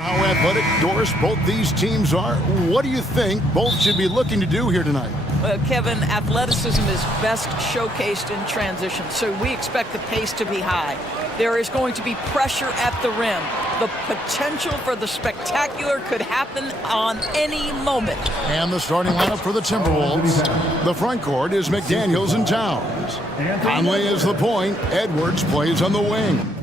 How athletic, Doris, both these teams are. What do you think both should be looking to do here tonight? Kevin, athleticism is best showcased in transition, so we expect the pace to be high. There is going to be pressure at the rim. The potential for the spectacular could happen on any moment. And the starting lineup for the Timberwolves. The front court is McDaniels and Towns. Conley is the point. Edwards plays on the wing.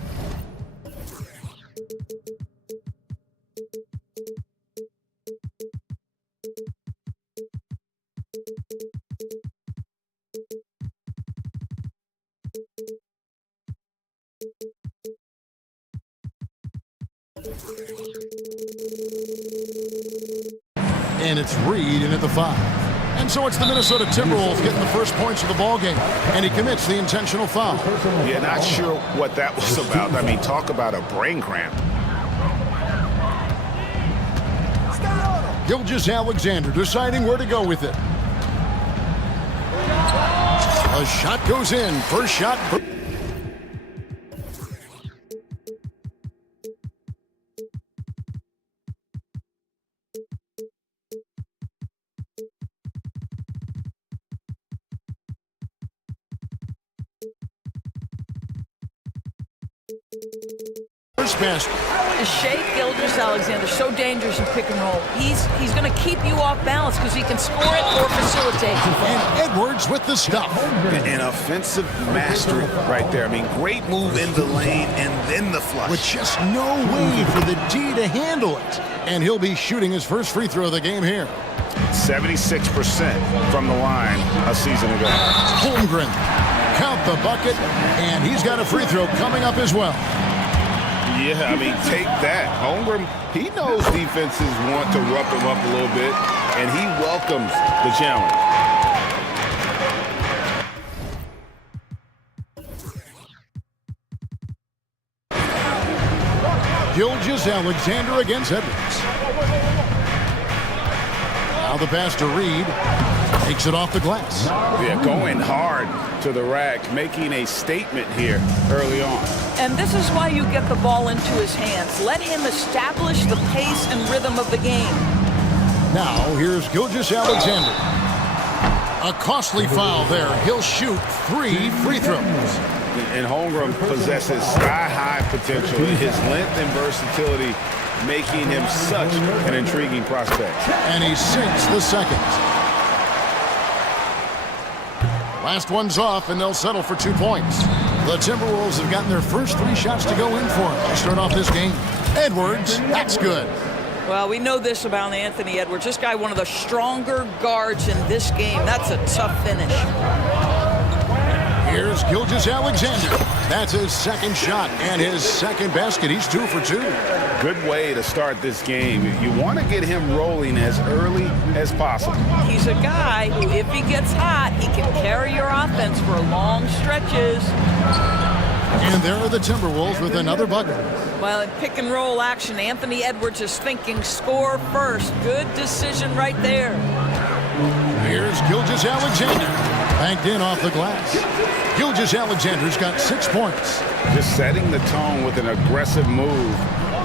And it's Reed in at the 5. And so it's the Minnesota Timberwolves getting the first points of the ballgame. And he commits the intentional foul. Yeah, not sure what that was about. I mean, talk about a brain cramp. Gilgeous-Alexander deciding where to go with it. A shot goes in. First shot. Basket. Shea Gilgeous-Alexander, so dangerous in pick and roll. He's going to keep you off balance because he can score it or facilitate. And Edwards with the stuff. An offensive mastery right there. I mean, great move in the lane and then the flush. With just no way for the D to handle it. And he'll be shooting his first free throw of the game here. 76% from the line a season ago. Holmgren, count the bucket, and he's got a free throw coming up as well. Yeah, I mean, take that. Holmgren, he knows defenses want to rough him up a little bit, and he welcomes the challenge. Gilgeous-Alexander against Edwards. Now the pass to Reed. Takes it off the glass. Yeah, going hard to the rack, making a statement here early on. And this is why you get the ball into his hands. Let him establish the pace and rhythm of the game. Now, here's Gilgeous-Alexander. A costly foul there. He'll shoot 3 free throws. And Holmgren possesses sky-high potential. His length and versatility making him such an intriguing prospect. And he sinks the second. Last one's off, and they'll settle for 2 points. The Timberwolves have gotten their first 3 shots to go in for them to start off this game. Edwards, that's good. Well, we know this about Anthony Edwards. This guy, one of the stronger guards in this game. That's a tough finish. Here's Gilgeous-Alexander. That's his second shot and his second basket. He's 2 for 2. Good way to start this game. You want to get him rolling as early as possible. He's a guy who, if he gets hot, he can carry your offense for long stretches. And there are the Timberwolves with another bucket. Well, in pick and roll action, Anthony Edwards is thinking score first. Good decision right there. Here's Gilgeous-Alexander. Banked in off the glass. Gilgeous-Alexander's got 6 points. Just setting the tone with an aggressive move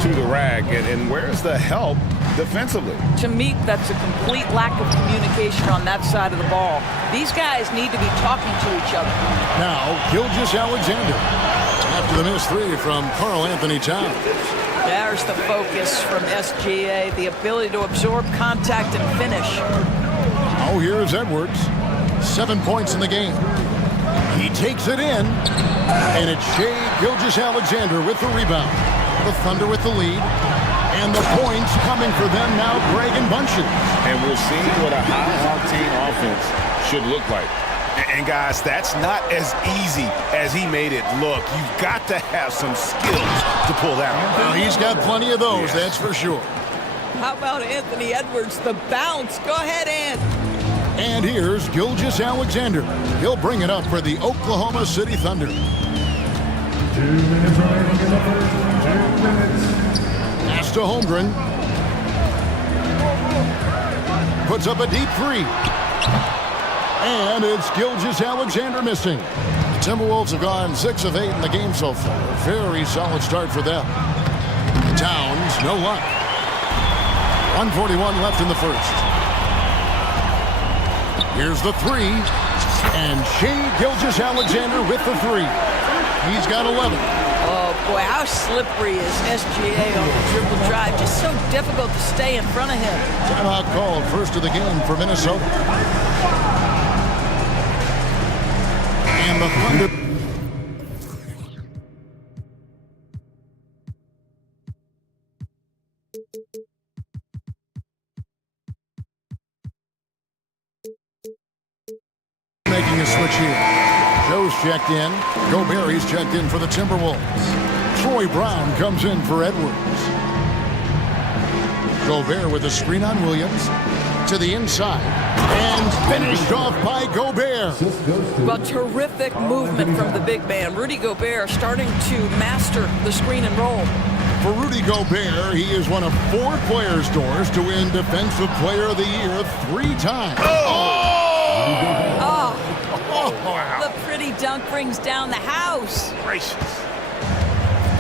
to the rack. And where's the help defensively? To me, that's a complete lack of communication on that side of the ball. These guys need to be talking to each other. Now, Gilgeous-Alexander. After the missed 3 from Karl-Anthony Towns. There's the focus from SGA, the ability to absorb contact and finish. Oh, here's Edwards. 7 points in the game. He takes it in, and it's Shea Gilgeous-Alexander with the rebound. The Thunder with the lead, and the points coming for them now, Greg and Bunches. And we're seeing what a high-octane offense should look like. And guys, that's not as easy as he made it look. You've got to have some skills to pull that off. Well, he's got plenty of those, that's for sure. How about Anthony Edwards, the bounce? Go ahead, Ant. And here's Gilgeous-Alexander. He'll bring it up for the Oklahoma City Thunder. 2 minutes remaining in the first. 2 minutes. Pass to Holmgren. Puts up a deep 3. And it's Gilgeous-Alexander missing. The Timberwolves have gone 6 of 8 in the game so far. Very solid start for them. Towns, no luck. 1:41 left in the first. Here's the three. And Shea Gilgeous-Alexander with the three. He's got 11. Oh, boy, how slippery is SGA on the dribble drive. Just so difficult to stay in front of him. Timeout called, first of the game for Minnesota. And the Thunder... making a switch here. Joe's checked in. Gobert's checked in for the Timberwolves. Troy Brown comes in for Edwards. Gobert with a screen on Williams. To the inside. And finished off by Gobert. Well, terrific movement from the big man. Rudy Gobert starting to master the screen and roll. For Rudy Gobert, he is one of 4 players' doors to win Defensive Player of the Year 3 times. The pretty dunk brings down the house. Gracious.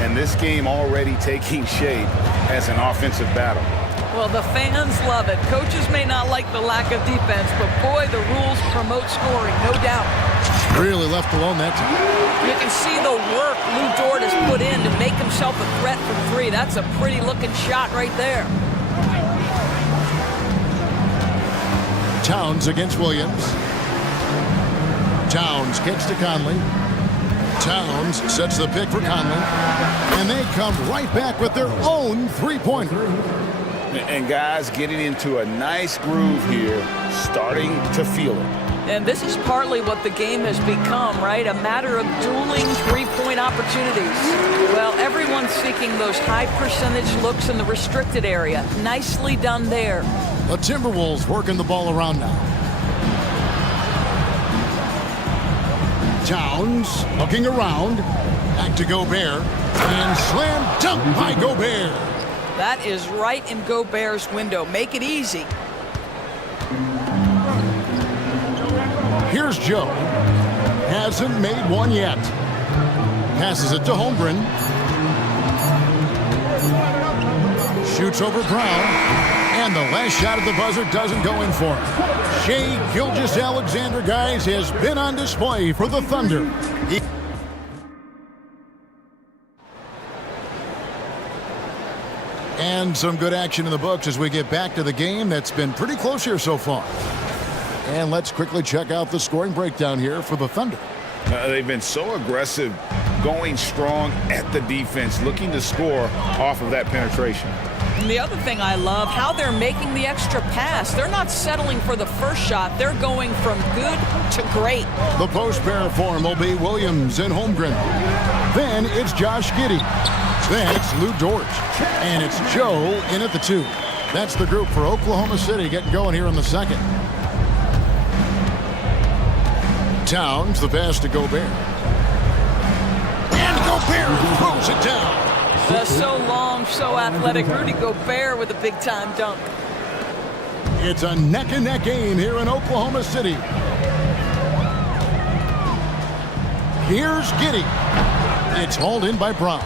And this game already taking shape as an offensive battle. Well, the fans love it. Coaches may not like the lack of defense, but boy, the rules promote scoring, no doubt. Really left alone that time. You can see the work Lou Dort has put in to make himself a threat from 3. That's a pretty looking shot right there. Towns against Williams. Towns gets to Conley. Towns sets the pick for Conley. And they come right back with their own three-pointer. And guys getting into a nice groove here, starting to feel it. And this is partly what the game has become, right? A matter of dueling three-point opportunities. Well, everyone's seeking those high percentage looks in the restricted area. Nicely done there. The Timberwolves working the ball around now. Towns looking around. Back to Gobert. And slam dunk by Gobert. That is right in Gobert's window. Make it easy. Here's Joe. Hasn't made one yet. Passes it to Holmgren. Shoots over Brown. And the last shot at the buzzer doesn't go in for him. Shea Gilgeous-Alexander, guys, has been on display for the Thunder. And some good action in the books as we get back to the game that's been pretty close here so far. And let's quickly check out the scoring breakdown here for the Thunder. They've been so aggressive, going strong at the defense, looking to score off of that penetration. And the other thing I love, how they're making the extra pass. They're not settling for the first shot. They're going from good to great. The post pair form will be Williams and Holmgren. Then it's Josh Giddey. Then it's Lou Dort. And it's Joe in at the 2. That's the group for Oklahoma City getting going here in the second. Towns, the pass to Gobert. And Gobert throws it down. So long, so athletic. Rudy Gobert with a big-time dunk. It's a neck-and-neck game here in Oklahoma City. Here's Giddey. It's hauled in by Brown.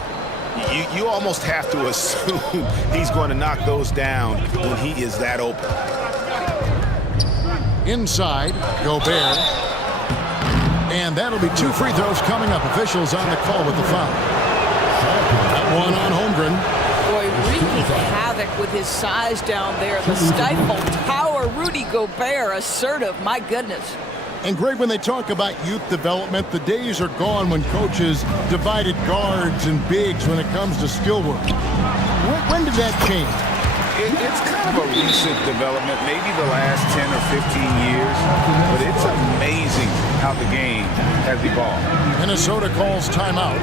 You almost have to assume he's going to knock those down when he is that open. Inside, Gobert. And that'll be 2 free throws coming up. Officials on the call with the foul. That one on Holmgren. Boy, wreaking havoc with his size down there. The stifle tower. Rudy Gobert, assertive. My goodness. And Greg, when they talk about youth development, the days are gone when coaches divided guards and bigs when it comes to skill work. When did that change? It's kind of a recent development, maybe the last 10 or 15 years, but it's amazing how the game has evolved. Minnesota calls timeout.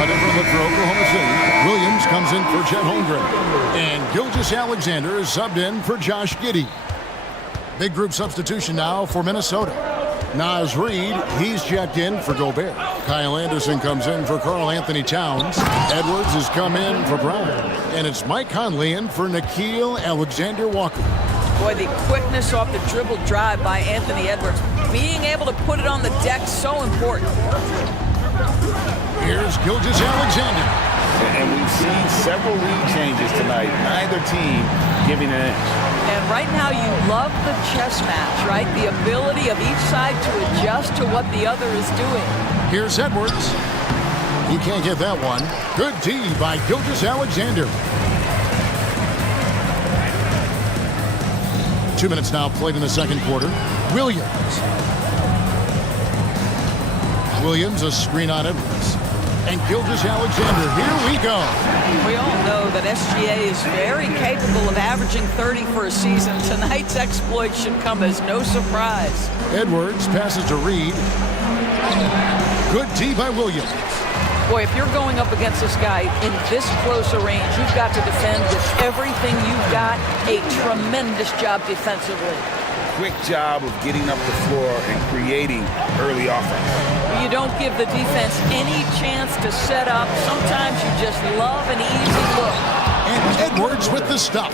A different look for Oklahoma City. Williams comes in for Chet Holmgren. And Gilgeous-Alexander is subbed in for Josh Giddey. Big group substitution now for Minnesota. Naz Reid, he's checked in for Gobert. Kyle Anderson comes in for Karl Anthony Towns. Edwards has come in for Brown. And it's Mike Conley in for Nickeil Alexander-Walker. Boy, the quickness off the dribble drive by Anthony Edwards. Being able to put it on the deck, so important. Here's Gilgeous Alexander. And we've seen several lead changes tonight. Neither team giving an inch. And right now you love the chess match, right? The ability of each side to adjust to what the other is doing. Here's Edwards. He can't get that one. Good D by Gilgeous Alexander. 2 minutes now played in the second quarter. Williams. Williams, a screen on Edwards. And Gilgeous Alexander, here we go. We all know that SGA is very capable of averaging 30 for a season. Tonight's exploit should come as no surprise. Edwards passes to Reed. Good D by Williams. Boy, if you're going up against this guy in this close a range, you've got to defend with everything you've got. A tremendous job defensively. Quick job of getting up the floor and creating early offense. You don't give the defense any chance to set up. Sometimes you just love an easy look. And Edwards with the stuff.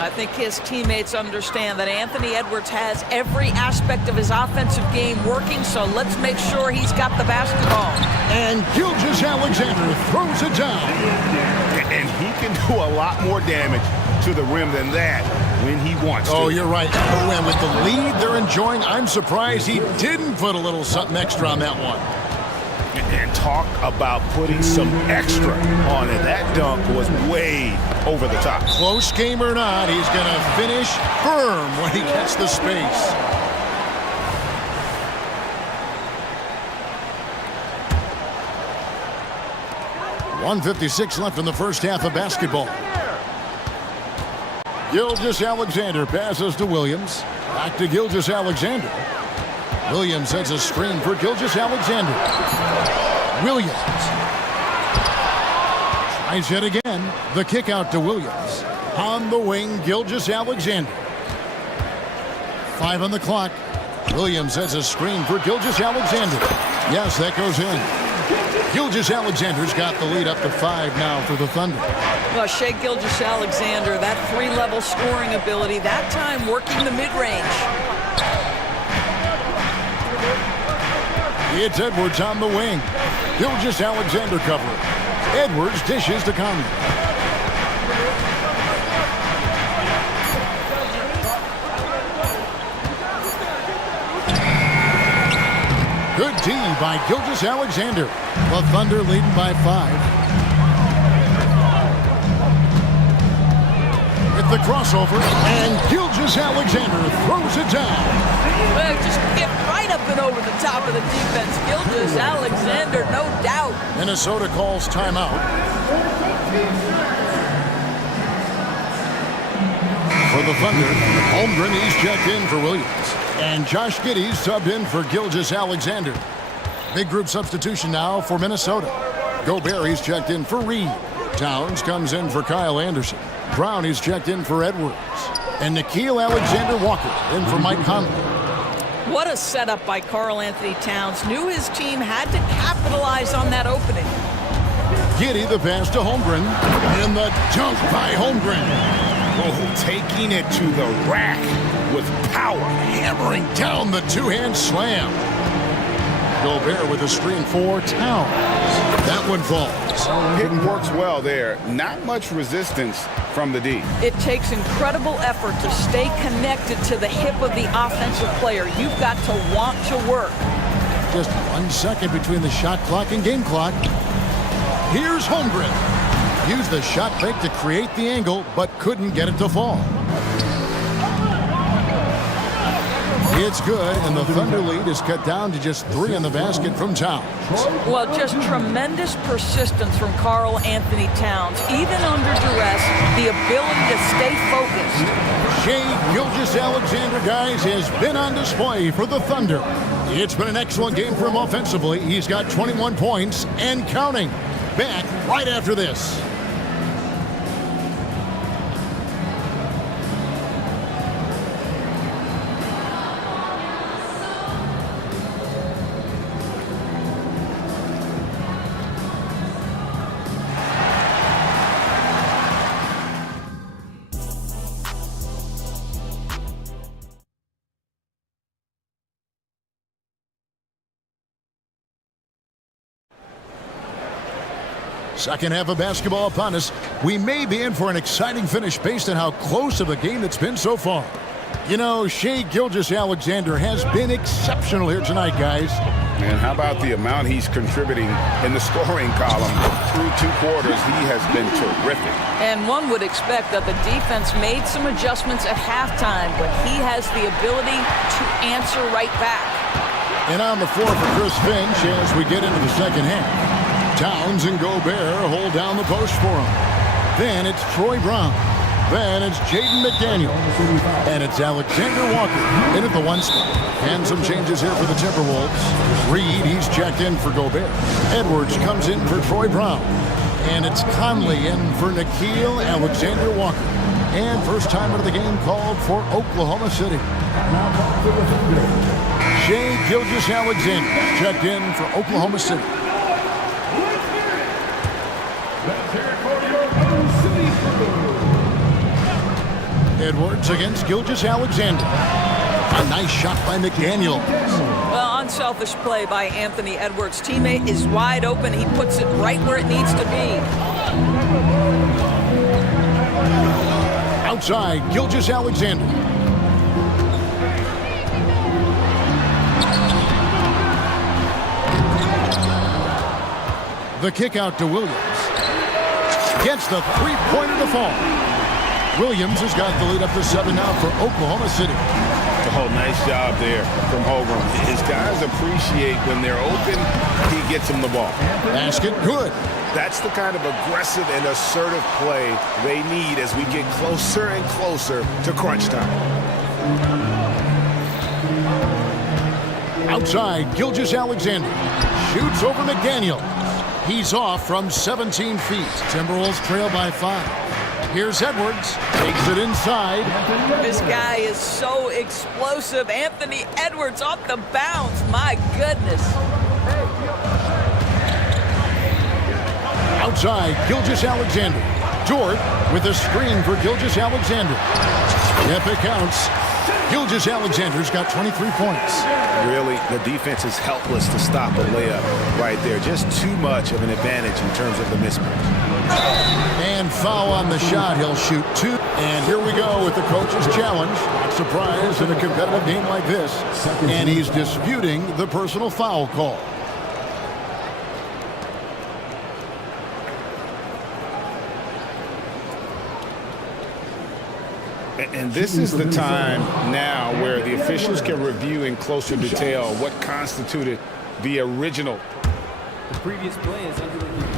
I think his teammates understand that Anthony Edwards has every aspect of his offensive game working, so let's make sure he's got the basketball. And Gilgeous Alexander throws it down. And he can do a lot more damage to the rim than that when he wants to. Oh, you're right. Oh, and with the lead they're enjoying, I'm surprised he didn't put a little something extra on that one. And talk about putting some extra on it. That dunk was way over the top. Close game or not, he's going to finish firm when he gets the space. .156 left in the first half of basketball. Gilgeous Alexander passes to Williams. Back to Gilgeous Alexander. Williams sets a screen for Gilgeous Alexander. Williams tries yet again. The kick out to Williams. On the wing, Gilgeous Alexander. 5 on the clock. Williams sets a screen for Gilgeous Alexander. Yes, that goes in. Gilgeous Alexander's got the lead up to 5 now for the Thunder. Well, Shai Gilgeous-Alexander, that three-level scoring ability, that time working the mid-range. It's Edwards on the wing. Gilgeous-Alexander covering. Edwards dishes to Conley. Good D by Gilgeous-Alexander. The Thunder leading by 5. With the crossover, and Gilgeous-Alexander throws it down. Well, just get right up and over the top of the defense. Gilgeous-Alexander, no doubt. Minnesota calls timeout. For the Thunder, Holmgren, he's checked in for Williams. And Josh Giddey's subbed in for Gilgeous-Alexander. Big group substitution now for Minnesota. Gobert, he's checked in for Reed. Towns comes in for Kyle Anderson. Brown, he's checked in for Edwards. And Nickeil Alexander-Walker in for Mike Conley. What a setup by Karl Anthony Towns. Knew his team had to capitalize on that opening. Giddey, the pass to Holmgren. And the dunk by Holmgren. Oh, taking it to the rack with power. Hammering down the two-hand slam. Gobert with a screen for Towns. That one falls. It works well there. Not much resistance from the D. It takes incredible effort to stay connected to the hip of the offensive player. You've got to want to work. Just 1 second between the shot clock and game clock. Here's Holmgren. Used the shot fake to create the angle, but couldn't get it to fall. It's good, and the Thunder lead is cut down to just 3 in the basket from Towns. Well, just tremendous persistence from Karl Anthony Towns. Even under duress, the ability to stay focused. Shai Gilgeous-Alexander, guys, has been on display for the Thunder. It's been an excellent game for him offensively. He's got 21 points and counting. Back right after this. Second half of basketball upon us. We may be in for an exciting finish based on how close of a game it's been so far. You know, Shai Gilgeous-Alexander has been exceptional here tonight, guys. And how about the amount he's contributing in the scoring column? Through 2 quarters, he has been terrific. And one would expect that the defense made some adjustments at halftime, but he has the ability to answer right back. And on the floor for Chris Finch as we get into the second half. Towns and Gobert hold down the post for him. Then it's Troy Brown. Then it's Jaden McDaniel. And it's Alexander Walker in at the 1 spot. And some changes here for the Timberwolves. Reed, he's checked in for Gobert. Edwards comes in for Troy Brown. And it's Conley in for Nickeil Alexander-Walker. And first time out of the game called for Oklahoma City. Shai Gilgeous-Alexander checked in for Oklahoma City. Edwards against Gilgeous-Alexander. A nice shot by McDaniel. Well, unselfish play by Anthony Edwards. Teammate is wide open. He puts it right where it needs to be. Outside, Gilgeous-Alexander. The kick out to Williams. Gets the three-pointer to fall. Williams has got the lead up to 7 now for Oklahoma City. Oh, nice job there from Holgram. His guys appreciate when they're open, he gets them the ball. Basket good. That's the kind of aggressive and assertive play they need as we get closer and closer to crunch time. Outside, Gilgeous-Alexander shoots over McDaniel. He's off from 17 feet. Timberwolves trail by 5. Here's Edwards, takes it inside. This guy is so explosive. Anthony Edwards off the bounce. My goodness. Outside, Gilgeous-Alexander. Dort with a screen for Gilgeous-Alexander. Yep, it counts. Gilgeous-Alexander's got 23 points. Really, the defense is helpless to stop a layup right there. Just too much of an advantage in terms of the mismatch. And foul on the shot. He'll shoot 2. And here we go with the coach's challenge. Not surprised in a competitive game like this. And he's disputing the personal foul call. And this is the time now where the officials can review in closer detail what constituted the original. The previous play is under review.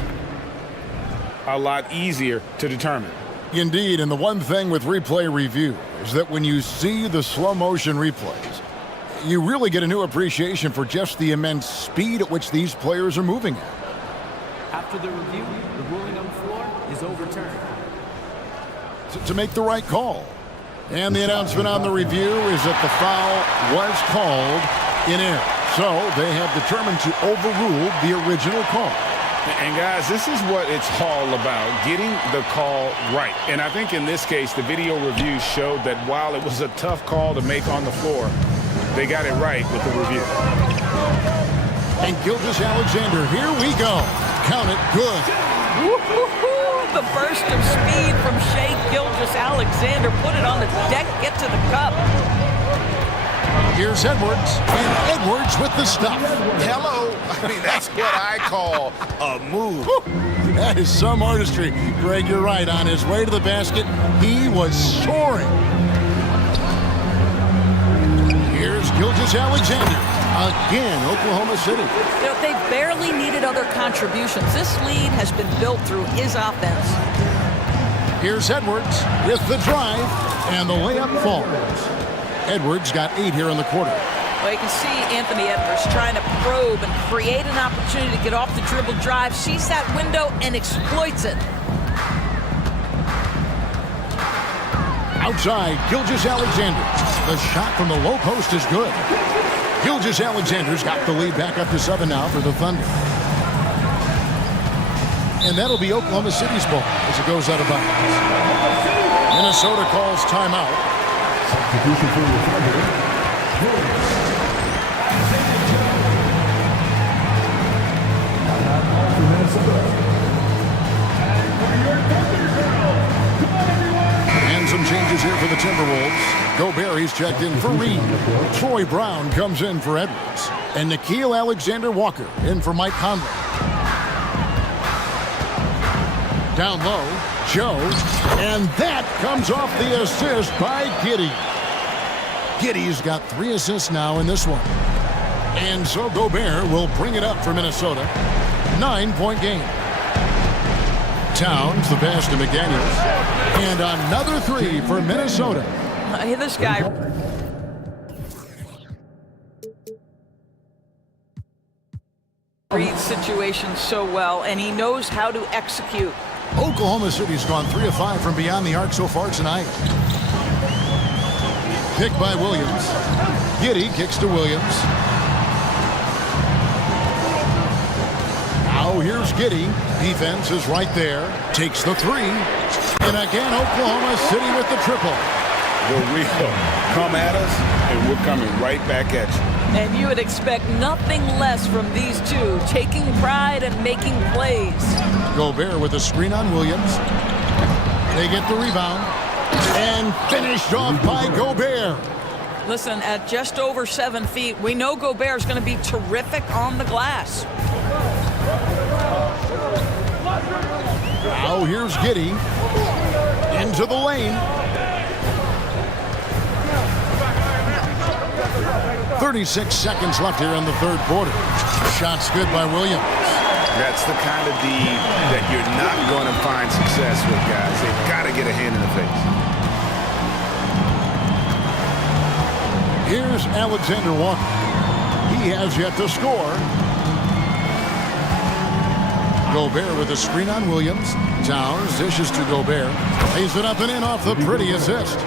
A lot easier to determine. Indeed, and the one thing with replay review is that when you see the slow motion replays, you really get a new appreciation for just the immense speed at which these players are moving at. After the review, the ruling on the floor is overturned. To make the right call. And the announcement on the review is that the foul was called in error. So they have determined to overrule the original call. And guys, this is what it's all about, getting the call right. And I think in this case, the video review showed that while it was a tough call to make on the floor, they got it right with the review. And Gilgeous-Alexander, here we go. Count it good. The burst of speed from Shai Gilgeous-Alexander. Put it on the deck, get to the cup. Here's Edwards, and Edwards with the stuff. Hello. I mean, that's what I call a move. That is some artistry. Greg, you're right. On his way to the basket, he was soaring. Here's Gilgeous-Alexander. Again, Oklahoma City. You know, they barely needed other contributions. This lead has been built through his offense. Here's Edwards with the drive, and the layup falls. Edwards got 8 here in the quarter. Well, you can see Anthony Edwards trying to probe and create an opportunity to get off the dribble drive, sees that window, and exploits it. Outside, Gilgeous-Alexander. The shot from the low post is good. Gilgeous-Alexander's got the lead back up to 7 now for the Thunder. And that'll be Oklahoma City's ball as it goes out of bounds. Minnesota calls timeout. Substitution for the Thunder. Timeout for Minnesota. Gobert, he's checked in for Reed. Troy Brown comes in for Edwards. And Nikhil Alexander-Walker in for Mike Conley. Down low, Joe. And that comes off the assist by Giddey. Giddey's got 3 assists now in this one. And so Gobert will bring it up for Minnesota. 9-point game. Towns, the pass to McDaniels. And another 3 for Minnesota. Hey, this guy. Reads situations so well, and he knows how to execute. Oklahoma City's gone 3 of 5 from beyond the arc so far tonight. Picked by Williams. Giddey kicks to Williams. Now here's Giddey. Defense is right there. Takes the 3. And again, Oklahoma City with the triple. The real come at us, and we're coming right back at you. And you would expect nothing less from these two, taking pride and making plays. Gobert with a screen on Williams. They get the rebound. And finished off by Gobert. Listen, at just over 7 feet, we know Gobert is going to be terrific on the glass. Now here's Giddey. Into the lane. 36 seconds left here in the third quarter. Shot's good by Williams. That's the kind of D that you're not going to find success with, guys. They've got to get a hand in the face. Here's Alexander Walker. He has yet to score. Gobert with a screen on Williams. Towns dishes to Gobert. Lays it up and in off the pretty assist.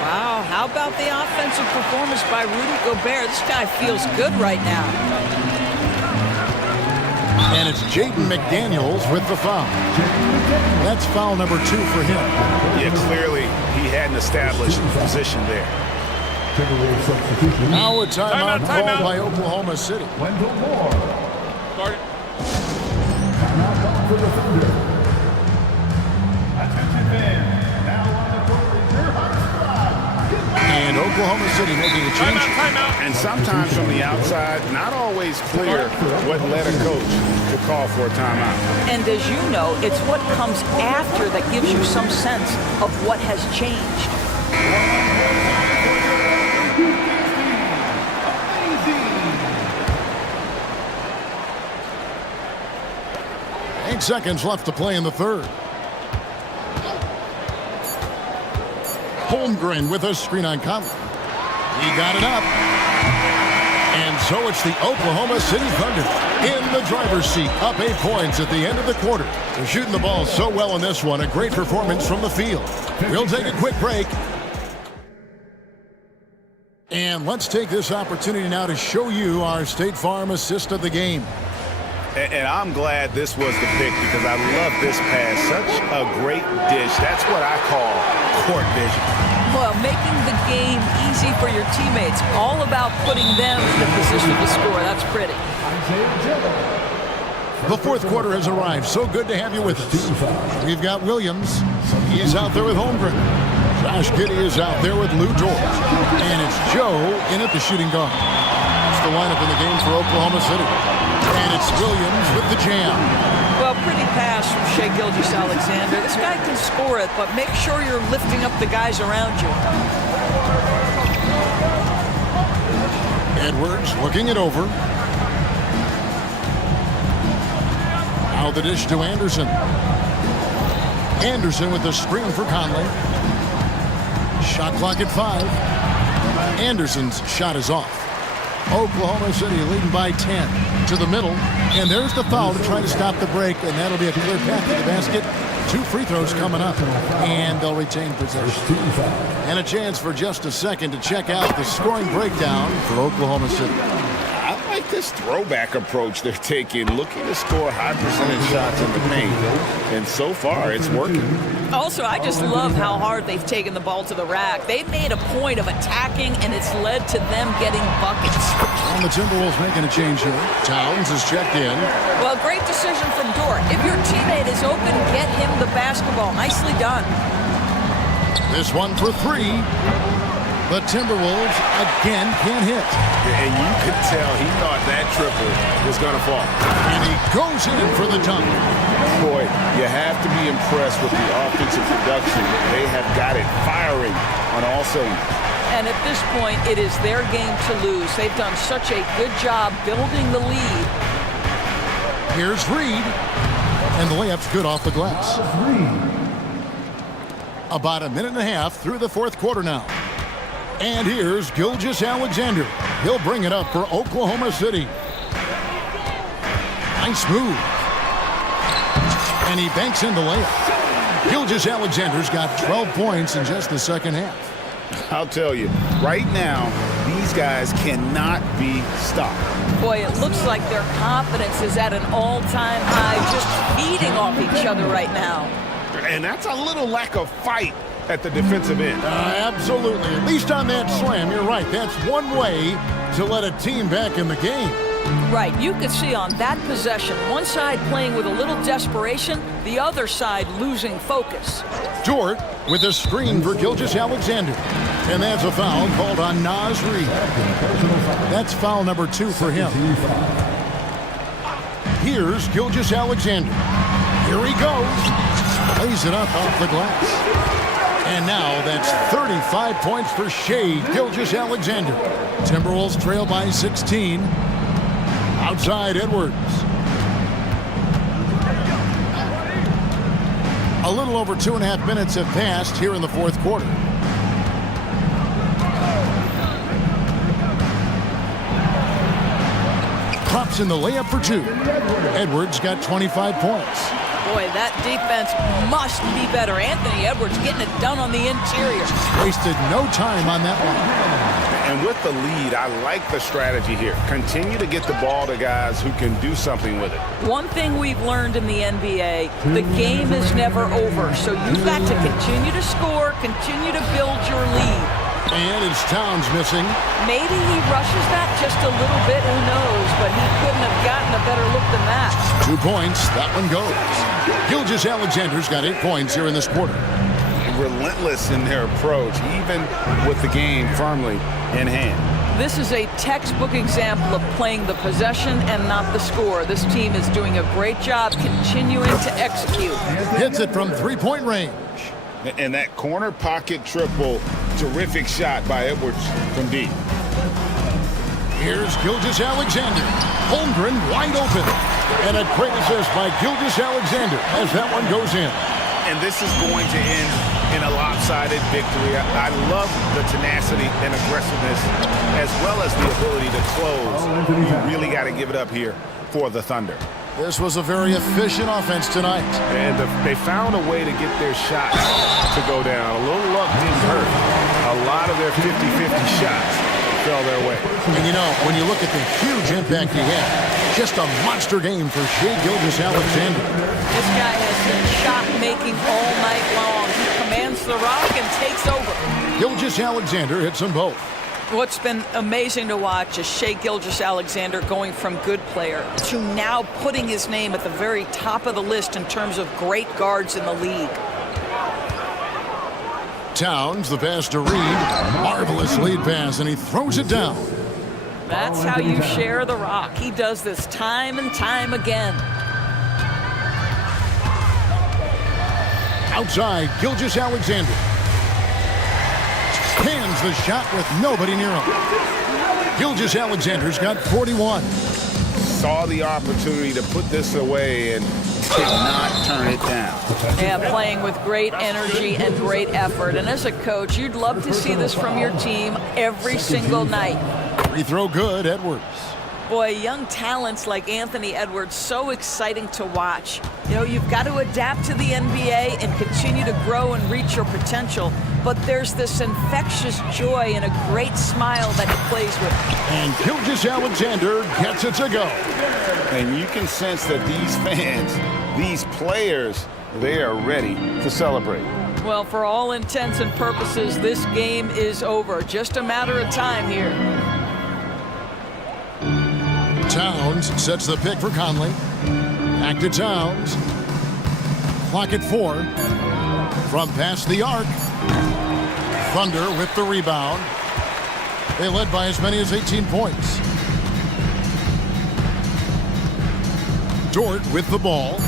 Wow, how about the offensive performance by Rudy Gobert? This guy feels good right now. And it's Jaden McDaniels with the foul. That's foul number 2 for him. Yeah, clearly he hadn't established position there. Now a timeout called by Oklahoma City. Wendell Moore. Timeout for the Thunder. Attention fans. Now on the court is your hot squad. And Oklahoma City making a change. And sometimes from the outside, not always clear what led a coach to call for a timeout. And as you know, it's what comes after that gives you some sense of what has changed. 8 seconds left to play in the third. Holmgren with a screen on Conley. He got it up. And so it's the Oklahoma City Thunder in the driver's seat, up 8 points at the end of the quarter. They're shooting the ball so well in this one. A great performance from the field. We'll take a quick break. And let's take this opportunity now to show you our State Farm assist of the game. And I'm glad this was the pick because I love this pass. Such a great dish. That's what I call court vision. Well, making the game easy for your teammates. All about putting them in the position to score. That's pretty. The fourth quarter has arrived. So good to have you with us. We've got Williams. He's out there with Holmgren. Josh Giddey is out there with Lou George. And it's Joe in at the shooting guard. That's the lineup in the game for Oklahoma City. And it's Williams with the jam. Well, pretty pass from Shai Gilgeous-Alexander. This guy can score it, but make sure you're lifting up the guys around you. Edwards looking it over. Now the dish to Anderson. Anderson with the screen for Conley. Shot clock at 5. Anderson's shot is off. Oklahoma City leading by 10 to the middle. And there's the foul to try to stop the break, and that'll be a clear path to the basket. 2 free throws coming up, and they'll retain possession. And a chance for just a second to check out the scoring breakdown for Oklahoma City. I like this throwback approach they're taking, looking to score high percentage shots in the paint. And so far, it's working. Also, I just love how hard they've taken the ball to the rack. They've made a point of attacking, and it's led to them getting buckets. And the Timberwolves making a change here. Towns is checked in. Well, great decision from Dort. If your teammate is open, get him the basketball. Nicely done. This one for 3. The Timberwolves again can't hit. And you could tell he thought that triple was going to fall. And he goes in for the dunk. Boy, you have to be impressed with the offensive production. They have got it firing on all cylinders. And at this point, it is their game to lose. They've done such a good job building the lead. Here's Reed. And the layup's good off the glass. About a minute and a half through the fourth quarter now. And here's Gilgeous-Alexander. He'll bring it up for Oklahoma City. Nice move. And he banks in the layup. Gilgeous-Alexander's got 12 points in just the second half. I'll tell you, right now, these guys cannot be stopped. Boy, it looks like their confidence is at an all-time high, just feeding off each other right now. And that's a little lack of fight at the defensive end. Absolutely. At least on that slam, you're right. That's one way to let a team back in the game. Right. You could see on that possession, one side playing with a little desperation, the other side losing focus. Dort with a screen for Gilgeous-Alexander. And that's a foul called on Naz Reid. That's foul number 2 for him. Here's Gilgeous-Alexander. Here he goes. Lays it up off the glass. And now that's 35 points for Shea Gilgeous-Alexander. Timberwolves trail by 16. Outside Edwards. A little over 2.5 minutes have passed here in the fourth quarter. Drops in the layup for 2. Edwards got 25 points. Boy, that defense must be better. Anthony Edwards getting it done on the interior. Wasted no time on that one. And with the lead, I like the strategy here. Continue to get the ball to guys who can do something with it. One thing we've learned in the NBA, the game is never over. So you've got to continue to score, continue to build your lead. And it's Towns missing. Maybe he rushes that just a little bit, who knows, but he couldn't have gotten a better look than that. 2 points, that one goes. Gilgeous-Alexander's got 8 points here in this quarter. Relentless in their approach, even with the game firmly in hand. This is a textbook example of playing the possession and not the score. This team is doing a great job continuing to execute. Hits it from 3-point range. And that corner pocket triple, terrific shot by Edwards from deep. Here's Gilgeous-Alexander. Holmgren wide open. And a great assist by Gilgeous-Alexander as that one goes in. And this is going to end in a lopsided victory. I love the tenacity and aggressiveness as well as the ability to close. You really got to give it up here for the Thunder. This was a very efficient offense tonight. And they found a way to get their shots to go down. A little luck didn't hurt. A lot of their 50-50 shots fell their way. And you know, when you look at the huge impact he had, just a monster game for Shea Gilgeous-Alexander. This guy has been shot making all night long. He commands the rock and takes over. Gilgeous-Alexander hits them both. What's been amazing to watch is Shea Gilgeous-Alexander going from good player to now putting his name at the very top of the list in terms of great guards in the league. Towns, the pass to Reed. Marvelous lead pass, and he throws it down. That's how you share the rock. He does this time and time again. Outside, Gilgeous-Alexander. Hands the shot with nobody near him. Gilgeous-Alexander's got 41. Saw the opportunity to put this away and did not turn it down. Yeah, playing with great energy and great effort. And as a coach, you'd love to see this from your team every single night. Free throw good, Edwards. Boy, young talents like Anthony Edwards, so exciting to watch. You know, you've got to adapt to the NBA and continue to grow and reach your potential. But there's this infectious joy and a great smile that he plays with. And Gilgeous-Alexander gets it to go. And you can sense that these fans, these players, they are ready to celebrate. Well, for all intents and purposes, this game is over. Just a matter of time here. Towns sets the pick for Conley. Back to Towns. Clock at 4. From past the arc. Thunder with the rebound. They led by as many as 18 points. Dort with the ball.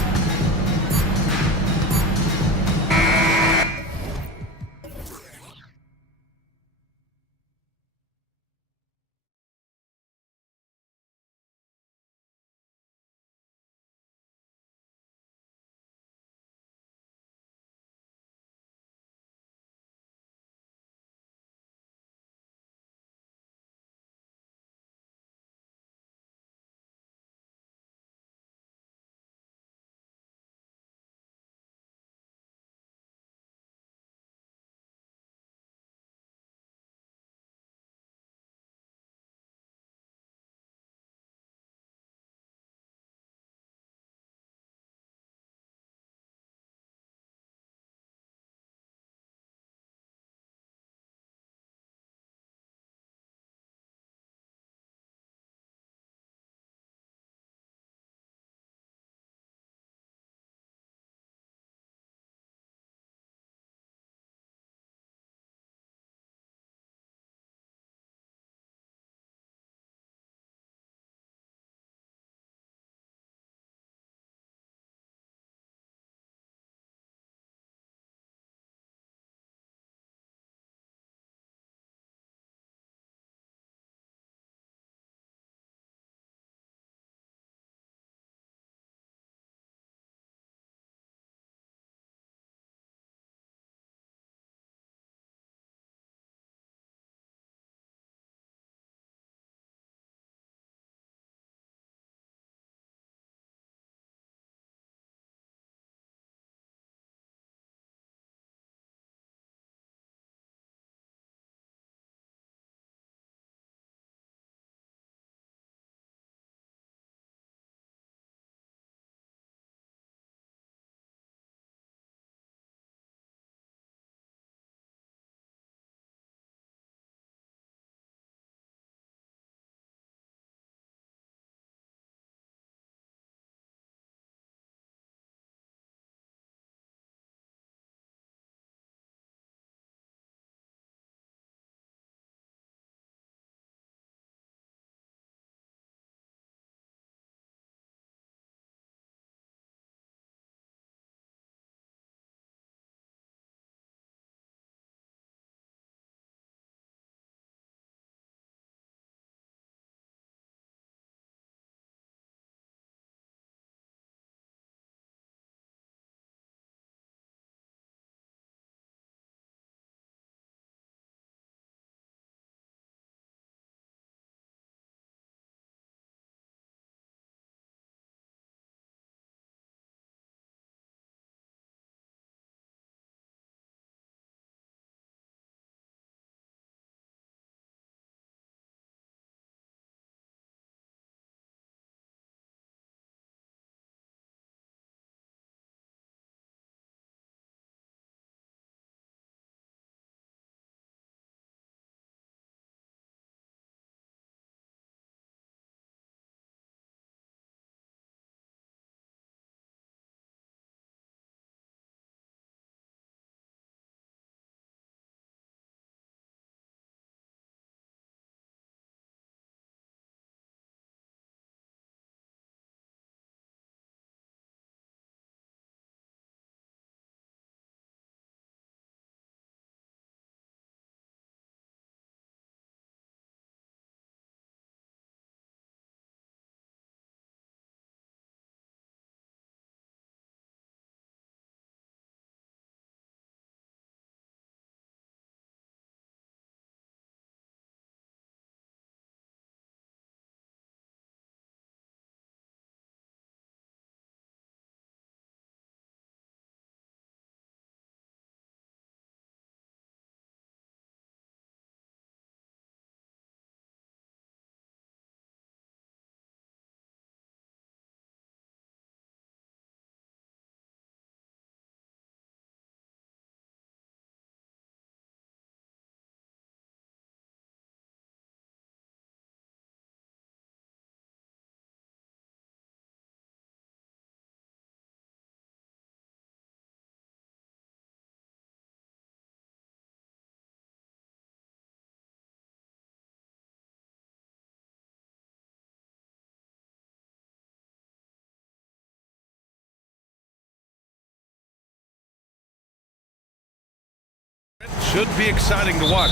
should be exciting to watch.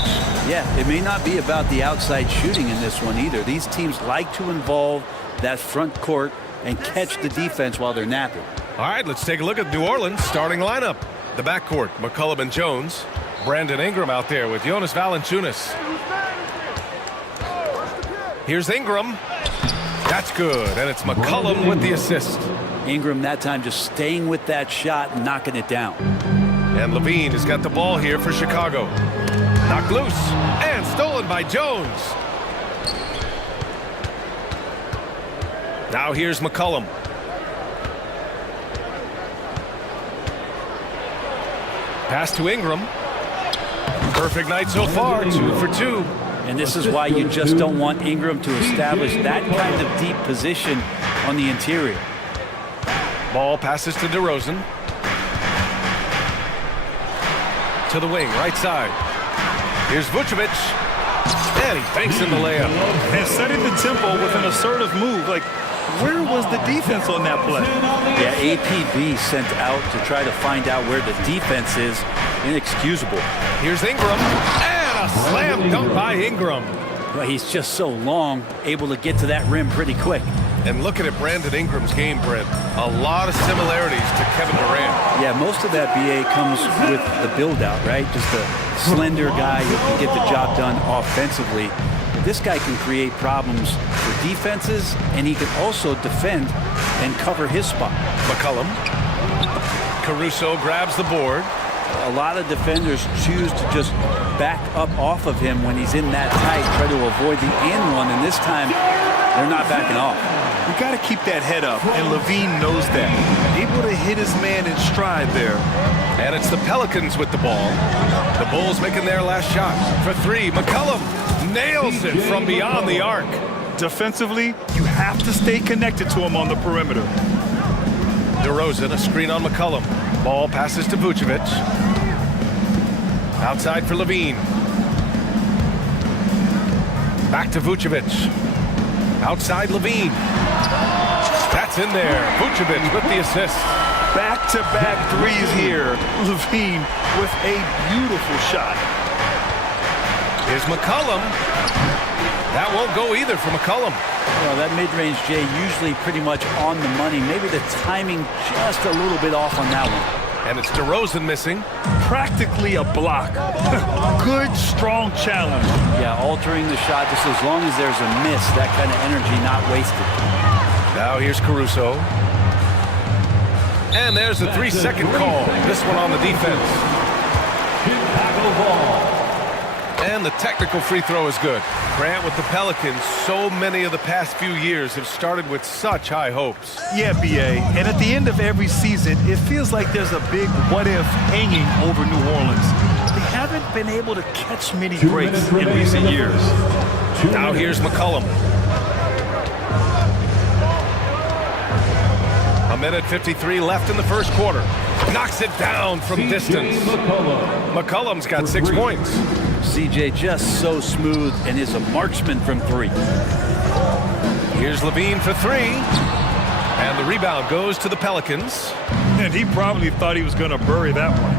Yeah, it may not be about the outside shooting in this one either. These teams like to involve that front court and catch the defense while they're napping. All right, let's take a look at New Orleans' starting lineup. The backcourt, McCollum and Jones. Brandon Ingram out there with Jonas Valanciunas. Here's Ingram. That's good, and it's McCollum with the assist. Ingram that time just staying with that shot and knocking it down. And Levine has got the ball here for Chicago. Knocked loose and stolen by Jones. Now here's McCollum. Pass to Ingram. Perfect night so far, 2 for 2. And this is why you just don't want Ingram to establish that kind of deep position on the interior. Ball passes to DeRozan. To the wing, right side. Here's Vucevic. And he banks in the layup. And setting the tempo with an assertive move. Like, where was the defense on that play? Yeah, APB sent out to try to find out where the defense is. Inexcusable. Here's Ingram. And a slam dunk by Ingram. Well, he's just so long, able to get to that rim pretty quick. And looking at Brandon Ingram's game, Brent, a lot of similarities to Kevin Durant. Yeah, most of that BA comes with the build-out, right? Just a slender guy who can get the job done offensively. But this guy can create problems for defenses, and he can also defend and cover his spot. McCollum. Caruso grabs the board. A lot of defenders choose to just back up off of him when he's in that tight, try to avoid the and one, and this time they're not backing off. You got to keep that head up, and Levine knows that. Able to hit his man in stride there. And it's the Pelicans with the ball. The Bulls making their last shot for 3. McCollum nails it from beyond the arc. Defensively, you have to stay connected to him on the perimeter. DeRozan, a screen on McCollum. Ball passes to Vucevic. Outside for Levine. Back to Vucevic. Outside Levine. That's in there. Vucevic with the assist. Back-to-back threes here. Levine with a beautiful shot. Here's McCollum. That won't go either for McCollum. Well, that mid-range, Jay, usually pretty much on the money. Maybe the timing just a little bit off on that one. And it's DeRozan missing. Practically a block. Good, strong challenge. Yeah, altering the shot just as long as there's a miss. That kind of energy not wasted. Now here's Caruso. And there's the 3-second call. This one on the defense. And the technical free throw is good. Grant, with the Pelicans, so many of the past few years have started with such high hopes. Yeah, BA. And at the end of every season, it feels like there's a big what-if hanging over New Orleans. They haven't been able to catch many breaks in recent years. Now here's McCollum. A minute 53 left in the first quarter. Knocks it down from distance. McCollum's got 6 points. CJ just so smooth and is a marksman from 3. Here's Levine for 3. And the rebound goes to the Pelicans. And he probably thought he was going to bury that one.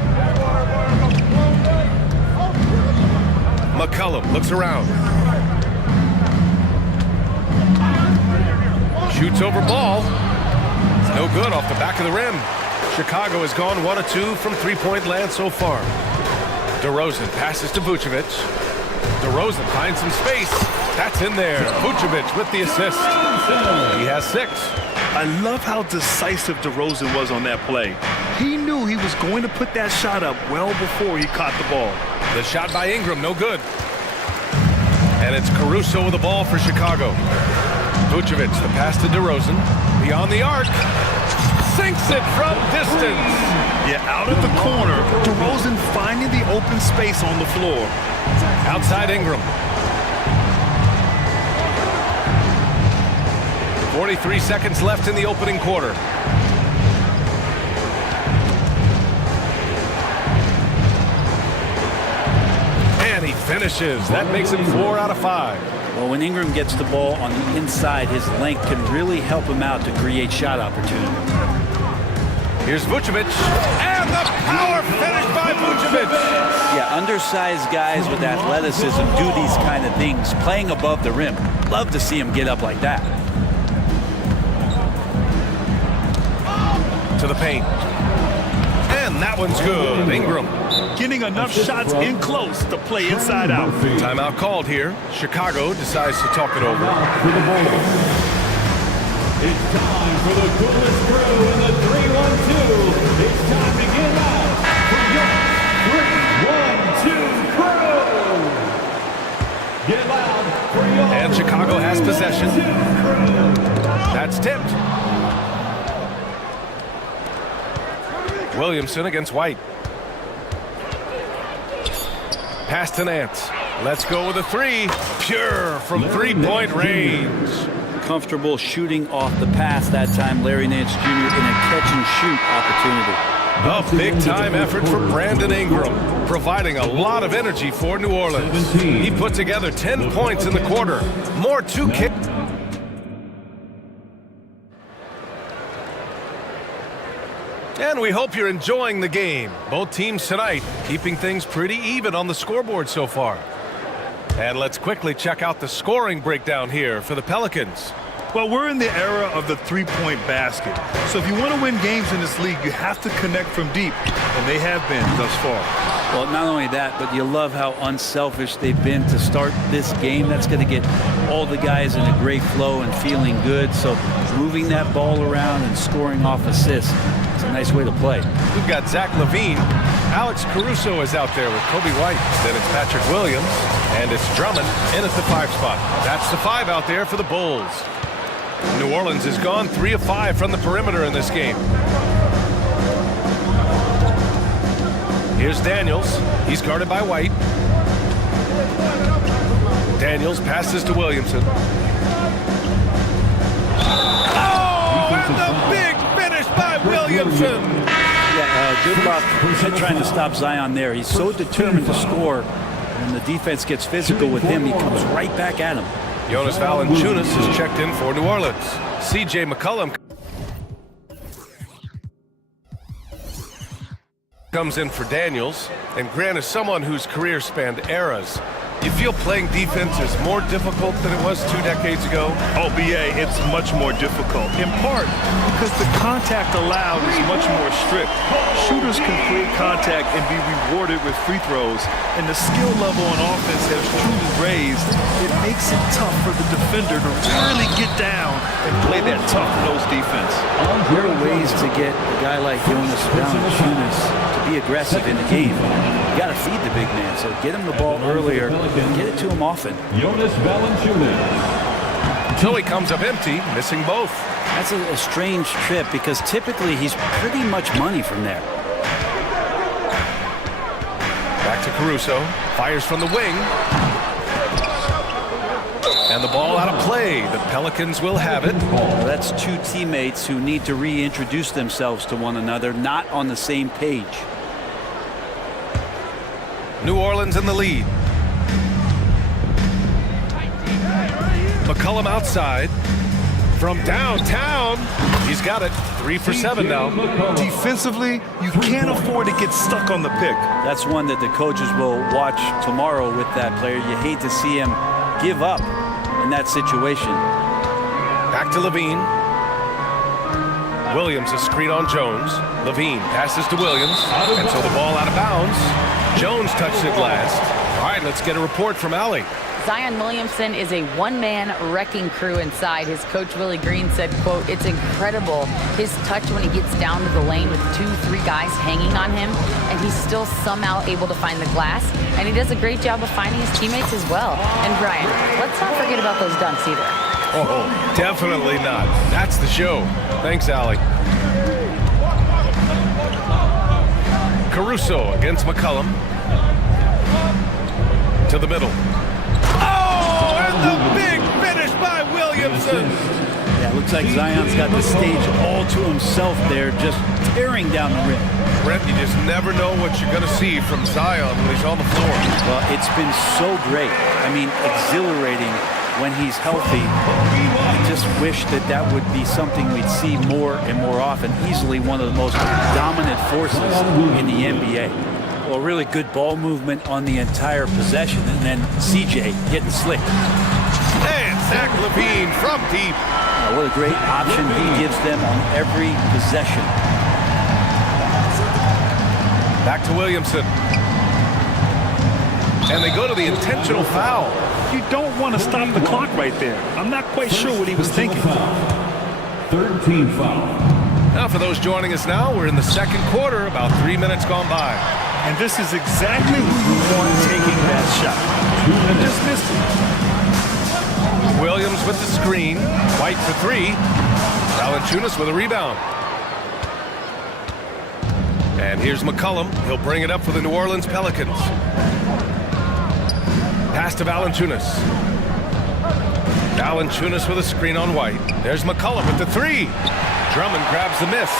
McCollum looks around. Shoots over ball. It's no good off the back of the rim. Chicago has gone 1 of 2 from three-point land so far. DeRozan passes to Vucevic. DeRozan finds some space. That's in there. Vucevic with the assist. He has 6. I love how decisive DeRozan was on that play. He knew he was going to put that shot up well before he caught the ball. The shot by Ingram, no good. And it's Caruso with the ball for Chicago. Vucevic, the pass to DeRozan. Beyond the arc. Sinks it from distance. Yeah, out of the corner, DeRozan finding the open space on the floor. Outside Ingram. 43 seconds left in the opening quarter. And he finishes. That makes him 4 out of 5. Well, when Ingram gets the ball on the inside, his length can really help him out to create shot opportunity. Here's Vucevic, and the power finish by Vucevic. Yeah, undersized guys with athleticism do these kind of things, playing above the rim. Love to see him get up like that. To the paint. And that one's good. Ingram. Getting enough shots in close to play inside out. Timeout called here. Chicago decides to talk it over. It's time for the coolest crew in the 3-1-2. It's time to get out for your 3-1-2 crew. Get loud for your And Chicago has possession. That's tipped. Williamson against White. Pass to Nance. Let's go with a three. Pure from three-point range. Comfortable shooting off the pass that time, Larry Nance Jr. in a catch-and-shoot opportunity. A big-time effort for Brandon Ingram, providing a lot of energy for New Orleans. He put together 10 points in the quarter. More two kicks. And we hope you're enjoying the game. Both teams tonight keeping things pretty even on the scoreboard so far. And let's quickly check out the scoring breakdown here for the Pelicans. Well, we're in the era of the three-point basket. So if you want to win games in this league, you have to connect from deep, and they have been thus far. Well, not only that, but you love how unselfish they've been to start this game. That's going to get all the guys in a great flow and feeling good. So moving that ball around and scoring off assists, it's a nice way to play. We've got Zach LaVine. Alex Caruso is out there with Kobe White. Then it's Patrick Williams, and it's Drummond in at the 5 spot. That's the 5 out there for the Bulls. New Orleans has gone 3 of 5 from the perimeter in this game. Here's Daniels. He's guarded by White. Daniels passes to Williamson. Oh, and the big finish by Williamson. Yeah, good luck trying to stop Zion there. He's so determined to score. When the defense gets physical with him, he comes right back at him. Jonas Valanciunas has checked in for New Orleans. C.J. McCollum comes in for Daniels. And Grant is someone whose career spanned eras. You feel playing defense is more difficult than it was 2 decades ago? Oh, BA, it's much more difficult, in part because the contact allowed is much more strict. Shooters can create contact and be rewarded with free throws, and the skill level on offense has truly raised. It makes it tough for the defender to really get down and play that tough-nosed defense. There are ways to get a guy like Jonas Valanciunas to be aggressive in the game. You got to feed the big man, so get him the ball earlier and get it to him often. Jonas Valanciunas. Until he comes up empty, missing both. That's a strange trip because typically he's pretty much money from there. Back to Caruso. Fires from the wing. And the ball out of play. The Pelicans will have it. Well, that's two teammates who need to reintroduce themselves to one another, not on the same page. New Orleans in the lead. McCollum outside. From downtown. He's got it. 3 for 7 now. Defensively, you can't afford to get stuck on the pick. That's one that the coaches will watch tomorrow with that player. You hate to see him give up in that situation. Back to Levine. Williams a screen on Jones. Levine passes to Williams. And so the ball out of bounds. Jones touched it last. All right, let's get a report from Allie. Zion Williamson is a one-man wrecking crew inside. His coach, Willie Green, said, quote, "It's incredible his touch when he gets down to the lane with 2-3 guys hanging on him, and he's still somehow able to find the glass, and he does a great job of finding his teammates as well." And Brian, let's not forget about those dunks either. Oh, definitely not. That's the show. Thanks, Allie. Caruso against McCollum. To the middle. Oh, and the big finish by Williamson. Yeah, it looks like Zion's got the stage all to himself there, just tearing down the rim. Brett, you just never know what you're going to see from Zion when he's on the floor. Well, it's been so great. I mean, exhilarating when he's healthy. I just wish that that would be something we'd see more and more often. Easily one of the most dominant forces in the NBA. Well, really good ball movement on the entire possession, and then CJ getting slick. And Zach LaVine from deep. What a great option he gives them on every possession. Back to Williamson. And they go to the intentional foul. You don't want to stop the clock right there. I'm not quite sure what he was thinking. Third team foul. Now for those joining us now, we're in the second quarter, about 3 minutes gone by. And this is exactly who you want taking that shot. And just missed it. Williams with the screen. White for three. Valanciunas with a rebound. And here's McCollum. He'll bring it up for the New Orleans Pelicans. Pass to Valanciunas. Valanciunas with a screen on White. There's McCollum with the three. Drummond grabs the miss.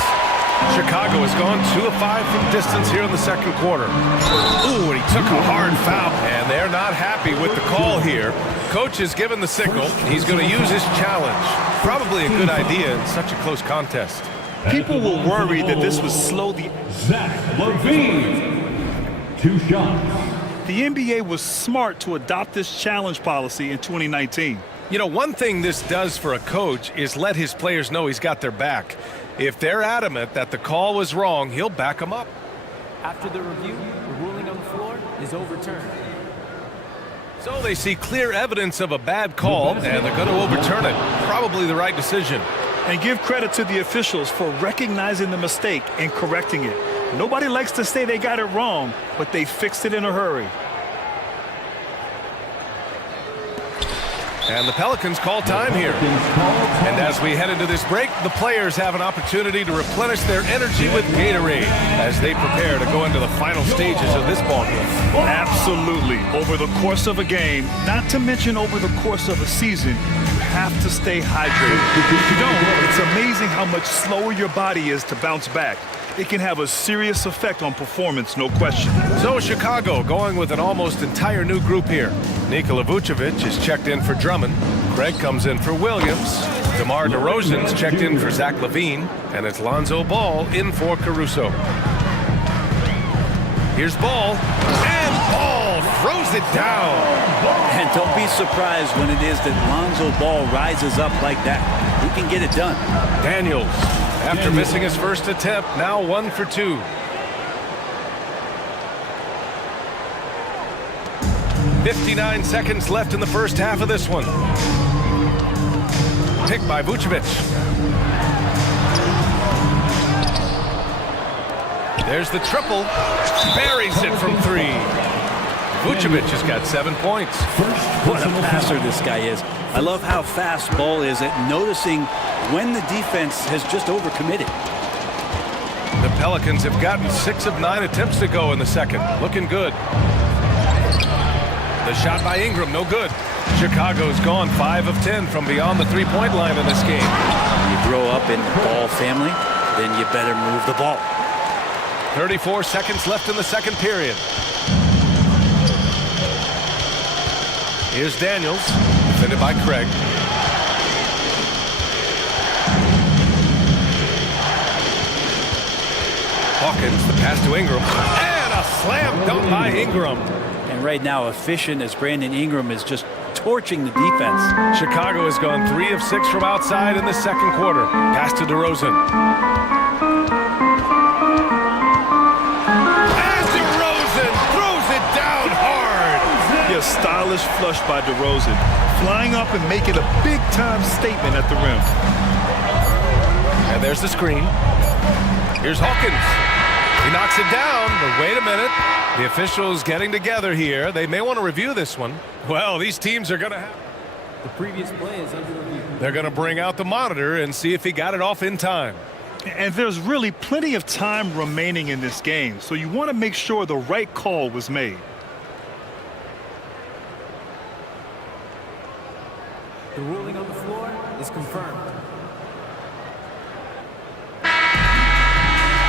Chicago has gone 2 of 5 from distance here in the second quarter. Ooh, and he took a hard foul. And they're not happy with the call here. Coach has given the signal. He's going to use his challenge. Probably a good idea in such a close contest. People were worried that this would slow the... Zach LaVine. 2 shots. The NBA was smart to adopt this challenge policy in 2019. You know, one thing this does for a coach is let his players know he's got their back. If they're adamant that the call was wrong, he'll back them up. After the review, the ruling on the floor is overturned. So they see clear evidence of a bad call, and they're going to overturn it. Probably the right decision. And give credit to the officials for recognizing the mistake and correcting it. Nobody likes to say they got it wrong, but they fixed it in a hurry. And the Pelicans call time here. And as we head into this break, the players have an opportunity to replenish their energy with Gatorade as they prepare to go into the final stages of this ballgame. Absolutely. Over the course of a game, not to mention over the course of a season, you have to stay hydrated. If you don't, it's amazing how much slower your body is to bounce back. It can have a serious effect on performance, no question. So Chicago going with an almost entire new group here. Nikola Vucevic is checked in for Drummond. Craig comes in for Williams. DeMar DeRozan's checked in for Zach LaVine. And it's Lonzo Ball in for Caruso. Here's Ball. And Ball throws it down. And don't be surprised when it is that Lonzo Ball rises up like that. He can get it done. Daniels, after missing his first attempt, now 1 for 2. "59 seconds left in the first half of this one. Picked by Vucevic. There's the triple. Buries it from 3. Vucevic has got 7 points. What a passer this guy is. I love how fast Ball is at noticing when the defense has just overcommitted. The Pelicans have gotten 6 of 9 attempts to go in the second. Looking good. The shot by Ingram, no good. Chicago's gone 5 of 10 from beyond the three-point line in this game. You grow up in the Ball family, then you better move the ball. 34 seconds left in the second period. Here's Daniels, defended by Craig. Hawkins, the pass to Ingram. And a slam dunk by Ingram. And right now, efficient as Brandon Ingram is just torching the defense. Chicago has gone 3 of 6 from outside in the second quarter. Pass to DeRozan. And DeRozan throws it down hard. A stylish flush by DeRozan, flying up and making a big-time statement at the rim. And there's the screen. Here's Hawkins. He knocks it down, but wait a minute. The officials getting together here. They may want to review this one. Well, these teams are going to have... The previous play is under review. They're going to bring out the monitor and see if he got it off in time. And there's really plenty of time remaining in this game, so you want to make sure the right call was made. The ruling on the floor is confirmed.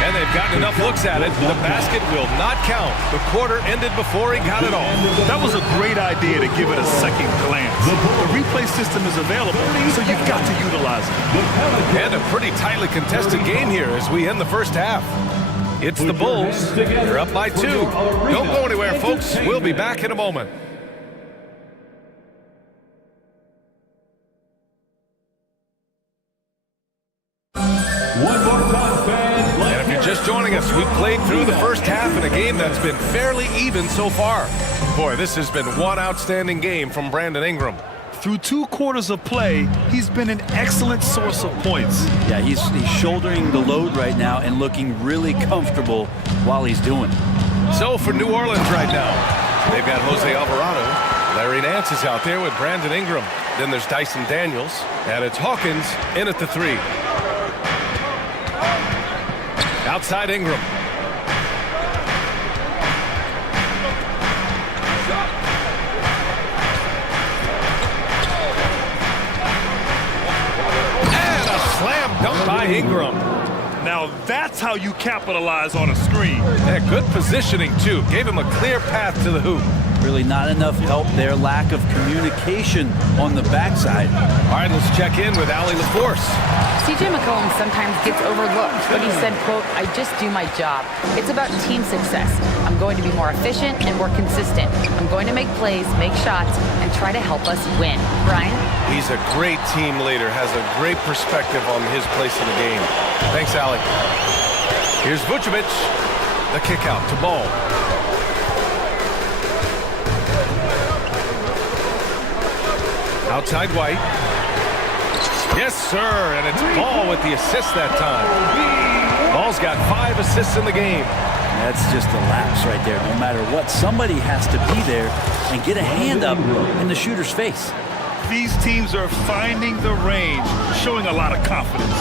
And they've gotten enough looks at it. The basket will not count. The quarter ended before he got it off. That was a great idea to give it a second glance. The replay system is available, so you've got to utilize it. And a pretty tightly contested game here as we end the first half. It's the Bulls. They're up by 2. Don't go anywhere, folks. We'll be back in a moment. One more time, fans. And if you're just joining us, we've played through the first half in a game that's been fairly even so far. Boy, this has been one outstanding game from Brandon Ingram. Through 2 quarters of play, he's been an excellent source of points. Yeah, he's shouldering the load right now and looking really comfortable while he's doing it. So for New Orleans right now, they've got Jose Alvarado. Larry Nance is out there with Brandon Ingram. Then there's Dyson Daniels. And it's Hawkins in at the 3. Outside Ingram. And a slam dunk by Ingram. Now that's how you capitalize on a screen. Yeah, good positioning, too. Gave him a clear path to the hoop. Really not enough help there. Lack of communication on the backside. All right, let's check in with Allie LaForce. CJ McCollum sometimes gets overlooked, but he said, quote, I just do my job. It's about team success. I'm going to be more efficient and more consistent. I'm going to make plays, make shots, and try to help us win. Brian? He's a great team leader, has a great perspective on his place in the game. Thanks, Allie. Here's Vucevic. The kick out to Ball. Outside White. Yes, sir, and it's Ball with the assist that time. Ball's got 5 assists in the game. That's just a lapse right there. No matter what, somebody has to be there and get a hand up in the shooter's face. These teams are finding the range, showing a lot of confidence.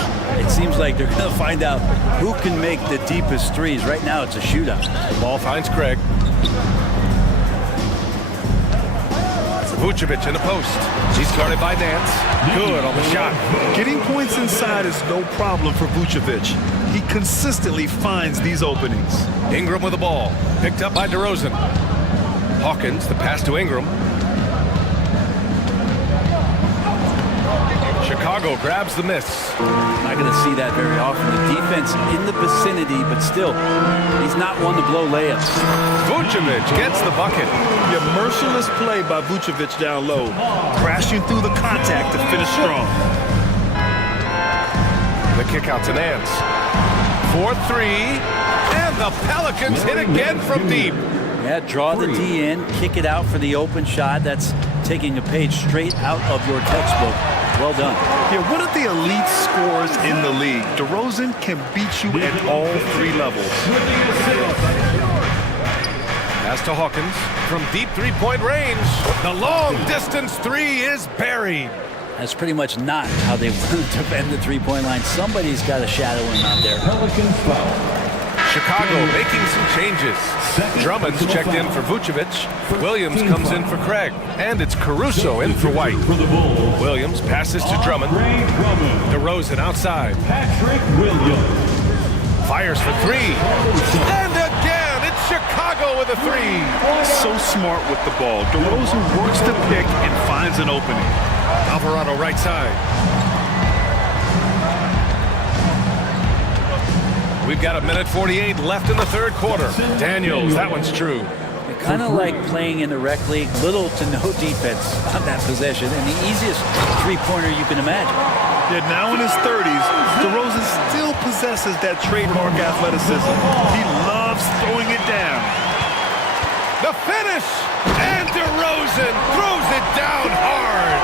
It seems like they're going to find out who can make the deepest threes. Right now, it's a shootout. Ball finds Craig. Vucevic in the post. He's guarded by Nance. Good on the shot. Getting points inside is no problem for Vucevic. He consistently finds these openings. Ingram with the ball. Picked up by DeRozan. Hawkins, the pass to Ingram. Chicago grabs the miss. Not going to see that very often. The defense in the vicinity, but still, he's not one to blow layups. Vucevic gets the bucket. Your merciless play by Vucevic down low, crashing through the contact to finish strong. The kick out to Nance. 4-3, and the Pelicans hit again from deep. Yeah, draw the D in, kick it out for the open shot. That's taking a page straight out of your textbook. Well done. Yeah, one of the elite scorers in the league. DeRozan can beat you at all 3 levels. Pass to Hawkins from deep 3-point range. The long distance 3 is buried. That's pretty much not how they want to defend the 3-point line. Somebody's got to shadow him out there. Chicago making some changes. Drummond's checked in for Vucevic. Williams comes in for Craig. And it's Caruso in for White. Williams passes to Drummond. DeRozan outside. Fires for 3. And again, it's Chicago with a 3. So smart with the ball. DeRozan works the pick and finds an opening. Alvarado right side. We've got 1:48 left in the 3rd quarter. Daniels, that one's true. Kind of like playing in the rec league, little to no defense on that possession, and the easiest 3-pointer you can imagine. Yet now in his 30s, DeRozan still possesses that trademark athleticism. He loves throwing it down. The finish! And DeRozan throws it down hard.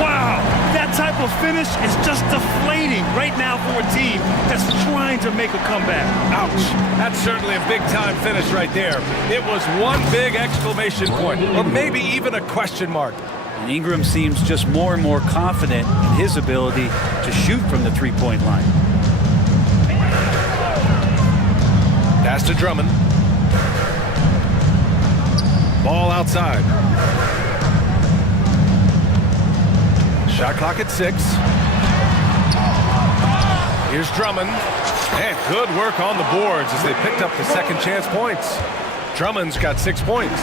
Wow! That type of finish is just deflating right now for a team that's trying to make a comeback. Ouch. That's certainly a big-time finish right there. It was one big exclamation point, or maybe even a question mark. And Ingram seems just more and more confident in his ability to shoot from the 3-point line. Pass to Drummond. Ball outside. Shot clock at 6. Here's Drummond. And good work on the boards as they picked up the second chance points. Drummond's got 6 points.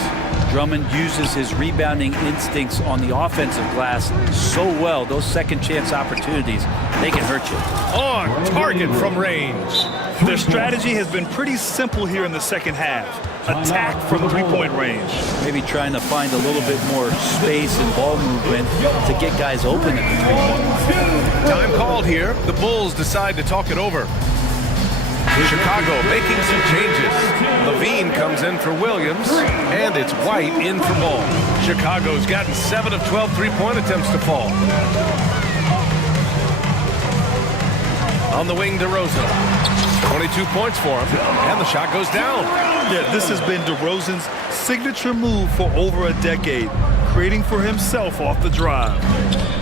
Drummond uses his rebounding instincts on the offensive glass so well. Those second chance opportunities, they can hurt you. On target from range. Their strategy has been pretty simple here in the second half. Attack from three-point range. Maybe trying to find a little bit more space and ball movement to get guys open at the three-point line. Time called here. The Bulls decide to talk it over. Chicago making some changes. Levine comes in for Williams, and it's White in for Ball. Chicago's gotten 7 of 12 three-point attempts to fall. On the wing, DeRozan. 22 points for him, and the shot goes down. Yeah, this has been DeRozan's signature move for over a decade, creating for himself off the drive.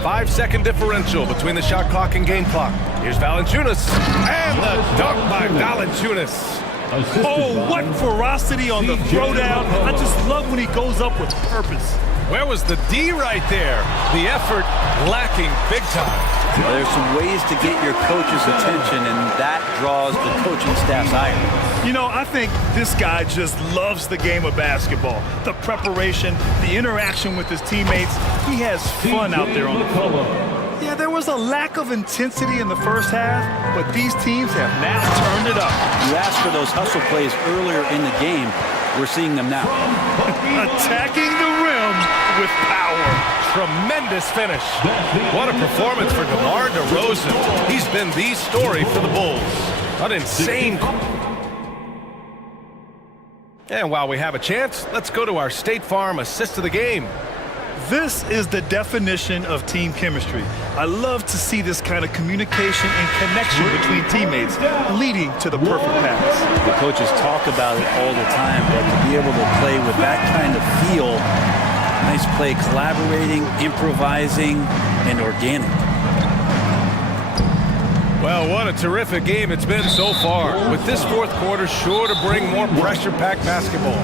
5-second differential between the shot clock and game clock. Here's Valanciunas, and the dunk by Valanciunas. Oh, what ferocity on the throwdown. I just love when he goes up with purpose. Where was the D right there? The effort lacking big time. There's some ways to get your coach's attention, and that draws the coaching staff's ire. You know, I think this guy just loves the game of basketball. The preparation, the interaction with his teammates. He has fun out there on the floor. Yeah, there was a lack of intensity in the first half, but these teams have now turned it up. You asked for those hustle plays earlier in the game. We're seeing them now. Attacking the rim with power. Tremendous finish. What a performance for DeMar DeRozan. He's been the story for the Bulls. An insane. And while we have a chance, let's go to our State Farm assist of the game. This is the definition of team chemistry. I love to see this kind of communication and connection between teammates leading to the perfect pass. The coaches talk about it all the time, but to be able to play with that kind of feel, nice play, collaborating, improvising, and organic. Well, what a terrific game it's been so far. With this fourth quarter sure to bring more pressure-packed basketball.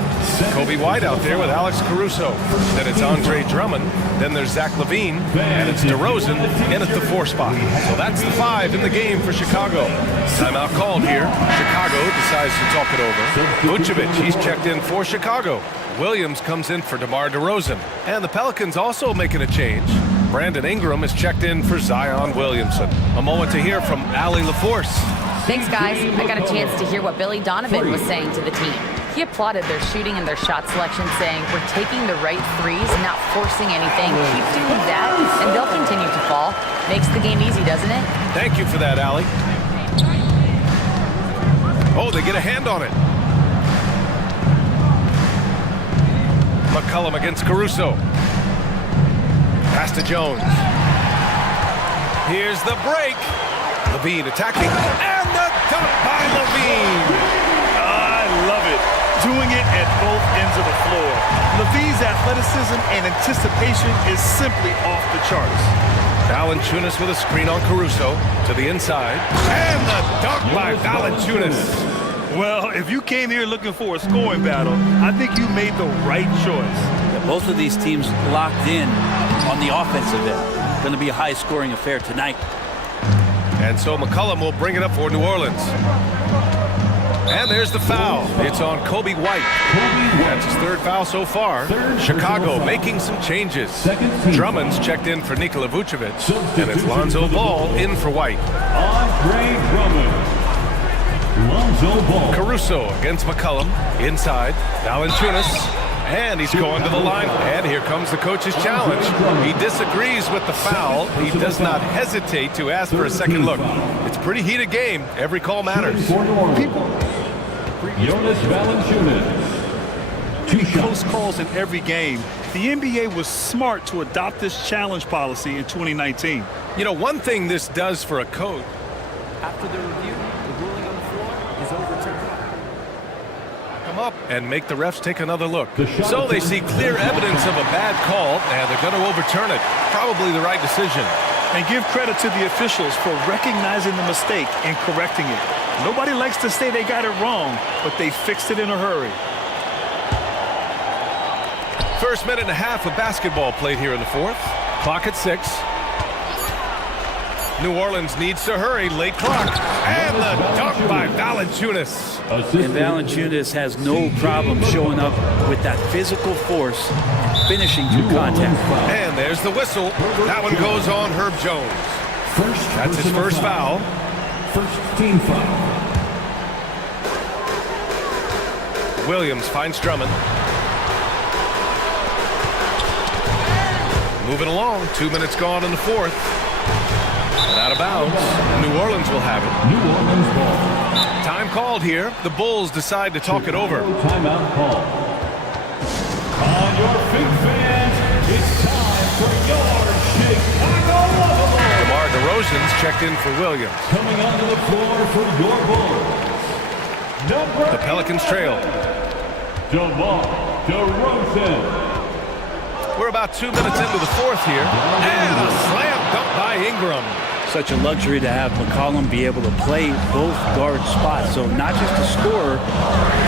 Kobe White out there with Alex Caruso. Then it's Andre Drummond. Then there's Zach LaVine. And it's DeRozan in at the 4 spot. So that's the 5 in the game for Chicago. Timeout called here. Chicago decides to talk it over. Vucevic, he's checked in for Chicago. Williams comes in for DeMar DeRozan. And the Pelicans also making a change. Brandon Ingram is checked in for Zion Williamson. A moment to hear from Allie LaForce. Thanks, guys. I got a chance to hear what Billy Donovan was saying to the team. He applauded their shooting and their shot selection, saying, "We're taking the right threes, not forcing anything. Keep doing that, and they'll continue to fall." Makes the game easy, doesn't it? Thank you for that, Allie. Oh, they get a hand on it. McCollum against Caruso. Pass to Jones. Here's the break. LaVine attacking. And the dunk by LaVine. I love it. Doing it at both ends of the floor. LaVine's athleticism and anticipation is simply off the charts. Valanciunas with a screen on Caruso to the inside. And the dunk by Valanciunas. Well, if you came here looking for a scoring battle, I think you made the right choice. Both of these teams locked in on the offensive end. Going to be a high-scoring affair tonight. And so McCollum will bring it up for New Orleans. And there's the foul. It's on Kobe White. That's his 3rd foul so far. Chicago making some changes. Drummond's checked in for Nikola Vucevic. And it's Lonzo Ball in for White. Andre Drummond. Lonzo Ball. Caruso against McCollum. Inside. Valanciunas. And he's going to the line. And here comes the coach's challenge. He disagrees with the foul. He does not hesitate to ask for a second look. It's a pretty heated game. Every call matters. Jonas Valanciunas. Close calls in every game. The NBA was smart to adopt this challenge policy in 2019. You know, one thing this does for a coach. After the review, the ruling on the floor is overturned. Come up and make the refs take another look. So they see clear evidence of a bad call, and they're going to overturn it. Probably the right decision. And give credit to the officials for recognizing the mistake and correcting it. Nobody likes to say they got it wrong, but they fixed it in a hurry. First minute and a half of basketball played here in the 4th. Clock at 6. New Orleans needs to hurry. Late clock. And the dunk by Valanciunas. And Valanciunas has no problem showing up with that physical force and finishing through contact. And there's the whistle. That one goes on Herb Jones. That's his first foul. First team foul. Williams finds Drummond. Moving along. 2 minutes gone in the fourth. And out of bounds. New Orleans will have it. New Orleans ball. Time called here. The Bulls decide to talk it over. Timeout call. On your big fans, it's time for your Chicago Bulls. DeMar DeRozan's checked in for Williams. Coming onto the floor for your Bulls. The Pelicans trail. DeMar DeRozan. We're about 2 minutes into the fourth here. And a slam dunk by Ingram. Such a luxury to have McCollum be able to play both guard spots. So not just a scorer,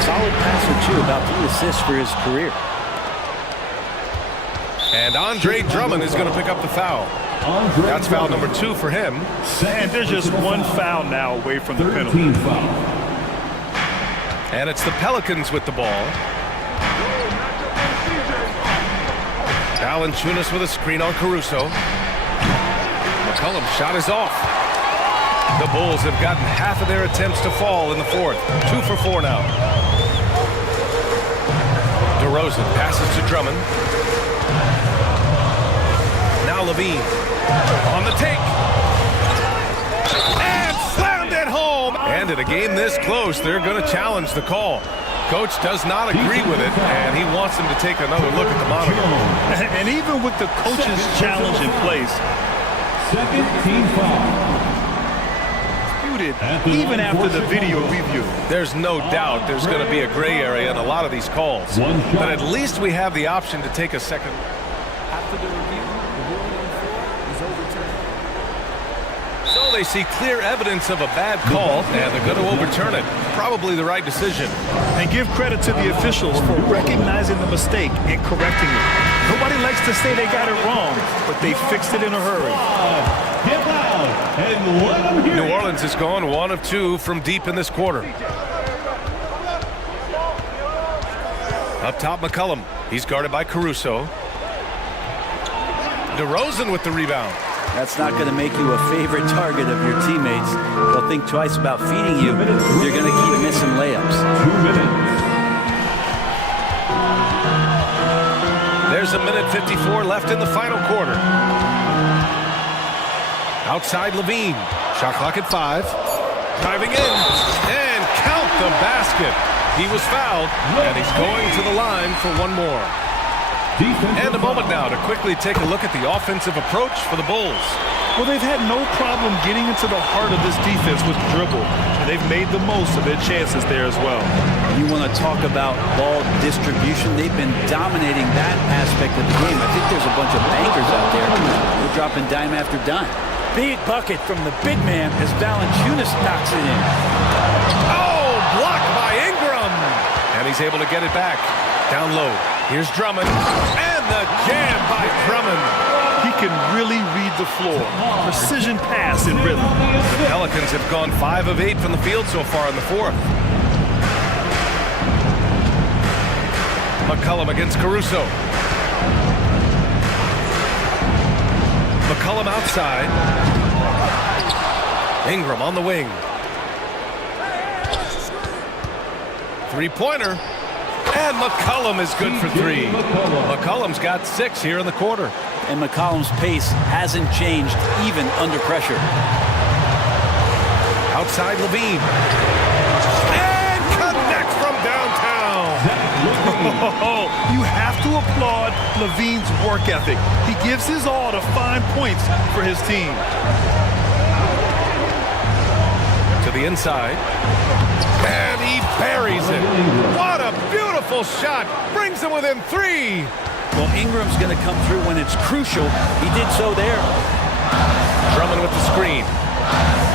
solid passer too, about 3 assists for his career. And Andre Drummond is going to pick up the foul. That's foul number 2 for him. And there's just one foul now away from the penalty. And it's the Pelicans with the ball. Valanciunas with a screen on Caruso. McCollum's shot is off. The Bulls have gotten half of their attempts to fall in the fourth. 2 for 4 now. DeRozan passes to Drummond. Now Levine on the take. And slammed it home. And in a game this close, they're going to challenge the call. Coach does not agree with it, and he wants them to take another look at the monitor. And even with the coach's challenge in place, Second team foul. disputed even after the video review. There's no doubt there's going to be a gray area in a lot of these calls. But at least we have the option to take a second. After the review, the ruling on the floor is overturned. So they see clear evidence of a bad call, and they're going to overturn it. Probably the right decision. And give credit to the officials for recognizing the mistake and correcting it. Nobody likes to say they got it wrong, but they fixed it in a hurry. Get loud and let them hear. New Orleans has gone 1 of 2 from deep in this quarter. Up top, McCollum. He's guarded by Caruso. DeRozan with the rebound. That's not going to make you a favorite target of your teammates. They'll think twice about feeding you. You're going to keep missing layups. 2 minutes. There's a minute 54 left in the final quarter. Outside Levine. Shot clock at 5. Driving in. And count the basket. He was fouled, and he's going to the line for one more. And a moment now to quickly take a look at the offensive approach for the Bulls. Well, they've had no problem getting into the heart of this defense with dribble, and they've made the most of their chances there as well. You want to talk about ball distribution? They've been dominating that aspect of the game. I think there's a bunch of bankers out there. They're dropping dime after dime. Big bucket from the big man as Valanciunas knocks it in. Oh, blocked by Ingram. And he's able to get it back. Down low. Here's Drummond. And the jam by Drummond. He can really read the floor. Precision pass in rhythm. The Pelicans have gone 5 of 8 from the field so far in the fourth. McCollum against Caruso. McCollum outside. Ingram on the wing. 3-pointer. And McCollum is good for 3. McCollum's got 6 here in the quarter. And McCollum's pace hasn't changed even under pressure. Outside Levine. And connects from downtown. You have to applaud Levine's work ethic. He gives his all to find points for his team. To the inside. And he buries it. What a beautiful shot. Brings him within 3. Well, Ingram's going to come through when it's crucial. He did so there. Drummond with the screen.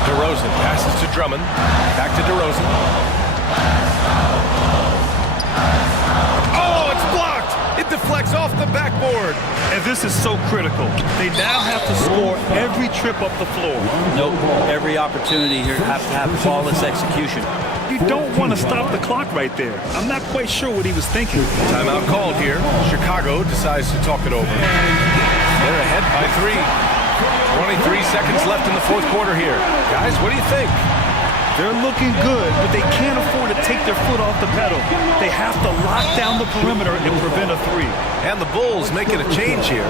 DeRozan passes to Drummond. Back to DeRozan. Oh, it's blocked. It deflects. deflects off the backboard. And this is so critical. They now have to score every trip up the floor. Nope. Every opportunity here have to have flawless execution. You don't want to stop the clock right there. I'm not quite sure what he was thinking. Timeout called here. Chicago decides to talk it over. They're ahead by 3. 23 seconds left in the fourth quarter here. Guys, what do you think? They're looking good, but they can't afford to take their foot off the pedal. They have to lock down the perimeter and prevent a 3. And the Bulls making a change here.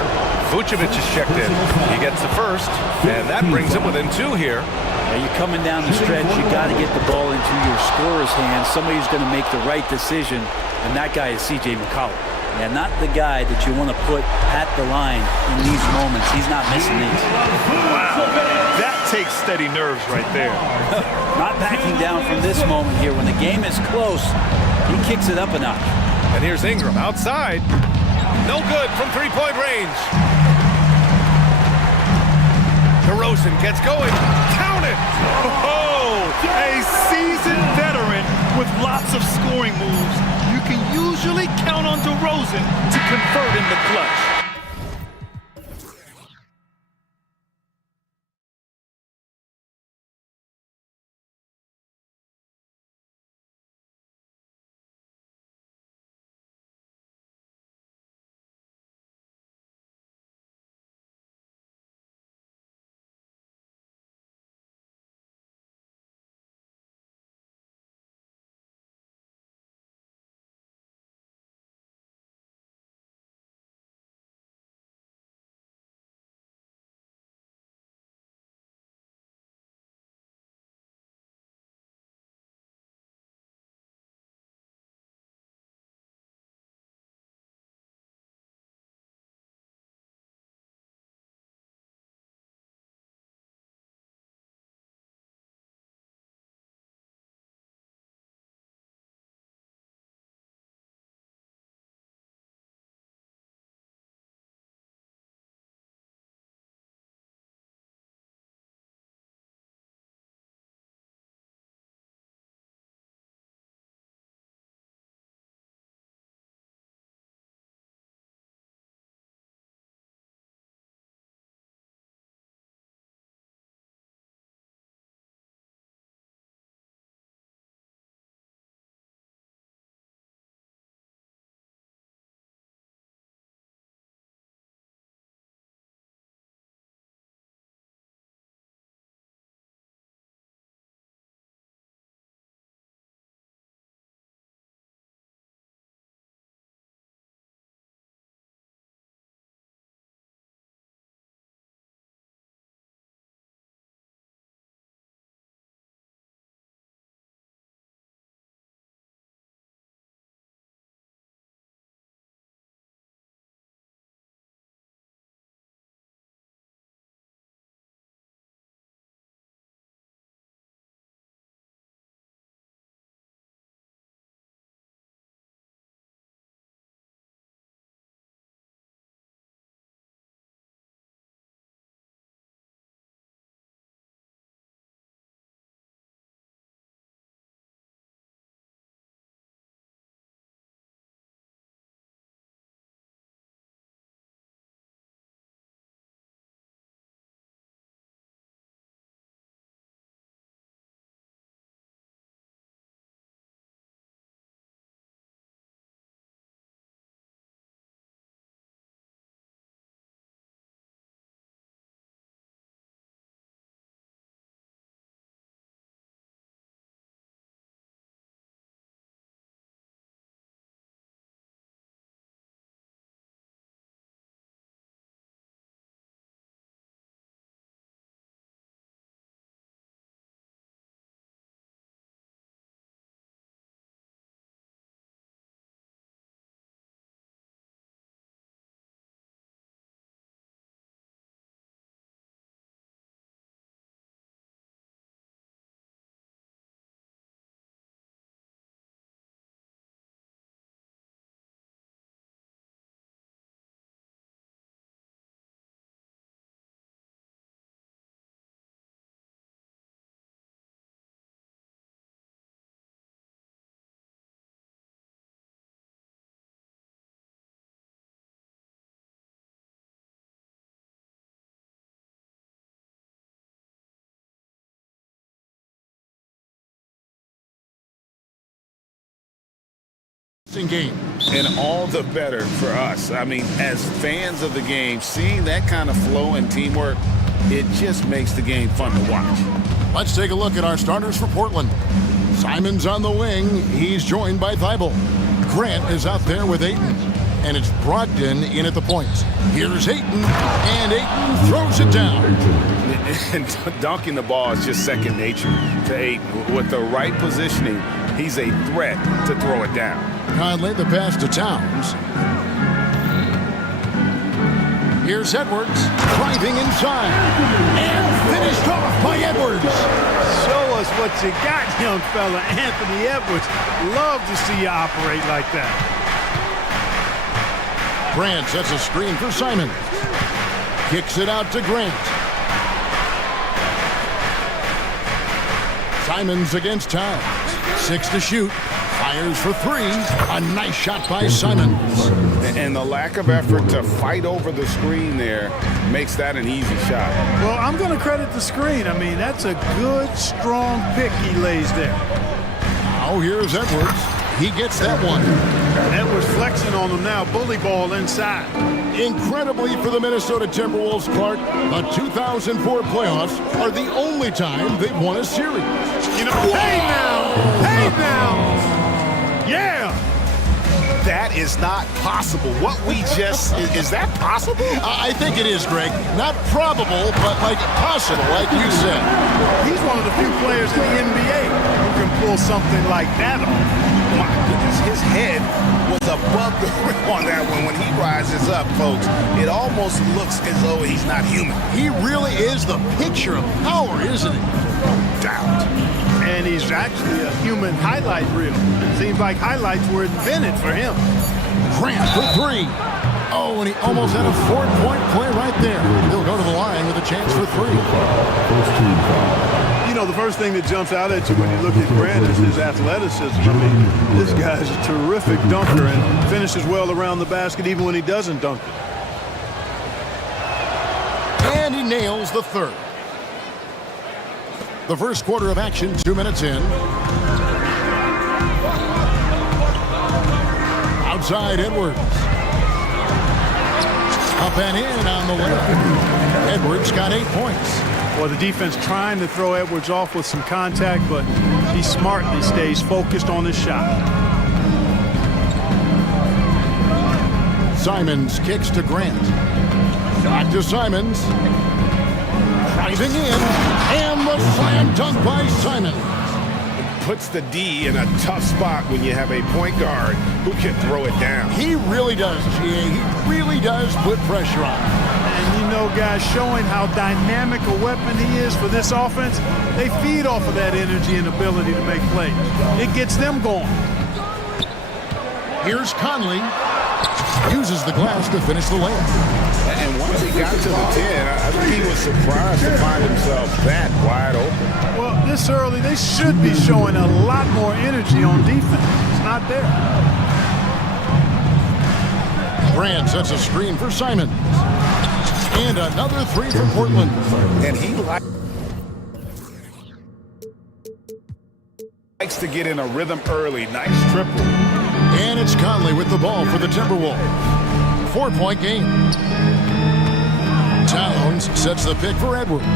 Vucevic is checked in. He gets the first, and that brings him within 2 here. Now you're coming down the stretch, you got to get the ball into your scorer's hands. Somebody who's going to make the right decision, and that guy is C.J. McCollum. Yeah, not the guy that you want to put at the line in these moments. He's not missing these. Wow, that takes steady nerves right there. Not backing down from this moment here. When the game is close, he kicks it up a notch. And here's Ingram outside. No good from three-point range. DeRozan gets going. Count it! Oh, a seasoned veteran with lots of scoring moves. You can usually count on DeRozan to convert in the clutch. game. And all the better for us. I mean, as fans of the game, seeing that kind of flow and teamwork, it just makes the game fun to watch. Let's take a look at our starters for Portland. Simon's on the wing. He's joined by Thibault. Grant is out there with Ayton. And it's Brogdon in at the points. Here's Ayton, and Ayton throws it down. And dunking the ball is just second nature to Ayton. With the right positioning, he's a threat to throw it down. Conley the pass to Towns. Here's Edwards, driving inside. And finished off by Edwards. Show us what you got, young fella. Anthony Edwards. Love to see you operate like that. Grant sets a screen for Simon. Kicks it out to Grant. Simon's against Towns. 6 to shoot. Fires for 3. A nice shot by Simons. And the lack of effort to fight over the screen there makes that an easy shot. Well, I'm going to credit the screen. I mean, that's a good, strong pick he lays there. Now here's Edwards. He gets that one. Edwards flexing on him now. Bully ball inside. Incredibly for the Minnesota Timberwolves, Clark, the 2004 playoffs are the only time they've won a series. You know, hey now! Hey now! Yeah! That is not possible. What we just, is that possible? I think it is, Greg. Not probable, but like possible, like you said. He's one of the few players in the NBA who can pull something like that off. My goodness, his head was above the rim on that one. When he rises up, folks, it almost looks as though he's not human. He really is the picture of power, isn't he? Doubt. And he's actually a human highlight reel. It seems like highlights were invented for him. Grant for 3. Oh, and he almost had a 4-point play right there. He'll go to the line with a chance for 3. You know, the first thing that jumps out at you when you look at Grant is his athleticism. I mean, this guy's a terrific dunker and finishes well around the basket even when he doesn't dunk it. And he nails the third. The first quarter of action, 2 minutes in. Outside Edwards. Up and in on the way. Edwards got 8 points. Well, the defense trying to throw Edwards off with some contact, but he smartly stays focused on his shot. Simons kicks to Grant. Back to Simons. Driving in, and the slam dunk by Simons. Puts the D in a tough spot when you have a point guard who can throw it down. He really does, G.A. He really does put pressure on. And you know, guys, showing how dynamic a weapon he is for this offense, they feed off of that energy and ability to make plays. It gets them going. Here's Conley. Uses the glass to finish the layup. And once he got to the 10, I think he was surprised to find himself that wide open. Well, this early, they should be showing a lot more energy on defense. It's not there. Grant sets a screen for Simons. And another 3 from Portland. And he likes to get in a rhythm early. Nice triple. And it's Conley with the ball for the Timberwolves. 4-point game. Towns sets the pick for Edwards.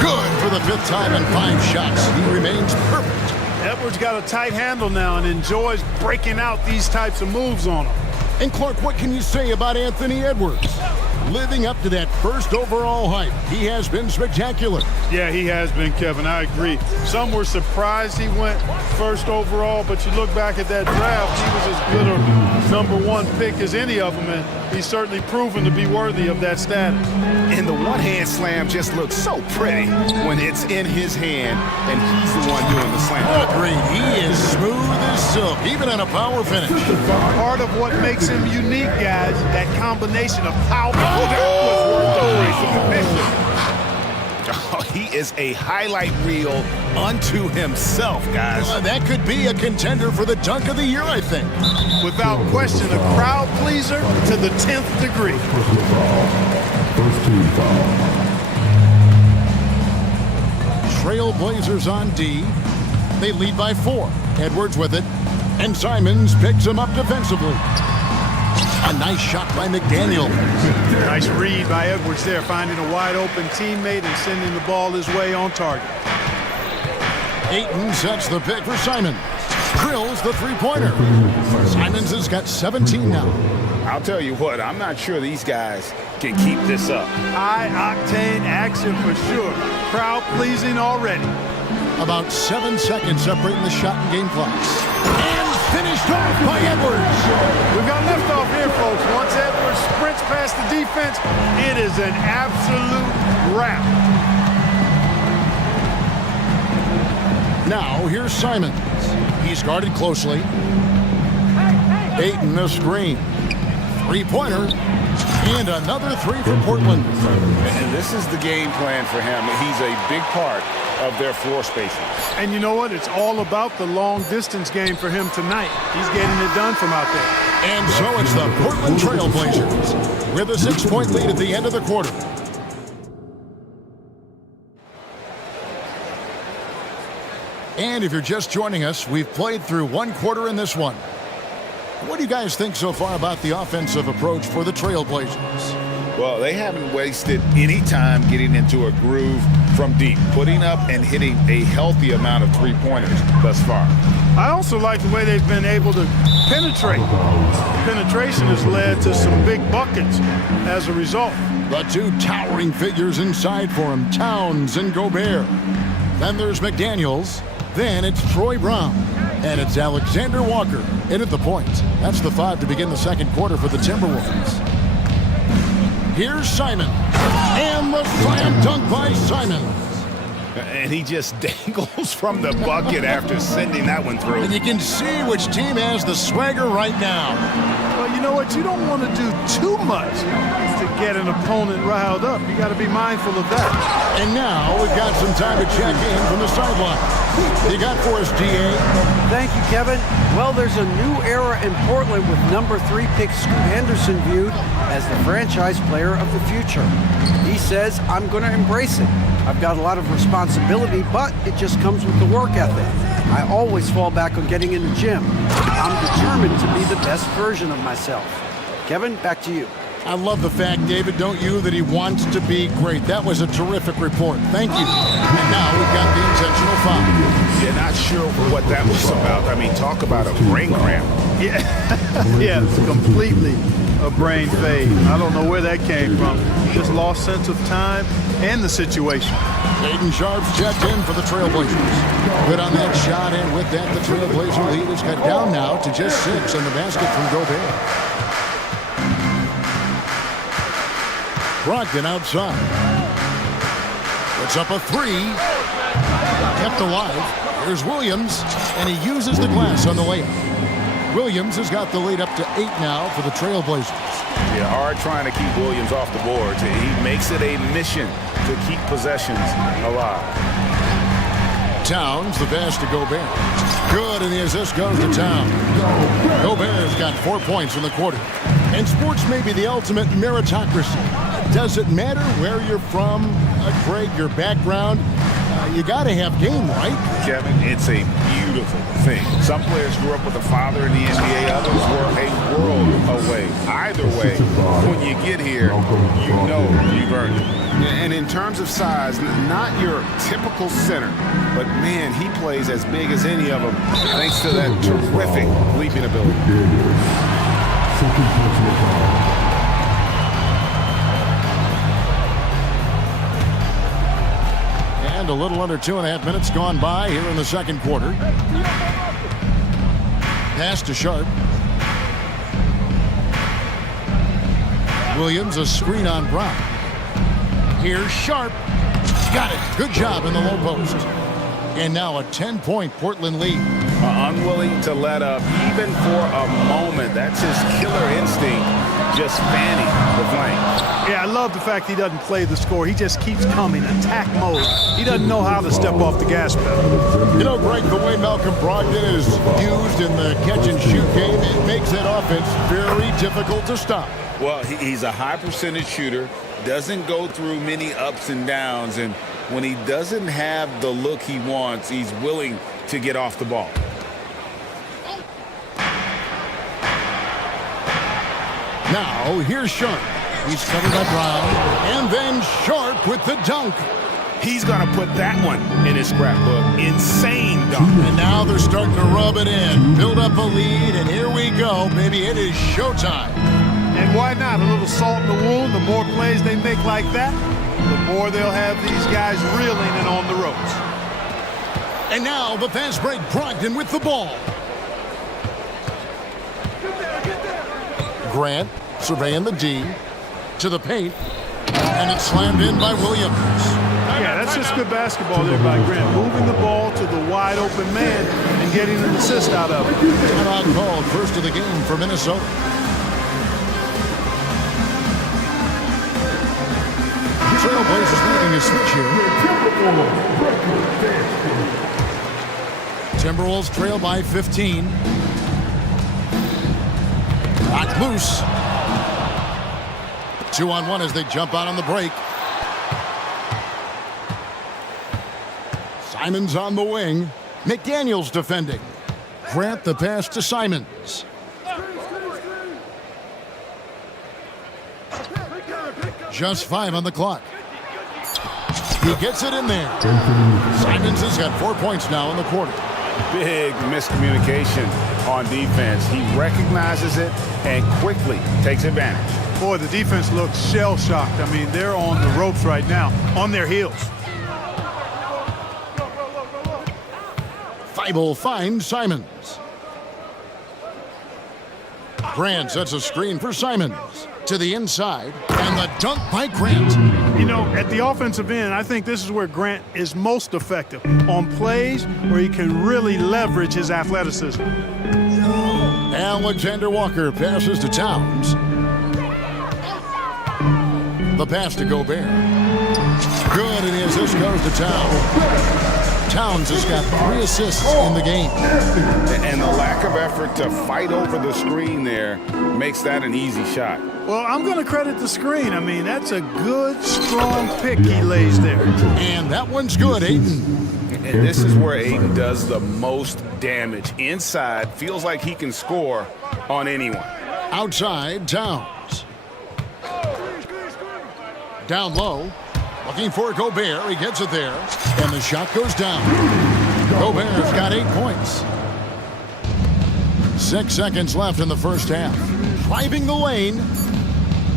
Good for the 5th time in 5 shots. He remains perfect. Edwards got a tight handle now and enjoys breaking out these types of moves on him. And Clark, what can you say about Anthony Edwards? Living up to that first overall hype, he has been spectacular. Yeah, he has been, Kevin. I agree. Some were surprised he went first overall, but you look back at that draft, he was as good a #1 pick as any of them, and he's certainly proven to be worthy of that status. And the one-hand slam just looks so pretty when it's in his hand, and he's the one doing the slam. Agreed. He is smooth as silk, even in a power finish. Part of what makes him unique, guys, that combination of power. Oh, that was worth the price of admission. Oh, he is a highlight reel unto himself, guys. That could be a contender for the dunk of the year, I think. Without question, a crowd pleaser to the 10th degree. First team foul. Trailblazers on D. They lead by 4. Edwards with it. And Simons picks him up defensively. A nice shot by McDaniel. Nice read by Edwards there, finding a wide open teammate and sending the ball his way on target. Ayton sets the pick for Simons. Drills the three-pointer. Simons has got 17 now. I'll tell you what, I'm not sure these guys can keep this up. High-octane action for sure. Crowd-pleasing already. About 7 seconds separating the shot and game clocks. And finished off by Edwards. We've got liftoff here, folks. Once Edwards sprints past the defense, it is an absolute wrap. Now, here's Simons. He's guarded closely. Ayton a screen. Three-pointer. And another three for Portland. And this is the game plan for him. He's a big part of their floor spacing. And you know what? It's all about the long-distance game for him tonight. He's getting it done from out there. And so it's the Portland Trailblazers with a 6-point lead at the end of the quarter. And if you're just joining us, we've played through one quarter in this one. What do you guys think so far about the offensive approach for the Trailblazers? Well, they haven't wasted any time getting into a groove from deep, putting up and hitting a healthy amount of three-pointers thus far. I also like the way they've been able to penetrate. Penetration has led to some big buckets as a result. The two towering figures inside for him, Towns and Gobert. Then there's McDaniels. Then it's Troy Brown. And it's Alexander Walker in at the point. That's the 5 to begin the second quarter for the Timberwolves. Here's Simon. And the slam dunk by Simon. And he just dangles from the bucket after sending that one through. And you can see which team has the swagger right now. Well, you know what? You don't want to do too much to get an opponent riled up. You got to be mindful of that. And now we've got some time to check in from the sideline. You got for us, DA? Thank you, Kevin. Well, there's a new era in Portland with number 3 pick Scoot Henderson viewed as the franchise player of the future. He says, I'm going to embrace it. I've got a lot of responsibility, but it just comes with the work ethic. I always fall back on getting in the gym. I'm determined to be the best version of myself. Kevin, back to you. I love the fact, David, don't you, that he wants to be great. That was a terrific report. Thank you. And now we've got the intentional foul. Yeah, not sure what that was about. I mean, talk about a brain cramp. Yeah, yeah, it's completely a brain fade. I don't know where that came from. Just lost sense of time and the situation. Aiden Sharp's checked in for the Trailblazers. Good on that shot, and with that, the Trailblazer lead is cut down now to just 6 on the basket from Gobert. Brogdon outside. Puts up a 3. Kept alive. Here's Williams, and he uses the glass on the layup. Williams has got the lead up to 8 now for the Trailblazers. Yeah, hard trying to keep Williams off the boards. He makes it a mission to keep possessions alive. Towns, the pass to Gobert. Good, and the assist goes to Towns. Gobert's got 4 points in the quarter. And sports may be the ultimate meritocracy. Does it matter where you're from, Craig, your background? You got to have game, right? Kevin, it's a beautiful thing. Some players grew up with a father in the NBA, others were a world away. Either way, when you get here, you know you've earned it. And in terms of size, not your typical center, but man, he plays as big as any of them thanks to that terrific leaping ability. And a little under 2.5 minutes gone by here in the second quarter. Pass to Sharp. Williams, a screen on Brown. Here's Sharp. Got it. Good job in the low post. And now a 10-point Portland lead. Unwilling to let up even for a moment. That's his killer instinct, just fanning the flank. Yeah, I love the fact he doesn't play the score. He just keeps coming, attack mode. He doesn't know how to step off the gas pedal. You know, Greg, the way Malcolm Brogdon is used in the catch-and-shoot game, it makes that offense very difficult to stop. Well, he's a high-percentage shooter, doesn't go through many ups and downs, and when he doesn't have the look he wants, he's willing to get off the ball. Now, here's Sharp. He's covered by Brown. And then Sharp with the dunk. He's going to put that one in his scrapbook. Insane dunk. And now they're starting to rub it in. Build up a lead, and here we go. Baby, it is showtime. And why not? A little salt in the wound. The more plays they make like that, the more they'll have these guys reeling and on the ropes. And now the fast break, Brogdon with the ball. Grant surveying the D to the paint. And it's slammed in by Williams. Yeah, that's just good basketball there by Grant. Moving the ball to the wide open man and getting an assist out of it. Timeout called, first of the game for Minnesota. Trailblazers making a switch here. Timberwolves trail by 15. Knocked loose. 2-on-1 as they jump out on the break. Simons on the wing. McDaniels defending. Grant the pass to Simons. Just 5 on the clock. He gets it in there. Simons has got 4 points now in the quarter. Big miscommunication on defense. He recognizes it and quickly takes advantage. Boy, the defense looks shell-shocked. I mean, they're on the ropes right now, on their heels. Thibault finds Simons. Grant sets a screen for Simons. To the inside, and the dunk by Grant. You know, at the offensive end, I think this is where Grant is most effective, on plays where he can really leverage his athleticism. Alexander Walker passes to Towns. The pass to Gobert. Good, it is. This goes to Towns. Towns has got 3 assists in the game. And the lack of effort to fight over the screen there makes that an easy shot. Well, I'm going to credit the screen. I mean, that's a good, strong pick he lays there. And that one's good, Ayton. And this is where Ayton does the most damage. Inside, feels like he can score on anyone. Outside, Towns. Down low. Looking for Gobert. He gets it there. And the shot goes down. Gobert's got 8 points. 6 seconds left in the first half. Driving the lane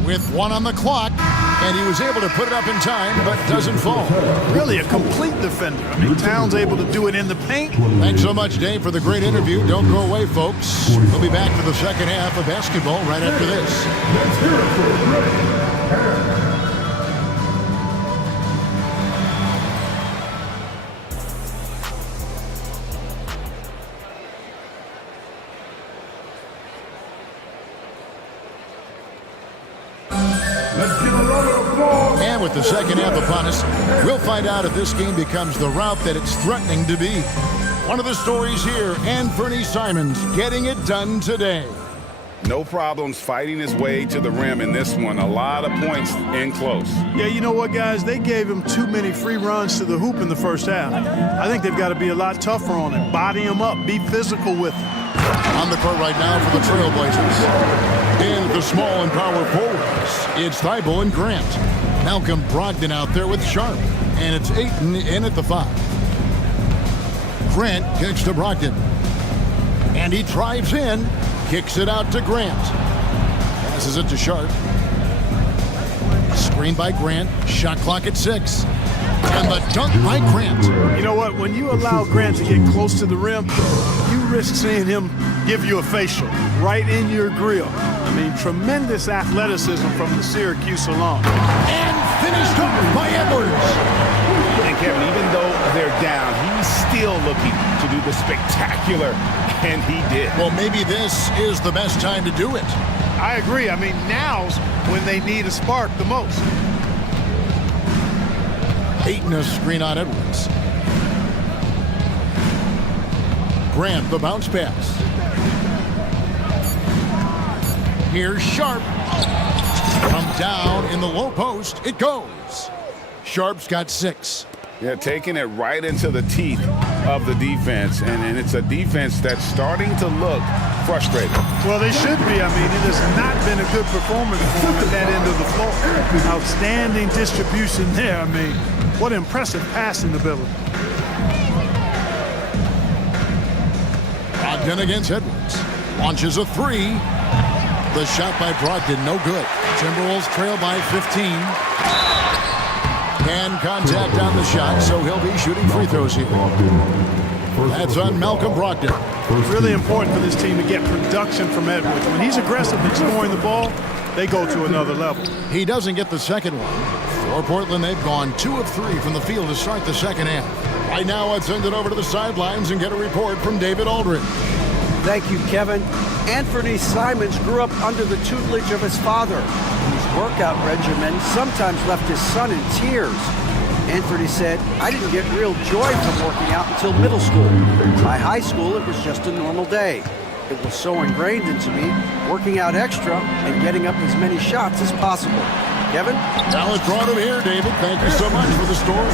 with 1 on the clock. And he was able to put it up in time, but doesn't fall. Really a complete defender. I mean, Towns able to do it in the paint. Thanks so much, Dave, for the great interview. Don't go away, folks. We'll be back for the second half of basketball right after this. Let's hear it for Grant. And with the second half upon us, we'll find out if this game becomes the route that it's threatening to be. One of the stories here, Anthony Simons getting it done today. No problems fighting his way to the rim in this one. A lot of points in close. Yeah, you know what, guys? They gave him too many free runs to the hoop in the first half. I think they've got to be a lot tougher on him. Body him up. Be physical with him. On the court right now for the Trailblazers. In the small and power forwards, it's Thibault and Grant. Malcolm Brogdon out there with Sharp. And it's Ayton in at the 5. Grant kicks to Brogdon. And he drives in. Kicks it out to Grant. Passes it to Sharp. Screen by Grant. Shot clock at 6. And the dunk by Grant. You know what? When you allow Grant to get close to the rim, you risk seeing him give you a facial right in your grill. I mean, tremendous athleticism from the Syracuse alum. And finished off by Edwards. And Kevin, even though they're down, he's still looking to do the spectacular, and he did. Well, maybe this is the best time to do it. I agree. I mean, now's when they need a spark the most. Ayton a screen on Edwards. Grant the bounce pass. Here's Sharp. From down in the low post, it goes. Sharp's got 6. Yeah, taking it right into the teeth of the defense. And it's a defense that's starting to look frustrated. Well, they should be. I mean, it has not been a good performance for them at that end of the floor. Outstanding distribution there. I mean, what impressive passing ability. Brogdon against Edwards. Launches a three. The shot by Brogdon, no good. Timberwolves trail by 15. And contact on the shot, so he'll be shooting free throws here. That's on Malcolm Brogdon. It's really important for this team to get production from Edwards. When he's aggressive in scoring the ball, they go to another level. He doesn't get the second one. For Portland, they've gone 2 of 3 from the field to start the second half. Right now, let's send it over to the sidelines and get a report from David Aldridge. Thank you, Kevin. Anthony Simons grew up under the tutelage of his father, whose workout regimen sometimes left his son in tears. Anthony said, "I didn't get real joy from working out until middle school. By high school, it was just a normal day. It was so ingrained into me, working out extra and getting up as many shots as possible." Kevin? Now it's brought him here, David. Thank you so much for the story.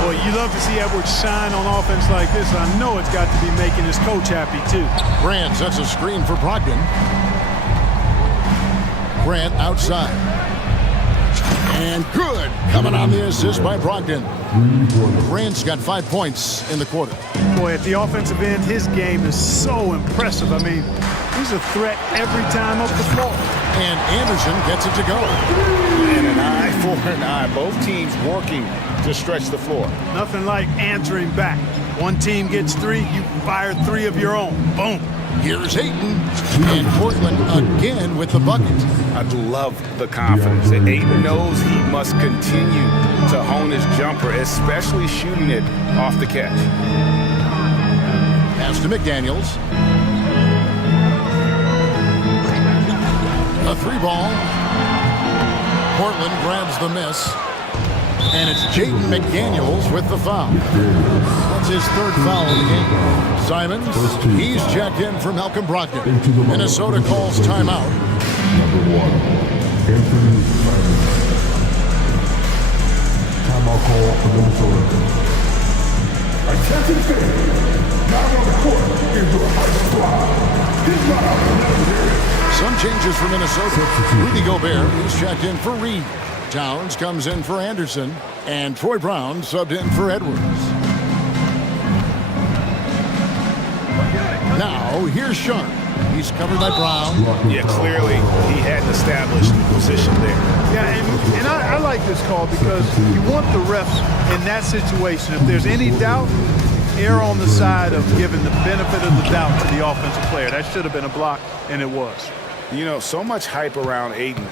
Boy, you love to see Edwards shine on offense like this. I know it's got to be making his coach happy, too. Grant sets a screen for Brogdon. Grant outside. And good. Coming on the assist by Brogdon. Grant's got 5 points in the quarter. Boy, at the offensive end, his game is so impressive. I mean, he's a threat every time up the floor. And Anderson gets it to go. And an eye for an eye. Both teams working to stretch the floor. Nothing like answering back. One team gets 3, you fire 3 of your own. Boom. Here's Ayton. And Portland again with the bucket. I love the confidence. And Ayton knows he must continue to hone his jumper, especially shooting it off the catch. Pass to McDaniels. A 3-ball. Portland grabs the miss. And it's Jaden McDaniels with the foul. That's his 3rd foul of the game. Simons, he's checked in for Malcolm Brogdon. Minnesota calls timeout. Number 1, Anthony Simons. Timeout call for Minnesota. Attention fans. Now on the court is the high squad. This round. Some changes for Minnesota. Rudy Gobert, he's checked in for Reed. Towns comes in for Anderson, and Troy Brown subbed in for Edwards. Now, here's Sharp. He's covered by Brown. Yeah, clearly he hadn't established position there. Yeah, and I like this call because you want the refs in that situation. If there's any doubt, err on the side of giving the benefit of the doubt to the offensive player. That should have been a block, and it was. You know, so much hype around Ayton.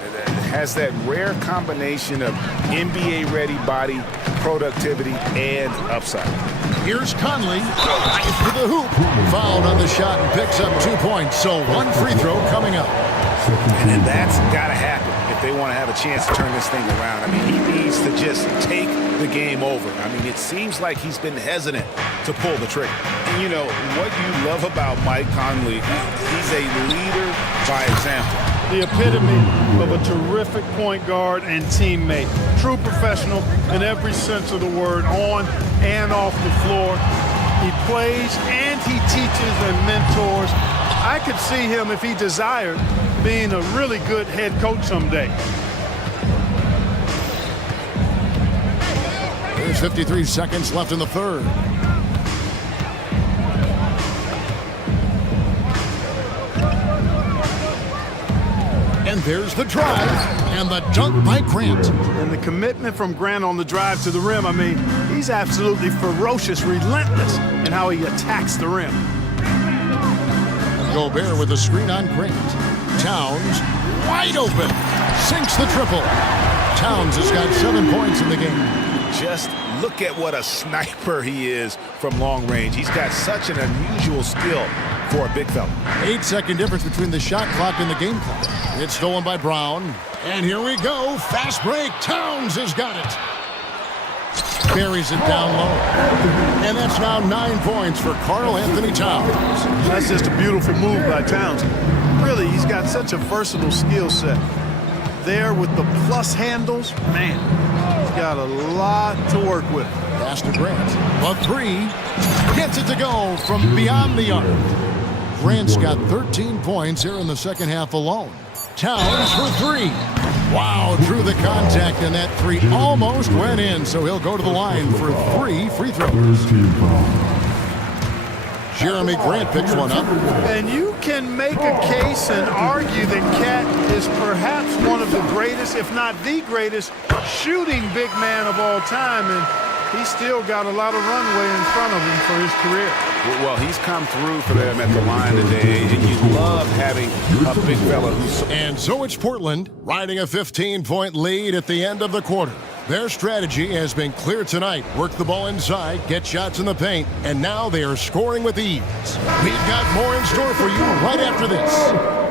Has that rare combination of NBA-ready body, productivity, and upside. Here's Conley. Eyes to the hoop. Fouled on the shot and picks up 2 points. So 1 free throw coming up. And that's got to happen if they want to have a chance to turn this thing around. I mean, he needs to just take the game over. I mean, it seems like he's been hesitant to pull the trigger. And, you know, what you love about Mike Conley, he's a leader by example. The epitome of a terrific point guard and teammate. True professional in every sense of the word, on and off the floor. He plays and he teaches and mentors. I could see him, if he desired, being a really good head coach someday. There's 53 seconds left in the 3rd. And there's the drive and the dunk by Grant. And the commitment from Grant on the drive to the rim, I mean, he's absolutely ferocious, relentless in how he attacks the rim. Gobert with a screen on Grant. Towns wide open. Sinks the triple. Towns has got 7 points in the game. Just look at what a sniper he is from long range. He's got such an unusual skill for a big fella. 8-second difference between the shot clock and the game clock. It's stolen by Brown. And here we go. Fast break. Towns has got it. Buries it down low. And that's now 9 points for Karl Anthony Towns. That's just a beautiful move by Towns. Really, he's got such a versatile skill set. There with the plus handles, man, he's got a lot to work with. Pass to Grant. A 3. Gets it to go from beyond the arc. Grant's got 13 points here in the second half alone. Towns for three. Wow, drew the contact, and that three almost went in, so he'll go to the line for 3 free throws. Jeremy Grant picks one up. And you can make a case and argue that Cat is perhaps one of the greatest, if not the greatest, shooting big man of all time, and he's still got a lot of runway in front of him for his career. Well, he's come through for them at the line today, and you love having a big fella who's... And so it's Portland riding a 15-point lead at the end of the quarter. Their strategy has been clear tonight. Work the ball inside, get shots in the paint, and now they are scoring with ease. We've got more in store for you right after this.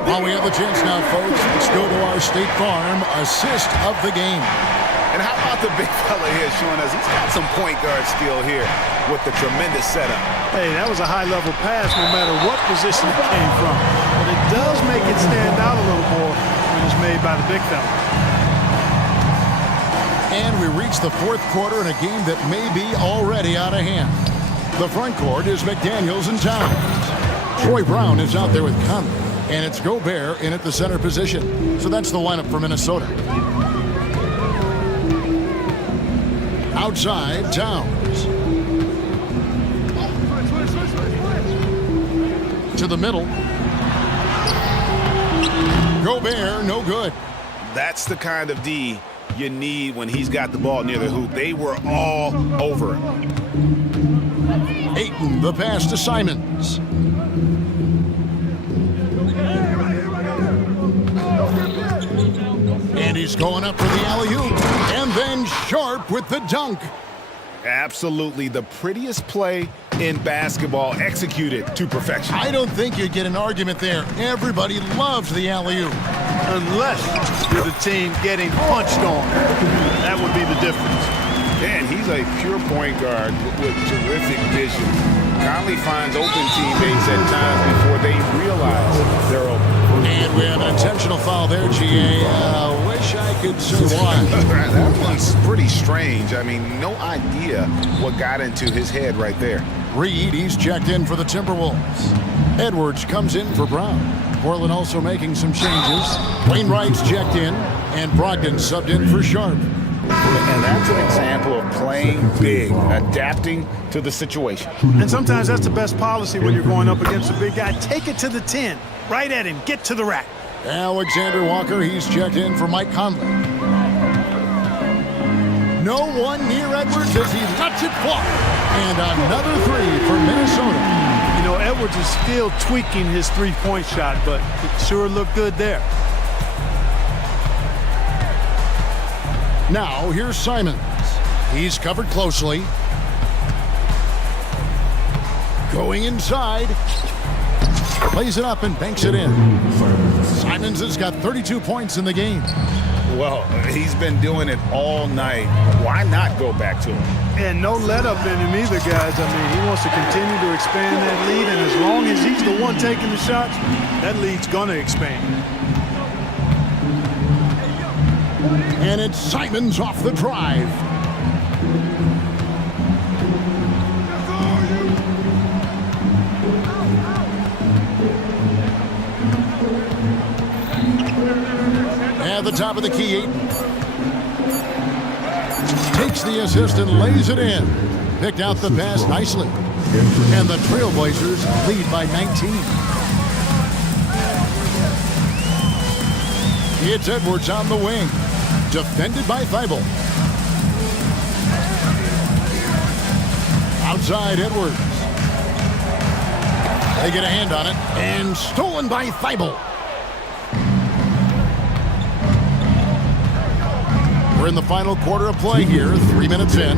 While we have the chance now, folks, let's go to our State Farm assist of the game. And how about the big fella here showing us he's got some point guard skill here with the tremendous setup. Hey, that was a high-level pass no matter what position it came from. But it does make it stand out a little more when it's made by the big fella. And we reach the fourth quarter in a game that may be already out of hand. The front court is McDaniels and Towns. Troy Brown is out there with Conley, and it's Gobert in at the center position. So that's the lineup for Minnesota. Outside, Towns. To the middle. Gobert, no good. That's the kind of D you need when he's got the ball near the hoop. They were all over him. Ayton, the pass to Simons. And he's going up for the alley-oop. And then Sharp with the dunk. Absolutely the prettiest play in basketball, executed to perfection. I don't think you'd get an argument there. Everybody loves the alley-oop. Unless you're the team getting punched on. That would be the difference. And he's a pure point guard with terrific vision. Conley finds open teammates at times before they realize they're open. And we have an intentional foul there, GA. Wish I could say why. That one's pretty strange. I mean, no idea what got into his head right there. Reed, he's checked in for the Timberwolves. Edwards comes in for Brown. Portland also making some changes. Wainwright's checked in, and Brogdon subbed in for Sharp. And that's an example of playing big, adapting to the situation. And sometimes that's the best policy when you're going up against a big guy. Take it to the 10. Right at him. Get to the rack. Alexander Walker, he's checked in for Mike Conley. No one near Edwards as he lets it fly. And another three for Minnesota. You know, Edwards is still tweaking his three-point shot, but it sure looked good there. Now, here's Simons. He's covered closely. Going inside. Plays it up and banks it in. Simons has got 32 points in the game. Well, he's been doing it all night. Why not go back to him? And no let up in him either, guys. I mean, he wants to continue to expand that lead, and as long as he's the one taking the shots, that lead's going to expand. And it's Simons off the drive. At the top of the key, Ayton takes the assist and lays it in. Picked out the pass nicely. And the Trailblazers lead by 19. It's Edwards on the wing. Defended by Thibault. Outside Edwards. They get a hand on it. And stolen by Thibault. We're in the final quarter of play here, 3 minutes in.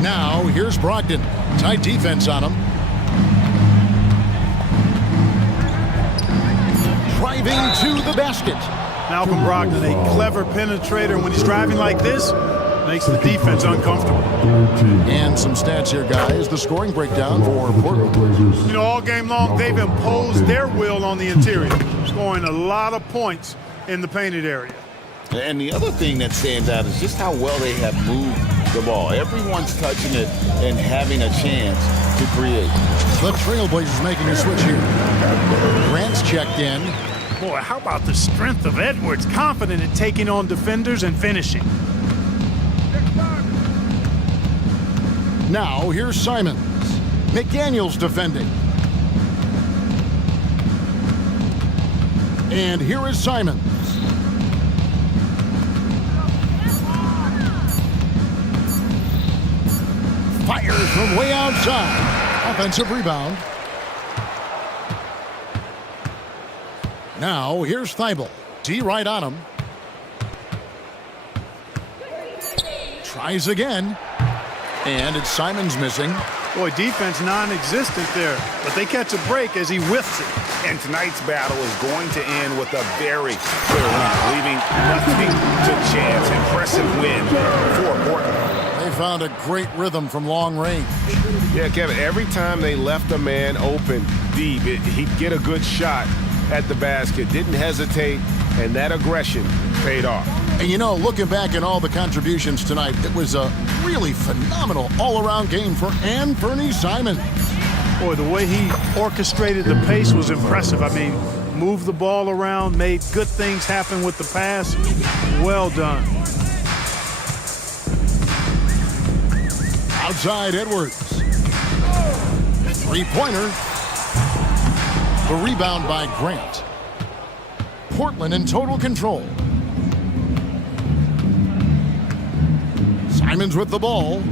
Now, here's Brogdon. Tight defense on him. Driving to the basket. Malcolm Brogdon, a clever penetrator. When he's driving like this, makes the defense uncomfortable. And some stats here, guys. The scoring breakdown for Portland. You know, all game long, they've imposed their will on the interior, scoring a lot of points in the painted area. And the other thing that stands out is just how well they have moved the ball. Everyone's touching it and having a chance to create. The Trailblazers making a switch here. Grant's checked in. Boy, how about the strength of Edwards? Confident in taking on defenders and finishing. Now, here's Simons. McDaniels defending. And here is Simons. Fires from way outside. Offensive rebound. Now, here's Thibault. D right on him. Tries again. And it's Simons missing. Boy, defense non-existent there, but they catch a break as he whiffs it. And tonight's battle is going to end with a very clear winner, leaving nothing to chance. Impressive win for Portland. They found a great rhythm from long range. Yeah, Kevin, every time they left a man open deep, he'd get a good shot at the basket. Didn't hesitate, and that aggression paid off. And you know, looking back at all the contributions tonight, it was a really phenomenal all-around game for Anfernee Simons. Boy, the way he orchestrated the pace was impressive. I mean, moved the ball around, made good things happen with the pass. Well done. Outside Edwards. Three-pointer. The rebound by Grant. Portland in total control. Simons with the ball.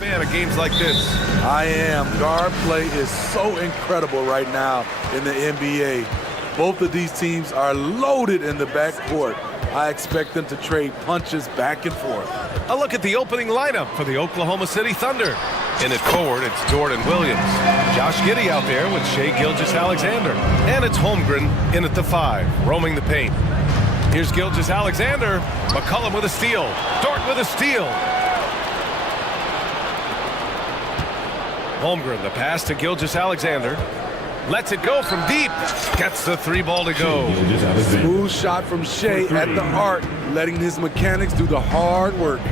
Fan of games like this. I am. Guard play is so incredible right now in the NBA. Both of these teams are loaded in the backcourt. I expect them to trade punches back and forth. A look at the opening lineup for the Oklahoma City Thunder. In it forward, it's Jordan Williams. Josh Giddey out there with Shai Gilgeous-Alexander. And it's Holmgren in at the 5, roaming the paint. Here's Gilgeous-Alexander. McCollum with a steal. Dort with a steal. Holmgren, the pass to Gilgeous-Alexander. Lets it go from deep. Gets the 3 ball to go. Smooth shot from Shai at the arc, letting his mechanics do the hard work.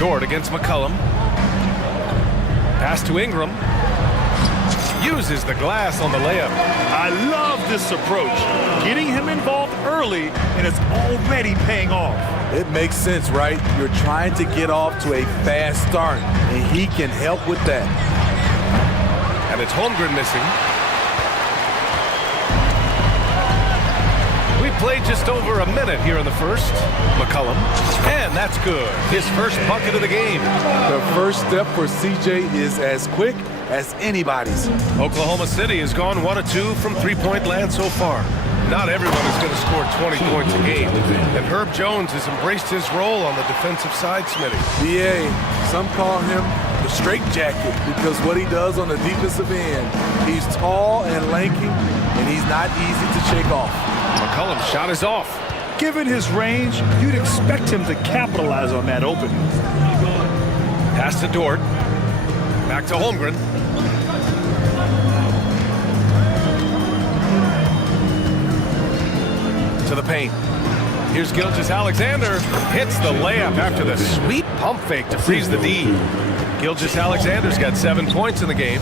Dort against McCollum. Pass to Ingram. Uses the glass on the layup. I love this approach. Getting him involved early, and it's already paying off. It makes sense, right? You're trying to get off to a fast start, and he can help with that. And it's Holmgren missing. We played just over a minute here in the first. McCollum. And that's good. His first bucket of the game. The first step for CJ is as quick as anybody's. Oklahoma City has gone 1 of 2 from three-point land so far. Not everyone is going to score 20 points a game. And Herb Jones has embraced his role on the defensive side, Smitty. BA, some call him the straitjacket because what he does on the defensive end, he's tall and lanky, and he's not easy to shake off. McCollum's shot is off. Given his range, you'd expect him to capitalize on that opening. Pass to Dort. Back to Holmgren. To the paint. Here's Gilgeous-Alexander. Hits the layup after the sweet pump fake to freeze the D. Gilgeous-Alexander's got 7 points in the game.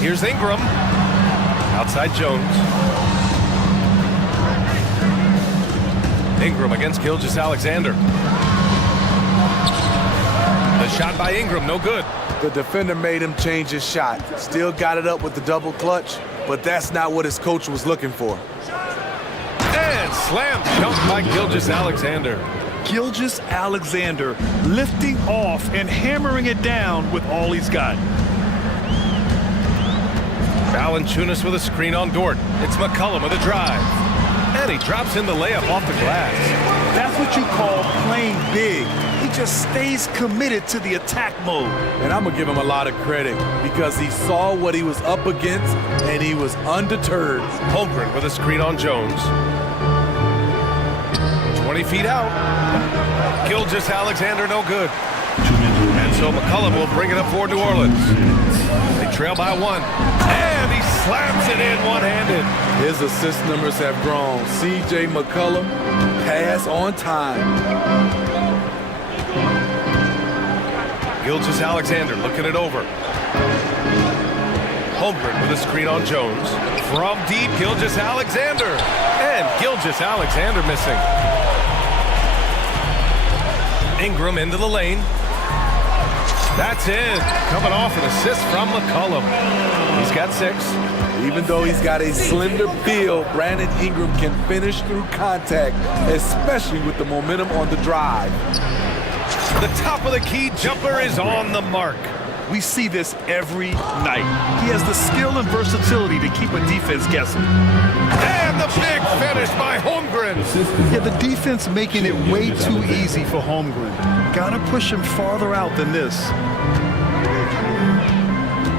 Here's Ingram. Outside Jones. Ingram against Gilgeous-Alexander. The shot by Ingram, no good. The defender made him change his shot. Still got it up with the double clutch, but that's not what his coach was looking for. And slam dunk by Gilgeous-Alexander. Gilgeous-Alexander lifting off and hammering it down with all he's got. Valanciunas with a screen on Dort. It's McCollum with a drive. And he drops in the layup off the glass. That's what you call playing big. He just stays committed to the attack mode. And I'm going to give him a lot of credit because he saw what he was up against and he was undeterred. Holmgren with a screen on Jones. 20 feet out. Gilgeous-Alexander no good. And so McCollum will bring it up for New Orleans. They trail by 1. And he slams it in one-handed. His assist numbers have grown. C.J. McCollum, pass on time. Gilgeous-Alexander looking it over. Holmgren with a screen on Jones. From deep, Gilgeous-Alexander. And Gilgeous-Alexander missing. Ingram into the lane. That's in. Coming off an assist from McCollum. He's got 6. Even though he's got a slender build, Brandon Ingram can finish through contact, especially with the momentum on the drive. The top of the key jumper is on the mark. We see this every night. He has the skill and versatility to keep a defense guessing. And the big finish by Holmgren. Yeah, the defense making it way too easy for Holmgren. Gotta push him farther out than this.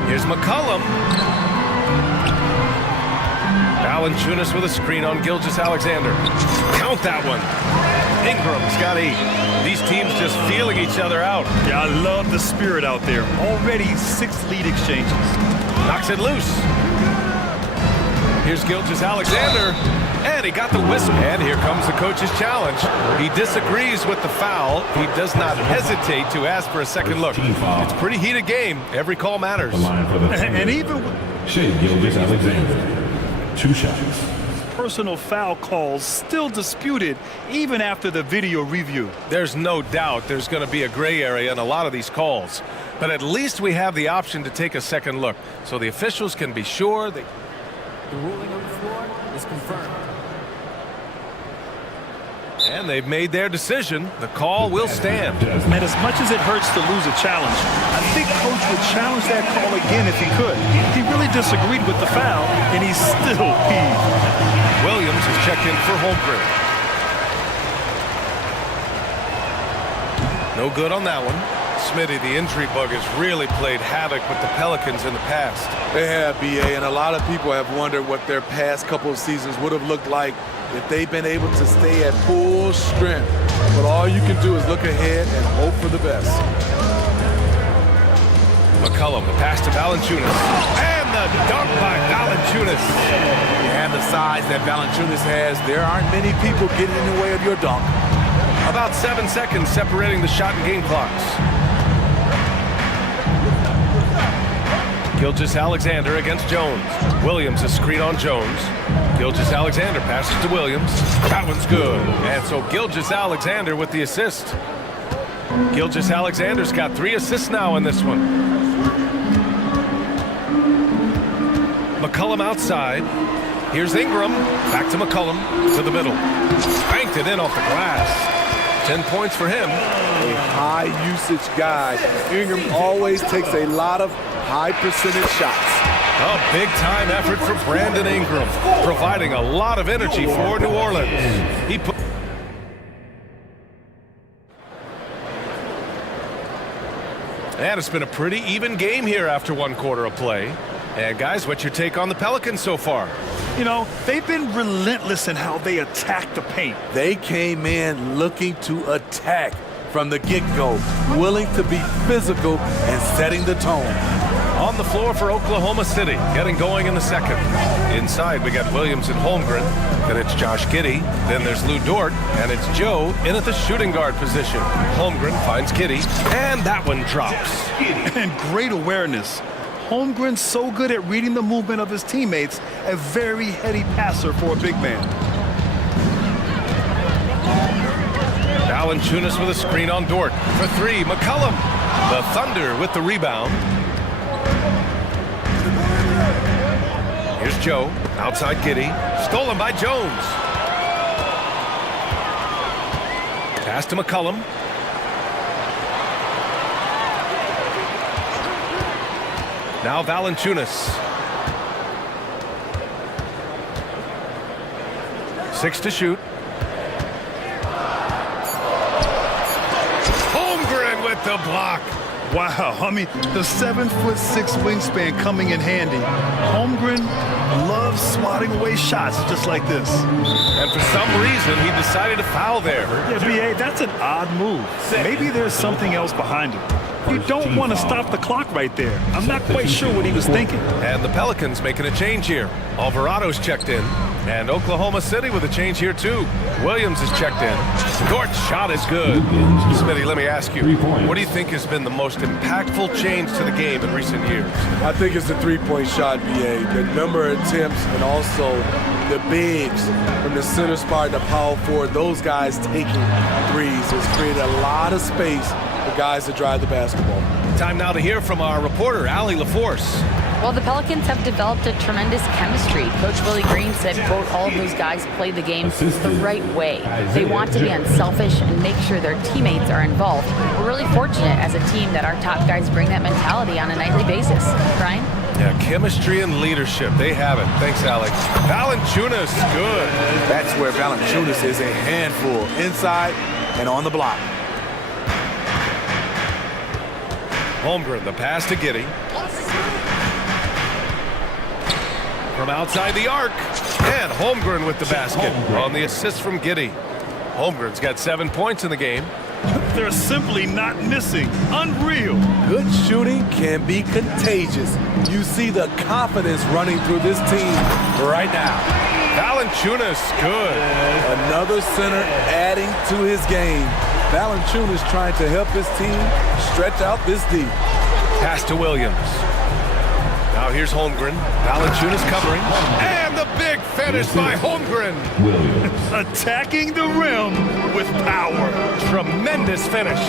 Here's McCollum. Valanciunas with a screen on Gilgeous-Alexander. Count that one. Ingram's got 8. These teams just feeling each other out. Yeah, I love the spirit out there. Already 6 lead exchanges. Knocks it loose. Here's Gilgeous-Alexander. And he got the whistle. And here comes the coach's challenge. He disagrees with the foul. He does not hesitate to ask for a second look. It's a pretty heated game. Every call matters. And even Shai Gilgeous-Alexander, 2 shots. Personal foul calls still disputed even after the video review. There's no doubt there's going to be a gray area in a lot of these calls. But at least we have the option to take a second look so the officials can be sure they... The ruling on the floor is confirmed. And they've made their decision. The call will stand. And as much as it hurts to lose a challenge, I think Coach would challenge that call again if he could. He really disagreed with the foul, and he's still peeved. Williams is checked in for Holmgren. No good on that one. Smitty, the injury bug has really played havoc with the Pelicans in the past. They have, BA, and a lot of people have wondered what their past couple of seasons would have looked like if they've been able to stay at full strength. But all you can do is look ahead and hope for the best. McCollum, the pass to Valanciunas. And the dunk by Valanciunas. And the size that Valanciunas has, there aren't many people getting in the way of your dunk. About 7 seconds separating the shot and game clocks. Gilgeous-Alexander against Jones. Williams is screen on Jones. Gilgeous-Alexander passes to Williams. That one's good. And so Gilgeous-Alexander with the assist. Gilgeous-Alexander's got 3 assists now in this one. McCollum outside. Here's Ingram. Back to McCollum. To the middle. Banked it in off the glass. 10 points for him. A high usage guy. Ingram always takes a lot of high percentage shots. A big time effort for Brandon Ingram, providing a lot of energy for New Orleans. And it's been a pretty even game here after 1 quarter of play. And guys, what's your take on the Pelicans so far? You know, they've been relentless in how they attack the paint. They came in looking to attack from the get-go, willing to be physical and setting the tone. On the floor for Oklahoma City, getting going in the second. Inside, we got Williams and Holmgren. Then it's Josh Giddey. Then there's Lou Dort. And it's Joe in at the shooting guard position. Holmgren finds Giddey. And that one drops. And great awareness. Holmgren's so good at reading the movement of his teammates, a very heady passer for a big man. Valanciunas with a screen on Dort. For 3, McCollum. The Thunder with the rebound. Here's Joe, outside Giddey. Stolen by Jones. Pass to McCollum. Now Valanciunas. 6 to shoot. Holmgren with the block. Wow, I mean, the 7'6" wingspan coming in handy. Holmgren loves swatting away shots just like this. And for some reason, he decided to foul there. Yeah, B.A., that's an odd move. Maybe there's something else behind it. You don't want to stop the clock right there. I'm not quite sure what he was thinking. And the Pelicans making a change here. Alvarado's checked in. And Oklahoma City with a change here, too. Williams is checked in. Dort's shot is good. Smitty, let me ask you, what do you think has been the most impactful change to the game in recent years? I think it's the three-point shot, BA. The number of attempts and also the bigs from the center spot to power forward, those guys taking threes has created a lot of space for guys to drive the basketball. Time now to hear from our reporter, Allie LaForce. Well, the Pelicans have developed a tremendous chemistry. Coach Willie Green said, quote, all of those guys play the game the right way. They want to be unselfish and make sure their teammates are involved. We're really fortunate as a team that our top guys bring that mentality on a nightly basis. Brian? Yeah, chemistry and leadership. They have it. Thanks, Alex. Valanciunas, good. That's where Valanciunas is a handful, inside and on the block. Holmgren, the pass to Giddey. From outside the arc. And Holmgren with the basket on the assist from Giddey. Holmgren's got 7 points in the game. They're simply not missing. Unreal. Good shooting can be contagious. You see the confidence running through this team right now. Valanciunas, good. Another center adding to his game. Valanciunas trying to help his team stretch out this deep. Pass to Williams. Now here's Holmgren. Valanciunas covering. And the big finish by Holmgren. Attacking the rim with power. Tremendous finish.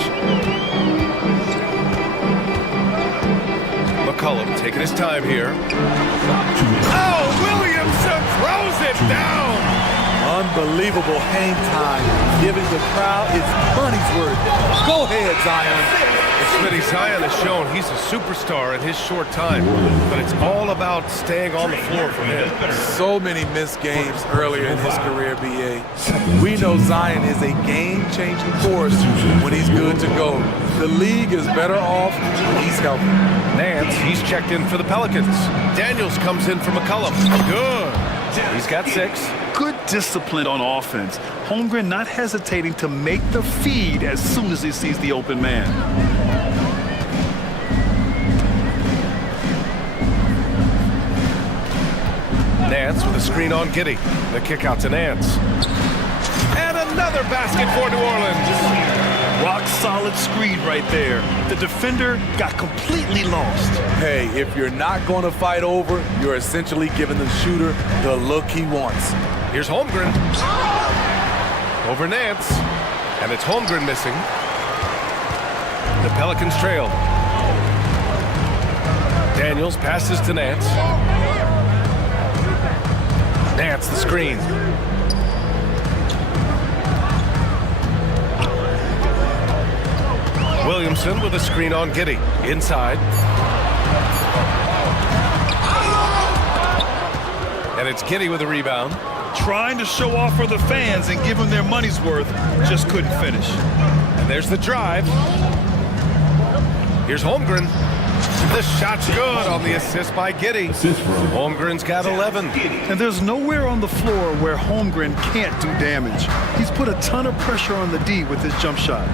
McCollum taking his time here. Oh, Williamson throws it down. Unbelievable hang time, giving the crowd its money's worth. Go ahead, Zion. Smitty, Zion has shown he's a superstar in his short time, but it's all about staying on the floor for him. So many missed games earlier in his career, BA. We know Zion is a game-changing force when he's good to go. The league is better off when he's healthy. Nance, he's checked in for the Pelicans. Daniels comes in for McCollum. Good. He's got 6. Good discipline on offense. Holmgren not hesitating to make the feed as soon as he sees the open man. Nance with a screen on Giddey. The kick out to Nance. And another basket for New Orleans. Rock solid screen right there. The defender got completely lost. Hey, if you're not going to fight over, you're essentially giving the shooter the look he wants. Here's Holmgren. Over Nance. And it's Holmgren missing. The Pelicans trail. Daniels passes to Nance. Nance the screen. Williamson with a screen on Giddey. Inside. And it's Giddey with a rebound. Trying to show off for the fans and give them their money's worth. Just couldn't finish. And there's the drive. Here's Holmgren. The shot's good on the assist by Giddey. Holmgren's got 11. And there's nowhere on the floor where Holmgren can't do damage. He's put a ton of pressure on the D with his jump shot.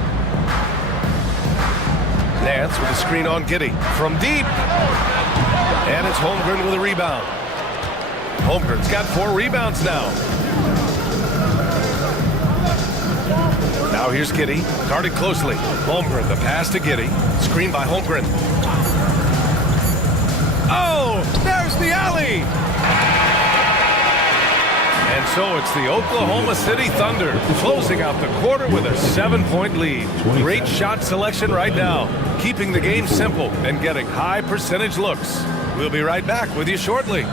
Nance with a screen on Giddey from deep. And it's Holmgren with a rebound. Holmgren's got 4 rebounds now. Now here's Giddey, guarded closely. Holmgren, the pass to Giddey. Screen by Holmgren. Oh, there's the alley! And so it's the Oklahoma City Thunder closing out the quarter with a 7-point lead. Great shot selection right now, keeping the game simple and getting high percentage looks. We'll be right back with you shortly.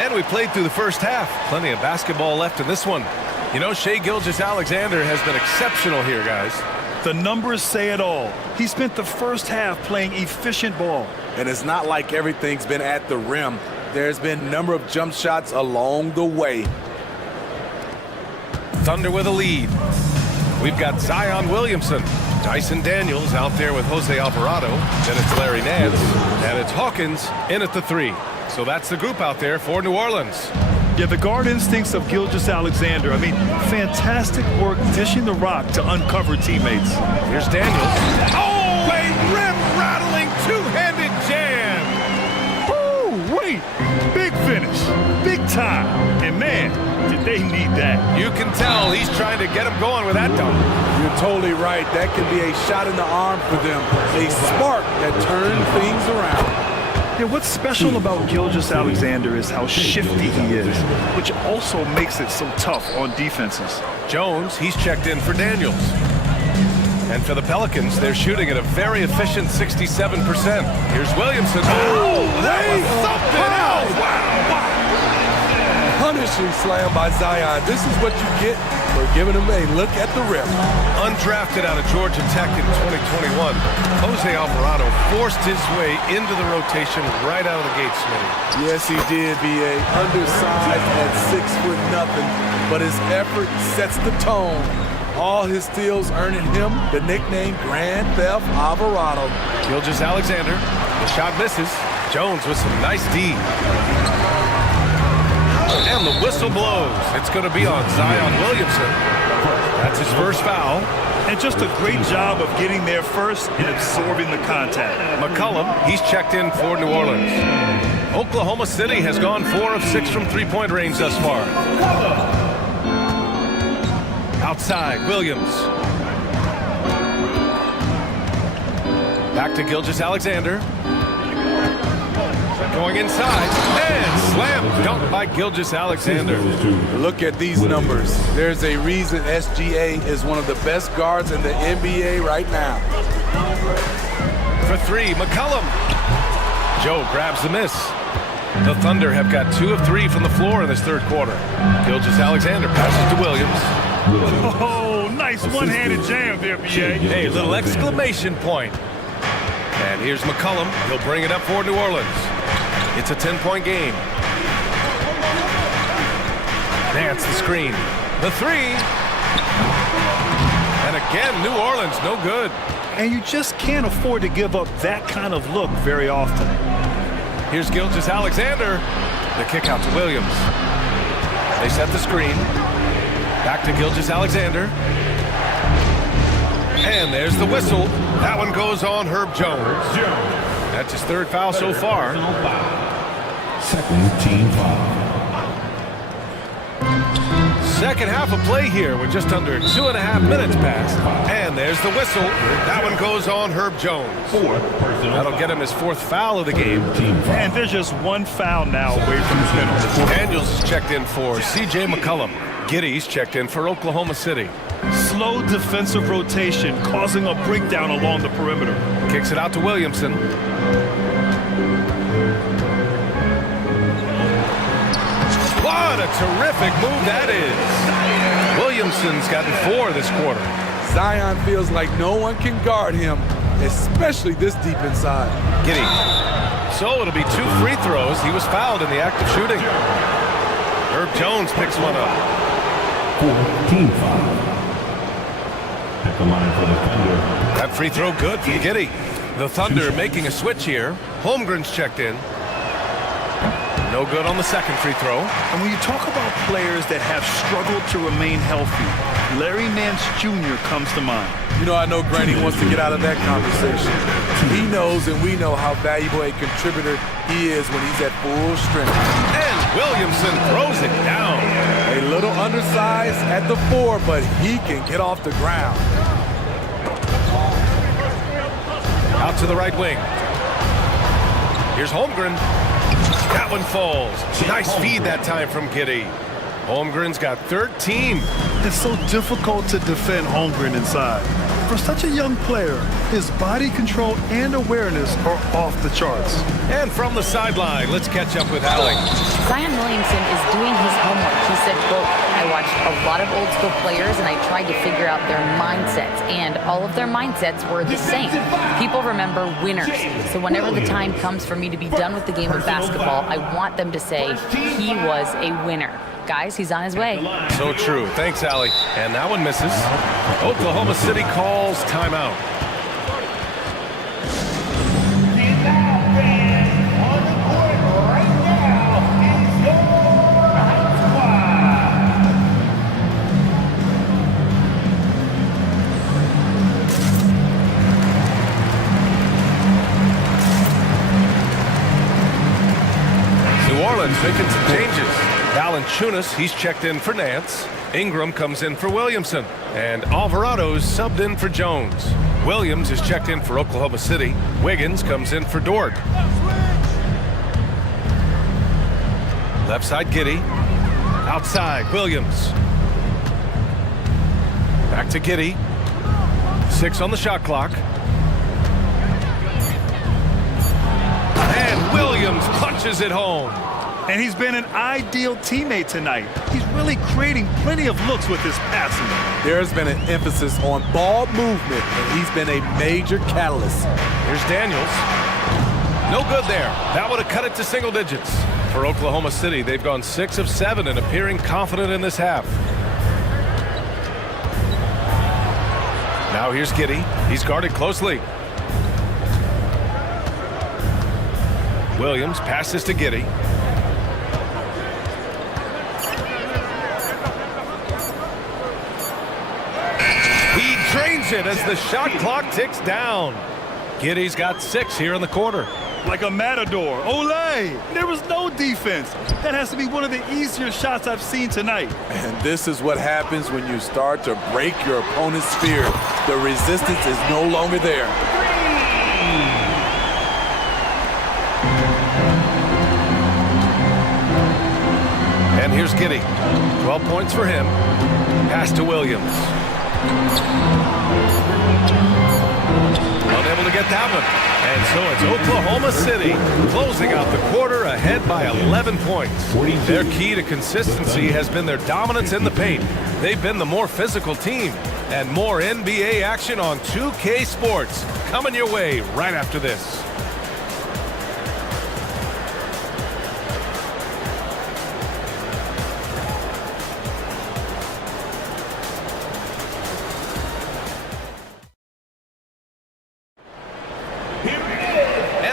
And we played through the first half. Plenty of basketball left in this one. You know, Shai Gilgeous-Alexander has been exceptional here, guys. The numbers say it all. He spent the first half playing efficient ball. And it's not like everything's been at the rim. There's been a number of jump shots along the way. Thunder with a lead. We've got Zion Williamson. Dyson Daniels out there with Jose Alvarado. Then it's Larry Nance. And it's Hawkins in at the 3. So that's the group out there for New Orleans. Yeah, the guard instincts of Gilgeous-Alexander. I mean, fantastic work dishing the rock to uncover teammates. Here's Daniels. Oh, a rim-rattling two-handed jam. Woo, wait. Big finish. Big time. And man, did they need that. You can tell he's trying to get him going with that dunk. You're totally right. That can be a shot in the arm for them. A spark that turns things around. Yeah, what's special about Gilgeous-Alexander is how shifty he is, which also makes it so tough on defenses. Jones, he's checked in for Daniels. And for the Pelicans, they're shooting at a very efficient 67%. Here's Williamson. Oh, they thumped it out! Wow! Punishing slam by Zion. This is what you get for giving him a look at the rim. Undrafted out of Georgia Tech in 2021, Jose Alvarado forced his way into the rotation right out of the gate, Smitty. Yes, he did, B.A. Undersized at 6'0", but his effort sets the tone. All his steals earning him the nickname Grand Theft Alvarado. Gilgeous-Alexander, the shot misses. Jones with some nice D. And the whistle blows. It's going to be on Zion Williamson. That's his first foul. And just a great job of getting there first and absorbing the contact. McCollum, he's checked in for New Orleans. Oklahoma City has gone 4 of 6 from three-point range thus far. Out Outside, Williams. Back to Gilgeous-Alexander. Going inside, and slam dunk by Gilgeous-Alexander. Look at these numbers. There's a reason SGA is one of the best guards in the NBA right now. For three, McCollum. Joe grabs the miss. The Thunder have got 2 of 3 from the floor in this third quarter. Gilgeous-Alexander passes to Williams. Oh, nice one-handed jam there, BA. Hey, little exclamation point. And here's McCollum. He'll bring it up for New Orleans. It's a 10-point game. Nance the screen. The three. And again, New Orleans, no good. And you just can't afford to give up that kind of look very often. Here's Gilgeous-Alexander. The kick out to Williams. They set the screen. Back to Gilgeous-Alexander. And there's the whistle. That one goes on Herb Jones. That's his 3rd foul so far. Second team foul. Second half of play here with just under 2.5 minutes passed. And there's the whistle. That one goes on Herb Jones. That'll get him his 4th foul of the game. And there's just 1 foul now away from his penalty. Daniels is checked in for C.J. McCollum. Giddy's checked in for Oklahoma City. Slow defensive rotation causing a breakdown along the perimeter. Kicks it out to Williamson. What a terrific move that is. Williamson's gotten 4 this quarter. Zion feels like no one can guard him, especially this deep inside. Giddy. So it'll be 2 free throws. He was fouled in the act of shooting. Herb Jones picks one up. 4th team foul. At the line for the Thunder. That free throw good for Giddy. The Thunder making a switch here. Holmgren's checked in. No good on the second free throw. And when you talk about players that have struggled to remain healthy, Larry Nance Jr. comes to mind. You know, I know Granny wants to get out of that conversation. He knows and we know how valuable a contributor he is when he's at full strength. And Williamson throws it down. A little undersized at the 4, but he can get off the ground. Out to the right wing. Here's Holmgren. That one falls. Nice feed that time from Giddy. Holmgren's got 13. It's so difficult to defend Holmgren inside. For such a young player, his body control and awareness are off the charts. And from the sideline, let's catch up with Allie. Zion Williamson is doing his homework. He said, quote, I watched a lot of old school players and I tried to figure out their mindsets, and all of their mindsets were the same. People remember winners. So whenever the time comes for me to be done with the game of basketball, I want them to say he was a winner. Guys, he's on his way. So true. Thanks, Allie. And that one misses. Oklahoma City calls timeout. New Orleans making some changes. Valanciunas, he's checked in for Nance. Ingram comes in for Williamson. And Alvarado's subbed in for Jones. Williams is checked in for Oklahoma City. Wiggins comes in for Dort. Left side, Giddy. Outside, Williams. Back to Giddy. 6 on the shot clock. And Williams punches it home. And he's been an ideal teammate tonight. He's really creating plenty of looks with his passing. There's been an emphasis on ball movement, and he's been a major catalyst. Here's Daniels. No good there. That would have cut it to single digits. For Oklahoma City, they've gone 6 of 7 and appearing confident in this half. Now here's Giddy. He's guarded closely. Williams passes to Giddy. Drains it as the shot clock ticks down. Giddy's got 6 here in the quarter. like a matador. Olay! There was no defense. That has to be one of the easier shots I've seen tonight. And this is what happens when you start to break your opponent's spirit. The resistance is no longer there. And here's Giddey. 12 points for him. Pass to Williams. Unable to get that one. And so it's Oklahoma City closing out the quarter ahead by 11 points. Their key to consistency has been their dominance in the paint. They've been the more physical team. And more NBA action on 2K Sports coming your way right after this.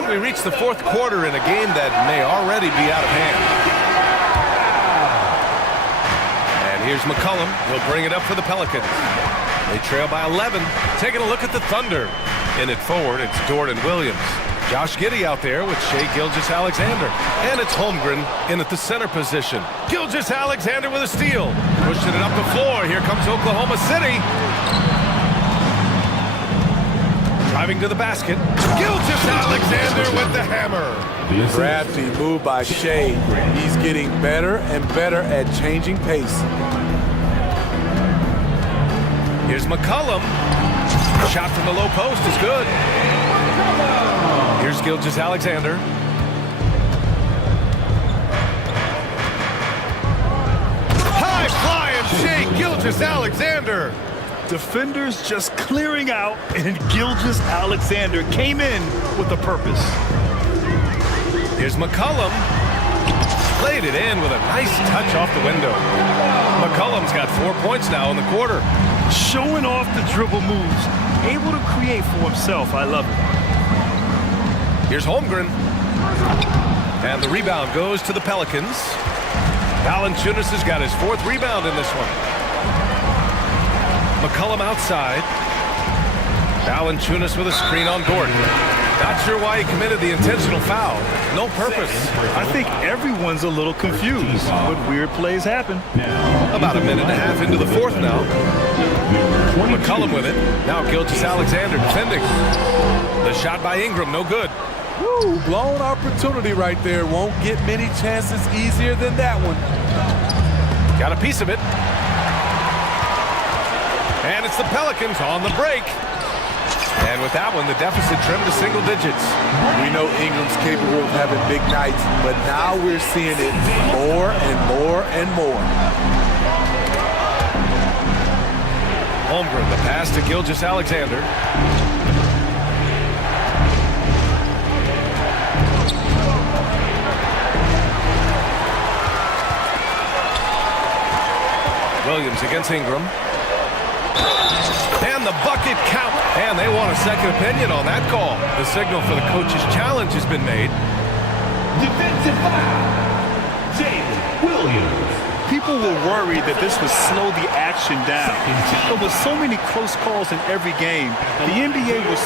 We reach the fourth quarter in a game that may already be out of hand. And here's McCollum. He'll bring it up for the Pelicans. They trail by 11. Taking a look at the Thunder. In it forward, it's Jordan Williams. Josh Giddey out there with Shai Gilgeous-Alexander. And it's Holmgren in at the center position. Gilgeous-Alexander with a steal. Pushing it up the floor. Here comes Oklahoma City. Driving to the basket. Gilgeous-Alexander with the hammer. Crafty move by Shai. He's getting better and better at changing pace. Here's McCollum. Shot from the low post is good. Here's Gilgeous-Alexander. High flying Shai Gilgeous-Alexander. Defenders just clearing out, and Gilgeous-Alexander came in with a purpose. Here's McCollum. Played it in with a nice touch off the window. McCollum's got 4 points now in the quarter. Showing off the dribble moves. Able to create for himself. I love it. Here's Holmgren. And the rebound goes to the Pelicans. Valanciunas has got his 4th rebound in this one. McCollum outside. Valanciunas with a screen on Gordon. Not sure why he committed the intentional foul. No purpose. I think everyone's a little confused, but weird plays happen. About a minute and a half into the fourth now. McCollum with it. Now Gilgeous-Alexander defending. The shot by Ingram, no good. Woo, blown opportunity right there. Won't get many chances easier than that one. Got a piece of it. And it's the Pelicans on the break. And with that one, the deficit trimmed to single digits. We know Ingram's capable of having big nights, but now we're seeing it more and more and more. Holmgren, the pass to Gilgeous-Alexander. Williams against Ingram. And the bucket count. And they want a second opinion on that call. The signal for the coach's challenge has been made. Defensive foul. Jalen Williams. People were worried that this would slow the action down. But with so many close calls in every game, the NBA was...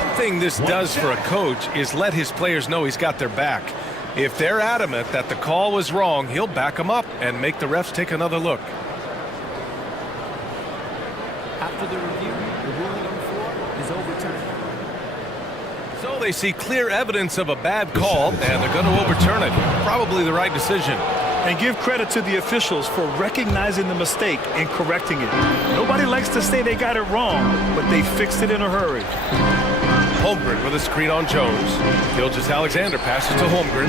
One thing this does for a coach is let his players know he's got their back. If they're adamant that the call was wrong, he'll back them up and make the refs take another look. After the review, the ruling on the floor is overturned. So they see clear evidence of a bad call, and they're going to overturn it. Probably the right decision. And give credit to the officials for recognizing the mistake and correcting it. Nobody likes to say they got it wrong, but they fixed it in a hurry. Holmgren with a screen on Jones. Gilgeous-Alexander passes to Holmgren.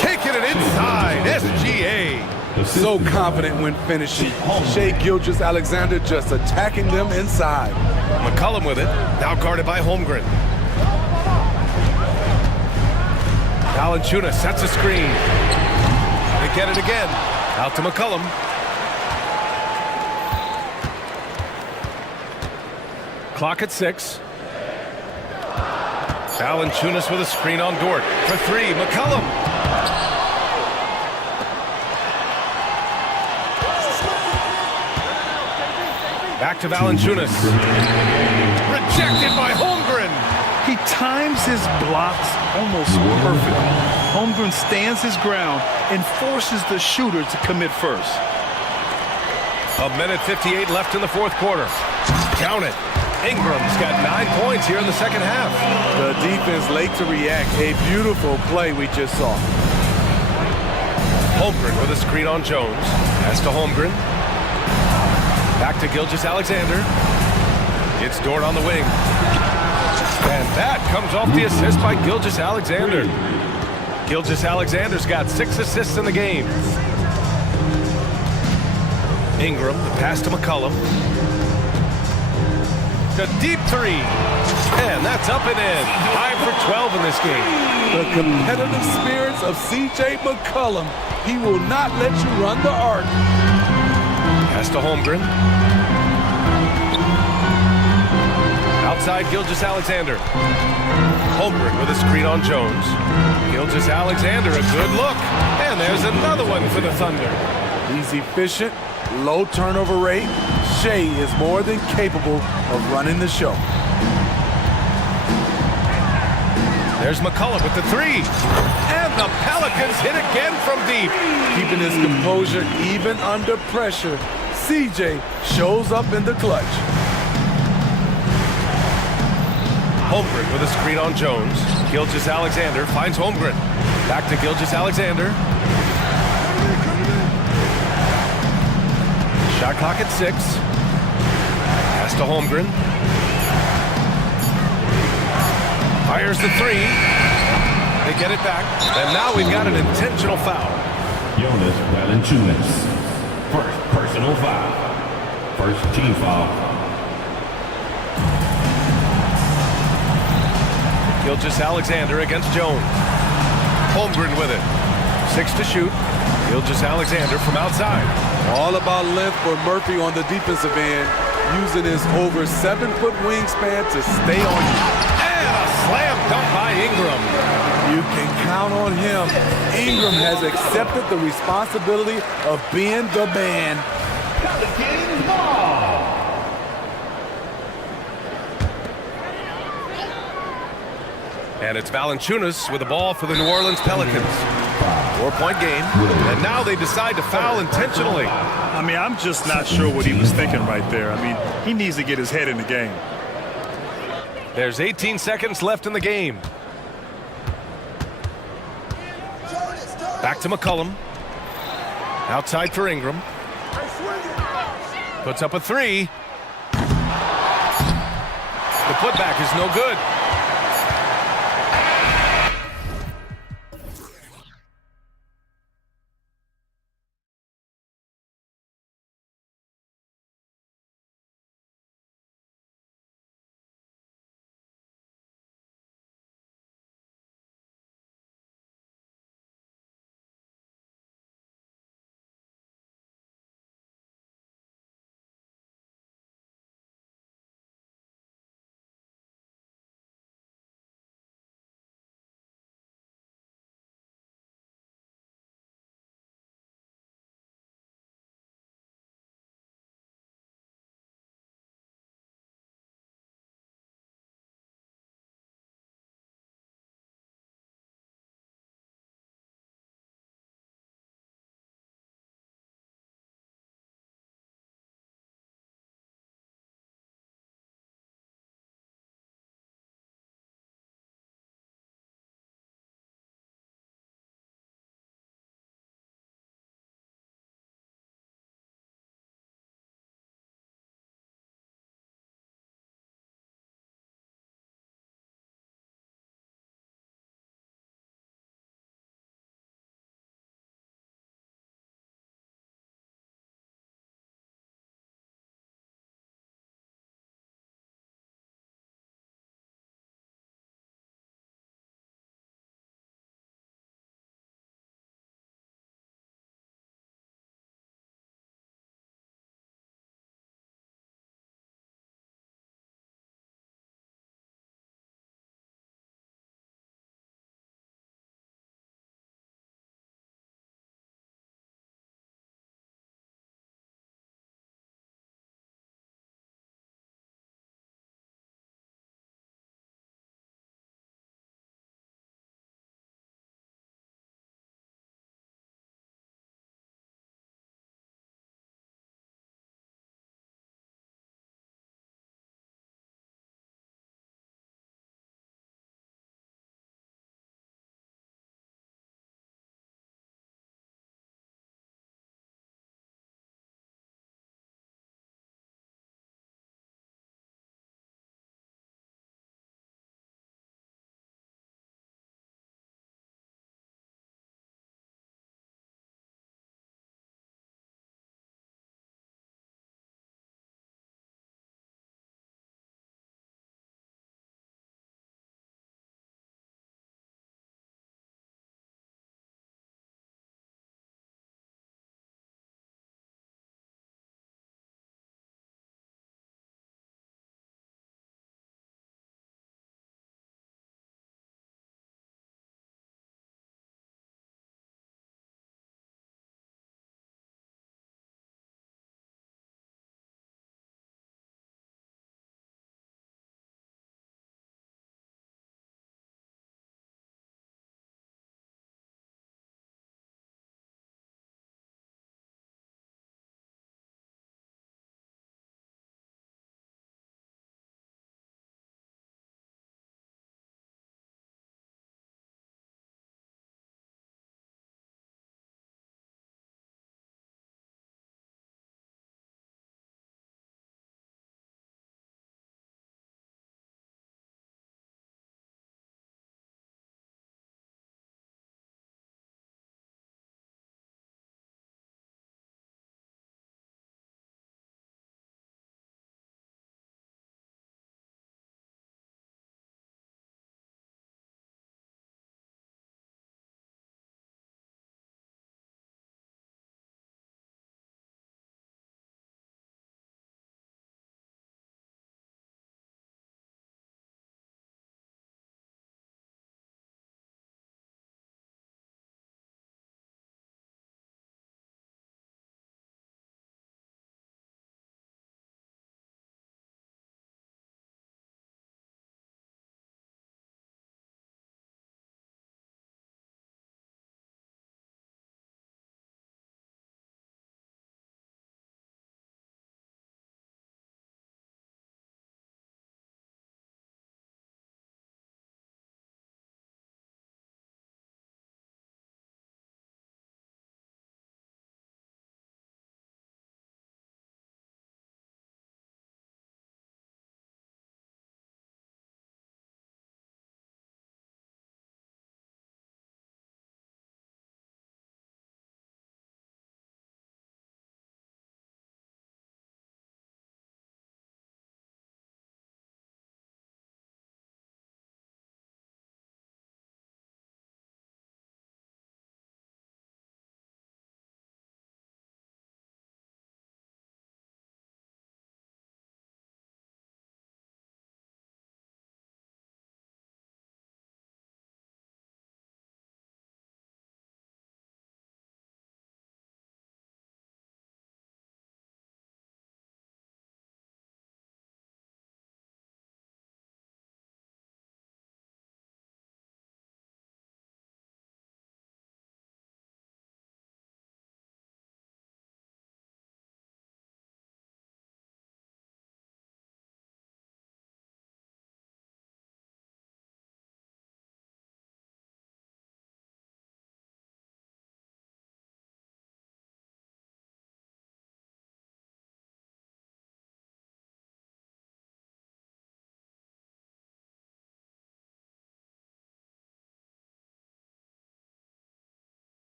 Taking it inside, SGA. So confident when finishing. Shai Gilgeous-Alexander just attacking them inside. McCollum with it, now guarded by Holmgren. Valanciunas sets a screen. They get it again. Out to McCollum. Clock at 6. Valanciunas with a screen on Dort. For 3, McCollum. Back to Valanciunas. Rejected by Holmgren. He times his blocks almost perfectly. Holmgren stands his ground and forces the shooter to commit first. 1:58 left in the fourth quarter. Count it. Ingram's got 9 points here in the second half. The defense late to react. A beautiful play we just saw. Holmgren with a screen on Jones. Pass to Holmgren. Back to Gilgeous-Alexander. It's Dort on the wing. And that comes off the assist by Gilgeous-Alexander. Gilgeous-Alexander's got 6 assists in the game. Ingram, the pass to McCollum. The deep three. And that's up and in. 5 for 12 in this game. The competitive spirits of C.J. McCollum. He will not let you run the arc. Pass to Holmgren. Outside Gilgeous-Alexander. Holmgren with a screen on Jones. Gilgeous-Alexander, a good look. And there's another one for the Thunder. He's efficient, low turnover rate. Shea is more than capable of running the show. There's McCollum with the three. And the Pelicans hit again from deep. Keeping his composure even under pressure. CJ shows up in the clutch. Holmgren with a screen on Jones. Gilgeous-Alexander finds Holmgren. Back to Gilgeous-Alexander. Shot clock at 6. Pass to Holmgren. Fires the three. They get it back. And now we've got an intentional foul. Jonas Valanciunas. First personal foul. First team foul. Gilgeous-Alexander against Jones. Holmgren with it. 6 to shoot. Gilgeous-Alexander from outside. All about length for Murphy on the defensive end, using his over 7-foot wingspan to stay on you. And a slam dunk by Ingram. You can count on him. Ingram has accepted the responsibility of being the man. Pelicans ball. And it's Valanciunas with the ball for the New Orleans Pelicans. 4-point game, and now they decide to foul intentionally. I mean, I'm just not sure what he was thinking right there. I mean, he needs to get his head in the game. There's 18 seconds left in the game. Back to McCollum. Outside for Ingram. Puts up a three. The putback is no good.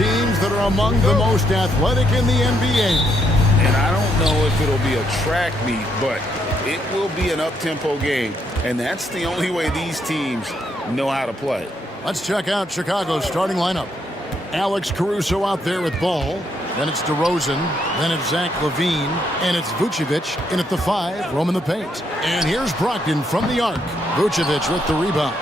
teams that are among the most athletic in the NBA. And I don't know if it'll be a track meet, but it will be an up-tempo game. And that's the only way these teams know how to play. Let's check out Chicago's starting lineup. Alex Caruso out there with ball. Then it's DeRozan. Then it's Zach LaVine. And it's Vucevic in at the 5, roaming the paint. And here's Brogdon from the arc. Vucevic with the rebound.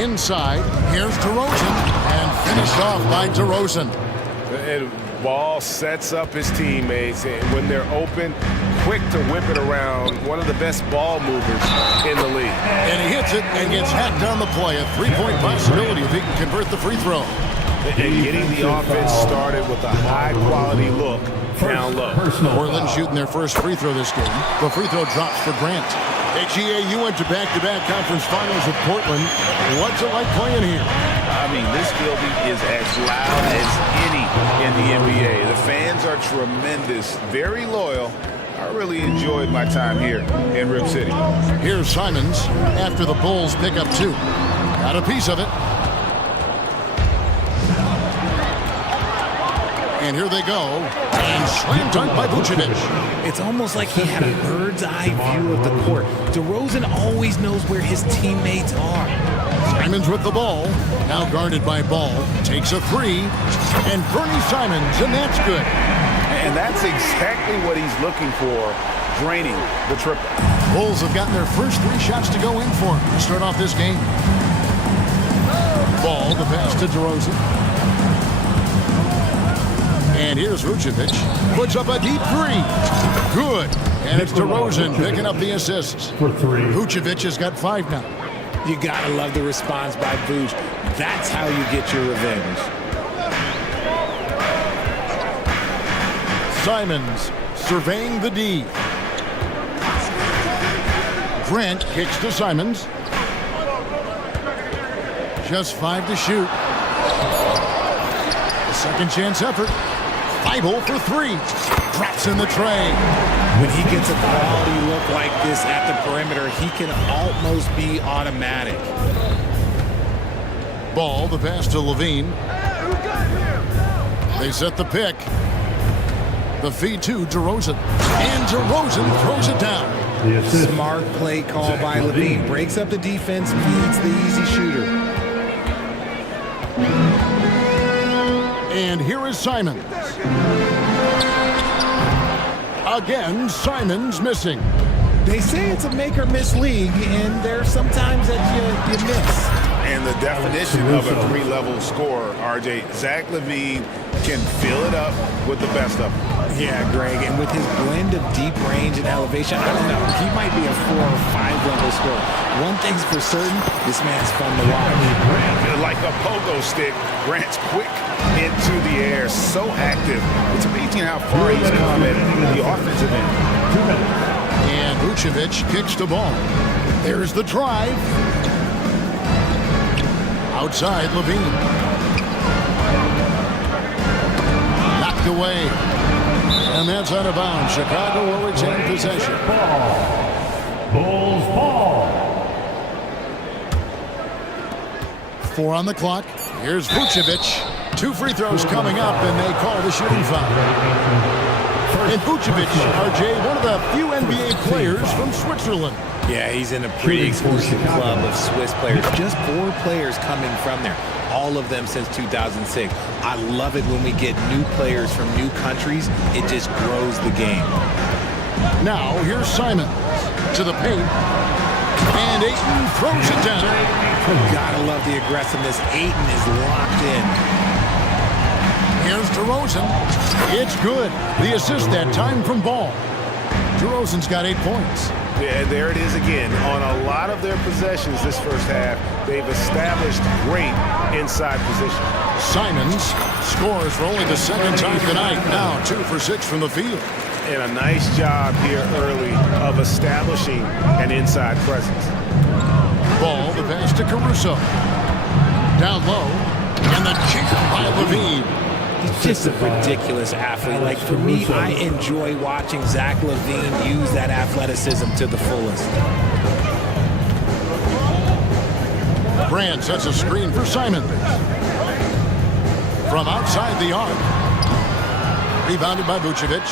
Inside, here's DeRozan. And finished off by DeRozan. And Ball sets up his teammates. And when they're open, quick to whip it around. One of the best ball movers in the league. And he hits it and gets hacked on the play. A 3-point possibility if he can convert the free throw. And getting the offense started with a high-quality look down low. Portland shooting their first free throw this game. The free throw drops for Grant. Hey, GA, you went to back-to-back conference finals with Portland. What's it like playing here? I mean, this building is as loud as any in the NBA. The fans are tremendous, very loyal. I really enjoyed my time here in Rip City. Here's Simons after the Bulls pick up 2. Got a piece of it. And here they go. And slam dunk by Vucevic. It's almost like he had a bird's eye view of the court. DeRozan always knows where his teammates are. Simons with the ball. Now guarded by Ball. Takes a 3. And Bernie Simons, and that's good. And that's exactly what he's looking for, draining the triple. Bulls have gotten their first 3 shots to go in for him to start off this game. Ball, the pass to DeRozan. And here's Vucevic. Puts up a deep 3. Good. And it's DeRozan picking up the assists. For 3. Vucevic has got 5 now. You gotta love the response by Vuce. That's how you get your revenge. Simons surveying the D. Grant kicks to Simons. Just 5 to shoot. A second chance effort. Bible for 3. Drops in the tray. When he gets a quality look like this at the perimeter, he can almost be automatic. Ball, the pass to LaVine. They set the pick. The feed to DeRozan. And DeRozan throws it down. Smart play call by LaVine. Breaks up the defense, feeds the easy shooter. And here is Simons. Again, Simons missing. They say it's a make or miss league, and there's sometimes that you miss. And the definition of a 3-level scorer, RJ, Zach LaVine can fill it up with the best of them. Yeah, Greg, and with his blend of deep range and elevation, I don't know, he might be a 4 or 5 level scorer. One thing's for certain, this man's fun to watch. Like a pogo stick, Grant's quick into the air, so active. It's amazing how far he's come at the offensive end. And Vucevic kicks the ball. There's the drive. Outside, LaVine. Knocked away. And that's out of bounds. Chicago will retain possession. Bulls ball. 4 on the clock. Here's Vucevic. 2 free throws coming up, and they call the shooting foul. And Vucevic, RJ, one of the few NBA players from Switzerland. Yeah, he's in a pretty exclusive club of Swiss players. Just 4 players coming from there. All of them since 2006. I love it when we get new players from new countries. It just grows the game. Now, here's Simons to the paint. And Ayton throws it down. Gotta love the aggressiveness. Ayton is locked in. Here's DeRozan. It's good. The assist that time from Ball. DeRozan's got 8 points. Yeah, there it is again. On a lot of their possessions this first half, they've established great inside position. Simons scores for only the 2nd time tonight. Now 2 for 6 from the field. And a nice job here early of establishing an inside presence. Ball, the pass to Caruso. Down low. And the kick by LaVine. He's just a ridiculous athlete. Like, for me, I enjoy watching Zach LaVine use that athleticism to the fullest. Grant sets a screen for Simons. from outside the arc. Rebounded by Vucevic.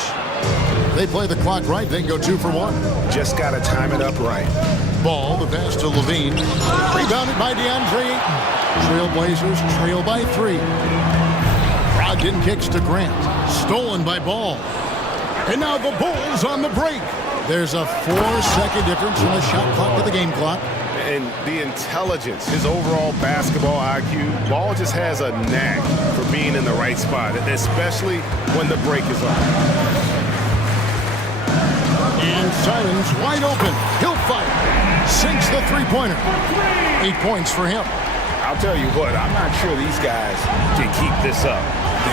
They play the clock right, then go 2 for 1. Just got to time it up right. Ball, the pass to Levine. Rebounded by DeAndre Ayton. Trailblazers trail by 3. Brogdon kicks to Grant. Stolen by Ball. And now the Bulls on the break. There's a 4-second difference from the shot clock to the game clock. And the intelligence, his overall basketball IQ, Ball just has a knack for being in the right spot, especially when the break is on. And Simons wide open. He'll fight. Sinks the three-pointer. 8 points for him. I'll tell you what, I'm not sure these guys can keep this up.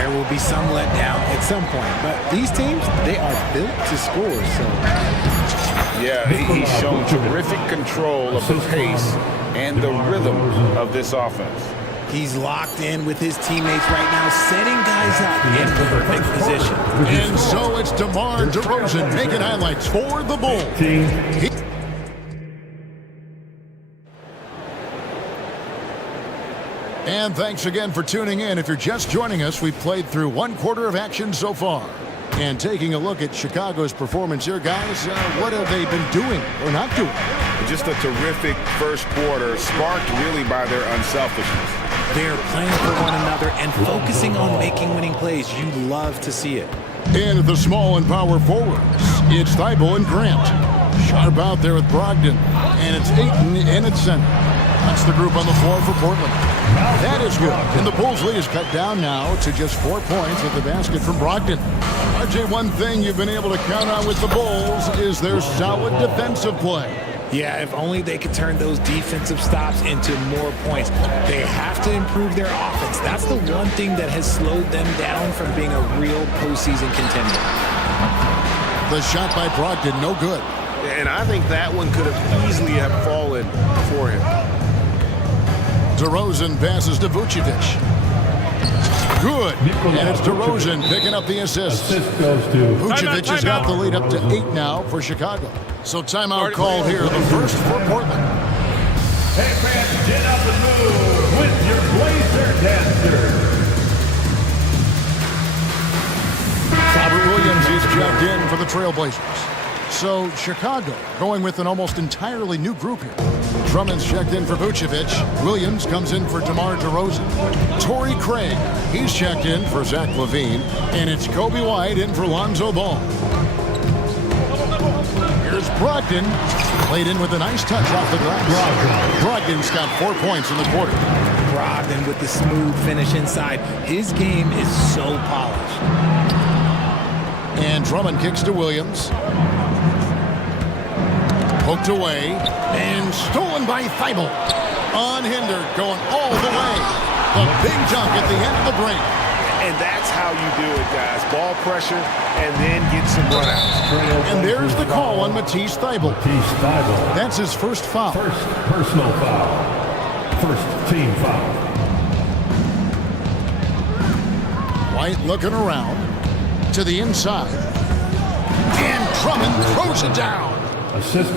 There will be some letdown at some point, but these teams, they are built to score, so... Yeah, he's shown terrific control of the pace and the rhythm of this offense. He's locked in with his teammates right now, setting guys up in perfect position. And so it's DeMar DeRozan making highlights for the Bulls. And thanks again for tuning in. If you're just joining us, we've played through 1/4 of action so far. And taking a look at Chicago's performance here, guys, what have they been doing or not doing? Just a terrific first quarter, sparked really by their unselfishness. They're playing for one another and focusing on making winning plays. You love to see it. And at the small and power forwards, it's Thibault and Grant. Sharp out there with Brogdon. And it's Ayton in at center. That's the group on the floor for Portland. That is good. And the Bulls lead is cut down now to just 4 points with the basket from Brogdon. RJ, one thing you've been able to count on with the Bulls is their solid defensive play. Yeah, if only they could turn those defensive stops into more points. They have to improve their offense. That's the one thing that has slowed them down from being a real postseason contender. The shot by Brogdon, no good. And I think that one could have easily have fallen for him. DeRozan passes to Vucevic. Good. And it's DeRozan picking up the assist. Vucevic has got the lead up to 8 now for Chicago. So timeout called here, the first for Portland. Hey fans, get up and move with your Blazer dancers. Robert Williams is checked in for the Trailblazers. So Chicago going with an almost entirely new group here. Drummond's checked in for Vucevic. Williams comes in for DeMar DeRozan. Torrey Craig, he's checked in for Zach LaVine. And it's Kobe White in for Lonzo Ball. Here's Brogdon. Played in with a nice touch off the glass. Brogdon's got 4 points in the quarter. Brogdon with the smooth finish inside. His game is so polished. And Drummond kicks to Williams. Poked away. And stolen by Thibault. Unhindered, going all the way. The big dunk at the end of the break. And that's how you do it, guys. Ball pressure and then get some runouts. And there's the call on Matisse Thibault. That's his first foul. First personal foul. First team foul. White looking around to the inside. And Drummond throws it down.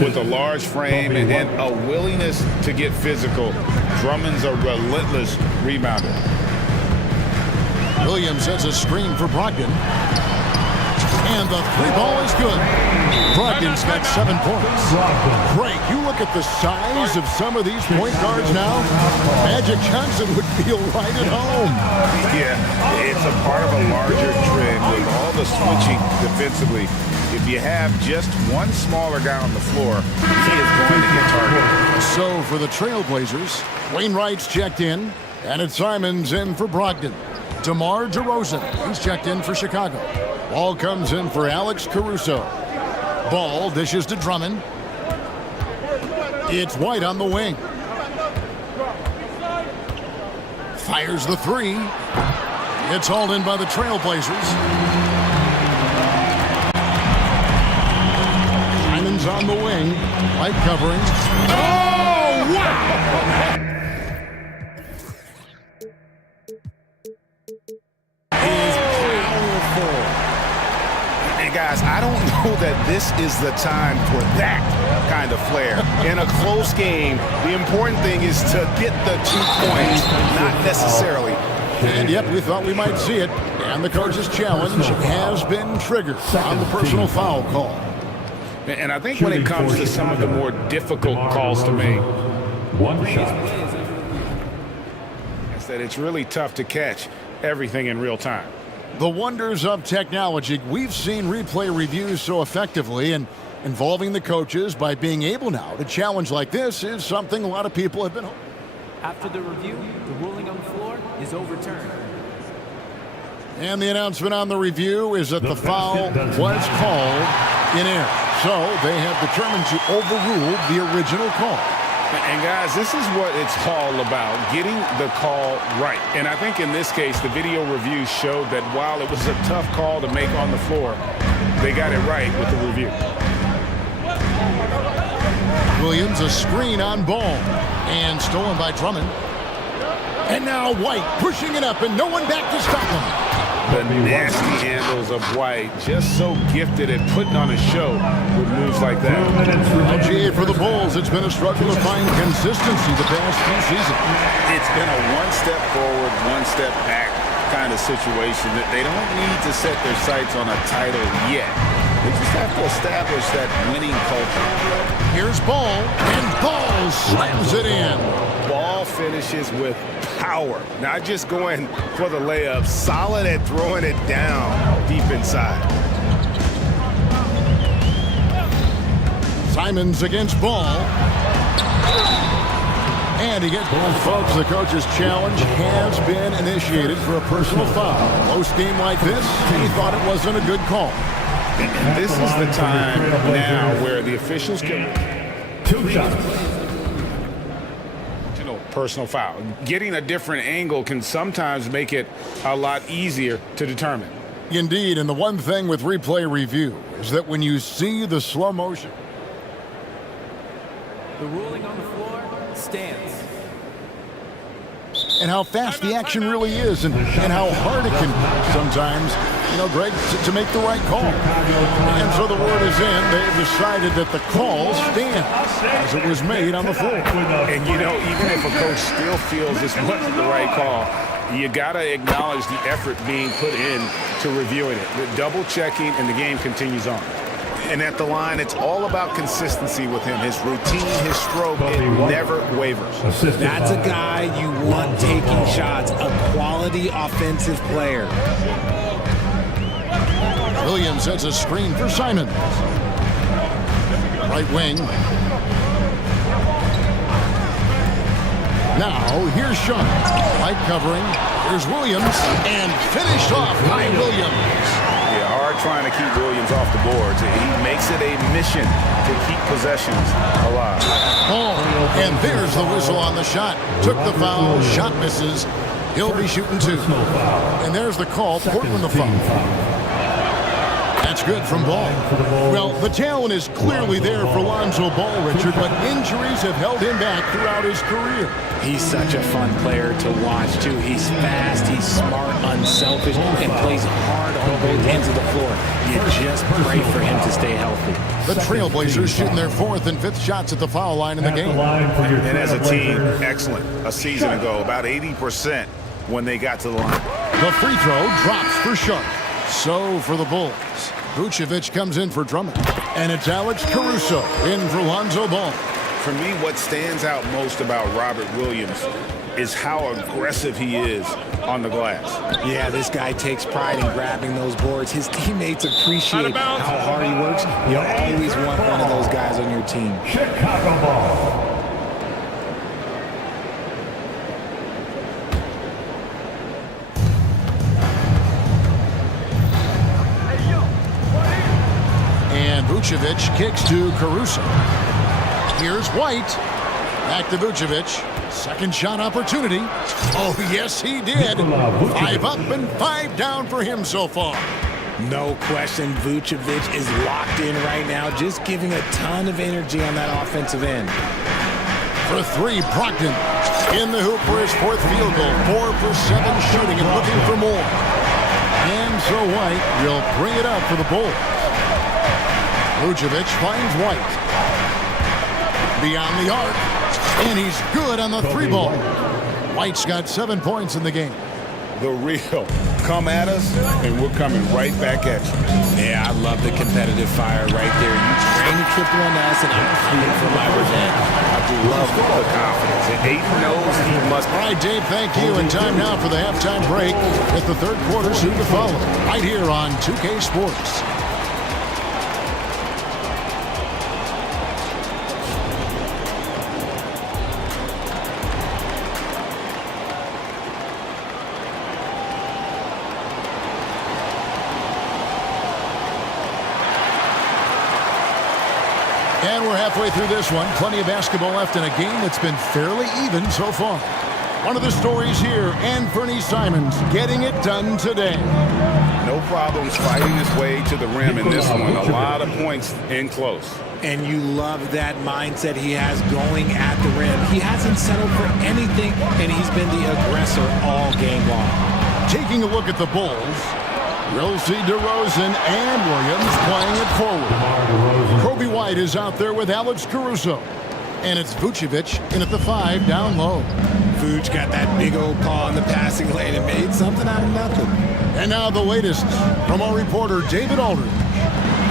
With a large frame and then a willingness to get physical, Drummond's a relentless rebounder. Williams has a screen for Brogdon. And the three ball is good. Brogdon's got 7 points. Frank, you look at the size of some of these point guards now. Magic Johnson would feel right at home. Yeah, it's a part of a larger trend with all the switching defensively. If you have just one smaller guy on the floor, he is going to get targeted. So for the Trailblazers, Wainwright's checked in, and it's Simons in for Brogdon. DeMar DeRozan, he's checked in for Chicago. Ball comes in for Alex Caruso. Ball dishes to Drummond. It's White on the wing. Fires the three. It's hauled in by the Trailblazers. Simon's on the wing. White covering. Oh, wow! Guys, I don't know that this is the time for that kind of flair. In a close game, the important thing is to get the 2 points, not necessarily And yep, we thought we might see it. And the coach's challenge has been triggered on the personal foul call. And I think when it comes to some of the more difficult calls to make, is that it's really tough to catch everything in real time. The wonders of technology. We've seen replay reviews so effectively, and involving the coaches by being able now to challenge like this is something a lot of people have been hoping. After the review, the ruling on the floor is overturned. And the announcement on the review is that the foul was called in error. So they have determined to overrule the original call. And guys, this is what it's all about, getting the call right. And I think in this case, the video review showed that while it was a tough call to make on the floor, they got it right with the review. Williams, a screen on ball, and stolen by Drummond. And now White pushing it up, and no one back to stop him. The nasty handles of White, just so gifted at putting on a show with moves like that. LGA for the Bulls. It's been a struggle to find consistency the past few seasons. It's been a one step forward, one step back kind of situation that they don't need to set their sights on a title yet. They just have to establish that winning culture. Here's Ball, and Ball slams it in. Ball finishes with power, not just going for the layup, solid at throwing it down deep inside. Simons against Ball. And he gets ball. Folks, the coach's challenge has been initiated for a personal foul. Close game like this, he thought it wasn't a good call. And this is the time now where the officials can... 2 shots. Personal foul. Getting a different angle can sometimes make it a lot easier to determine. Indeed, and the one thing with replay review is that when you see the slow motion... The ruling on the floor stands. And how fast the action really is, and how hard it can be sometimes, you know, Greg, to make the right call. And so the word is in. They've decided that the call stands as it was made on the floor. And, you know, even if a coach still feels this wasn't the right call, you got to acknowledge the effort being put in to reviewing it. The double checking, and the game continues on. And at the line, it's all about consistency with him. His routine, his stroke, it never wavers. That's a guy you want taking shots, a quality offensive player. Williams sets a screen for Simons. Right wing. Now, here's Sean. White covering. Here's Williams, and finished off by Williams. Yeah, hard trying to keep Williams off the boards. He makes it a mission to keep possessions alive. Oh, and there's the whistle on the shot. Took the foul, shot misses. He'll be shooting 2. And there's the call, Portland the foul. That's good from Ball. Well, the talent is clearly there for Lonzo Ball, Richard, but injuries have held him back throughout his career. He's such a fun player to watch, too. He's fast, he's smart, unselfish, and plays hard on both ends of the floor. You just pray for him to stay healthy. The Trailblazers shooting their 4th and 5th shots at the foul line in the game. And as a team, excellent. A season ago, about 80% when they got to the line. The free throw drops for Sharp. So for the Bulls, Vucevic comes in for Drummond. And it's Alex Caruso in for Lonzo Ball. For me, what stands out most about Robert Williams is how aggressive he is on the glass. Yeah, this guy takes pride in grabbing those boards. His teammates appreciate how hard he works. You always want one of those guys on your team. Chicago ball. And Vucevic kicks to Caruso. Here's White. Back to Vucevic. Second shot opportunity. Oh, yes, he did. 5 up and 5 down for him so far. No question, Vucevic is locked in right now, just giving a ton of energy on that offensive end. For 3, Brogdon. In the hoop for his 4th field goal. 4 for 7 shooting and looking for more. And so White will bring it up for the Bulls. Vucevic finds White. Beyond the arc. And he's good on the 3 ball. White's got 7 points in the game. the real. Come at us, and we're coming right back at you. Yeah, I love the competitive fire right there. You train a triple on us, and I'm coming for my revenge. I love the confidence. And Ayton knows he must. All right, Dave, thank you. And time now for the halftime break with the third quarter soon to follow. Right here on 2K Sports. And we're halfway through this one. Plenty of basketball left in a game that's been fairly even so far. One of the stories here, Anthony Simons getting it done today. No problems fighting his way to the rim in this one. A lot of points in close. And you love that mindset he has going at the rim. He hasn't settled for anything, and he's been the aggressor all game long. Taking a look at the Bulls, we'll see DeRozan and Williams playing it forward. Kobe White is out there with Alex Caruso. And it's Vucevic in at the 5 down low. Vuce got that big old paw in the passing lane and made something out of nothing. And now the latest from our reporter, David Aldridge.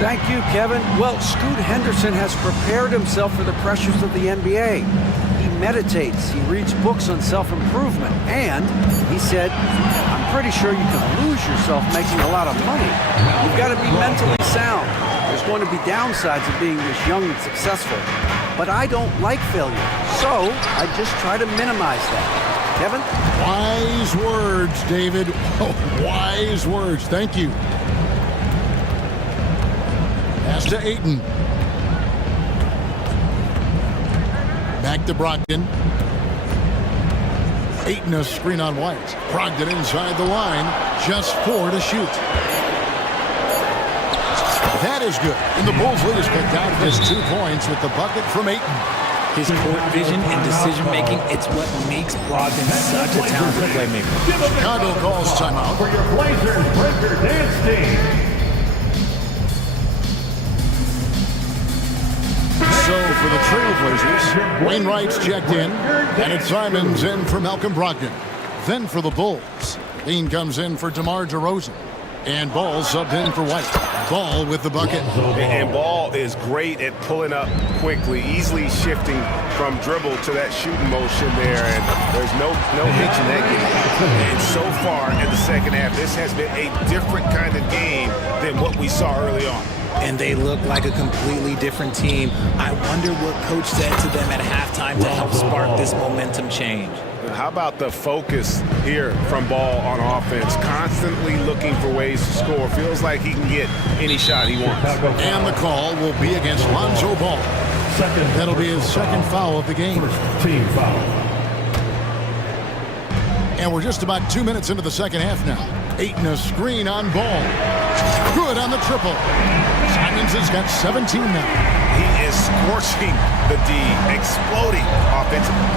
Thank you, Kevin. Well, Scoot Henderson has prepared himself for the pressures of the NBA. He meditates, he reads books on self-improvement, and he said, I'm pretty sure you can lose yourself making a lot of money. You've got to be mentally sound. There's going to be downsides of being this young and successful. But I don't like failure, so I just try to minimize that. Kevin? Wise words, David. Oh, wise words. Thank you. Pass to Ayton. Back to Brogdon. Ayton a screen on White. Brogdon inside the line. Just 4 to shoot. That is good. And the Bulls lead is cut down to just 2 points with the bucket from Ayton. His court vision and decision-making, it's what makes Brogdon such a talented playmaker. Chicago calls timeout. For your Blazers breaker dance team. So for the Trailblazers, Wainwright's checked in, and it's Simons in for Malcolm Brogdon. Then for the Bulls, Lean comes in for DeMar DeRozan. And Ball subbed in for White. Ball with the bucket. And Ball is great at pulling up quickly, easily shifting from dribble to that shooting motion there. And there's no hitch in that game. And so far in the second half, this has been a different kind of game than what we saw early on. And they look like a completely different team. I wonder what coach said to them at halftime to help spark this momentum change. How about the focus here from Ball on offense? Constantly looking for ways to score. Feels like he can get any shot he wants. And the call will be against Lonzo Ball. That'll be his second foul of the game. First team foul. And we're just about 2 minutes into the second half now. Ayton a screen on Ball. Good on the triple. Simons has got 17 now. He is scorching the D, exploding offensively.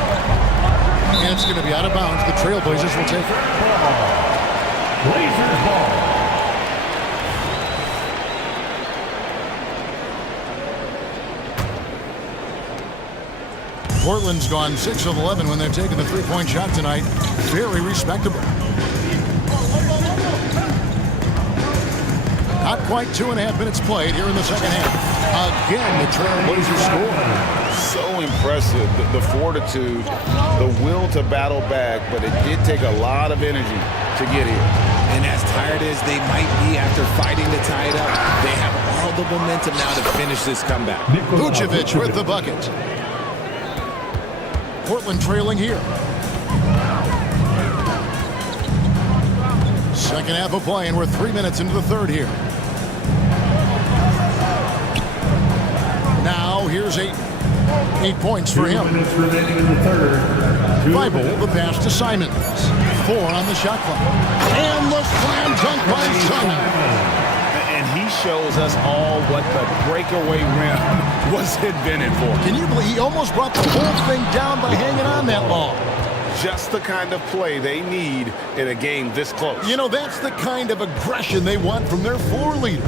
And it's going to be out of bounds. The Trailblazers will take it. Blazers ball. Portland's gone 6 of 11 when they've taken the three-point shot tonight. Very respectable. Not quite 2.5 minutes played here in the second half. Again, the Trailblazers score. So impressive, the fortitude, the will to battle back, but it did take a lot of energy to get here. And as tired as they might be after fighting to tie it up, they have all the momentum now to finish this comeback. Vucevic with the bucket. Portland trailing here. Second half of play, and we're 3 minutes into the third here. Now here's 8 points for him. 2 minutes remaining in the third. Bible, the pass to Simons. 4 on the shot clock. And the slam dunk by Simons. And he shows us all what the breakaway rim was invented for. Can you believe he almost brought the whole thing down by hanging on that long? Just the kind of play they need in a game this close. You know, that's the kind of aggression they want from their floor leader.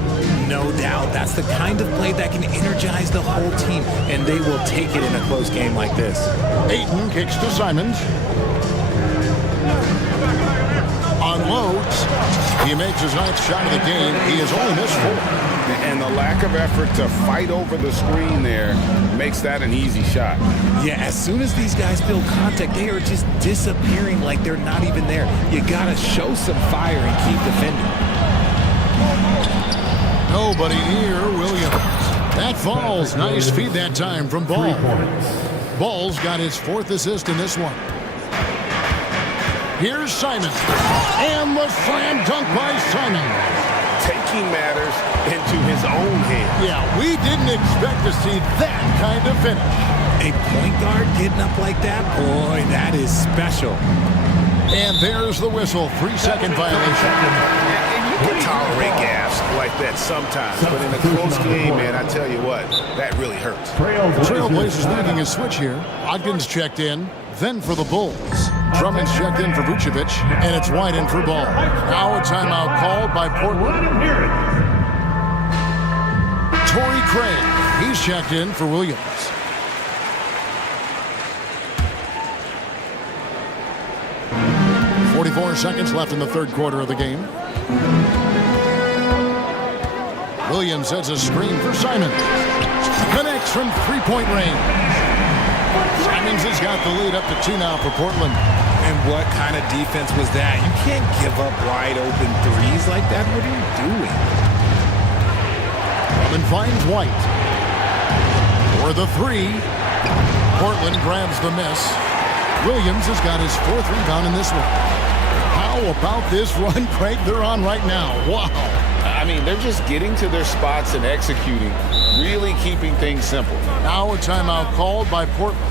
No doubt. That's the kind of play that can energize the whole team, and they will take it in a close game like this. Ayton kicks to Simons. unloads. He makes his 9th shot of the game. He has only missed 4. And the lack of effort to fight over the screen there makes that an easy shot. Yeah, as soon as these guys build contact, they are just disappearing like they're not even there. You got to show some fire and keep defending. Nobody near Williams. That falls. Nice feed that time from Ball. Ball's got his 4th assist in this one. Here's Simon. And the slam dunk by Simon. Taking matters into his own hands. Yeah, we didn't expect to see that kind of finish. A point guard getting up like that? Boy, that is special. And there's the whistle. 3-second violation. And you can tolerate gas like that sometimes, but in a close game, man, I tell you what, that really hurts. Trailblazers making a switch here. Ogden's checked in, then for the Bulls. Drummond's checked in for Vucevic, and it's wide in for Ball. Now a timeout called by Portland. Torrey Craig, he's checked in for Williams. .44 seconds left in the 3rd quarter of the game. Williams sets a screen for Simon. Connects from 3-point range. Simons has got the lead up to 2 now for Portland. And what kind of defense was that? You can't give up wide open threes like that. What are you doing? Drummond finds White. For the 3. Portland grabs the miss. Williams has got his 4th rebound in this one. How about this run, Craig, they're on right now? Wow. I mean, they're just getting to their spots and executing, really keeping things simple. Now a timeout called by Portland.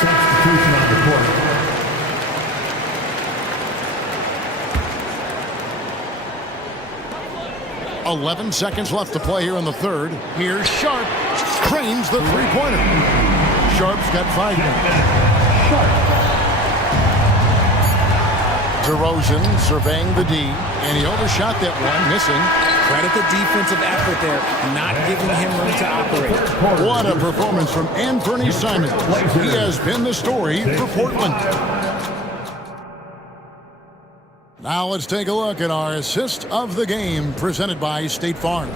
Substitution on the court. 11 seconds left to play here in the 3rd. Here's Sharp. Cranes the 3-pointer. Sharp's got 5 minutes. DeRozan surveying the D, and he overshot that one, missing. Credit the defensive effort there, not giving him room to operate. What a performance from Anthony Simons. He has been the story for Portland. Now let's take a look at our assist of the game presented by State Farm.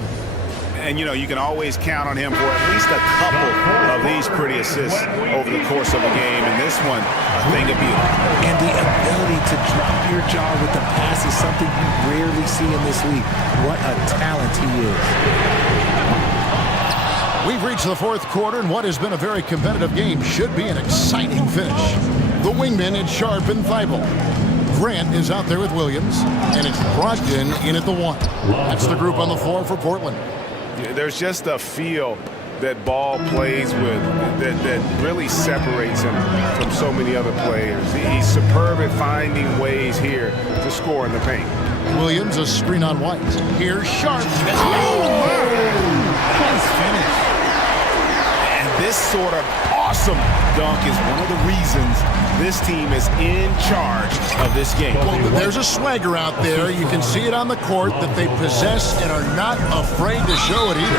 And, you know, you can always count on him for at least a couple of these pretty assists over the course of a game. And this one, a thing of beauty. And the ability to drop your jaw with the pass is something you rarely see in this league. What a talent he is. We've reached the 4th quarter, and what has been a very competitive game should be an exciting finish. The wingmen at Sharp and Thibault. Grant is out there with Williams, and it's Brogdon in at the 1. That's the group on the floor for Portland. There's just a feel that Ball plays with that really separates him from so many other players. He's superb at finding ways here to score in the paint. Williams, a screen on White. Here's Sharp. Nice finish. And this sort of awesome dunk is one of the reasons this team is in charge of this game. Well, there's a swagger out there. You can see it on the court that they possess and are not afraid to show it either.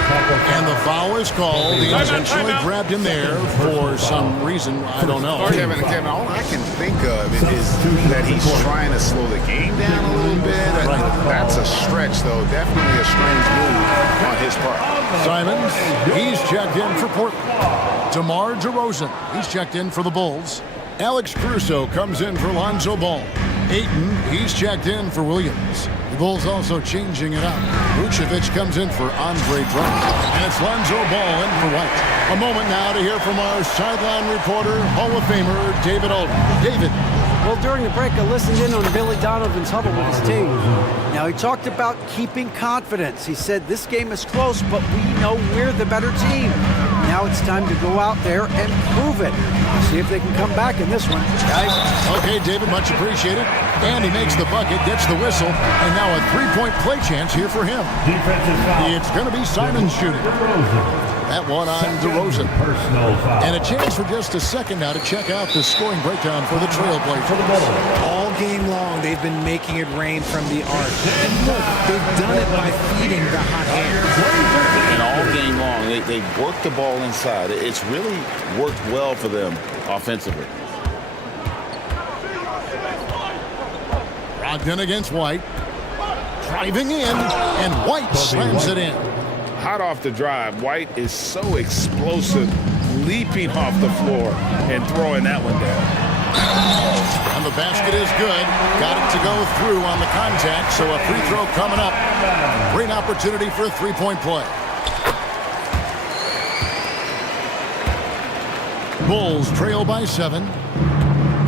And the foul is called. He intentionally grabbed him there for some reason. I don't know. Kevin, all I can think of is that he's trying to slow the game down a little bit. That's a stretch, though. Definitely a strange move on his part. Simons, he's checked in for Portland. DeMar DeRozan, he's checked in for the Bulls. Alex Caruso comes in for Lonzo Ball. Ayton, he's checked in for Williams. The Bulls also changing it up. Vucevic comes in for Andre Drummond. And it's Lonzo Ball in for White. A moment now to hear from our sideline reporter, Hall of Famer David Alden. David. Well, during the break, I listened in on Billy Donovan's huddle with his team. Now, he talked about keeping confidence. He said, this game is close, but we know we're the better team. Now it's time to go out there and prove it. See if they can come back in this one, guys. Okay, David, much appreciated. And he makes the bucket, gets the whistle, and now a 3-point play chance here for him. It's going to be Simons shooting. That one on DeRozan. And a chance for just a second now to check out the scoring breakdown for the Trailblazers. All game long, they've been making it rain from the arc. And look, they've done it by feeding the hot hand. And all game long, they've worked the ball inside. It's really worked well for them offensively. Brogdon against White. Driving in, and White slams it in. Hot off the drive, White is so explosive, leaping off the floor and throwing that one down. And the basket is good. Got it to go through on the contact, so a free throw coming up. Great opportunity for a three-point play. Bulls trail by 7.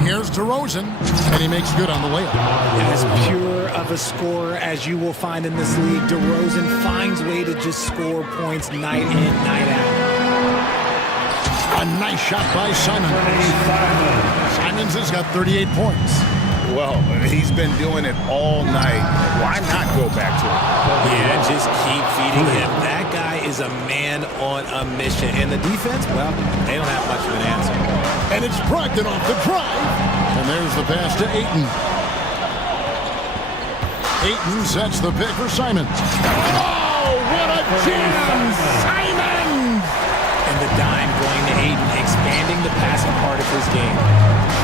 Here's DeRozan, and he makes good on the layup. As pure of a scorer as you will find in this league, DeRozan finds way to just score points night in, night out. A nice shot by Simons. Simons has got 38 points. Well, he's been doing it all night. Why not go back to him? Yeah, just keep feeding him. That guy is a man on a mission. And the defense, well, they don't have much of an answer. And it's Brogdon off the drive. And there's the pass to Ayton. Ayton sets the pick for Simons. Oh, what a jam! Simons! And the dime going to Ayton, expanding the passing part of his game.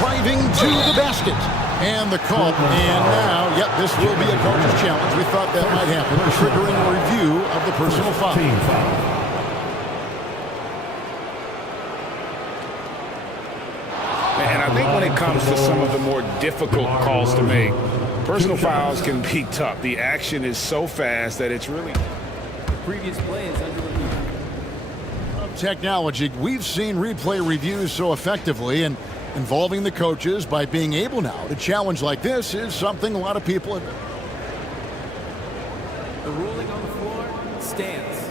Driving to the basket. And the call. And now, yep, this will be a coach's challenge. We thought that might happen, triggering a review of the personal foul. And I think when it comes to some of the more difficult calls to make, personal fouls can be tough. The action is so fast that it's really... The previous play is under review. Technology, we've seen replay reviews so effectively, and involving the coaches by being able now to challenge like this is something a lot of people have. The ruling on the floor stands.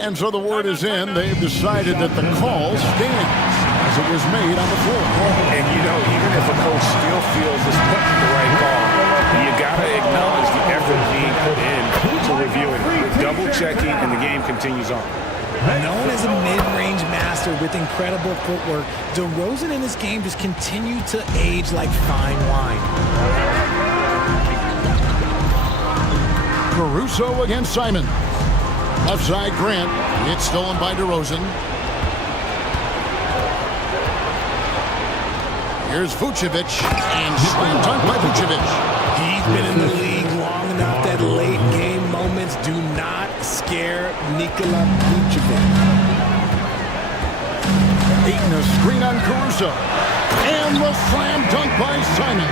And so the word is in. They've decided that the call stands as it was made on the floor. And you know, even if a coach still feels it's the right call, you gotta acknowledge the effort being put in to reviewing, double checking, and the game continues on. Known as a mid-range master with incredible footwork, DeRozan in this game just continued to age like fine wine. Caruso against Simon. Left side Grant. It's stolen by DeRozan. Here's Vucevic. And slam dunk by Vucevic. He's been in the league long enough that late game moments do not scare Nikola Vucevic. Ayton a screen on Caruso. And the slam dunk by Simon.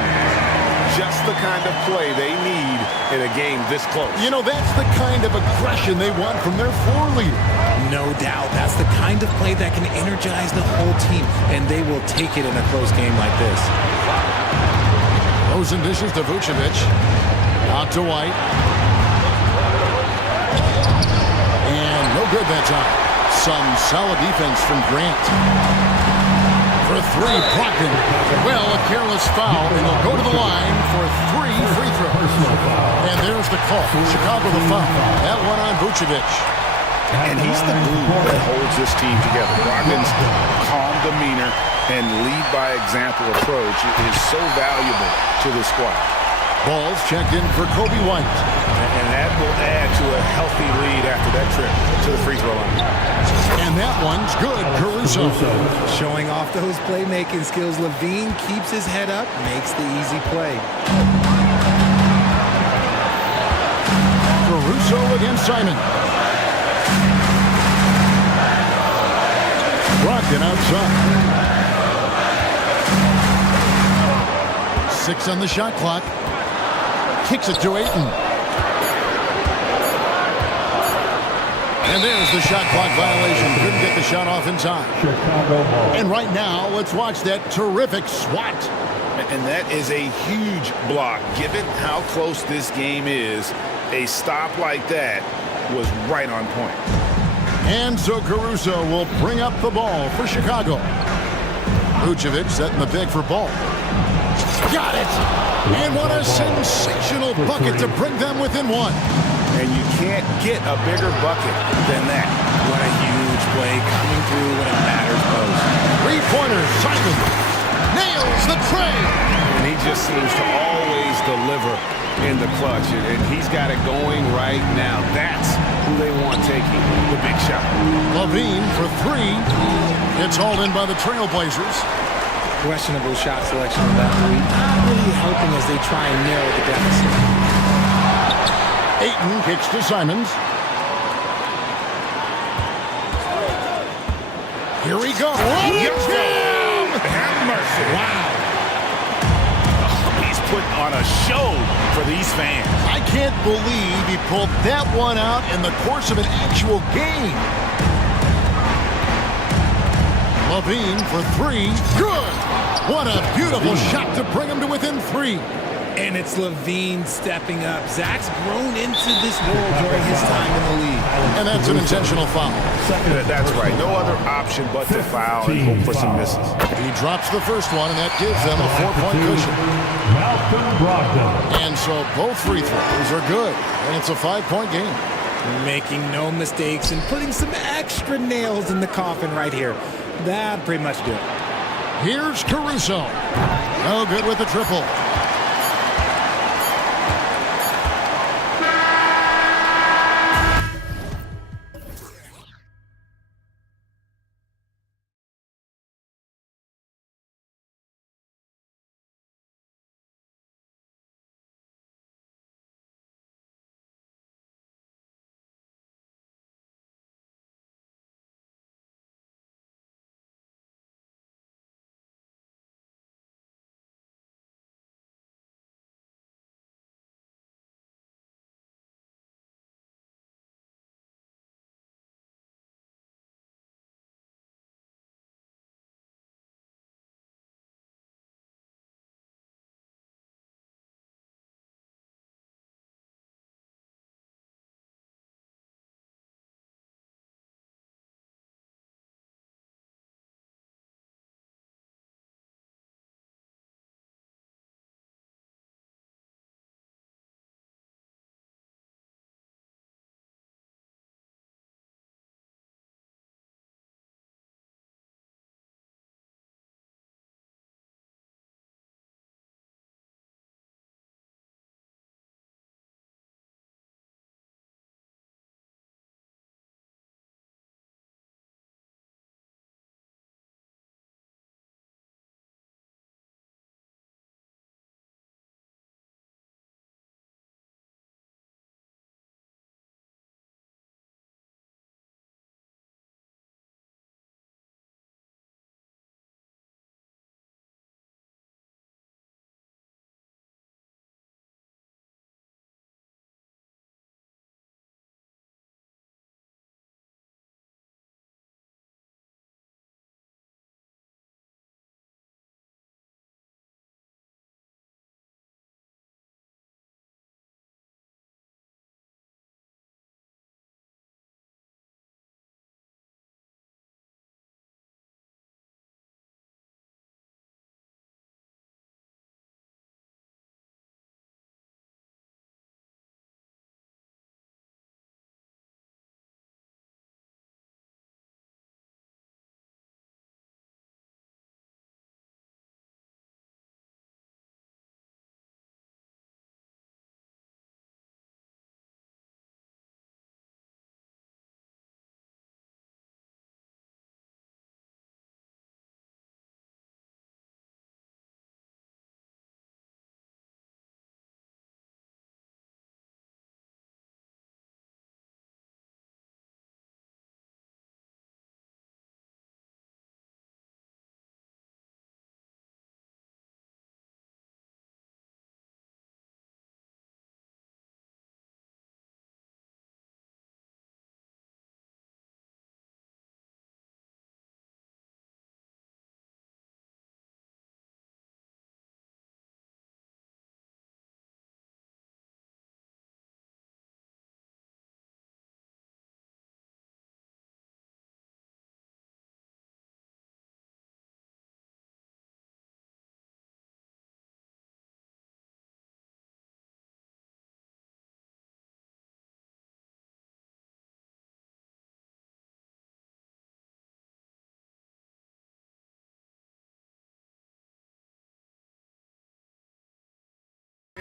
Just the kind of play they need in a game this close. You know, that's the kind of aggression they want from their floor leader. No doubt. That's the kind of play that can energize the whole team, and they will take it in a close game like this. Rosen dishes to Vucevic. Out to White. And no good that time. Some solid defense from Grant. For 3, Brogdon. Well, a careless foul, and they'll go to the line for 3 free throws. And there's the call. Chicago the foul. That one on Vucevic. And he's the glue that holds this team together. Brogdon's calm demeanor and lead by example approach is so valuable to the squad. Ball's checked in for Kobe White. And that will add to a healthy lead after that trip to the free throw line. And that one's good. Caruso. Showing off those playmaking skills, Levine keeps his head up, makes the easy play. Caruso against Simon. Brogdon outside. 6 on the shot clock. Kicks it to Ayton. And there's the shot clock violation. Couldn't get the shot off in time. And right now, let's watch that terrific swat. And that is a huge block. Given how close this game is, a stop like that was right on point. And so Caruso will bring up the ball for Chicago. Vucevic setting the pick for Ball. Got it! And what a sensational bucket to bring them within 1. And you can't get a bigger bucket than that. What a huge play coming through when it matters most. Three-pointer, Simon nails the tray. And he just seems to always deliver in the clutch. And he's got it going right now. That's who they want taking the big shot. Levine for three. It's hauled in by the Trailblazers. Questionable shot selection of that three. Not really helping as they try and narrow the deficit. Ayton kicks to Simons. Here we go. Have mercy. Wow. He's put on a show for these fans. I can't believe he pulled that one out in the course of an actual game. Levine for three. Good. What a beautiful shot to bring him to within three. And it's Levine stepping up. Zach's grown into this role during his time in the league. And that's an intentional foul. That's right. No other option but to foul and hope for some misses. He drops the first one, and that gives them a 4-point cushion. And so both free throws are good, and it's a 5-point game. Making no mistakes and putting some extra nails in the coffin right here. That pretty much do it. Here's Caruso. No good with the triple.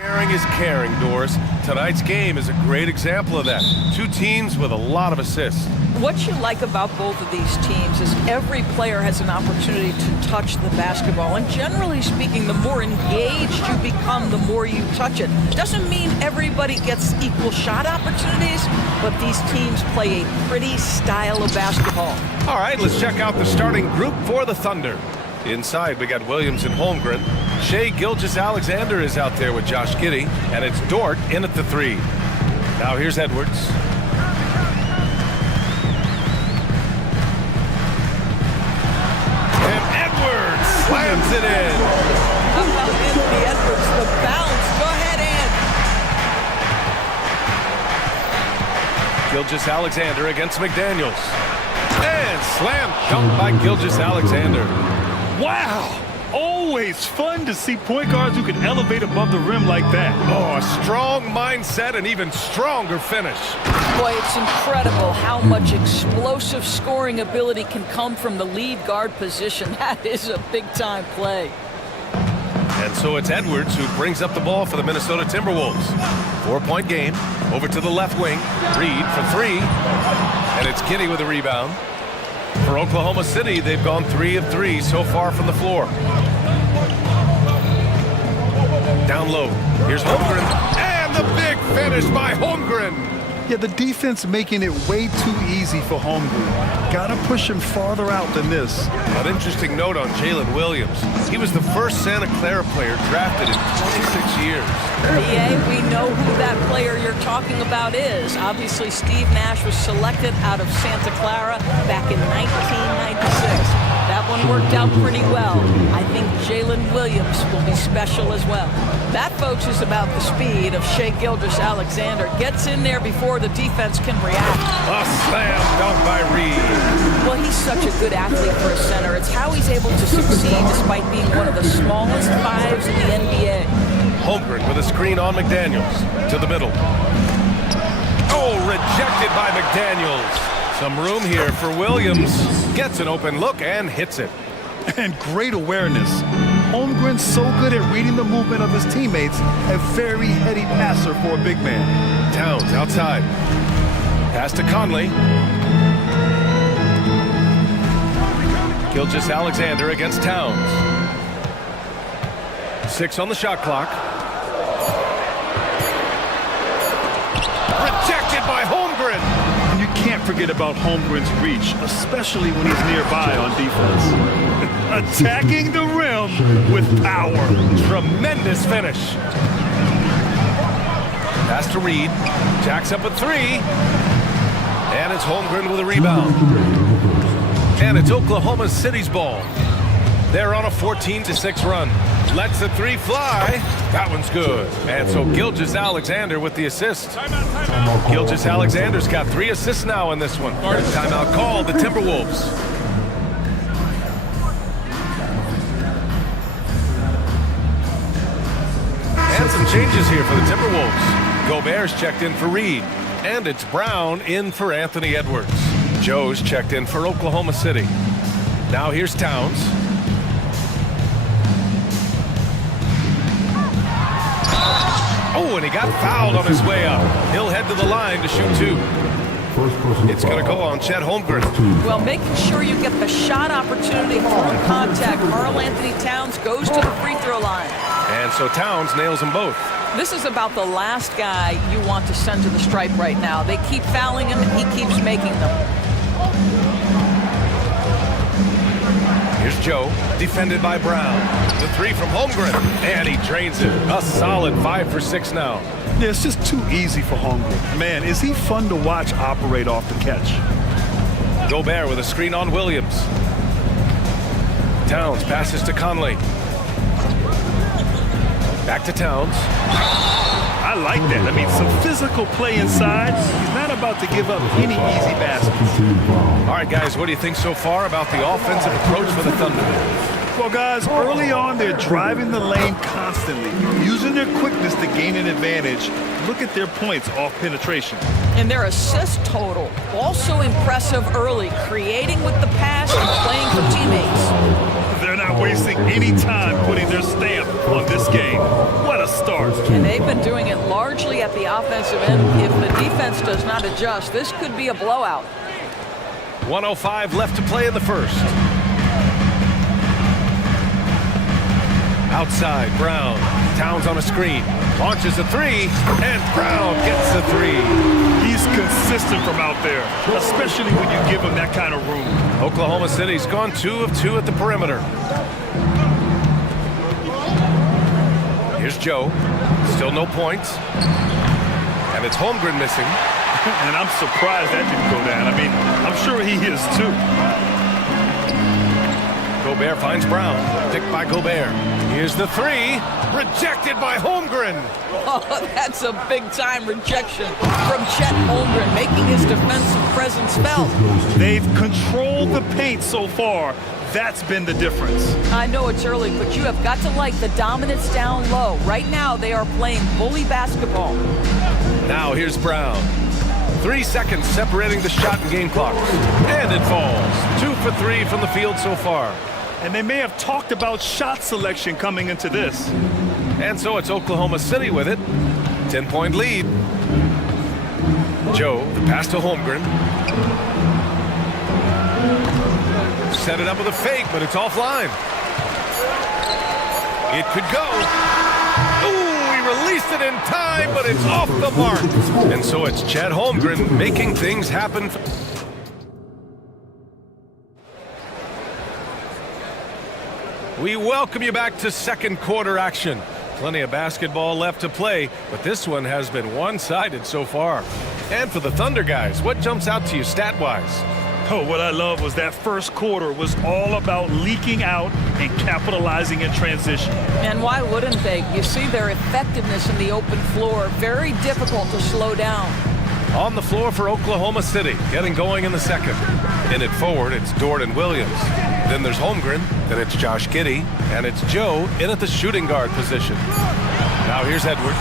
Sharing is caring, Doris. Tonight's game is a great example of that. Two teams with a lot of assists. What you like about both of these teams is every player has an opportunity to touch the basketball. And generally speaking, the more engaged you become, the more you touch it. Doesn't mean everybody gets equal shot opportunities, but these teams play a pretty style of basketball. All right, let's check out the starting group for the Thunder. Inside, we got Williams and Holmgren. Shai Gilgeous-Alexander is out there with Josh Giddey, and it's Dort in at the 3. Now here's Edwards. And Edwards slams it in. How about Anthony Edwards, the bounce? Go ahead, Ed. Gilgeous-Alexander against McDaniels. And slam dunk by Gilgeous-Alexander. Wow! Always fun to see point guards who can elevate above the rim like that. Oh, a strong mindset and even stronger finish. Boy, it's incredible how much explosive scoring ability can come from the lead guard position. That is a big-time play. And so it's Edwards who brings up the ball for the Minnesota Timberwolves. 4-point game. Over to the left wing. Reed for 3. And it's Giddey with a rebound. For Oklahoma City, they've gone 3 of 3 so far from the floor. Down low. Here's Holmgren. And the big finish by Holmgren. Yeah, the defense making it way too easy for Holmgren. Gotta push him farther out than this. An interesting note on Jalen Williams. He was the first Santa Clara player drafted in 26 years. EA, we know who that player you're talking about is. Obviously, Steve Nash was selected out of Santa Clara back in 1996. That one worked out pretty well. I think Jalen Williams will be special as well. That, folks, is about the speed of Shai Gilgeous-Alexander. Gets in there before the defense can react. A slam dunk by Reed. Well, he's such a good athlete for a center. It's how he's able to succeed despite being one of the smallest 5s in the NBA. Holmgren with a screen on McDaniels. To the middle. Oh, rejected by McDaniels. Some room here for Williams. Gets an open look and hits it. And great awareness. Holmgren's so good at reading the movement of his teammates. A very heady passer for a big man. Towns outside. Pass to Conley. Gilgeous-Alexander against Towns. 6 on the shot clock. Rejected by Holmgren. And you can't forget about Holmgren's reach, especially when he's nearby on defense. Attacking the rim with power. Tremendous finish. Pass to Reed. Jacks up a 3. And it's Holmgren with a rebound. And it's Oklahoma City's ball. They're on a 14-6 run. Lets the 3 fly. That one's good. And so Gilgeous-Alexander with the assist. Gilgeous-Alexander's got 3 assists now in this one. Timeout called the Timberwolves. And some changes here for the Timberwolves. Gobert's checked in for Reed. And it's Brown in for Anthony Edwards. Joe's checked in for Oklahoma City. Now here's Towns. Oh, and he got fouled on his way up. He'll head to the line to shoot 2. It's going to go on Chet Holmgren. Well, making sure you get the shot opportunity through contact. Karl Anthony Towns goes to the free throw line. And so Towns nails them both. This is about the last guy you want to send to the stripe right now. They keep fouling him, and he keeps making them. Here's Joe, defended by Brown. The 3 from Holmgren, and he drains it. A solid 5 for 6 now. Yeah, it's just too easy for Holmgren. Man, is he fun to watch operate off the catch. Gobert with a screen on Williams. Towns passes to Conley. Back to Towns. I like that. I mean, some physical play inside. He's not about to give up any easy baskets. All right, guys, what do you think so far about the offensive approach for the Thunder? Well, guys, early on, they're driving the lane constantly, using their quickness to gain an advantage. Look at their points off penetration. And their assist total, also impressive early, creating with the pass and playing for teammates. They're not wasting any time putting their stamp on this game. What a start. And they largely at the offensive end. If the defense does not adjust, this could be a blowout. 1:05 left to play in the first. Outside, Brown. Towns on a screen. Launches a three, and Brown gets the three. He's consistent from out there, especially when you give him that kind of room. Oklahoma City's gone 2 of 2 at the perimeter. Here's Joe. Still no points. And it's Holmgren missing. And I'm surprised that didn't go down. I mean, I'm sure he is too. Gobert finds Brown. Picked by Gobert. Here's the three. Rejected by Holmgren. Oh, that's a big-time rejection from Chet Holmgren, making his defensive presence felt. They've controlled the paint so far. That's been the difference. I know it's early, but you have got to like the dominance down low. Right now, they are playing bully basketball. Now here's Brown. 3 seconds separating the shot and game clock. And it falls. 2 for 3 from the field so far. And they may have talked about shot selection coming into this. And so it's Oklahoma City with it. 10-point lead. Joe, the pass to Holmgren. Set it up with a fake, but it's offline. It could go. Ooh, he released it in time, but it's off the mark. And so it's Chet Holmgren making things happen. We welcome you back to second quarter action. Plenty of basketball left to play, but this one has been one-sided so far. And for the Thunder guys, what jumps out to you stat-wise? Oh, what I love was that first quarter was all about leaking out and capitalizing in transition. And why wouldn't they? You see their effectiveness in the open floor. Very difficult to slow down. On the floor for Oklahoma City, getting going in the second. In it forward, it's Dort and Williams. Then there's Holmgren, then it's Josh Giddey, and it's Joe in at the shooting guard position. Now here's Edwards.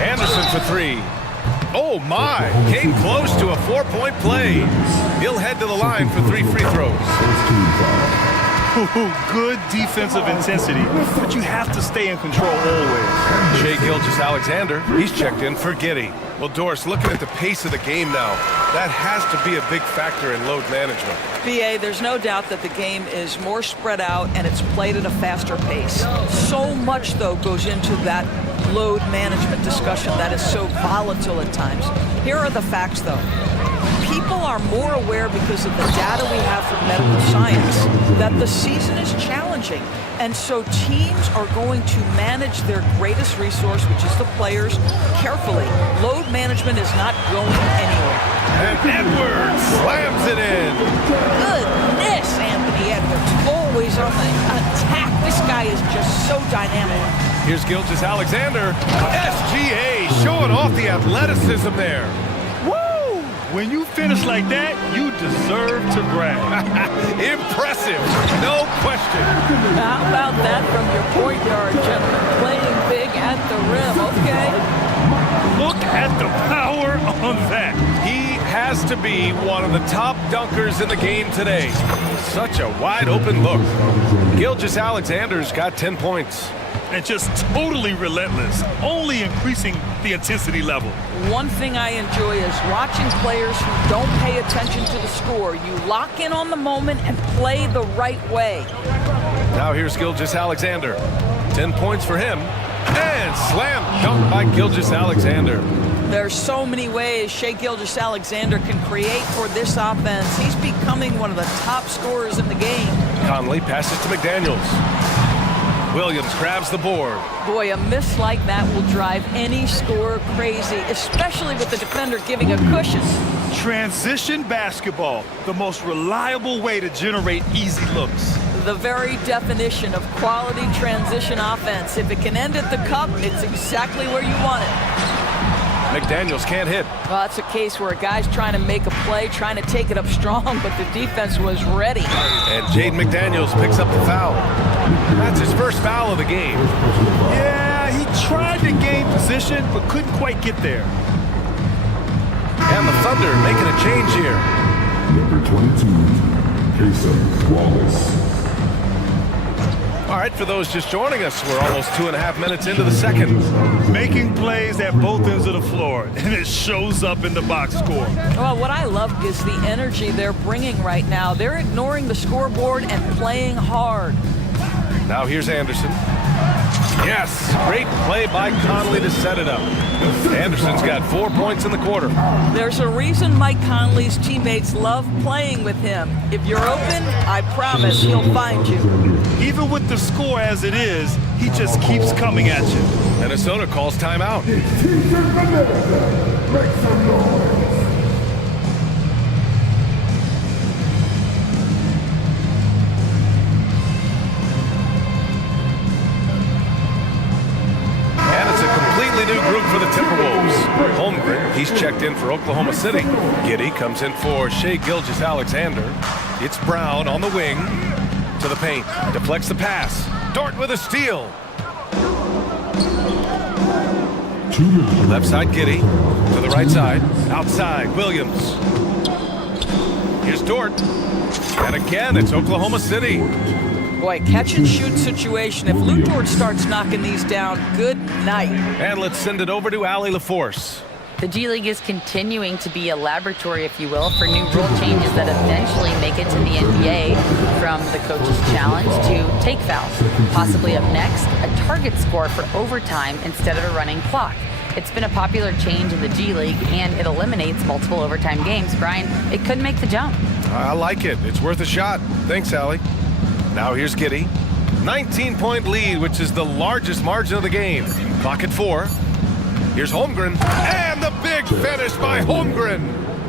Anderson for three. Oh my, came close to a 4-point play. He'll head to the line for 3 free throws. Good defensive intensity, but you have to stay in control always. Shai Gilgeous-Alexander, he's checked in for Giddey. Well, Doris, looking at the pace of the game now, that has to be a big factor in load management. BA, there's no doubt that the game is more spread out and it's played at a faster pace. So much, though, goes into that load management discussion that is so volatile at times. Here are the facts, though. People are more aware because of the data we have from medical science that the season is challenging. And so teams are going to manage their greatest resource, which is the players, carefully. Load management is not going anywhere. And Edwards slams it in. Goodness, Anthony Edwards, always on the attack. This guy is just so dynamic. Here's Gilgeous-Alexander. SGA showing off the athleticism there. When you finish like that, you deserve to brag. Impressive, no question. How about that from your point guard, gentlemen? Playing big at the rim, okay? Look at the power on that. He has to be one of the top dunkers in the game today. Such a wide open look. Gilgeous-Alexander's got 10 points. And just totally relentless, only increasing the intensity level. One thing I enjoy is watching players who don't pay attention to the score. You lock in on the moment and play the right way. Now here's Gilgeous-Alexander. 10 points for him. And slam dunk by Gilgeous-Alexander. There's so many ways Shai Gilgeous-Alexander can create for this offense. He's becoming one of the top scorers in the game. Conley passes to McDaniels. Williams grabs the board. Boy, a miss like that will drive any scorer crazy, especially with the defender giving a cushion. Transition basketball, the most reliable way to generate easy looks. The very definition of quality transition offense. If it can end at the cup, it's exactly where you want it. McDaniels can't hit. Well, that's a case where a guy's trying to make a play, trying to take it up strong, but the defense was ready. And Jaden McDaniels picks up the foul. That's his first foul of the game. Yeah, he tried to gain position, but couldn't quite get there. And the Thunder making a change here. Number 22, Kasem Wallace. All right, for those just joining us, we're almost 2.5 minutes into the second. Making plays at both ends of the floor, and it shows up in the box score. Well, what I love is the energy they're bringing right now. They're ignoring the scoreboard and playing hard. Now here's Anderson. Yes, great play by Conley to set it up. Anderson's got 4 points in the quarter. There's a reason Mike Conley's teammates love playing with him. If you're open, I promise he'll find you. Even with the score as it is, he just keeps coming at you. Minnesota calls timeout. Make some noise. And it's a completely new group for the Timberwolves. Holmgren, he's checked in for Oklahoma City. Giddey comes in for Shai Gilgeous-Alexander. It's Brown on the wing to the paint. Deflects the pass. Dort with a steal. Left side, Giddey. To the right side. Outside, Williams. Here's Dort. And again, it's Oklahoma City. Boy, catch and shoot situation. If Lou Dort starts knocking these down, good night. And let's send it over to Allie LaForce. The G League is continuing to be a laboratory, if you will, for new rule changes that eventually make it to the NBA, from the coach's challenge to take fouls. Possibly up next, a target score for overtime instead of a running clock. It's been a popular change in the G League, and it eliminates multiple overtime games. Brian, it could make the jump. I like it. It's worth a shot. Thanks, Allie. Now here's Giddey. 19-point lead, which is the largest margin of the game. Clock at 4. Here's Holmgren, and the big finish by Holmgren.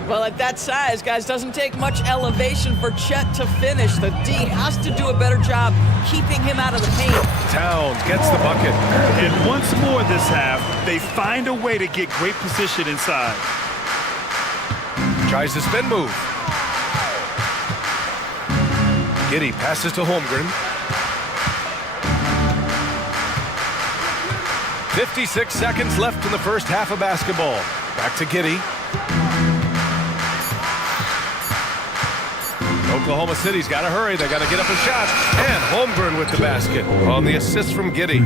Well, at that size, guys, doesn't take much elevation for Chet to finish. The D has to do a better job keeping him out of the paint. Towns gets the bucket. And once more this half, they find a way to get great position inside. Tries the spin move. Giddey passes to Holmgren. 56 seconds left in the first half of basketball. Back to Giddey. Oklahoma City's got to hurry. They got to get up a shot. And Holmgren with the basket on the assist from Giddey.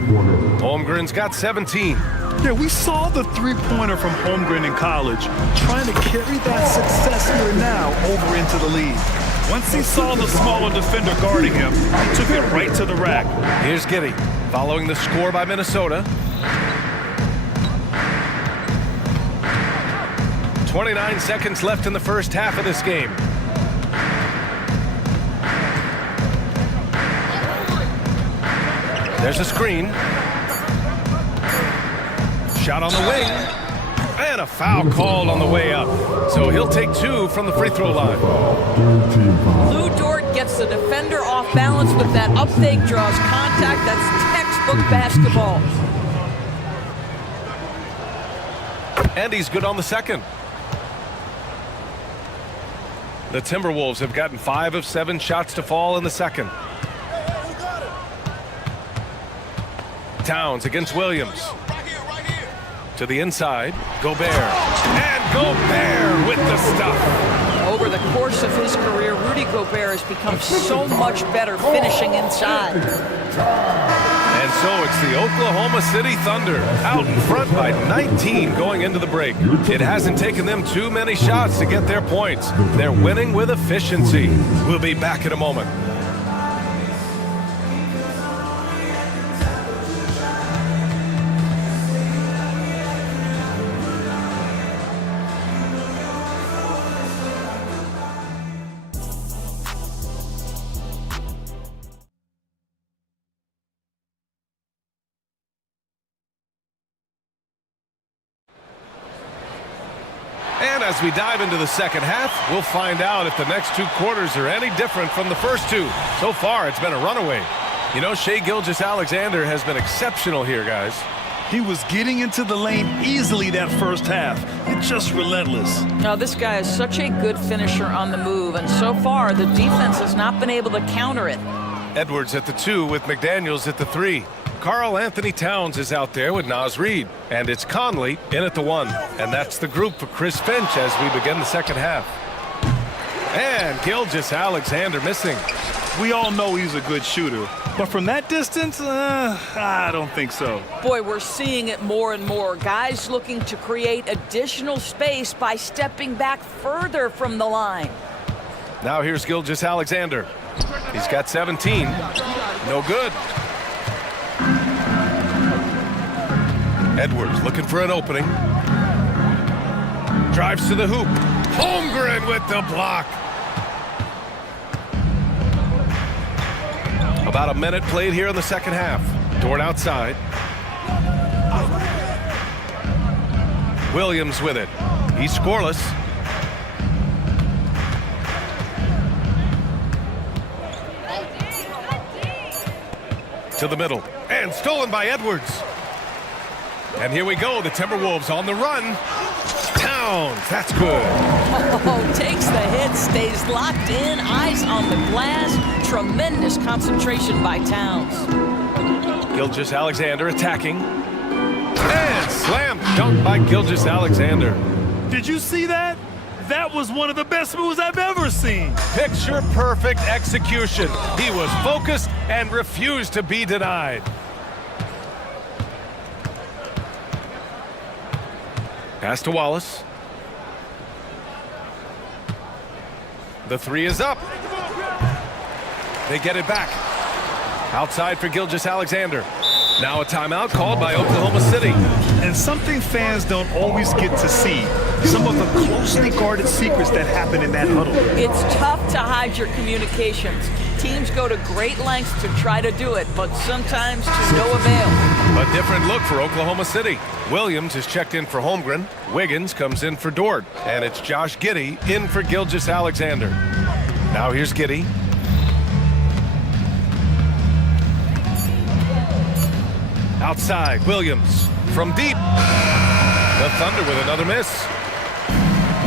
Holmgren's got 17. Yeah, we saw the three-pointer from Holmgren in college, trying to carry that success here now over into the league. Once he saw the smaller defender guarding him, he took it right to the rack. Here's Giddey, following the score by Minnesota. 29 seconds left in the first half of this game. There's a screen. Shot on the wing. And a foul called on the way up. So he'll take 2 from the free throw line. Lou Dort gets the defender off balance with that up fake, draws contact. That's textbook basketball. And he's good on the second. The Timberwolves have gotten 5 of 7 shots to fall in the second. Towns against Williams. To the inside, Gobert. And Gobert with the stuff. Over the course of his career, Rudy Gobert has become so much better finishing inside. And so it's the Oklahoma City Thunder out in front by 19 going into the break. It hasn't taken them too many shots to get their points. They're winning with efficiency. We'll be back in a moment. And as we dive into the second half, we'll find out if the next 2 quarters are any different from the first 2. So far, it's been a runaway. You know, Shai Gilgeous-Alexander has been exceptional here, guys. He was getting into the lane easily that first half. It's just relentless. Now, this guy is such a good finisher on the move, and so far, the defense has not been able to counter it. Edwards at the 2 with McDaniels at the 3. Karl Anthony Towns is out there with Naz Reid. And it's Conley in at the 1. And that's the group for Chris Finch as we begin the second half. And Gilgeous-Alexander missing. We all know he's a good shooter. But from that distance, I don't think so. Boy, we're seeing it more and more. Guys looking to create additional space by stepping back further from the line. Now here's Gilgeous-Alexander. He's got 17. No good. Edwards looking for an opening. Drives to the hoop. Holmgren with the block. About a minute played here in the second half. Dort outside. Williams with it. He's scoreless. To the middle. And stolen by Edwards. And here we go. The Timberwolves on the run. Towns. That's good. Oh, takes the hit, stays locked in, eyes on the glass. Tremendous concentration by Towns. Gilgeous-Alexander attacking. And slam dunk by Gilgeous-Alexander. Did you see that? That was one of the best moves I've ever seen. Picture perfect execution. He was focused and refused to be denied. Pass to Wallace. The three is up. They get it back. Outside for Gilgeous-Alexander. Now a timeout called by Oklahoma City. And something fans don't always get to see. Some of the closely guarded secrets that happen in that huddle. It's tough to hide your communications. Teams go to great lengths to try to do it, but sometimes to no avail. A different look for Oklahoma City. Williams is checked in for Holmgren. Wiggins comes in for Dort. And it's Josh Giddey in for Gilgeous-Alexander. Now here's Giddey. Outside, Williams from deep. The Thunder with another miss.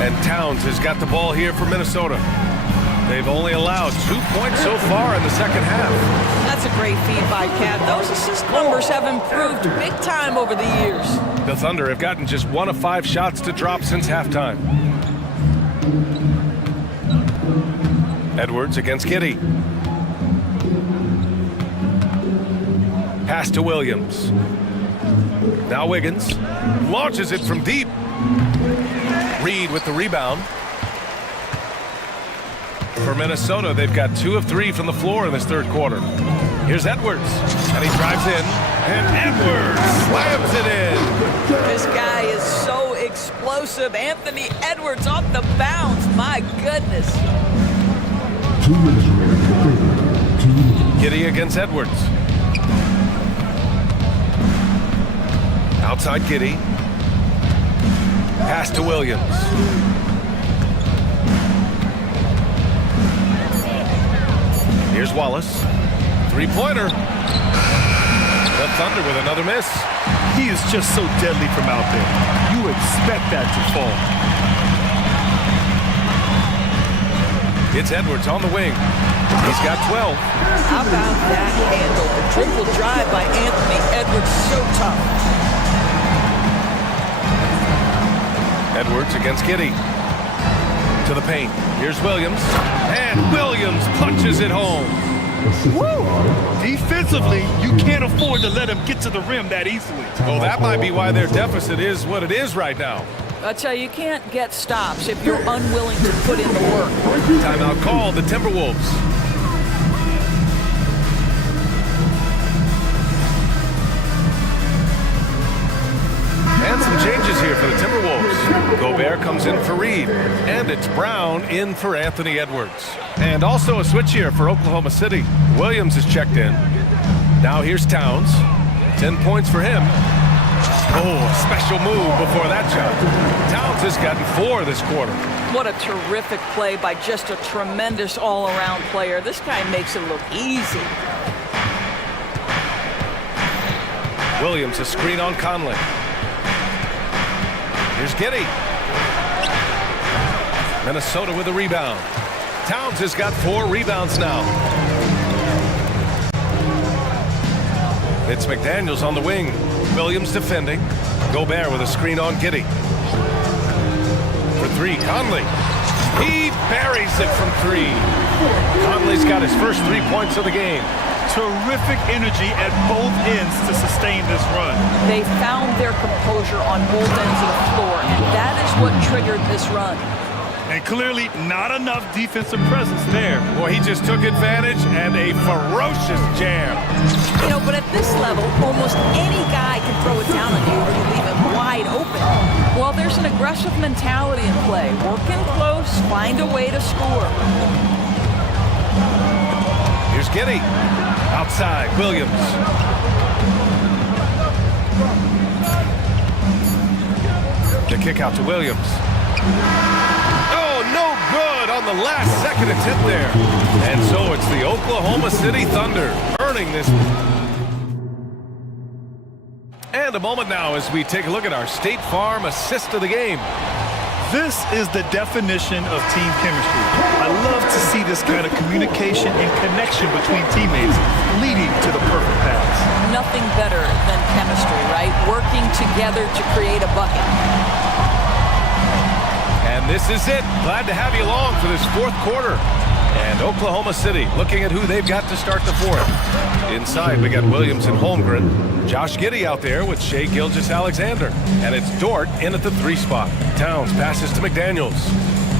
And Towns has got the ball here for Minnesota. They've only allowed 2 points so far in the second half. That's a great feed by Cat. Those assist numbers have improved big time over the years. The Thunder have gotten just 1 of 5 shots to drop since halftime. Edwards against Giddey. Pass to Williams. Now Wiggins launches it from deep. Reed with the rebound. For Minnesota, they've got 2 of 3 from the floor in this third quarter. Here's Edwards, and he drives in, and Edwards slams it in. This guy is so explosive. Anthony Edwards off the bounce. My goodness. 2 minutes remaining. Giddey against Edwards. Outside Giddey. Pass to Williams. Here's Wallace. Three-pointer. The Thunder with another miss. He is just so deadly from out there. You expect that to fall. It's Edwards on the wing. He's got 12. How about that handle? The triple drive by Anthony Edwards, so tough. Edwards against Giddey. To the paint. Here's Williams. And Williams punches it home. Woo! Defensively, you can't afford to let him get to the rim that easily. Well, that might be why their deficit is what it is right now. I tell you, you can't get stops if you're unwilling to put in the work. Timeout called, the Timberwolves. And some changes here for the Timberwolves. Gobert comes in for Reed. And it's Brown in for Anthony Edwards. And also a switch here for Oklahoma City. Williams is checked in. Now here's Towns. 10 points for him. Oh, a special move before that shot. Towns has gotten 4 this quarter. What a terrific play by just a tremendous all-around player. This guy makes it look easy. Williams a screen on Conley. Here's Giddey. Minnesota with a rebound. Towns has got 4 rebounds now. It's McDaniels on the wing. Williams defending. Gobert with a screen on Giddey. For 3, Conley. He buries it from 3. Conley's got his first 3 points of the game. Terrific energy at both ends to sustain this run. They found their composure on both ends of the floor, and that is what triggered this run. And clearly not enough defensive presence there. Boy, he just took advantage and a ferocious jam. You know, but at this level, almost any guy can throw it down on you or you leave him wide open. Well, there's an aggressive mentality in play. Work in close, find a way to score. Here's Giddy. Outside, Williams. The kick out to Williams. Oh, no good on the last second attempt there. And so it's the Oklahoma City Thunder earning this. And a moment now as we take a look at our State Farm assist of the game. This is the definition of team chemistry. I love to see this kind of communication and connection between teammates leading to the perfect pass. Nothing better than chemistry, right? Working together to create a bucket. And this is it. Glad to have you along for this fourth quarter. And Oklahoma City looking at who they've got to start the fourth. Inside, we got Williams and Holmgren. Josh Giddey out there with Shai Gilgeous-Alexander. And it's Dort in at the 3 spot. Towns passes to McDaniels.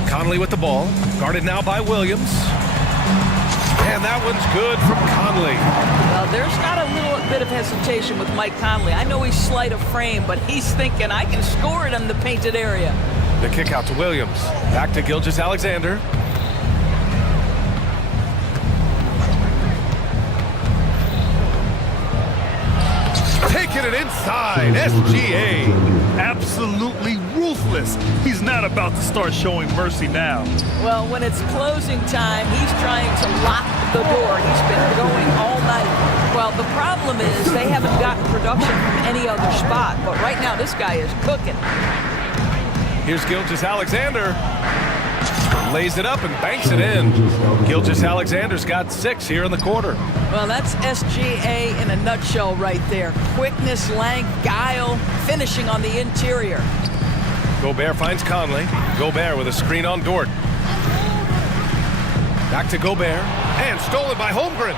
Conley with the ball. Guarded now by Williams. And that one's good from Conley. Well, there's not a little bit of hesitation with Mike Conley. I know he's slight of frame, but he's thinking, I can score it in the painted area. The kick out to Williams. Back to Gilgeous-Alexander. Taking it inside, SGA. Absolutely ruthless. He's not about to start showing mercy now. Well, when it's closing time, he's trying to lock the door. He's been going all night. Well, the problem is they haven't gotten production from any other spot, but right now this guy is cooking. Here's Gilgeous-Alexander. Lays it up and banks it in. Gilgeous-Alexander's got 6 here in the quarter. Well, that's SGA in a nutshell right there. Quickness, length, guile, finishing on the interior. Gobert finds Conley. Gobert with a screen on Dort. Back to Gobert. And stolen by Holmgren.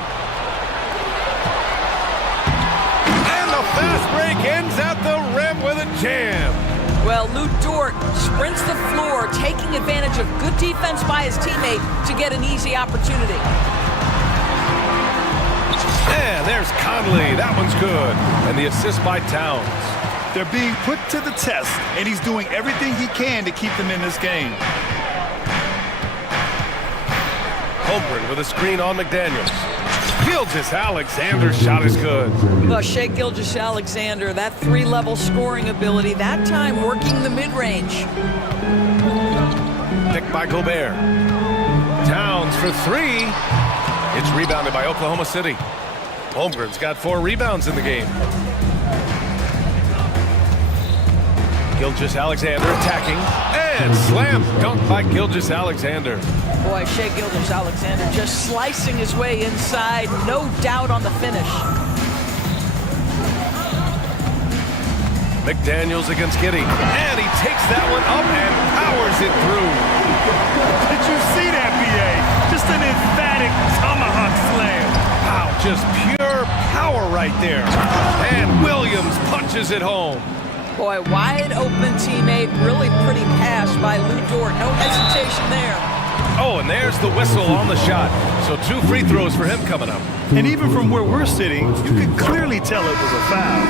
And the fast break ends at the rim with a jam. Well, Lou Dort sprints the floor, taking advantage of good defense by his teammate to get an easy opportunity. And there's Conley. That one's good. And the assist by Towns. They're being put to the test, and he's doing everything he can to keep them in this game. Holmgren with a screen on McDaniels. Gilgeous-Alexander's shot is good. Well, Shai Gilgeous-Alexander, that 3-level scoring ability, that time working the mid-range. Picked by Gobert. Towns for 3. It's rebounded by Oklahoma City. Holmgren's got 4 rebounds in the game. Gilgeous-Alexander attacking. And slam dunk by Gilgeous-Alexander. Boy, Shai Gilgeous-Alexander just slicing his way inside. No doubt on the finish. McDaniels against Giddey. And he takes that one up and powers it through. Did you see that, B.A.? Just an emphatic tomahawk slam. Wow, just pure power right there. And Williams punches it home. Boy, wide open teammate, really pretty pass by Lou Dort. No hesitation there. Oh, and there's the whistle on the shot. So 2 free throws for him coming up. And even from where we're sitting, you can clearly tell it was a foul.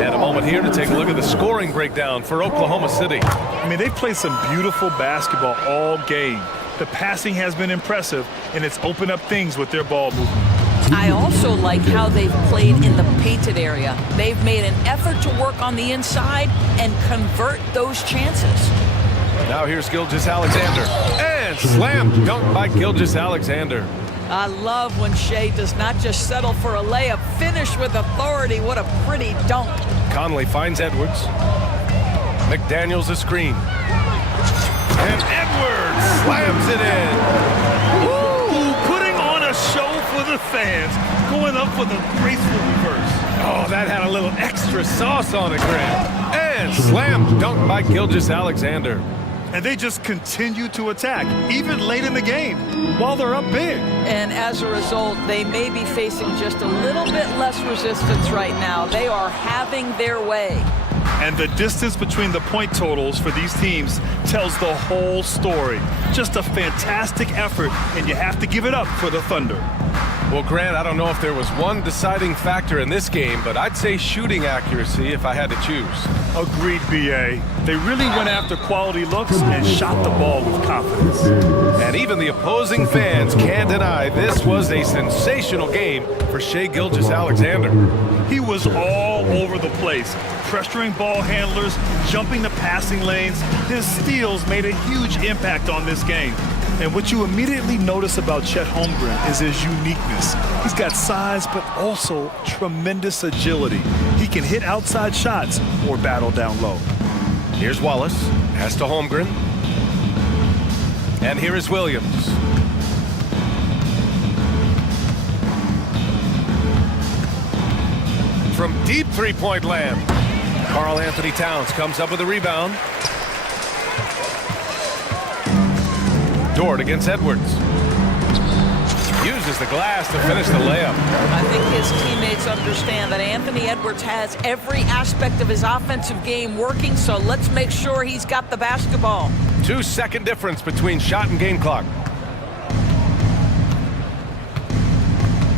And a moment here to take a look at the scoring breakdown for Oklahoma City. I mean, they've played some beautiful basketball all game. The passing has been impressive, and it's opened up things with their ball movement. I also like how they've played in the painted area. They've made an effort to work on the inside and convert those chances. Now here's Gilgeous-Alexander. And slam dunk by Gilgeous-Alexander. I love when Shai does not just settle for a layup. Finish with authority. What a pretty dunk. Conley finds Edwards. McDaniels a screen. And Edwards slams it in. Woo! Putting on a show for the fans. Going up with a graceful reverse. Oh, that had a little extra sauce on it, Grant. And slam dunk by Gilgeous-Alexander. And they just continue to attack, even late in the game, while they're up big. And as a result, they may be facing just a little bit less resistance right now. They are having their way. And the distance between the point totals for these teams tells the whole story. Just a fantastic effort, and you have to give it up for the Thunder. Well, Grant, I don't know if there was one deciding factor in this game, but I'd say shooting accuracy if I had to choose. Agreed, BA. They really went after quality looks and shot the ball with confidence. And even the opposing fans can't deny this was a sensational game for Shai Gilgeous-Alexander. He was all over the place, pressuring ball handlers, jumping the passing lanes. His steals made a huge impact on this game. And what you immediately notice about Chet Holmgren is his uniqueness. He's got size, but also tremendous agility. He can hit outside shots or battle down low. Here's Wallace, pass to Holmgren. And here is Williams. From deep three-point land, Karl Anthony Towns comes up with a rebound. Dort against Edwards. Uses the glass to finish the layup. I think his teammates understand that Anthony Edwards has every aspect of his offensive game working, so let's make sure he's got the basketball. 2-second difference between shot and game clock.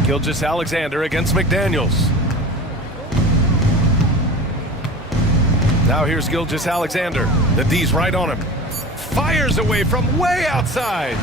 Gilgeous-Alexander against McDaniels. Now here's Gilgeous-Alexander. The D's right on him. Fires away from way outside.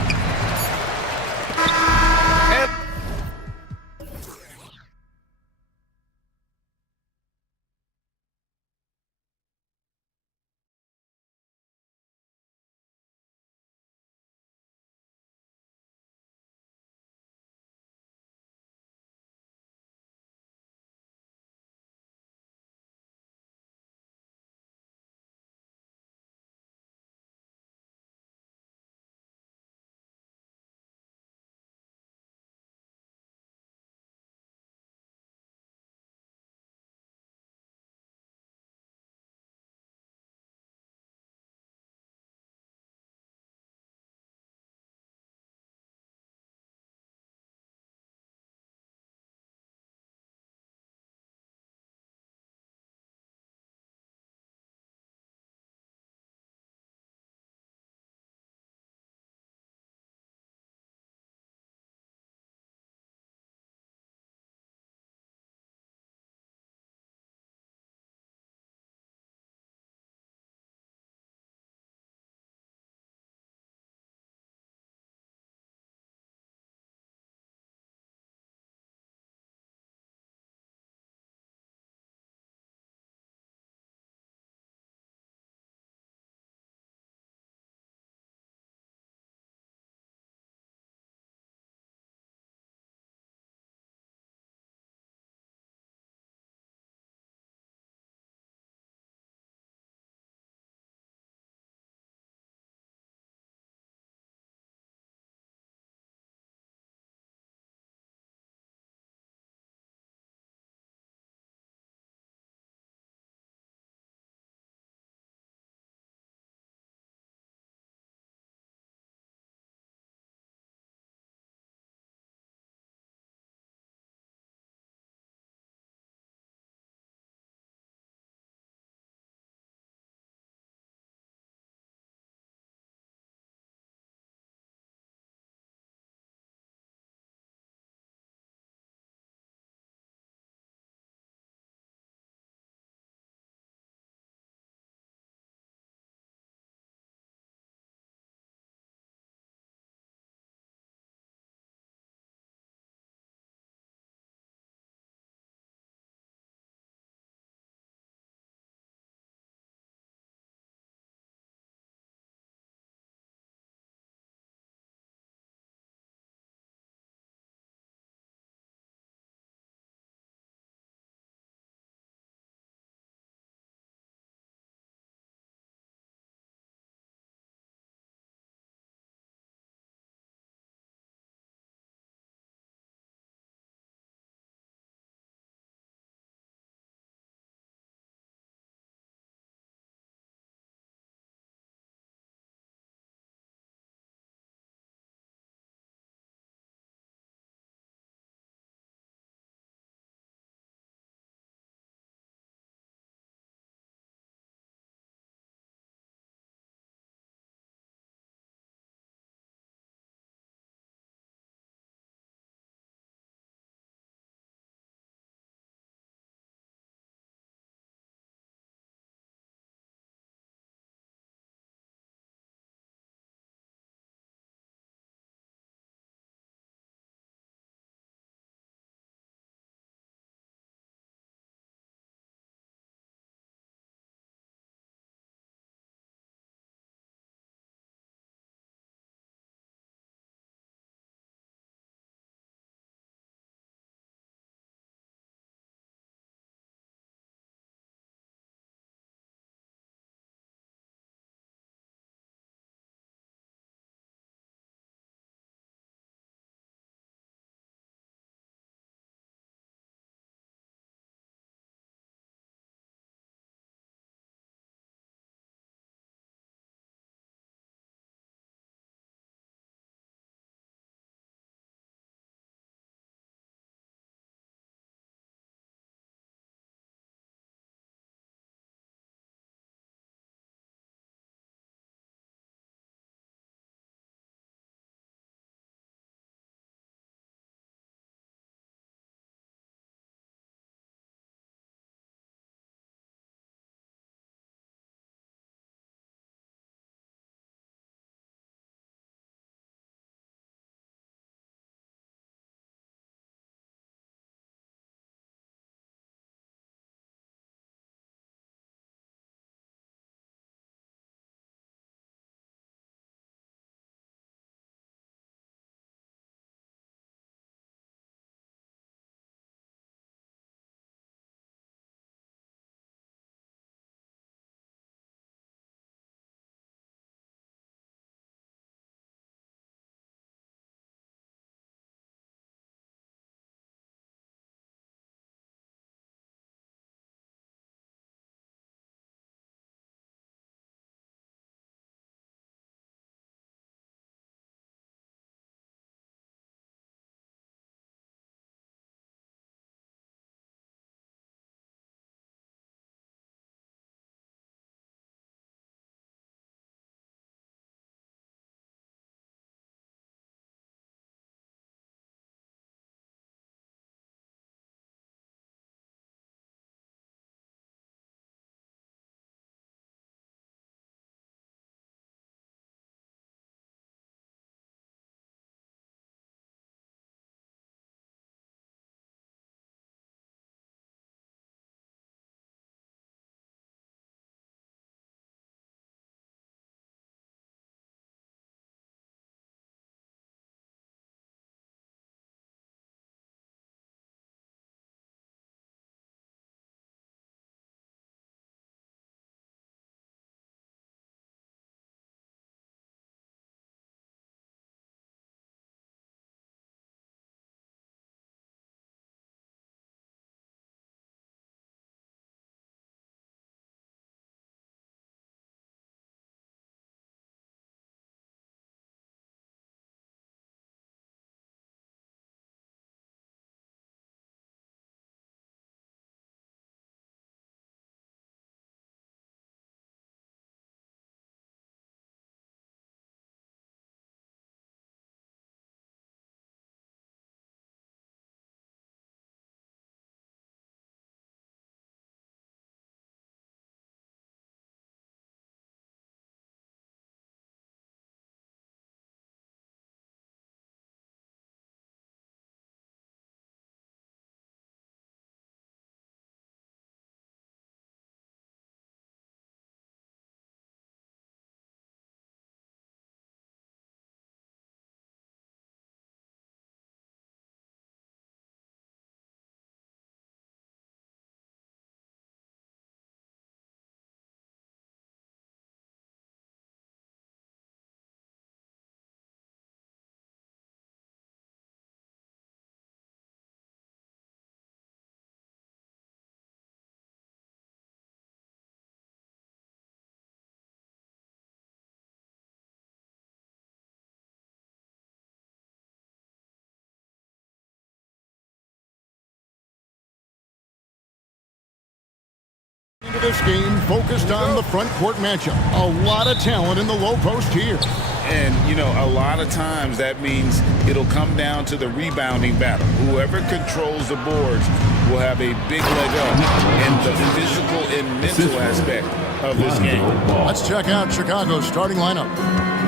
this game focused on the front court matchup. A lot of talent in the low post here. And, you know, a lot of times that means it'll come down to the rebounding battle. Whoever controls the boards will have a big leg up in the physical and mental aspect of this game. Let's check out Chicago's starting lineup.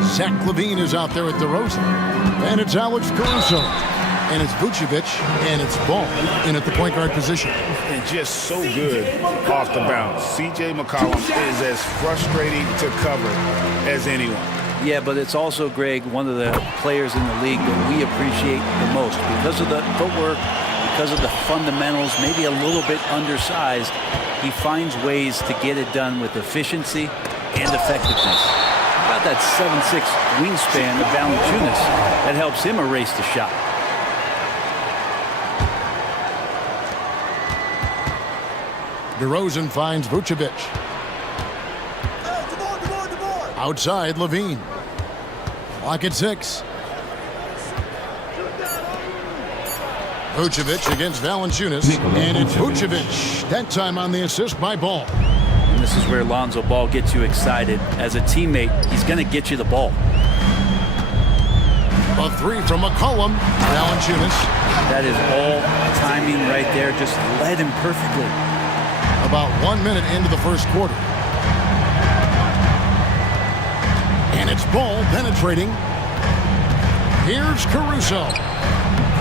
Zach LaVine is out there with DeRozan. And it's Alex Caruso. And it's Vucevic. And it's Ball in at the point guard position. And just so good off the bounce. C.J. McCollum is as frustrating to cover as anyone. Yeah, but it's also, Greg, one of the players in the league that we appreciate the most. Because of the footwork, because of the fundamentals, maybe a little bit undersized, he finds ways to get it done with efficiency and effectiveness. How about that 7'6" wingspan of Valanciunas that helps him erase the shot? DeRozan finds Vucevic. Outside, LaVine. Clock at 6. Vucevic against Valanciunas. And it's Vucevic. That time on the assist by Ball. And this is where Lonzo Ball gets you excited. As a teammate, he's going to get you the ball. A three from McCollum. Valanciunas. That is all timing right there. Just led him perfectly. About 1 minute into the first quarter. And it's Ball penetrating. Here's Caruso.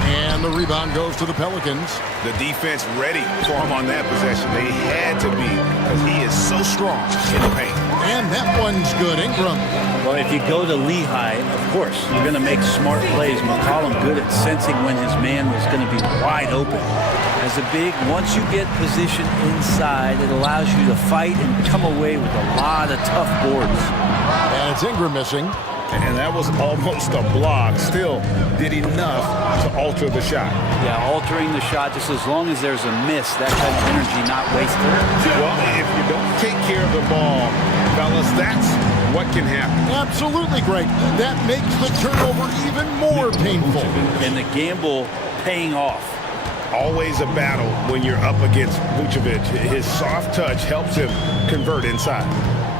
And the rebound goes to the Pelicans. The defense ready for him on that possession. They had to be because he is so strong in the paint. And that one's good. Ingram. Well, if you go to Lehigh, of course, you're going to make smart plays. McCollum good at sensing when his man was going to be wide open. As a big, once you get positioned inside, it allows you to fight and come away with a lot of tough boards. And it's Ingram missing. And that was almost a block. Still did enough to alter the shot. Yeah, altering the shot, just as long as there's a miss, that kind of energy not wasted. Well, if you don't take care of the ball, fellas, that's what can happen. Absolutely, Greg. That makes the turnover even more painful. And the gamble paying off. Always a battle when you're up against Vucevic. His soft touch helps him convert inside.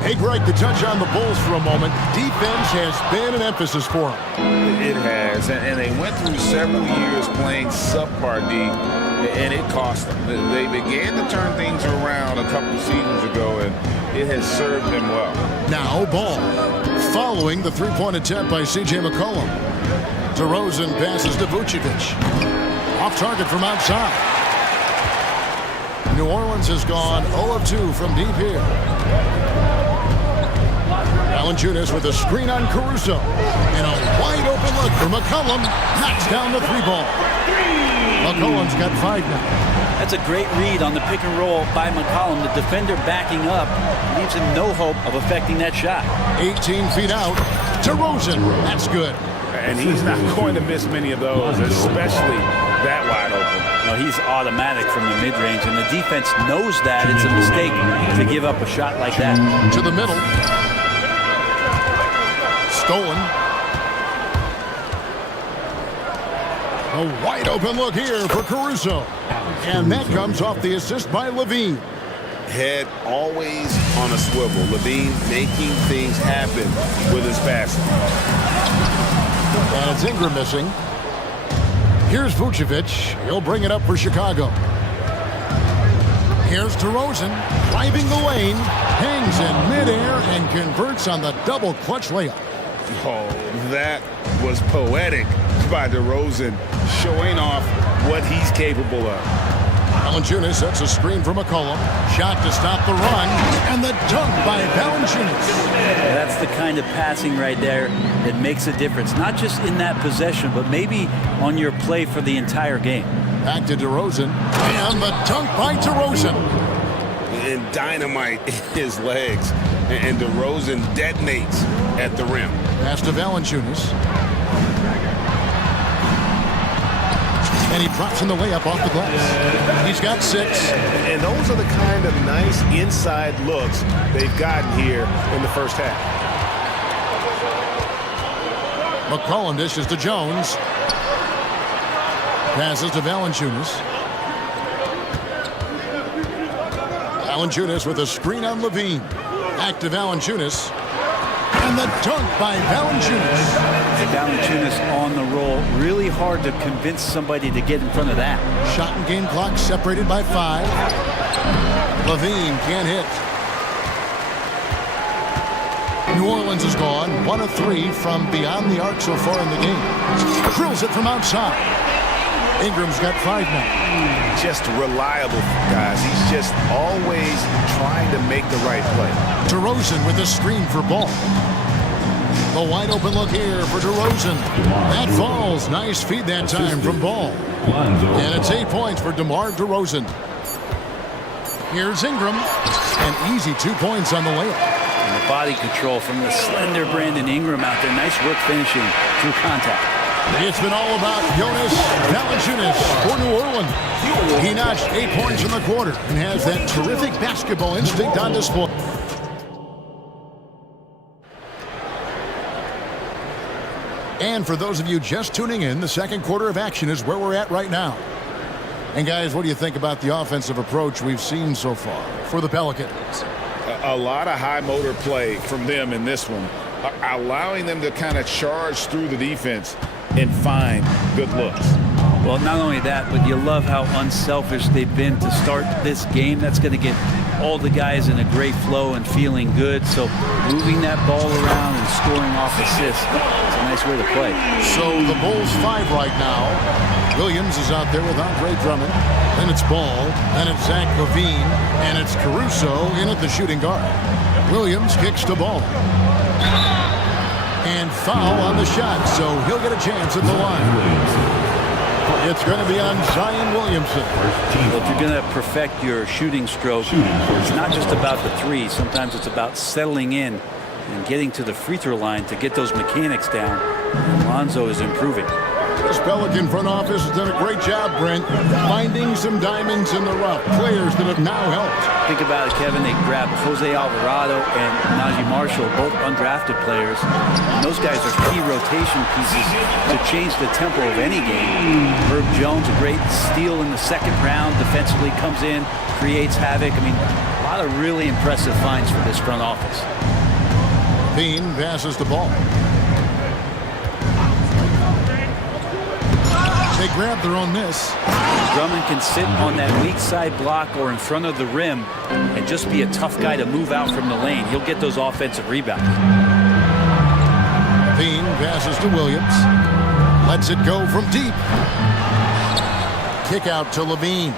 Hey, Greg, to touch on the Bulls for a moment, defense has been an emphasis for them. It has, and they went through several years playing subpar D, and it cost them. They began to turn things around a couple of seasons ago, and it has served them well. Now, Ball, following the three-point attempt by C.J. McCollum. DeRozan passes to Vucevic. Off target from outside. New Orleans has gone 0 of 2 from deep here. Valanciunas with a screen on Caruso. And a wide open look for McCollum. Knocks down the three ball. McCollum's got 5 now. That's a great read on the pick and roll by McCollum. The defender backing up leaves him no hope of affecting that shot. 18 feet out. DeRozan. That's good. And he's not going to miss many of those, especially that wide open. No, he's automatic from the mid-range, and the defense knows that it's a mistake to give up a shot like that. To the middle. Stolen. A wide open look here for Caruso. And that comes off the assist by LaVine. Head always on a swivel. LaVine making things happen with his passing. And it's Ingram missing. Here's Vucevic. He'll bring it up for Chicago. Here's DeRozan, driving the lane, hangs in midair, and converts on the double clutch layup. Oh, that was poetic by DeRozan, showing off what he's capable of. Valanciunas sets a screen for McCollum. Shot to stop the run, and the dunk by Valanciunas. That's the kind of passing right there that makes a difference, not just in that possession, but maybe on your play for the entire game. Back to DeRozan, and the dunk by DeRozan. And dynamite in his legs, and DeRozan detonates at the rim. Pass to Valanciunas. And he drops in the layup off the glass. He's got 6. And those are the kind of nice inside looks they've gotten here in the first half. McCollum dishes to Jones. Passes to Valanciunas. Valanciunas with a screen on Levine. Back to Valanciunas. And the dunk by Valanciunas. Valanciunas on the roll. Really hard to convince somebody to get in front of that. Shot and game clock separated by 5. Levine can't hit. New Orleans is gone. 1 of 3 from beyond the arc so far in the game. Drills it from outside. Ingram's got 5 now. Just reliable, guys. He's just always trying to make the right play. DeRozan with a screen for Ball. The wide open look here for DeRozan. That falls. Nice feed that time from Ball. And it's 8 points for DeMar DeRozan. Here's Ingram. An easy 2 points on the layup. And the body control from the slender Brandon Ingram out there. Nice work finishing through contact. It's been all about Jonas Valanciunas for New Orleans. He notched 8 points in the quarter and has that terrific basketball instinct on display. And for those of you just tuning in, the second quarter of action is where we're at right now. And guys, what do you think about the offensive approach we've seen so far for the Pelicans? A lot of high motor play from them in this one, allowing them to kind of charge through the defense and find good looks. Well, not only that, but you love how unselfish they've been to start this game. That's going to get all the guys in a great flow and feeling good. So moving that ball around and scoring off assists, it's a nice way to play. So the Bulls 5 right now. Williams is out there with Andre Drummond. Then it's Ball. Then it's Zach LaVine. And it's Caruso in at the shooting guard. Williams kicks to Ball. And foul on the shot, so he'll get a chance at the line. It's going to be on Zion Williamson. Well, if you're going to perfect your shooting stroke, it's not just about the three. Sometimes it's about settling in and getting to the free throw line to get those mechanics down. Lonzo is improving. This Pelican front office has done a great job, Brent, finding some diamonds in the rough. Players that have now helped. Think about it, Kevin. They grabbed Jose Alvarado and Najee Marshall, both undrafted players. And those guys are key rotation pieces to change the tempo of any game. Herb Jones, a great steal in the second round, defensively comes in, creates havoc. I mean, a lot of really impressive finds for this front office. Bean passes the ball. They grab their own miss. Drummond can sit on that weak side block or in front of the rim and just be a tough guy to move out from the lane. He'll get those offensive rebounds. Bean passes to Williams. Lets it go from deep. Kick out to Levine.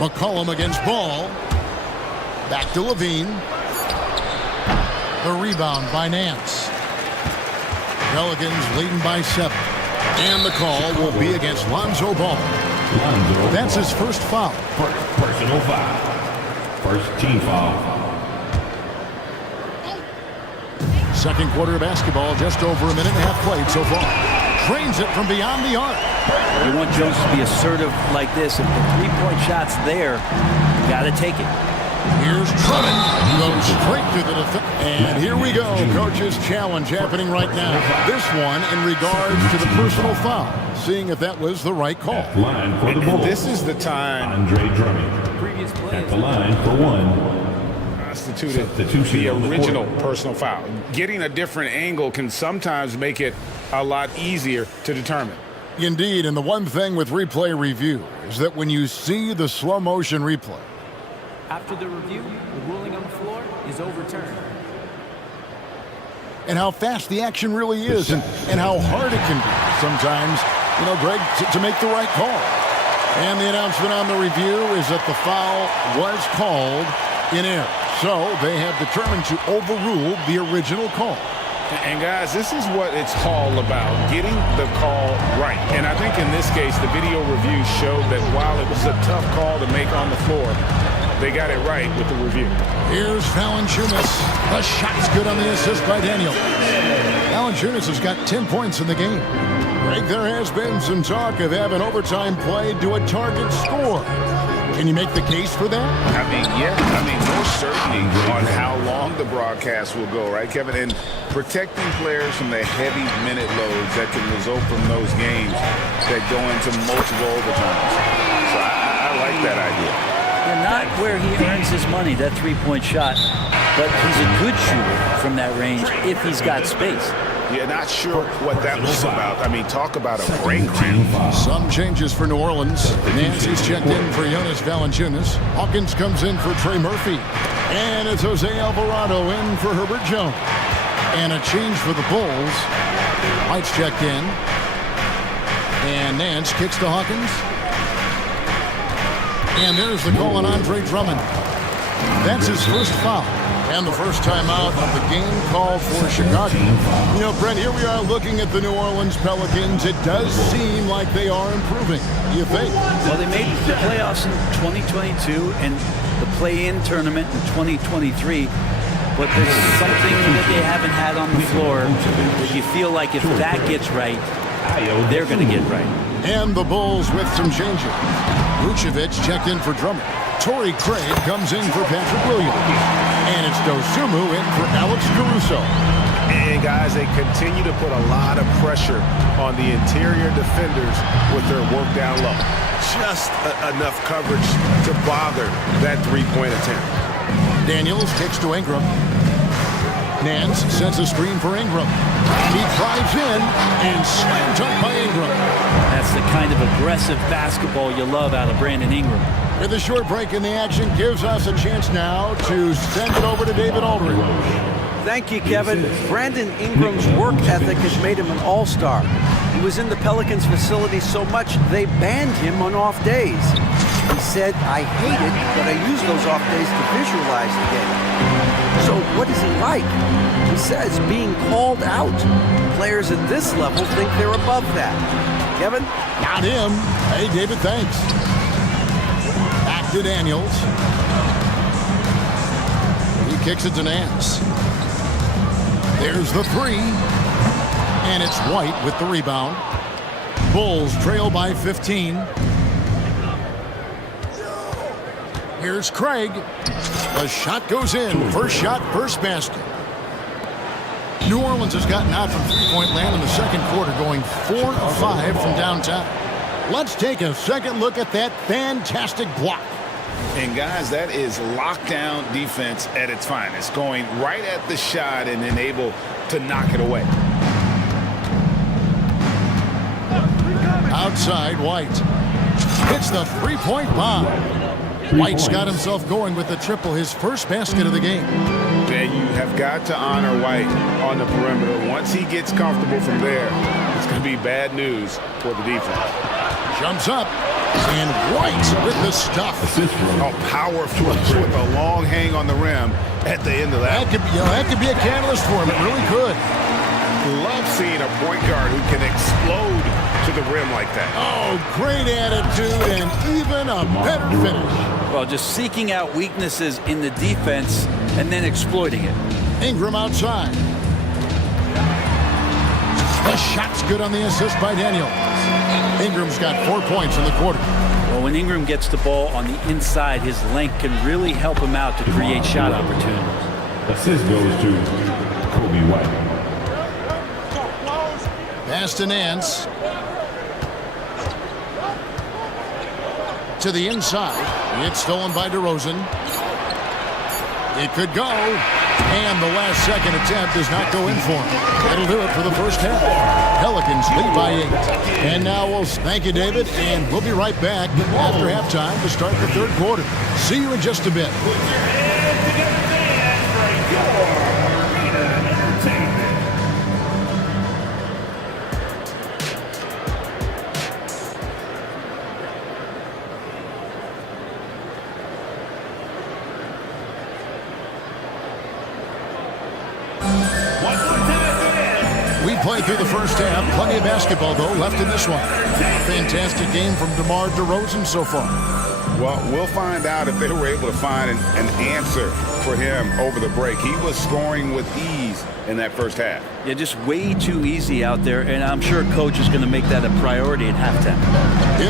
McCollum against Ball. Back to Levine. The rebound by Nance. Pelicans leading by 7. And the call will be against Lonzo Ball. That's his first foul. Personal foul. First team foul. Second quarter of basketball, just over a minute and a half played so far. Trains it from beyond the arc. You want Jones to be assertive like this. If the three-point shot's there, you got to take it. Here's Drummond. Goes straight to the defense. And here we go. Coach's challenge happening right now. This one in regards to the personal foul. Seeing if that was the right call. Line for the Bulls. This is the time. Andre Drummond. At the line for one. Constituted the original personal foul. Getting a different angle can sometimes make it a lot easier to determine. Indeed, and the one thing with replay review is that when you see the slow motion replay, after the review, the ruling on the floor is overturned. And how fast the action really is and how hard it can be sometimes, you know, Greg, to make the right call. And the announcement on the review is that the foul was called in error. So they have determined to overrule the original call. And guys, this is what it's all about, getting the call right. And I think in this case, the video review showed that while it was a tough call to make on the floor, they got it right with the review. Here's Valanciunas. The shot's good on the assist by Daniel. Valanciunas has got 10 points in the game. Greg, there has been some talk of having overtime played to a target score. Can you make the case for that? I mean, yeah. I mean, no certainty on how long the broadcast will go, right, Kevin? And protecting players from the heavy minute loads that can result from those games that go into multiple overtimes. So I that idea. Yeah, not where he earns his money, that three-point shot, but he's a good shooter from that range if he's got space. Yeah, not sure what that was about. I mean, talk about a brain cramp. Some changes for New Orleans. Nancy's checked in for Jonas Valanciunas. Hawkins comes in for Trey Murphy. And it's Jose Alvarado in for Herbert Jones. And a change for the Bulls. White's checked in. And Nance kicks to Hawkins. And there's the call on Andre Drummond. That's his first foul. And the first time out of the game called for Chicago. You know, Brent, here we are looking at the New Orleans Pelicans. It does seem like they are improving. You think? Well, they made the playoffs in 2022 and the play-in tournament in 2023. But there's something that they haven't had on the floor that you feel like if that gets right, they're going to get right. And the Bulls with some changes. Vucevic checked in for Drummond. Torrey Craig comes in for Patrick Williams. And it's Dosunmu in for Alex Caruso. And guys, they continue to put a lot of pressure on the interior defenders with their work down low. Just enough coverage to bother that three-point attempt. Daniels kicks to Ingram. Nance sends a screen for Ingram. He drives in and slam dunk by Ingram. That's the kind of aggressive basketball you love out of Brandon Ingram. With a short break in the action gives us a chance now to send it over to David Aldridge. Thank you, Kevin. Brandon Ingram's work ethic has made him an all-star. He was in the Pelicans facility so much they banned him on off days. He said, I hate it, but I use those off days to visualize the game. So what is he like? He says being called out. Players at this level think they're above that. Kevin? Not him. Hey, David, thanks. Back to Daniels. He kicks it to Nance. There's the three. And it's White with the rebound. Bulls trail by 15. Here's Craig. The shot goes in. First shot, first basket. New Orleans has gotten out from three-point land in the second quarter, going 4 of 5 from downtown. Let's take a second look at that fantastic block. And guys, that is lockdown defense at its finest, going right at the shot and then able to knock it away. Outside, White hits the three-point bomb. White's got himself going with the triple, his first basket of the game. And you have got to honor White on the perimeter. Once he gets comfortable from there, it's going to be bad news for the defense. Jumps up, and White with the stuff. Oh, power flush with a long hang on the rim at the end of that. That could be a catalyst for him. It really could. Love seeing a point guard who can explode to the rim like that. Oh, great attitude and even a better finish. Well, just seeking out weaknesses in the defense and then exploiting it. Ingram outside. The shot's good on the assist by Daniels. Ingram's got 4 points in the quarter. Well, when Ingram gets the ball on the inside, his length can really help him out to create shot opportunities. Assist goes to Kobe White. Pass to Nance. To the inside. It's stolen by DeRozan. It could go. And the last second attempt does not go in for him. That'll do it for the first half. Pelicans lead by 8. And now we'll thank you, David, and we'll be right back after halftime to start the third quarter. See you in just a bit. We played through the first half. Plenty of basketball, though, left in this one. Fantastic game from DeMar DeRozan so far. Well, we'll find out if they were able to find an answer for him over the break. He was scoring with ease in that first half. Yeah, just way too easy out there, and I'm sure Coach is going to make that a priority at halftime.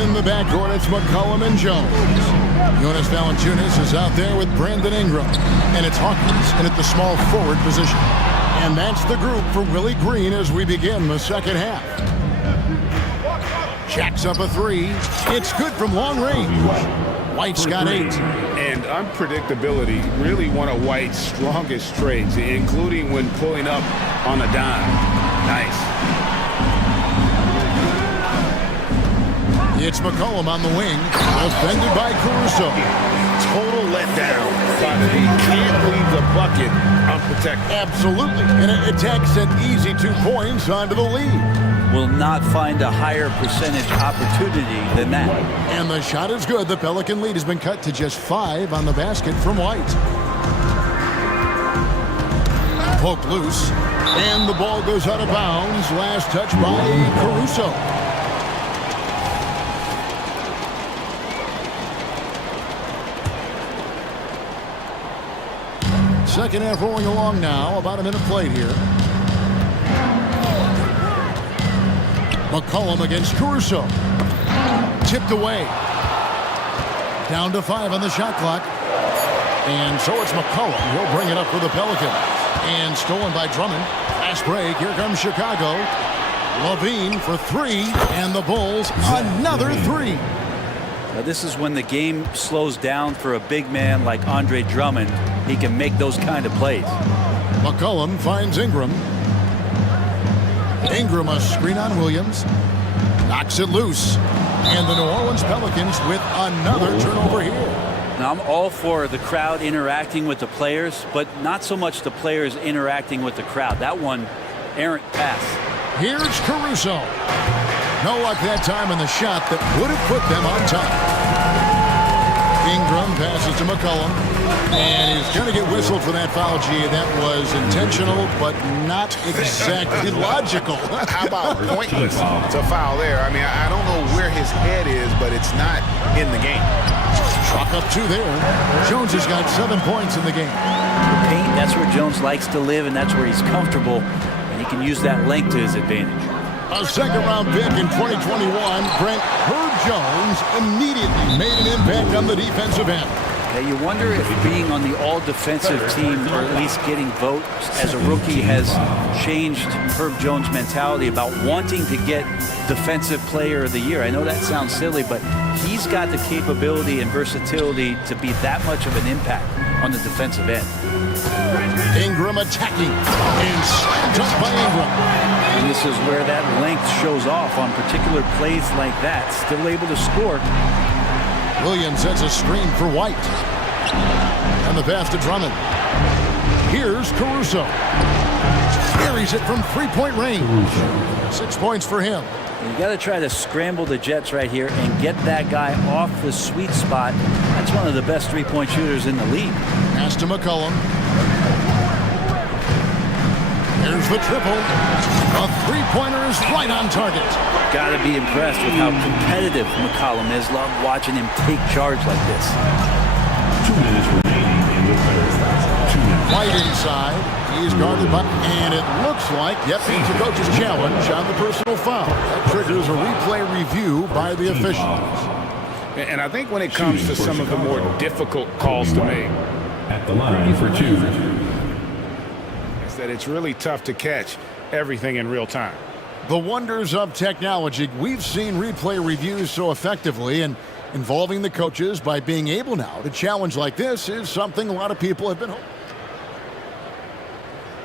In the backcourt, it's McCollum and Jones. Jonas Valanciunas is out there with Brandon Ingram. And it's Hawkins in at the small forward position. And that's the group for Willie Green as we begin the second half. Jacks up a three. It's good from long range. White's got 8. And unpredictability, really one of White's strongest traits, including when pulling up on a dime. Nice. It's McCollum on the wing, defended by Caruso. Total letdown. He can't leave the bucket unprotected. Absolutely. And it attacks an easy 2 points onto the lead. Will not find a higher percentage opportunity than that. And the shot is good. The Pelican lead has been cut to just 5 on the basket from White. Poked loose. And the ball goes out of bounds. Last touch by Caruso. Second half rolling along now. About a minute played here. McCollum against Caruso. Tipped away. Down to 5 on the shot clock. And so it's McCollum. He'll bring it up for the Pelicans. And stolen by Drummond. Fast break. Here comes Chicago. Levine for 3. And the Bulls another 3. Now this is when the game slows down for a big man like Andre Drummond. He can make those kind of plays. McCollum finds Ingram. Ingram a screen on Williams. Knocks it loose. And the New Orleans Pelicans with another turnover here. Now I'm all for the crowd interacting with the players, but not so much the players interacting with the crowd. That one, errant pass. Here's Caruso. No luck that time in the shot that would have put them on top. Ingram passes to McCollum. And he's going to get whistled for that foul, G. That was intentional, but not exactly logical. How about pointless to foul there? I mean, I don't know where his head is, but it's not in the game. Chalk up 2 there. Jones has got 7 points in the game. The paint, that's where Jones likes to live, and that's where he's comfortable. And he can use that length to his advantage. A second-round pick in 2021, Brent Herb Jones immediately made an impact on the defensive end. Now you wonder if being on the all-defensive team, or at least getting votes as a rookie, has changed Herb Jones' mentality about wanting to get Defensive Player of the Year. I know that sounds silly, but he's got the capability and versatility to be that much of an impact on the defensive end. Ingram attacking, and slammed up by Ingram. And this is where that length shows off on particular plays like that. Still able to score. Williams sets a screen for White. And the pass to Drummond. Here's Caruso. Carries it from 3-point range. 6 points for him. You got to try to scramble the Jets right here and get that guy off the sweet spot. That's one of the best 3-point shooters in the league. Pass to McCollum. Here's the triple. A 3-pointer is right on target. Got to be impressed with how competitive McCollum is. Love watching him take charge like this. 2 minutes remaining in the third. 2 minutes. White inside. He's guarded by, and it looks like, yep, it's a coach's challenge on the personal foul. That triggers a replay review by the officials. And I think when it comes to some of the more difficult calls to make, At the line for 2. is that it's really tough to catch everything in real time. The wonders of technology. We've seen replay reviews so effectively, and involving the coaches by being able now to challenge like this is something a lot of people have been hoping.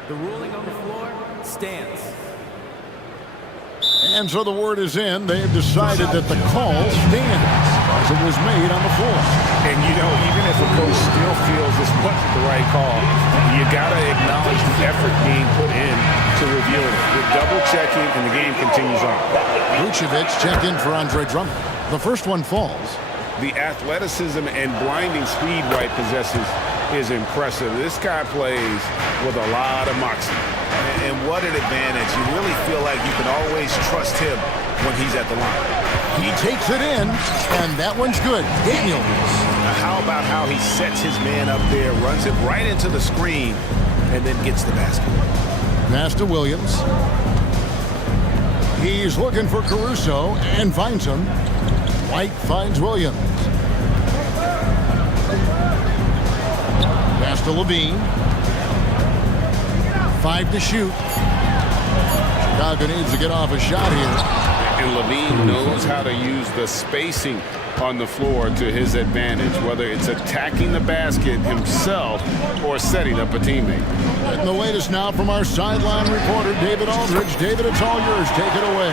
The ruling on the floor stands. And so the word is in. They've decided that the call stands as it was made on the floor. And, you know, even if a coach still feels this wasn't the right call, you got to acknowledge the effort being put in to review it. With double-checking, and the game continues on. Vucevic checked in for Andre Drummond. The first one falls. The athleticism and blinding speed White possesses is impressive. This guy plays with a lot of moxie. And what an advantage. You really feel like you can always trust him when he's at the line. He takes it in, and that one's good. Daniels. Now how about how he sets his man up there, runs it right into the screen, and then gets the basket. Pass to Williams. He's looking for Caruso and finds him. White finds Williams. Pass to Levine. 5 to shoot. Chicago needs to get off a shot here. And Levine knows how to use the spacing on the floor to his advantage, whether it's attacking the basket himself or setting up a teammate. And the latest now from our sideline reporter, David Aldridge. David, it's all yours. Take it away.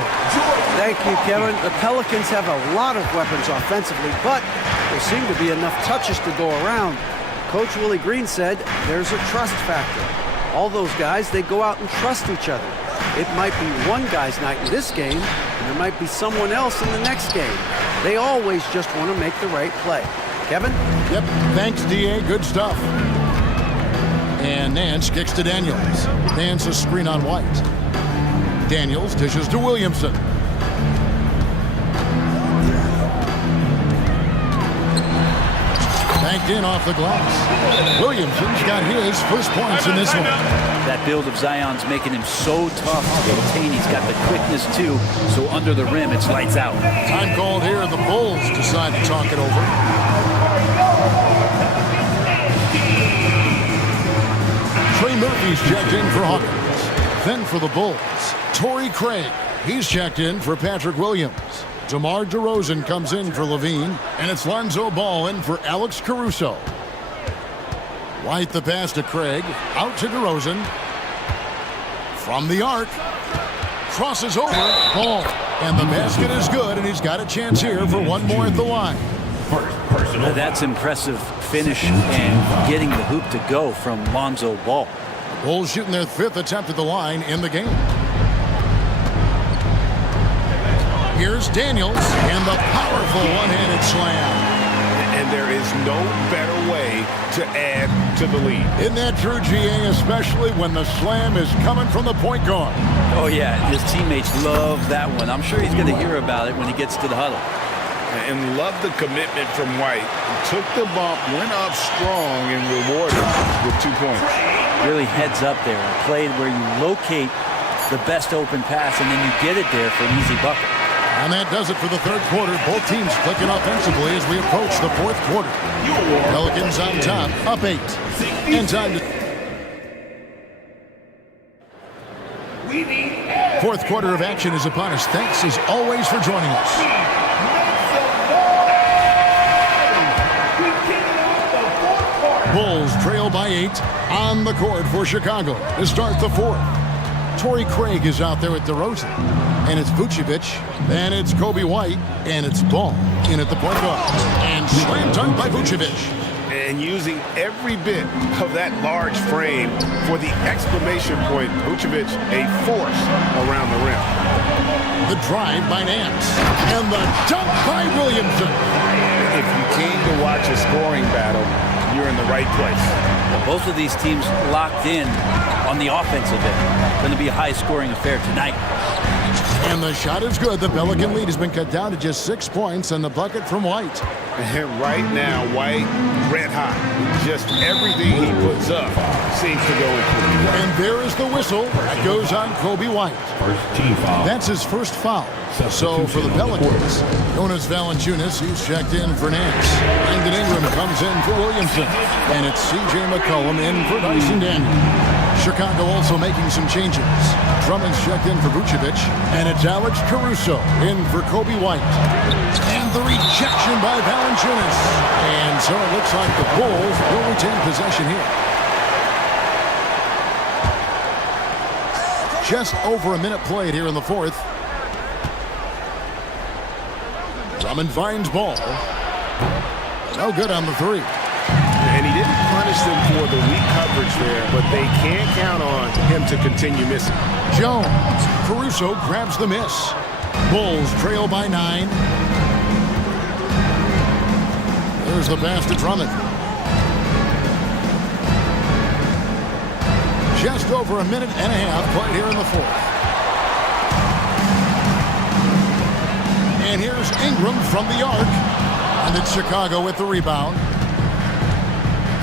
Thank you, Kevin. The Pelicans have a lot of weapons offensively, but there seem to be enough touches to go around. Coach Willie Green said there's a trust factor. All those guys, they go out and trust each other. It might be one guy's night in this game, and there might be someone else in the next game. They always just want to make the right play. Kevin? Yep, thanks, D.A. Good stuff. And Nance kicks to Daniels. Nance a screen on White. Daniels dishes to Williamson. Banked in off the glass. Williamson's got his first points in this one. That build of Zion's making him so tough to contain. He's got the quickness too, so under the rim it's lights out. Time called here. The Bulls decide to talk it over. Trey Murphy's checked in for Hawkins. Then for the Bulls, Torrey Craig. He's checked in for Patrick Williams. DeMar DeRozan comes in for Levine, and it's Lonzo Ball in for Alex Caruso. White the pass to Craig, out to DeRozan. From the arc, crosses over, Ball. And the basket is good, and he's got a chance here for one more at the line. That's impressive finish and getting the hoop to go from Lonzo Ball. Bulls shooting their fifth attempt at the line in the game. Here's Daniels and the powerful one-handed slam. And there is no better way to add to the lead. Isn't that true, GA, especially when the slam is coming from the point guard? Oh, yeah, his teammates love that one. I'm sure he's going to hear about it when he gets to the huddle. And love the commitment from White. Took the bump, went up strong, and rewarded with 2 points. Really heads up there. A play where you locate the best open pass, and then you get it there for an easy bucket. And that does it for the third quarter. Both teams clicking offensively as we approach the fourth quarter. Pelicans on top, up 8. And time to... Fourth quarter of action is upon us. Thanks as always for joining us. Bulls trail by 8 on the court for Chicago to start the fourth. Torrey Craig is out there at DeRozan. And it's Vucevic, and it's Kobe White, and it's Ball in at the point guard. And slam dunk by Vucevic. And using every bit of that large frame for the exclamation point, Vucevic, a force around the rim. The drive by Nance, and the dunk by Williamson. If you came to watch a scoring battle, you're in the right place. Well, both of these teams locked in on the offensive end. Going to be a high-scoring affair tonight. And the shot is good. The Pelican lead has been cut down to just 6 points, and the bucket from White. And right now, White, red hot. Just everything he puts up seems to go in. And there is the whistle that goes on Kobe White. First team foul. That's his first foul. So for the Pelicans, Jonas Valanciunas, he's checked in for Nance. Brandon Ingram comes in for Williamson. And it's C.J. McCollum in for Dyson Daniel. Chicago also making some changes. Drummond's checked in for Vucevic, and it's Alex Caruso in for Kobe White. And the rejection by Valanciunas. And so it looks like the Bulls will retain possession here. Just over a minute played here in the fourth. Drummond finds Ball. No good on the three. And he didn't punish them for the weak coverage there, but they can't count on him to continue missing. Jones. Caruso grabs the miss. Bulls trail by 9. There's the pass to Drummond. Just over a minute and a half played here in the fourth. And here's Ingram from the arc. And it's Chicago with the rebound.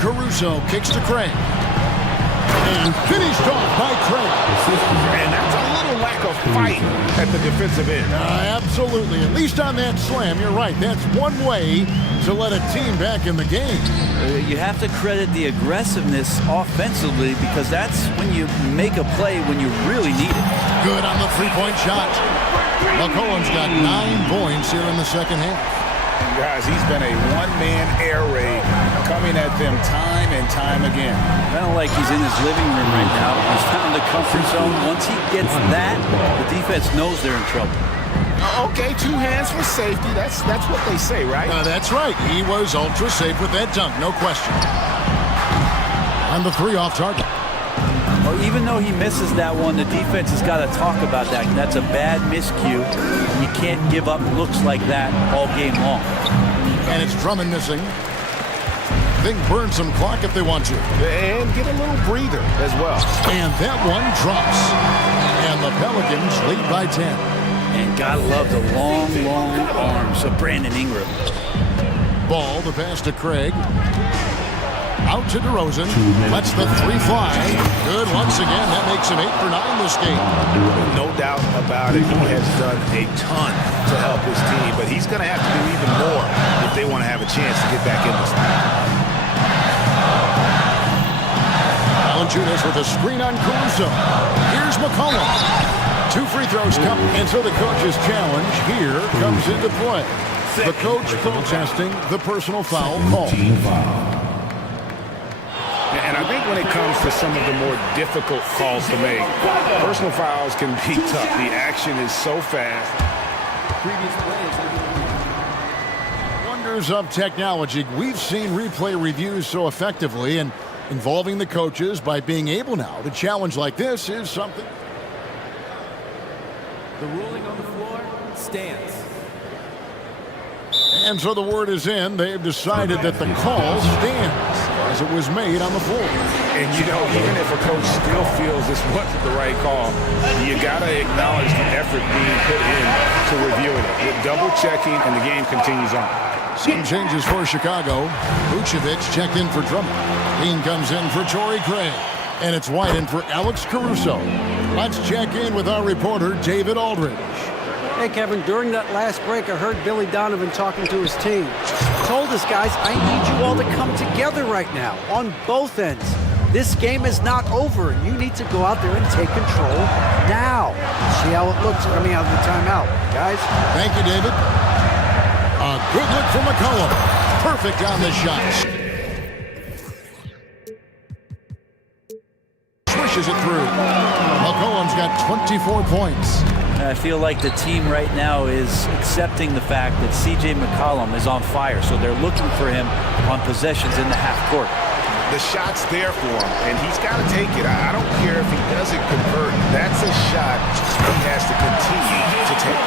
Caruso kicks to Craig. And finished off by Craig. And that's a little lack of fight at the defensive end. Absolutely. At least on that slam, you're right. That's one way to let a team back in the game. You have to credit the aggressiveness offensively because that's when you make a play when you really need it. Good on the three-point shot. McCollum's got 9 points here in the second half. Guys, he's been a one-man air raid coming at them time and time again. Kind of like he's in his living room right now. He's found the comfort zone. Once he gets that, the defense knows they're in trouble. Okay, 2 hands for safety. That's what they say, right? That's right. He was ultra safe with that dunk, no question. On the 3 off target. Well, even though he misses that one, the defense has got to talk about that. That's a bad miscue. You can't give up looks like that all game long. And it's Drummond missing. They can burn some clock if they want to. And get a little breather as well. And that one drops. And the Pelicans lead by 10. And gotta love the long, long arms of Brandon Ingram. Ball, the pass to Craig. Out to DeRozan. Lets the 3 fly. Good once again. That makes him 8 for 9 this game. No doubt about it. He has done a ton to help his team, but he's going to have to do even more if they want to have a chance to get back in this thing. Valanciunas with a screen on Caruso. Here's McCollum. 2 free throws come, and so the coach's challenge here comes into play. The coach protesting the personal foul call. And I think when it comes to some of the more difficult calls to make, personal fouls can be tough. The action is so fast. Wonders of technology. We've seen replay reviews so effectively, and involving the coaches by being able now to challenge like this is something. The ruling on the floor stands. And so the word is in. They've decided that the call stands as it was made on the floor. And, you know, even if a coach still feels this wasn't the right call, you got to acknowledge the effort being put in to reviewing it. With double-checking, and the game continues on. Some changes for Chicago. Vucevic checked in for Drummond. Dean comes in for Torrey Craig. And it's White in for Alex Caruso. Let's check in with our reporter, David Aldridge. Hey, Kevin, during that last break, I heard Billy Donovan talking to his team. Told us, guys, I need you all to come together right now on both ends. This game is not over. You need to go out there and take control now. See how it looks coming out of the timeout, guys. Thank you, David. A good look from McCollum. Perfect on the shot. Swishes it through. McCollum's got 24 points. I feel like the team right now is accepting the fact that C.J. McCollum is on fire, so they're looking for him on possessions in the half court. The shot's there for him, and he's got to take it. I don't care if he doesn't convert. That's a shot he has to continue to take.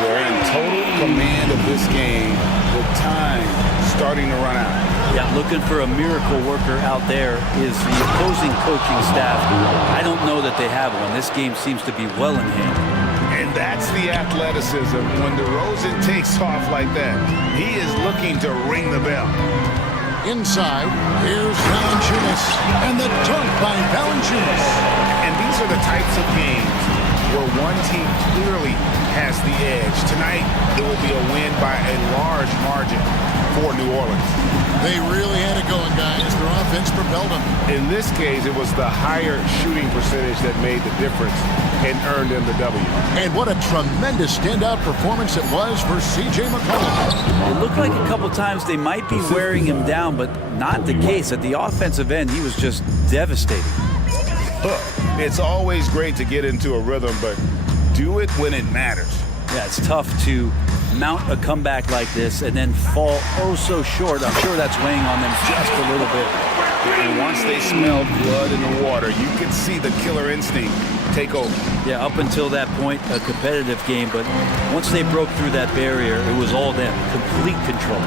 We're in total command of this game with time starting to run out. Yeah, looking for a miracle worker out there is the opposing coaching staff. I don't know that they have one. This game seems to be well in hand. And that's the athleticism. When DeRozan takes off like that, he is looking to ring the bell. Inside, here's Valanciunas, and the dunk by Valanciunas. And these are the types of games where one team clearly has the edge. Tonight, it will be a win by a large margin for New Orleans. They really had it going, guys. Their offense propelled them. In this case, it was the higher shooting percentage that made the difference and earned them the W. And what a tremendous standout performance it was for C.J. McCollum. It looked like a couple times they might be wearing him down, but not the case. At the offensive end, he was just devastating. Look, it's always great to get into a rhythm, but do it when it matters. Yeah, it's tough to mount a comeback like this and then fall oh so short. I'm sure that's weighing on them just a little bit. And once they smelled blood in the water, you could see the killer instinct take over. Yeah, up until that point, a competitive game, but once they broke through that barrier, it was all them, complete control.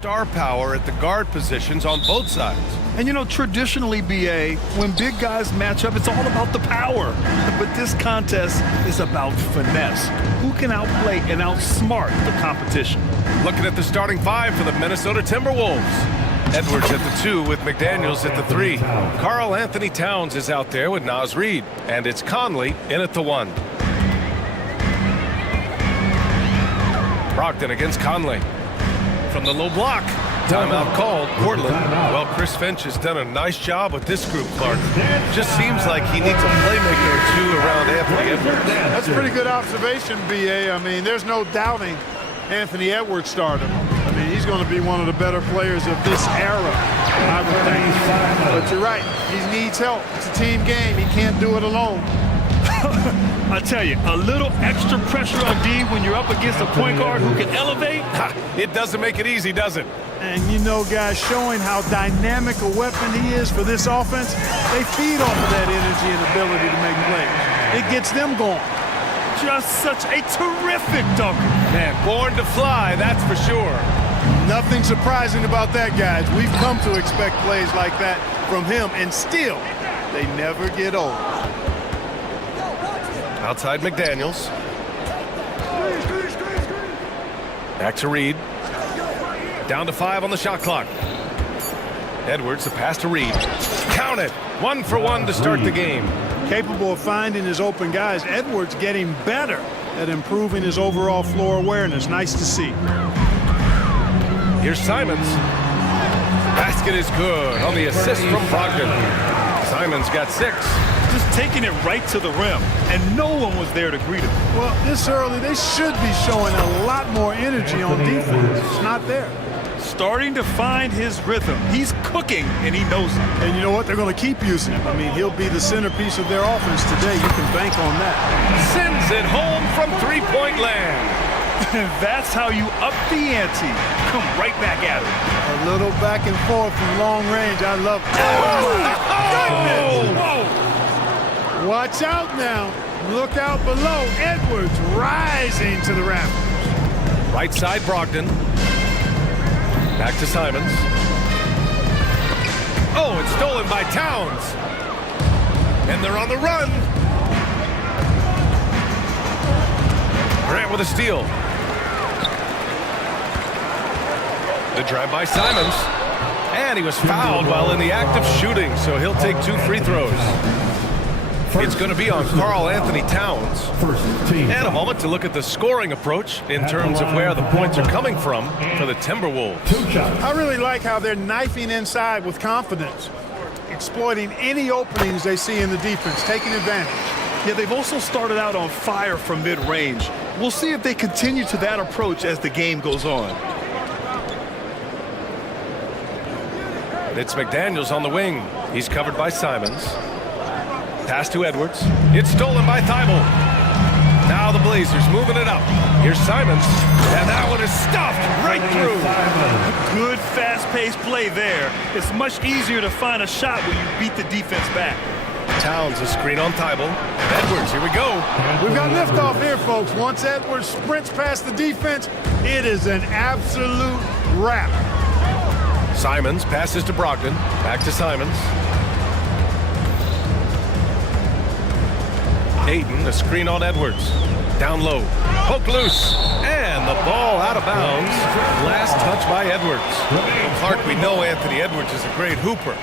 Star power at the guard positions on both sides. And you know, traditionally, BA, when big guys match up, it's all about the power. But this contest is about finesse. Who can outplay and outsmart the competition? Looking at the starting five for the Minnesota Timberwolves. Edwards at the 2 with McDaniels at the 3. Karl Anthony Towns is out there with Naz Reid. And it's Conley in at the 1. Brogdon against Conley. From the low block. Timeout called. Portland. Well, Chris Finch has done a nice job with this group, Clark. Just seems like he needs a playmaker or two around Anthony Edwards. That's a pretty good observation, B.A. I mean, there's no doubting Anthony Edwards stardom. I mean, he's going to be one of the better players of this era, I would think. But you're right. He needs help. It's a team game. He can't do it alone. I tell you, a little extra pressure on D when you're up against a point guard who can elevate. It doesn't make it easy, does it? And you know, guys, showing how dynamic a weapon he is for this offense, they feed off of that energy and ability to make plays. It gets them going. Just such a terrific dunker. Man, born to fly, that's for sure. Nothing surprising about that, guys. We've come to expect plays like that from him, and still, they never get old. Outside McDaniels. Back to Reid. Down to 5 on the shot clock. Edwards, the pass to Reid. Count it. 1 for 1 to start the game. Capable of finding his open guys. Edwards getting better at improving his overall floor awareness. Nice to see. Here's Simons. Basket is good on the assist from Brogdon. Simons got 6. Just taking it right to the rim, and no one was there to greet him. Well, this early, they should be showing a lot more energy on defense. It's not there. Starting to find his rhythm. He's cooking, and he knows it. And you know what? They're going to keep using him. I mean, he'll be the centerpiece of their offense today. You can bank on that. Sends it home from three-point land. That's how you up the ante. Come right back at it. A little back and forth from long range. I love it. Oh, my goodness! Whoa! Watch out now. Look out below. Edwards rising to the rafters. Right side, Brogdon. Back to Simons. Oh, it's stolen by Towns. And they're on the run. Grant with a steal. The drive by Simons. And he was fouled while in the act of shooting, so he'll take 2 free throws. It's going to be on Karl Anthony Towns. And a moment to look at the scoring approach in terms of where the points are coming from for the Timberwolves. I really like how they're knifing inside with confidence, exploiting any openings they see in the defense, taking advantage. Yeah, they've also started out on fire from mid-range. We'll see if they continue to that approach as the game goes on. It's McDaniels on the wing. He's covered by Simons. Pass to Edwards. It's stolen by Thibault. Now the Blazers moving it up. Here's Simons. And that one is stuffed right through. Good fast-paced play there. It's much easier to find a shot when you beat the defense back. Towns a screen on Thibault. Edwards, here we go. We've got liftoff here, folks. Once Edwards sprints past the defense, it is an absolute wrap. Simons passes to Brogdon. Back to Simons. Ayton, a screen on Edwards. Down low. Poke loose. And the ball out of bounds. Last touch by Edwards. Clark, we know Anthony Edwards is a great hooper.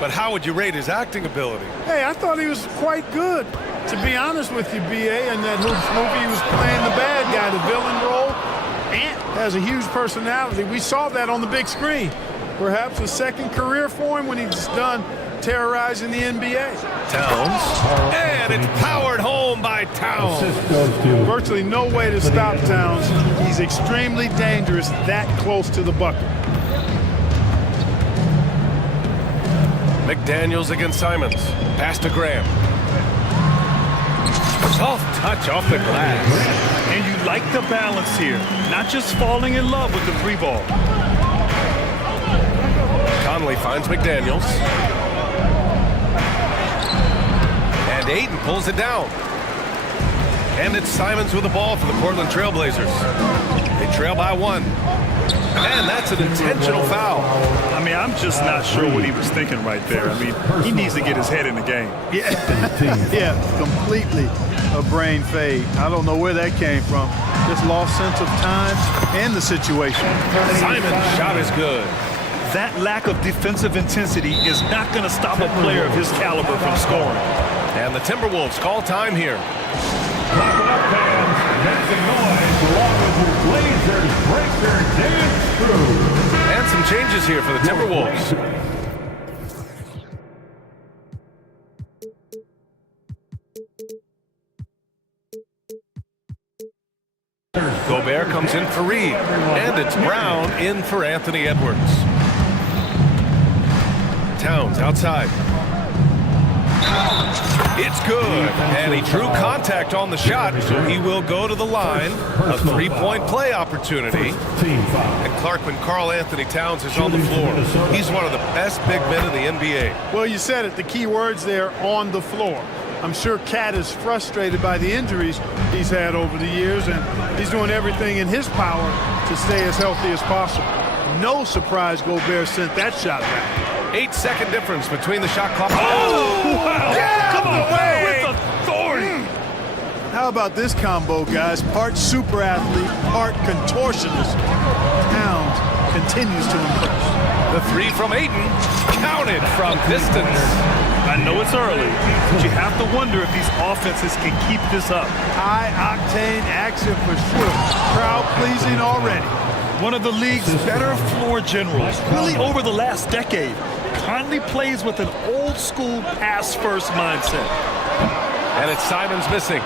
But how would you rate his acting ability? Hey, I thought he was quite good. To be honest with you, B.A., in that Hoops movie, he was playing the bad guy, the villain role. Ant has a huge personality. We saw that on the big screen. Perhaps a second career for him when he's done terrorizing the NBA. Towns. And it's powered home by Towns. Virtually no way to stop Towns. He's extremely dangerous that close to the bucket. McDaniels against Simons. Pass to Graham. Soft touch off the glass. And you like the balance here. Not just falling in love with the three ball. Conley finds McDaniels. And Ayton pulls it down. And it's Simons with the ball for the Portland Trail Blazers. They trail by 1. And that's an intentional foul. I mean, I'm just not sure what he was thinking right there. I mean, he needs to get his head in the game. Yeah, completely a brain fade. I don't know where that came from. Just lost sense of time and the situation. Simon's shot is good. That lack of defensive intensity is not going to stop a player of his caliber from scoring. And the Timberwolves call time here. Clap it up, fans. Make some noise along with your Blazers break their dance through. And some changes here for the Timberwolves. Gobert comes in for Reed, and it's Brown in for Anthony Edwards. Towns outside. It's good, and he drew contact on the shot, so he will go to the line. A three-point play opportunity. And Clark, when Karl Anthony Towns is on the floor, he's one of the best big men in the NBA. Well, you said it, the key words there, on the floor. I'm sure Cat is frustrated by the injuries he's had over the years, and he's doing everything in his power to stay as healthy as possible. No surprise Gobert sent that shot back. 8-second difference between the shot clock. Oh, wow. Yeah, Come on, with authority. How about this combo, guys? Part super athlete, part contortionist. Towns continues to impress. The three from Ayton, counted from distance. I know it's early, but you have to wonder if these offenses can keep this up. High-octane action for sure. Crowd-pleasing already. One of the league's better floor generals, really over the last decade, kindly plays with an old-school pass-first mindset. And it's Simons missing.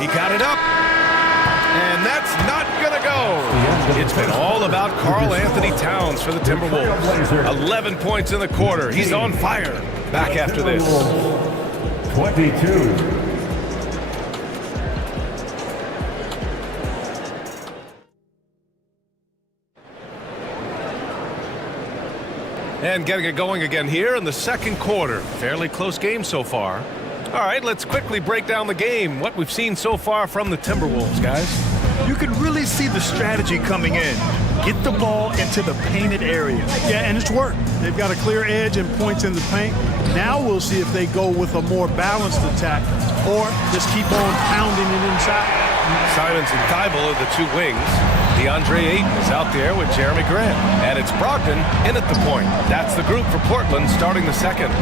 He got it up. And that's not going to go. It's been all about Karl Anthony Towns for the Timberwolves. 11 points in the quarter. He's on fire. Back after this. 22. And getting it going again here in the second quarter. Fairly close game so far. All right, let's quickly break down the game. What we've seen so far from the Timberwolves, guys. You can really see the strategy coming in. Get the ball into the painted area. Yeah, and it's worked. They've got a clear edge and points in the paint. Now we'll see if they go with a more balanced attack or just keep on pounding it inside. Simons and Thibault are the two wings. DeAndre Ayton is out there with Jeremy Grant. And it's Brogdon in at the point. That's the group for Portland starting the second.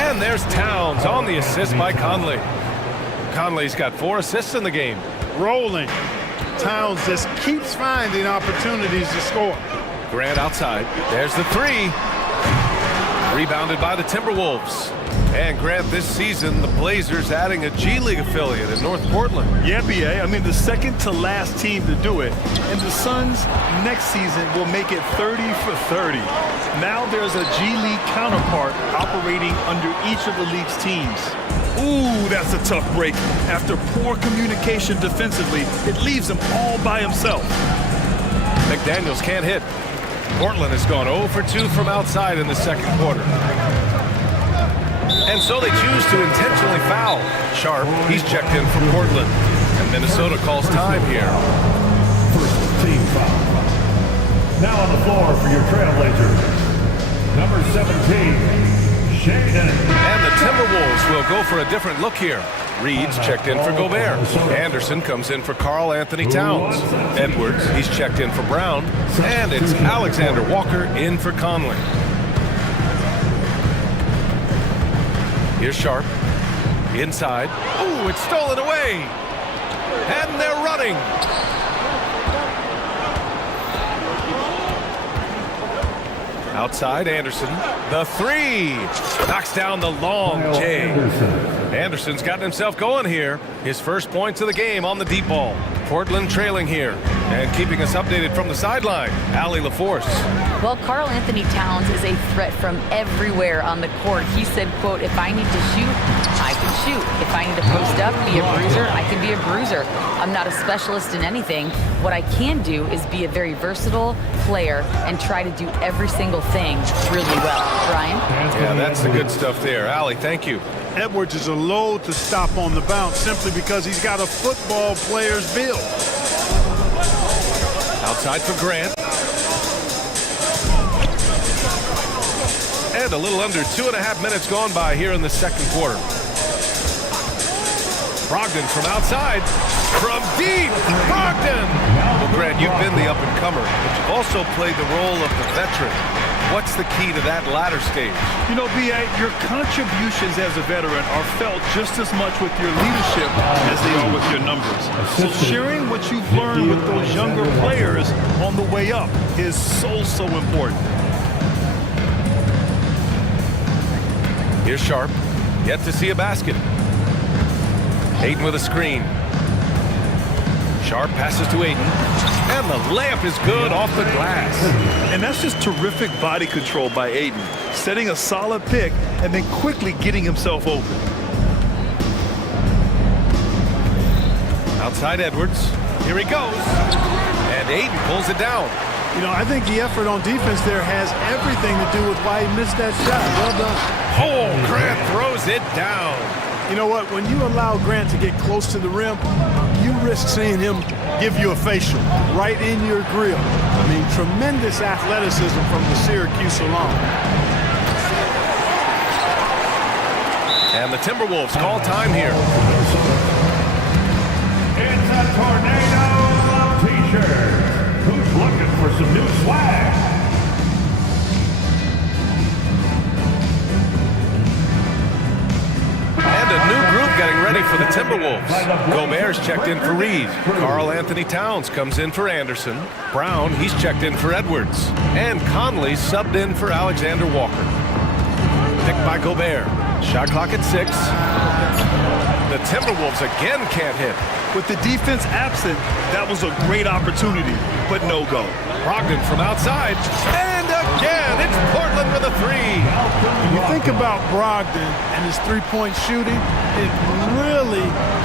And there's Towns on the assist by Conley. Conley's got 4 assists in the game. Rolling. Towns just keeps finding opportunities to score. Grant outside. There's the three. Rebounded by the Timberwolves. And Grant, this season, the Blazers adding a G League affiliate in North Portland. Yeah, BA. I mean, the second to last team to do it. And the Suns next season will make it 30 for 30. Now there's a G League counterpart operating under each of the league's teams. Ooh, that's a tough break. After poor communication defensively, it leaves him all by himself. McDaniels can't hit. Portland has gone 0 for 2 from outside in the second quarter. And so they choose to intentionally foul. Sharp, he's checked in for Portland. And Minnesota calls time here. First team foul. Now on the floor for your Trailblazers. Number 17, Shaden. And the Timberwolves will go for a different look here. Reed's checked in for Gobert. Anderson comes in for Karl Anthony Towns. Edwards, he's checked in for Brown. And it's Alexander Walker in for Conley. Here's Sharp. Inside. Ooh, it's stolen away. And they're running. Outside, Anderson. The three. Knocks down the long J. Anderson's gotten himself going here. His first points of the game on the deep ball. Portland trailing here. And keeping us updated from the sideline, Allie LaForce. Well, Karl Anthony Towns is a threat from everywhere on the court. He said, quote, if I need to shoot, I can shoot. If I need to post up, be a bruiser, I can be a bruiser. I'm not a specialist in anything. What I can do is be a very versatile player and try to do every single thing really well. Brian? Yeah, that's the good stuff there. Allie, thank you. Edwards is a load to stop on the bounce simply because he's got a football player's build. Outside for Grant. And a little under 2.5 minutes gone by here in the second quarter. Brogdon from outside. From deep. Brogdon! Well, Grant, you've been the up-and-comer, but you've also played the role of the veteran. What's the key to that latter stage? You know, B.A., your contributions as a veteran are felt just as much with your leadership as they are with your numbers. So sharing what you've learned with those younger players on the way up is so important. Here's Sharp. Yet to see a basket. Aiden with a screen. Sharp passes to Aiden. And the layup is good off the glass. And that's just terrific body control by Aiden. Setting a solid pick and then quickly getting himself open. Outside Edwards. Here he goes. And Aiden pulls it down. You know, I think the effort on defense there has everything to do with why he missed that shot. Well done. Oh, Grant throws it down. You know what? When you allow Grant to get close to the rim, you risk seeing him give you a facial right in your grill. I mean, tremendous athleticism from the Syracuse alum. And the Timberwolves call time here. It's a tornado of t-shirts. Who's looking for some new swag? And a new group getting ready for the Timberwolves. Gobert's checked in for Reed. Karl Anthony Towns comes in for Anderson. Brown, he's checked in for Edwards. And Conley subbed in for Alexander Walker. Picked by Gobert. Shot clock at 6. The Timberwolves again can't hit. With the defense absent, that was a great opportunity, but no go. Brogdon from outside. And again, it's Portland with a 3. When you think about Brogdon and his three-point shooting, it really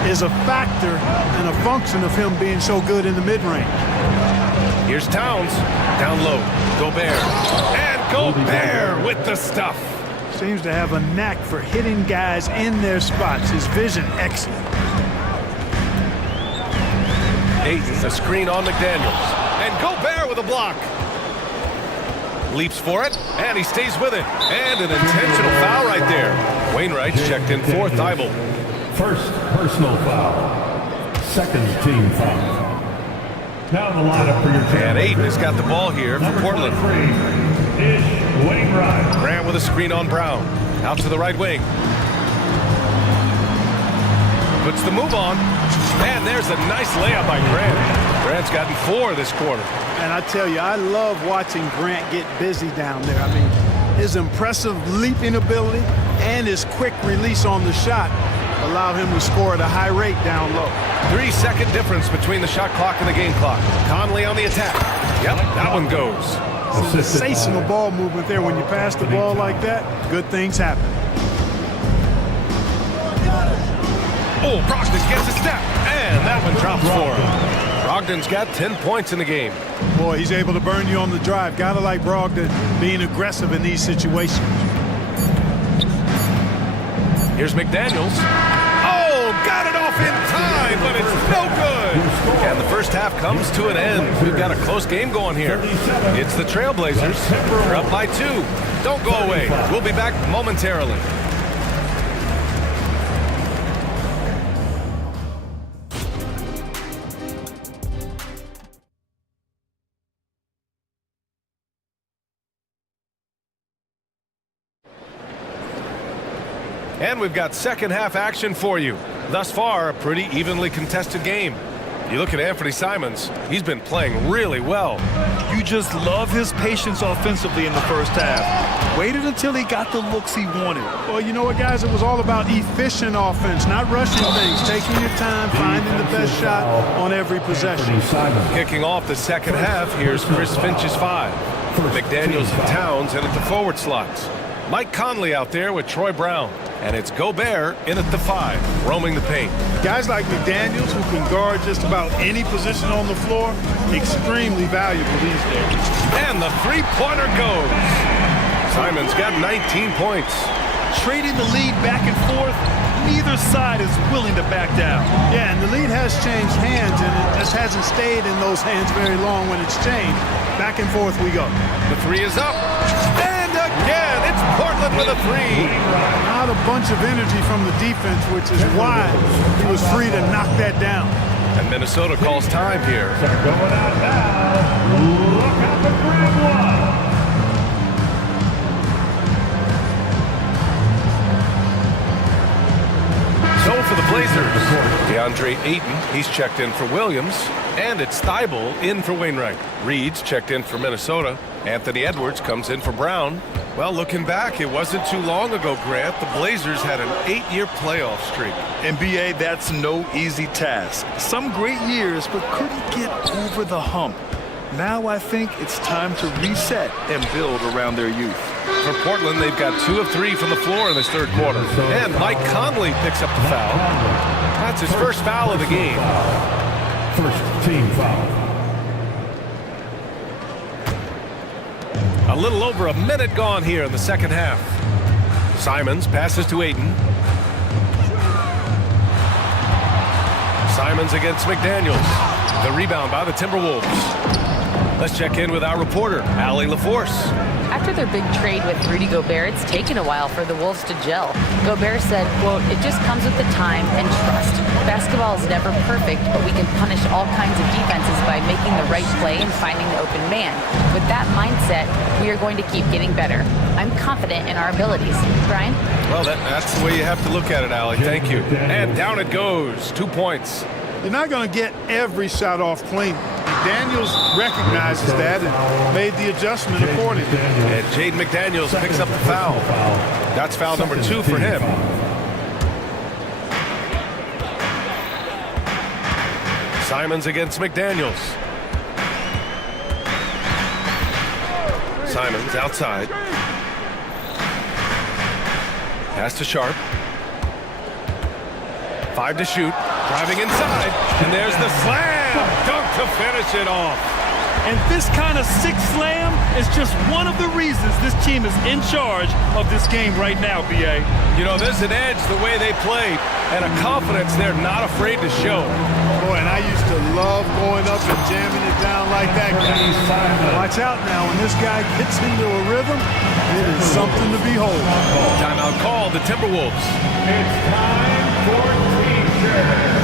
is a factor and a function of him being so good in the mid-range. Here's Towns. Down low. Gobert. And Gobert with the stuff. Seems to have a knack for hitting guys in their spots. His vision excellent. Aiden, a screen on McDaniels. And Gobert with a block. Leaps for it, and he stays with it. And an intentional foul right there. Wainwright's checked in for Thibault. First personal foul. Second team foul. Now the lineup for your team. And Aiden has got the ball here for Portland. Wainwright. Grant with a screen on Brown. Out to the right wing. Puts the move on. And there's a nice layup by Grant. Grant's gotten 4 this quarter. And I tell you, I love watching Grant get busy down there. I mean, his impressive leaping ability and his quick release on the shot allowed him to score at a high rate down low. 3-second difference between the shot clock and the game clock. Conley on the attack. Yep, that one goes. Sensational ball movement there. When you pass the ball like that, good things happen. Oh, Brogdon gets a step, and that one drops for him. Brogdon's got 10 points in the game. Boy, he's able to burn you on the drive. Gotta like Brogdon being aggressive in these situations. Here's McDaniels. Oh, got it off in time, but it's no good. And the first half comes to an end. We've got a close game going here. It's the Trailblazers. They're up by 2. Don't go away. We'll be back momentarily. And we've got second half action for you. Thus far, a pretty evenly contested game. You look at Anthony Simons, he's been playing really well. You just love his patience offensively in the first half. Waited until he got the looks he wanted. Well, you know what, guys? It was all about efficient offense, not rushing things, taking your time, finding the best shot on every possession. Kicking off the second half, here's Chris Finch's 5. McDaniels and Towns in at the forward slots. Mike Conley out there with Troy Brown. And it's Gobert in at the 5, roaming the paint. Guys like McDaniels, who can guard just about any position on the floor, extremely valuable these days. And the three-pointer goes. Simons got 19 points. trading the lead back and forth. Neither side is willing to back down. Yeah, and the lead has changed hands, and it just hasn't stayed in those hands very long when it's changed. Back and forth we go. The three is up. And again, it's Portland with a three. Not a bunch of energy from the defense, which is why he was free to knock that down. And Minnesota calls time here. Going out now. Look at the grab one. So for the Blazers, DeAndre Ayton, he's checked in for Williams. And it's Thibault in for Wainwright. Reed's checked in for Minnesota. Anthony Edwards comes in for Brown. Well, looking back, it wasn't too long ago, Grant, the Blazers had an 8-year playoff streak. NBA, that's no easy task. Some great years, but couldn't get over the hump. Now I think it's time to reset and build around their youth. For Portland, they've got 2 of 3 from the floor in this third quarter. And Mike Conley picks up the foul. That's his first foul of the game. First team foul. A little over a minute gone here in the second half. Simons passes to Ayton. Simons against McDaniels. The rebound by the Timberwolves. Let's check in with our reporter, Allie LaForce. After their big trade with Rudy Gobert, it's taken a while for the Wolves to gel. Gobert said, quote, "It just comes with the time and trust. Basketball is never perfect, but we can punish all kinds of defenses by making the right play and finding the open man. With that mindset, we are going to keep getting better. I'm confident in our abilities." Brian? Well, that's the way you have to look at it, Allie. Thank you. And down it goes. 2 points. You're not going to get every shot off clean. Daniels recognizes that and made the adjustment accordingly. And Jaden McDaniels picks up the foul. That's foul number 2 for him. Simons against McDaniels. Simons outside. Pass to Sharp. 5 to shoot. Driving inside. And there's the slam. Dunk to finish it off. And this kind of sick slam is just one of the reasons this team is in charge of this game right now, B.A. You know, there's an edge the way they played and a confidence they're not afraid to show. Boy, and I used to love going up and jamming it down like that guy. Watch out now. When this guy gets into a rhythm, it is something to behold. Timeout call, the Timberwolves. It's time for team share.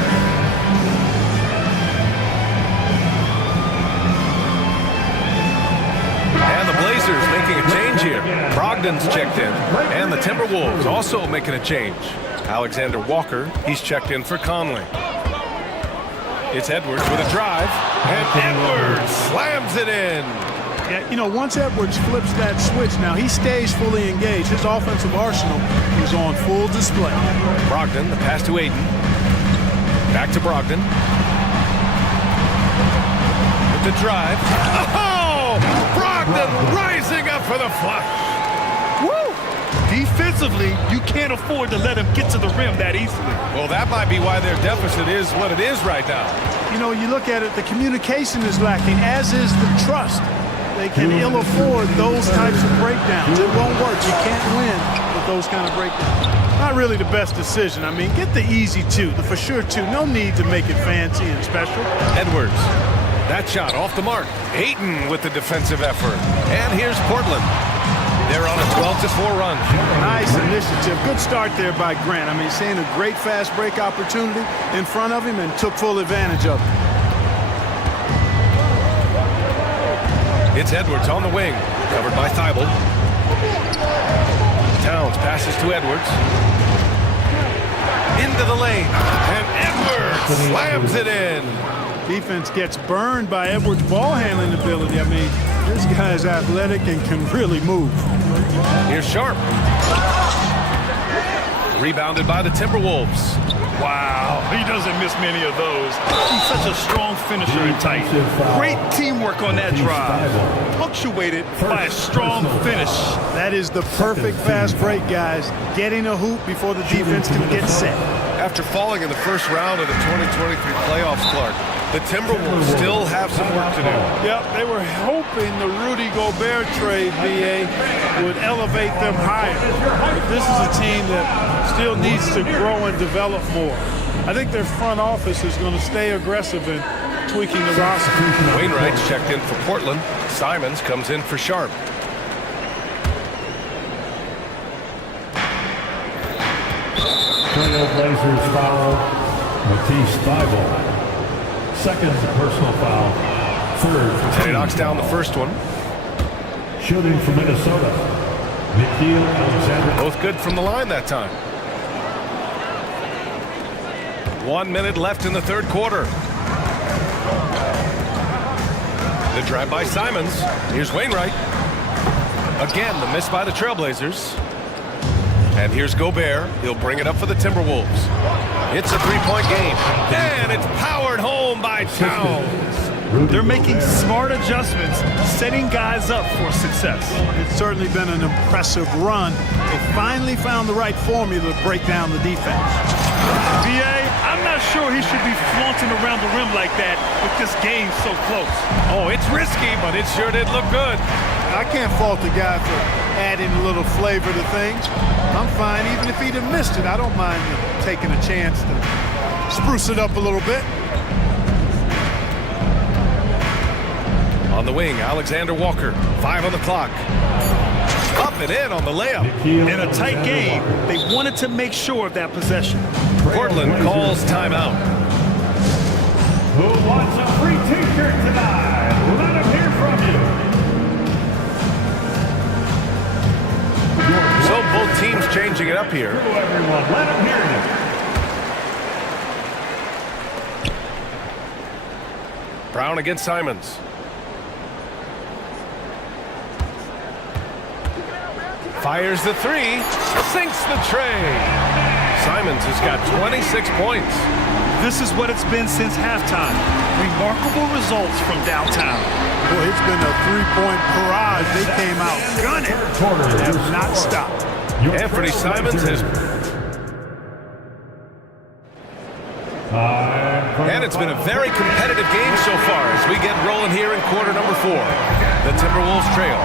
And the Blazers making a change here. Brogdon's checked in. And the Timberwolves also making a change. Alexander Walker, he's checked in for Conley. It's Edwards with a drive. And Edwards slams it in. Yeah, you know, once Edwards flips that switch, now he stays fully engaged. His offensive arsenal is on full display. Brogdon, the pass to Ayton. Back to Brogdon. With the drive. Oh! Brogdon rising up for the flush. Woo! Defensively, you can't afford to let him get to the rim that easily. Well, that might be why their deficit is what it is right now. You know, you look at it, the communication is lacking, as is the trust. They can ill afford those types of breakdowns. It won't work. You can't win with those kind of breakdowns. Not really the best decision. I mean, get the easy 2, the for sure 2. No need to make it fancy and special. Edwards. That shot off the mark. Ayton with the defensive effort. And here's Portland. They're on a 12-4 run. Nice initiative. Good start there by Grant. I mean, seeing a great fast break opportunity in front of him and took full advantage of it. It's Edwards on the wing. Covered by Thibault. Towns passes to Edwards. Into the lane. And Edwards slams it in. Defense gets burned by Edwards' ball handling ability. I mean, this guy's athletic and can really move. Here's Sharp. Rebounded by the Timberwolves. Wow, he doesn't miss many of those. He's such a strong finisher and tight. Great teamwork on that drive. Punctuated by a strong finish. That is the perfect fast break, guys. Getting a hoop before the defense can get set. After falling in the first round of the 2023 playoffs, Clark, The Timberwolves still have some work to do. Yep, they were hoping the Rudy Gobert trade, BA, would elevate them higher. But this is a team that still needs to grow and develop more. I think their front office is going to stay aggressive in tweaking the roster. Wainwright's checked in for Portland. Simons comes in for Sharp. Trailblazers foul, Matisse Thybulle. Second personal foul, third. And he knocks down the first one. Shooting from Minnesota, Nickeil Alexander. Both good from the line that time. 1 minute left in the third quarter. The drive by Simons. Here's Wainwright. Again, the miss by the Trailblazers. And here's Gobert. He'll bring it up for the Timberwolves. It's a three-point game. And it's powered home by Towns. They're making smart adjustments, setting guys up for success. It's certainly been an impressive run. They finally found the right formula to break down the defense. VA, I'm not sure he should be flaunting around the rim like that with this game so close. Oh, it's risky, but it sure did look good. I can't fault the guy for adding a little flavor to things. I'm fine, even if he'd have missed it. I don't mind taking a chance to spruce it up a little bit. On the wing, Alexander Walker. 5 on the clock. Up and in on the layup. In a tight game, they wanted to make sure of that possession. Portland calls timeout. Who wants a free t-shirt tonight? Let him hear from you. So both teams changing it up here. Everyone, let him hear you. Brown against Simons. Fires the three, sinks the tray. Simons has got 26 points. This is what it's been since halftime. Remarkable results from downtown. Boy, it's been a three-point barrage. They came out gunning and have not stopped. Anthony Simons has... And it's been a very competitive game so far as we get rolling here in quarter number 4. The Timberwolves trail.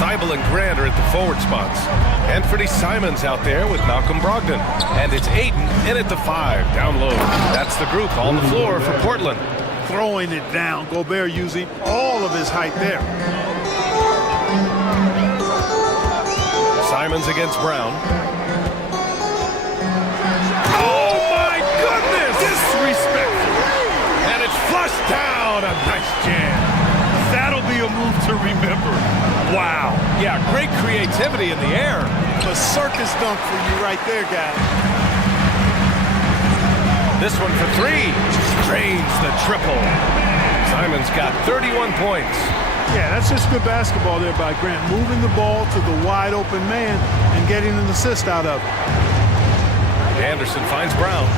Thybulle and Grant are at the forward spots. Anthony Simons out there with Malcolm Brogdon. And it's Ayton in at the 5, down low. That's the group on the floor for Portland. Throwing it down. Gobert using all of his height there. Simons against Brown. Oh my goodness! Disrespectful. And it's flushed down. A nice jam. That'll be a move to remember. Wow. Yeah, great creativity in the air. A circus dunk for you right there, guys. This one for 3. Drains the triple. Simons got 31 points. Yeah, that's just good basketball there by Grant. Moving the ball to the wide open man and getting an assist out of it. Anderson finds Brown.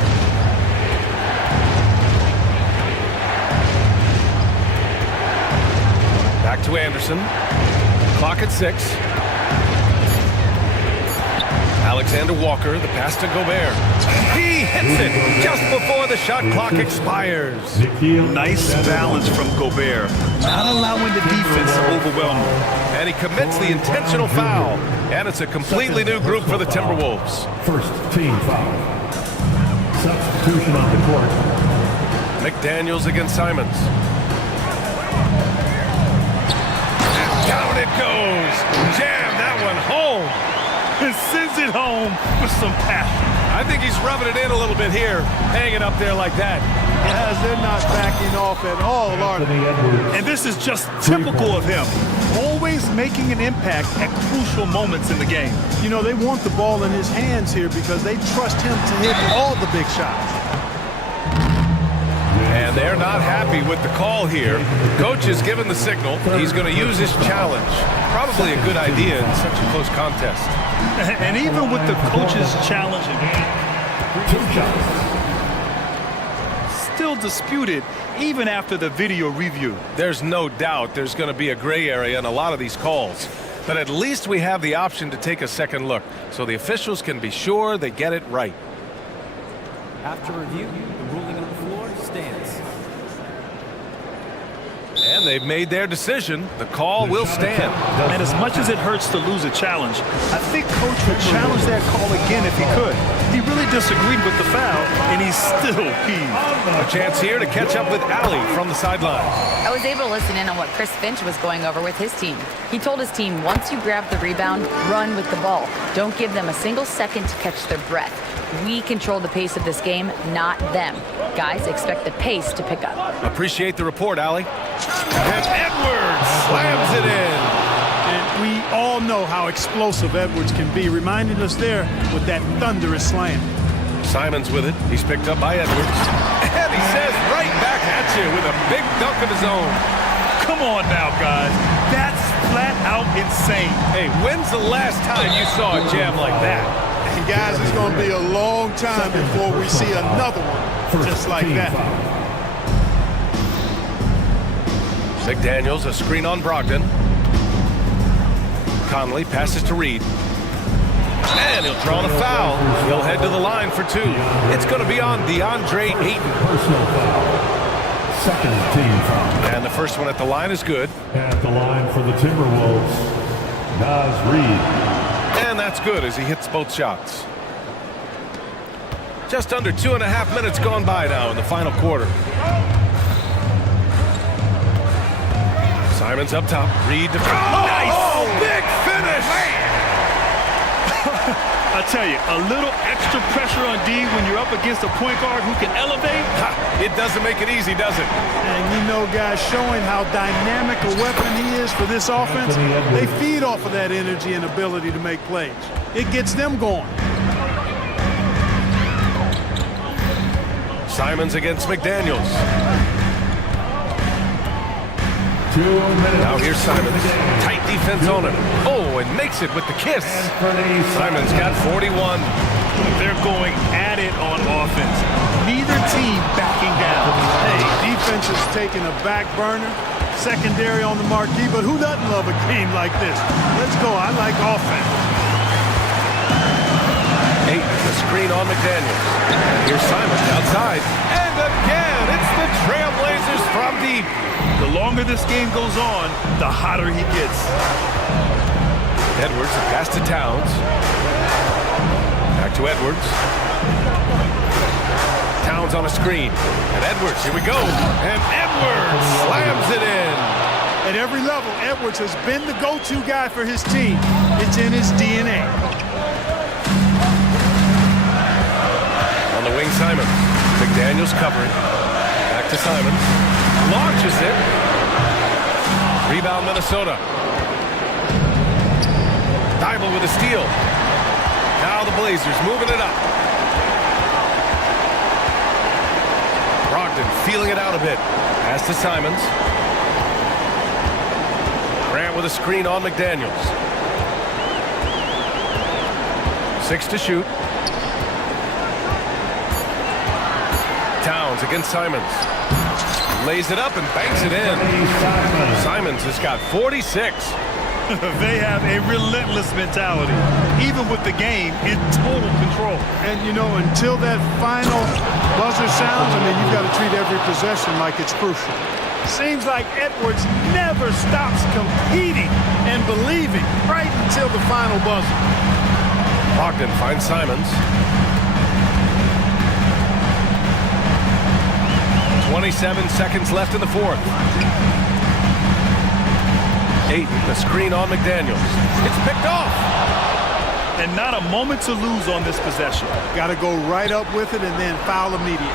Back to Anderson. Clock at 6. Alexander Walker, the pass to Gobert. He hits it just before the shot clock expires. Nice balance from Gobert, not allowing the defense to overwhelm him. And he commits the intentional foul. And it's a completely new group for the Timberwolves. First team foul. Substitution on the court. McDaniels against Simons. Down it goes. Jam that one home. And sends it home with some passion. I think he's rubbing it in a little bit here, hanging up there like that. Guys, they're not backing off at all, are they? And this is just typical of him. Always making an impact at crucial moments in the game. You know, they want the ball in his hands here because they trust him to hit all the big shots. And they're not happy with the call here. Coach has given the signal. He's going to use his challenge. Probably a good idea in such a close contest. And even with the coach's challenge, still disputed even after the video review. There's no doubt there's going to be a gray area in a lot of these calls. But at least we have the option to take a second look so the officials can be sure they get it right. After review, the ruling on the floor stands. And they've made their decision. The call will stand. And as much as it hurts to lose a challenge, I think Coach would challenge that call again if he could. He really disagreed with the foul, and he's still peeved. A chance here to catch up with Allie from the sideline. I was able to listen in on what Chris Finch was going over with his team. He told his team, once you grab the rebound, run with the ball. Don't give them a single second to catch their breath. We control the pace of this game, not them. Guys, expect the pace to pick up. Appreciate the report, Allie. And Edwards slams it in. And we all know how explosive Edwards can be, reminding us there with that thunderous slam. Simons with it. He's picked up by Edwards. And he says right back at you with a big dunk of his own. Come on now, guys. That's flat out insane. Hey, when's the last time you saw a jam like that? And guys, it's going to be a long time before we see another one just like that. McDaniels, a screen on Brogdon. Conley passes to Reed. And he'll draw the foul. He'll head to the line for two. It's going to be on DeAndre Ayton. Personal foul. Second team foul. And the first one at the line is good. At the line for the Timberwolves, Naz Reid. And that's good as he hits both shots. Just under 2.5 minutes gone by now in the final quarter. Simons up top. Reed to... Nice! Oh, big finish! I tell you, a little extra pressure on D when you're up against a point guard who can elevate. It doesn't make it easy, does it? And you know, guys, showing how dynamic a weapon he is for this offense, they feed off of that energy and ability to make plays. It gets them going. Simons against McDaniels. 2 minutes. Now here's Simons. Tight defense on him. Oh, and makes it with the kiss. Simons got 41. They're going at it on offense. Neither team backing down. Hey, defense is taking a back burner. Secondary on the marquee, but who doesn't love a game like this? Let's go. I like offense. Ayton, the screen on McDaniels. Here's Simons outside. And again, it's the Trailblazers from deep. The longer this game goes on, the hotter he gets. Edwards, a pass to Towns. Back to Edwards. Towns on a screen. And Edwards, here we go. And Edwards slams it in. At every level, Edwards has been the go-to guy for his team. It's in his DNA. On the wing, Simons. McDaniels covering. Back to Simons. Launches it. Rebound, Minnesota. Dybel with a steal. Now the Blazers moving it up. Brogdon feeling it out a bit. Pass to Simons. Grant with a screen on McDaniels. 6 to shoot. Towns against Simons. Lays it up and banks it in. Simons has got 46. They have a relentless mentality, even with the game in total control. And, you know, until that final buzzer sounds, I mean, you've got to treat every possession like it's crucial. Seems like Edwards never stops competing and believing right until the final buzzer. Brogdon finds Simons. 27 seconds left in the fourth. Ayton, the screen on McDaniels. It's picked off. And not a moment to lose on this possession. Got to go right up with it and then foul immediately.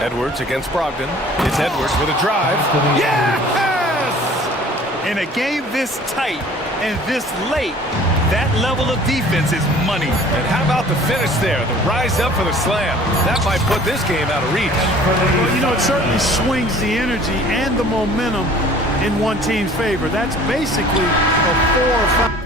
Edwards against Brogdon. It's Edwards with a drive. Yes! In a game this tight and this late, that level of defense is money. And how about the finish there? The rise up for the slam. That might put this game out of reach. Well, you know, it certainly swings the energy and the momentum in one team's favor. That's basically a 4 or 5.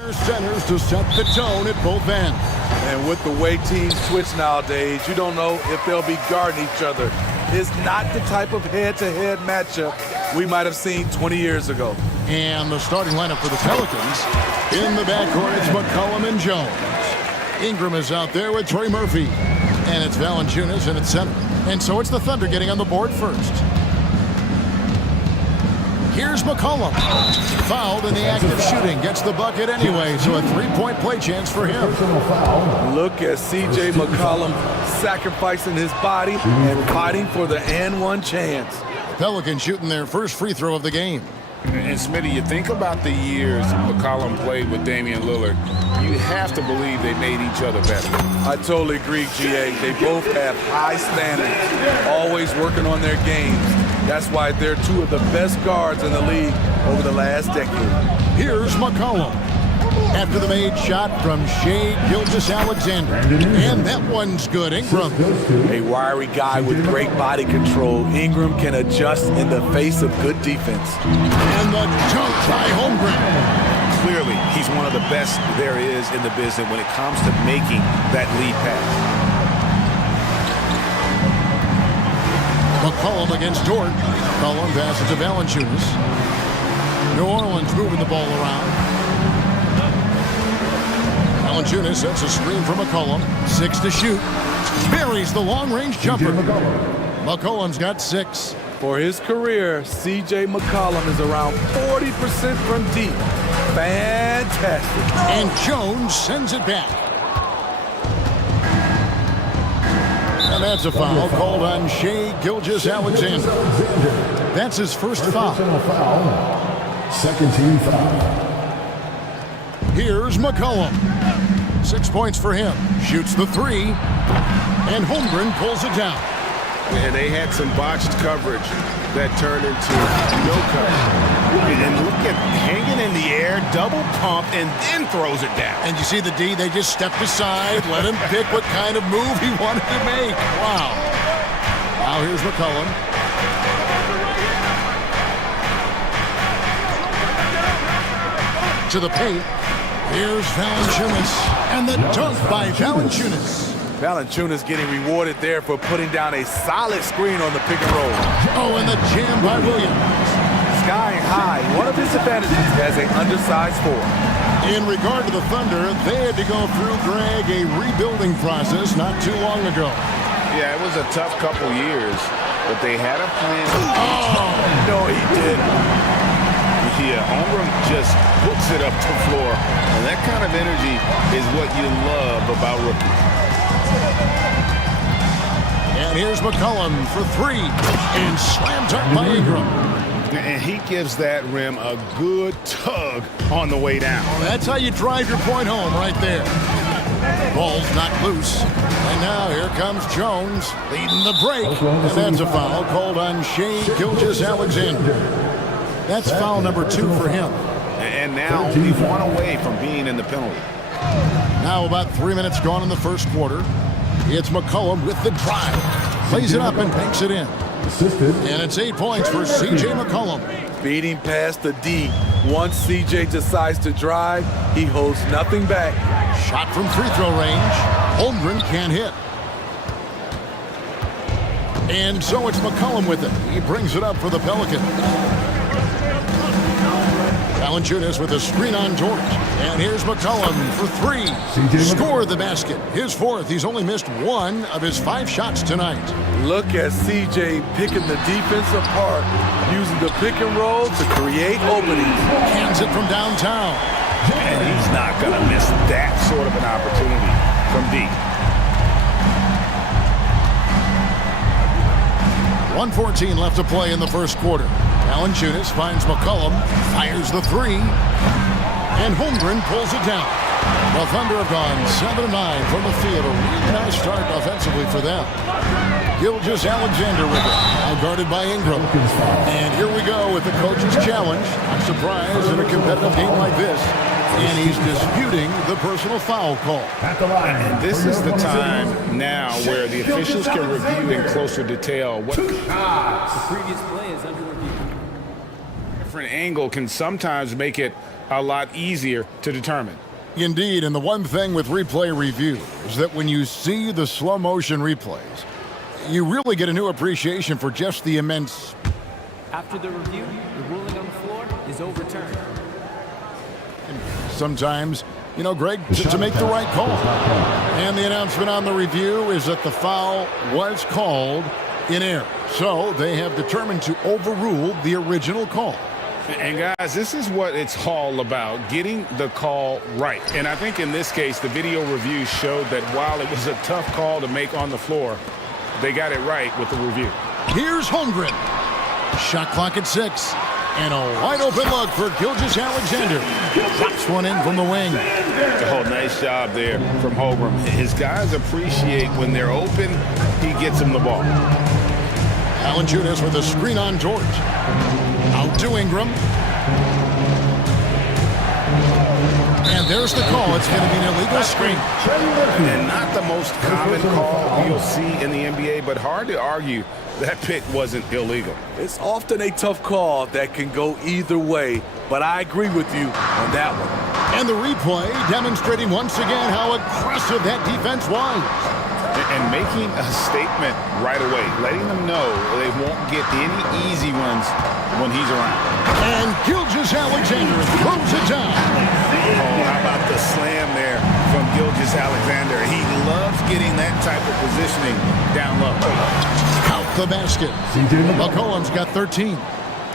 Centers to set the tone at both ends. And with the way teams switch nowadays, you don't know if they'll be guarding each other. It's not the type of head-to-head matchup we might have seen 20 years ago. And the starting lineup for the Pelicans. In the backcourt, it's McCollum and Jones. Ingram is out there with Trey Murphy. And it's Valanciunas in its center. And so it's the Thunder getting on the board first. Here's McCollum. Fouled in the act of shooting. Gets the bucket anyway, so a three-point play chance for him. Look at C.J. McCollum sacrificing his body and fighting for the and-one chance. Pelicans shooting their first free throw of the game. And Smitty, you think about the years McCollum played with Damian Lillard, you have to believe they made each other better. I totally agree, GA. They both have high standards, always working on their games. That's why they're two of the best guards in the league over the last decade. Here's McCollum. After the made shot from Shai Gilgeous-Alexander. And that one's good. Ingram. A wiry guy with great body control. Ingram can adjust in the face of good defense. And the dunk by Holmgren. Clearly, he's one of the best there is in the business when it comes to making that lead pass. McCollum against Dort. McCollum passes to Valanciunas. New Orleans moving the ball around. Valanciunas sets a screen for McCollum. 6 to shoot. Buries the long-range jumper. McCollum's got 6. For his career, C.J. McCollum is around 40% from deep. Fantastic. And Jones sends it back. And that's a foul called on Shai Gilgeous-Alexander. That's his first foul. Second team foul. Here's McCollum. 6 points for him. Shoots the 3. And Holmgren pulls it down. And they had some botched coverage that turned into no coverage. And look at hanging in the air, double pump, and then throws it down. And you see the D, they just stepped aside, let him pick what kind of move he wanted to make. Wow. Now here's McCollum. To the paint. Here's Valanciunas. And the dunk by Valanciunas. Valanciunas getting rewarded there for putting down a solid screen on the pick and roll. Oh, and the jam by Williams. Skying high, one of his advantages as an undersized forward. In regard to the Thunder, they had to go through, Greg, a rebuilding process not too long ago. Yeah, it was a tough couple years, but they had a plan. Oh, no, he didn't. Yeah, Ingram just puts it up the floor, and that kind of energy is what you love about rookies. And here's McCollum for 3, and slammed up by Ingram. And he gives that rim a good tug on the way down. That's how you drive your point home right there. Ball's not loose. And now here comes Jones leading the break. And that's a foul called on Shai Gilgeous-Alexander. That's foul number 2 for him. And now only 1 away from being in the penalty. Now about 3 minutes gone in the first quarter. It's McCollum with the drive. Plays it up and banks it in. And it's 8 points for C.J. McCollum. Beating past the D. Once C.J. decides to drive, he holds nothing back. Shot from free throw range. Holmgren can't hit. And so it's McCollum with it. He brings it up for the Pelicans. Valanciunas with a screen on Dort. And here's McCollum for 3. Score the basket. His 4th. He's only missed 1 of his 5 shots tonight. Look at CJ picking the defense apart, using the pick and roll to create openings. Hands it from downtown. And he's not going to miss that sort of an opportunity from deep. 1:14 left to play in the first quarter. Valanciunas finds McCollum, fires the 3, and Holmgren pulls it down. The Thunder have gone 7-9 from the field. A really nice start offensively for them. Gilgeous-Alexander with it, now guarded by Ingram. And here we go with the coach's challenge. I'm surprised in a competitive game like this. And he's disputing the personal foul call. And this is the time now where the officials can review in closer detail what the previous play is under review. Different angle can sometimes make it a lot easier to determine. Indeed, and the one thing with replay review is that when you see the slow motion replays, you really get a new appreciation for just the immense... After the review, the ruling on the floor is overturned. Sometimes, you know, Greg, to make the right call. And the announcement on the review is that the foul was called in error. So they have determined to overrule the original call. And guys, this is what it's all about, getting the call right. And I think in this case, the video review showed that while it was a tough call to make on the floor, they got it right with the review. Here's Holmgren. Shot clock at 6. And a wide open look for Gilgeous-Alexander. Drops one in from the wing. Oh, nice job there from Holmgren. His guys appreciate when they're open, he gets them the ball. Valanciunas with a screen on George. Out to Ingram. And there's the call. It's going to be an illegal screen. And not the most common call you'll see in the NBA, but hard to argue that pick wasn't illegal. It's often a tough call that can go either way, but I agree with you on that one. And the replay demonstrating once again how aggressive that defense was. And making a statement right away, letting them know they won't get any easy ones when he's around. And Gilgeous-Alexander throws it down. Oh, how about the slam there from Gilgeous-Alexander? He loves getting that type of positioning down low. Out the basket. McCollum's got 13.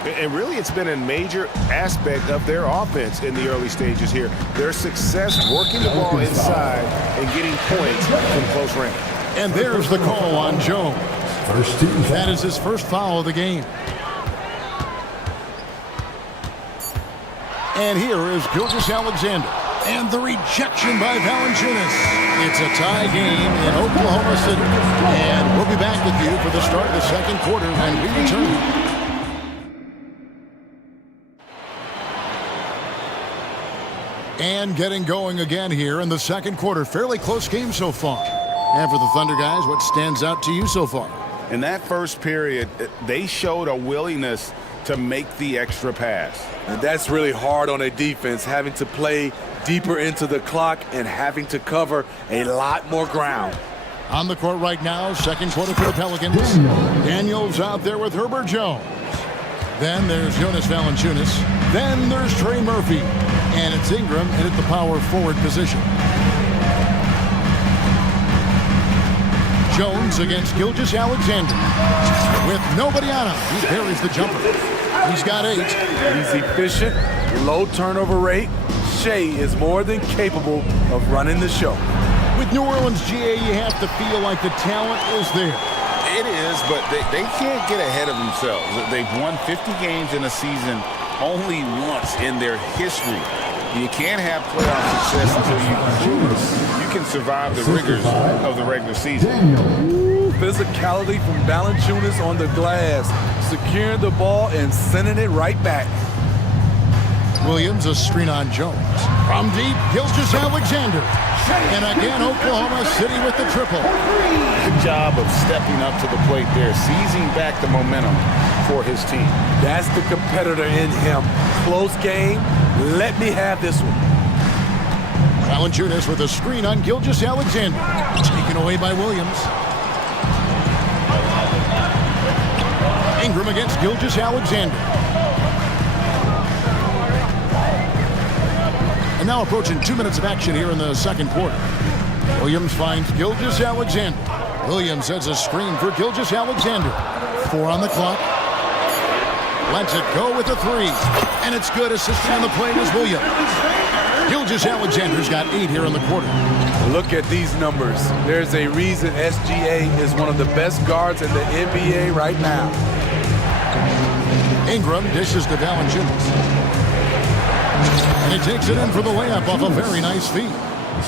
And really, it's been a major aspect of their offense in the early stages here. Their success working the ball inside and getting points from close range. And there's the call on Jones. That is his first foul of the game. And here is Gilgeous-Alexander. And the rejection by Valanciunas. It's a tie game in Oklahoma City. And we'll be back with you for the start of the second quarter when we return. And getting going again here in the second quarter. Fairly close game so far. And for the Thunder guys, what stands out to you so far? In that first period, they showed a willingness to make the extra pass. And that's really hard on a defense, having to play deeper into the clock and having to cover a lot more ground. On the court right now, second quarter for the Pelicans. Daniels out there with Herbert Jones. Then there's Jonas Valanciunas. Then there's Trey Murphy. And it's Ingram in at the power forward position. Jones against Gilgeous-Alexander. With nobody on him, he buries the jumper. He's got 8. He's efficient, low turnover rate. Shea is more than capable of running the show. With New Orleans, GA, you have to feel like the talent is there. It is, but they can't get ahead of themselves. They've won 50 games in a season only once in their history. You can't have playoff success until you prove you can survive the rigors of the regular season. Physicality from Valanciunas on the glass, securing the ball and sending it right back. Williams, a screen on Jones. From deep, Gilgeous-Alexander. And again, Oklahoma City with the triple. Good job of stepping up to the plate there, seizing back the momentum for his team. That's the competitor in him. Close game. Let me have this one. Valanciunas with a screen on Gilgeous-Alexander. Taken away by Williams. Ingram against Gilgeous-Alexander. And now approaching 2 minutes of action here in the second quarter. Williams finds Gilgeous-Alexander. Williams sets a screen for Gilgeous-Alexander. 4 on the clock. Lets it go with a 3. And it's good. Assisting on the play was Williams. Gilgeous-Alexander's got 8 here in the quarter. Look at these numbers. There's a reason SGA is one of the best guards in the NBA right now. Ingram dishes to Valanciunas. And he takes it in for the layup off a very nice feed.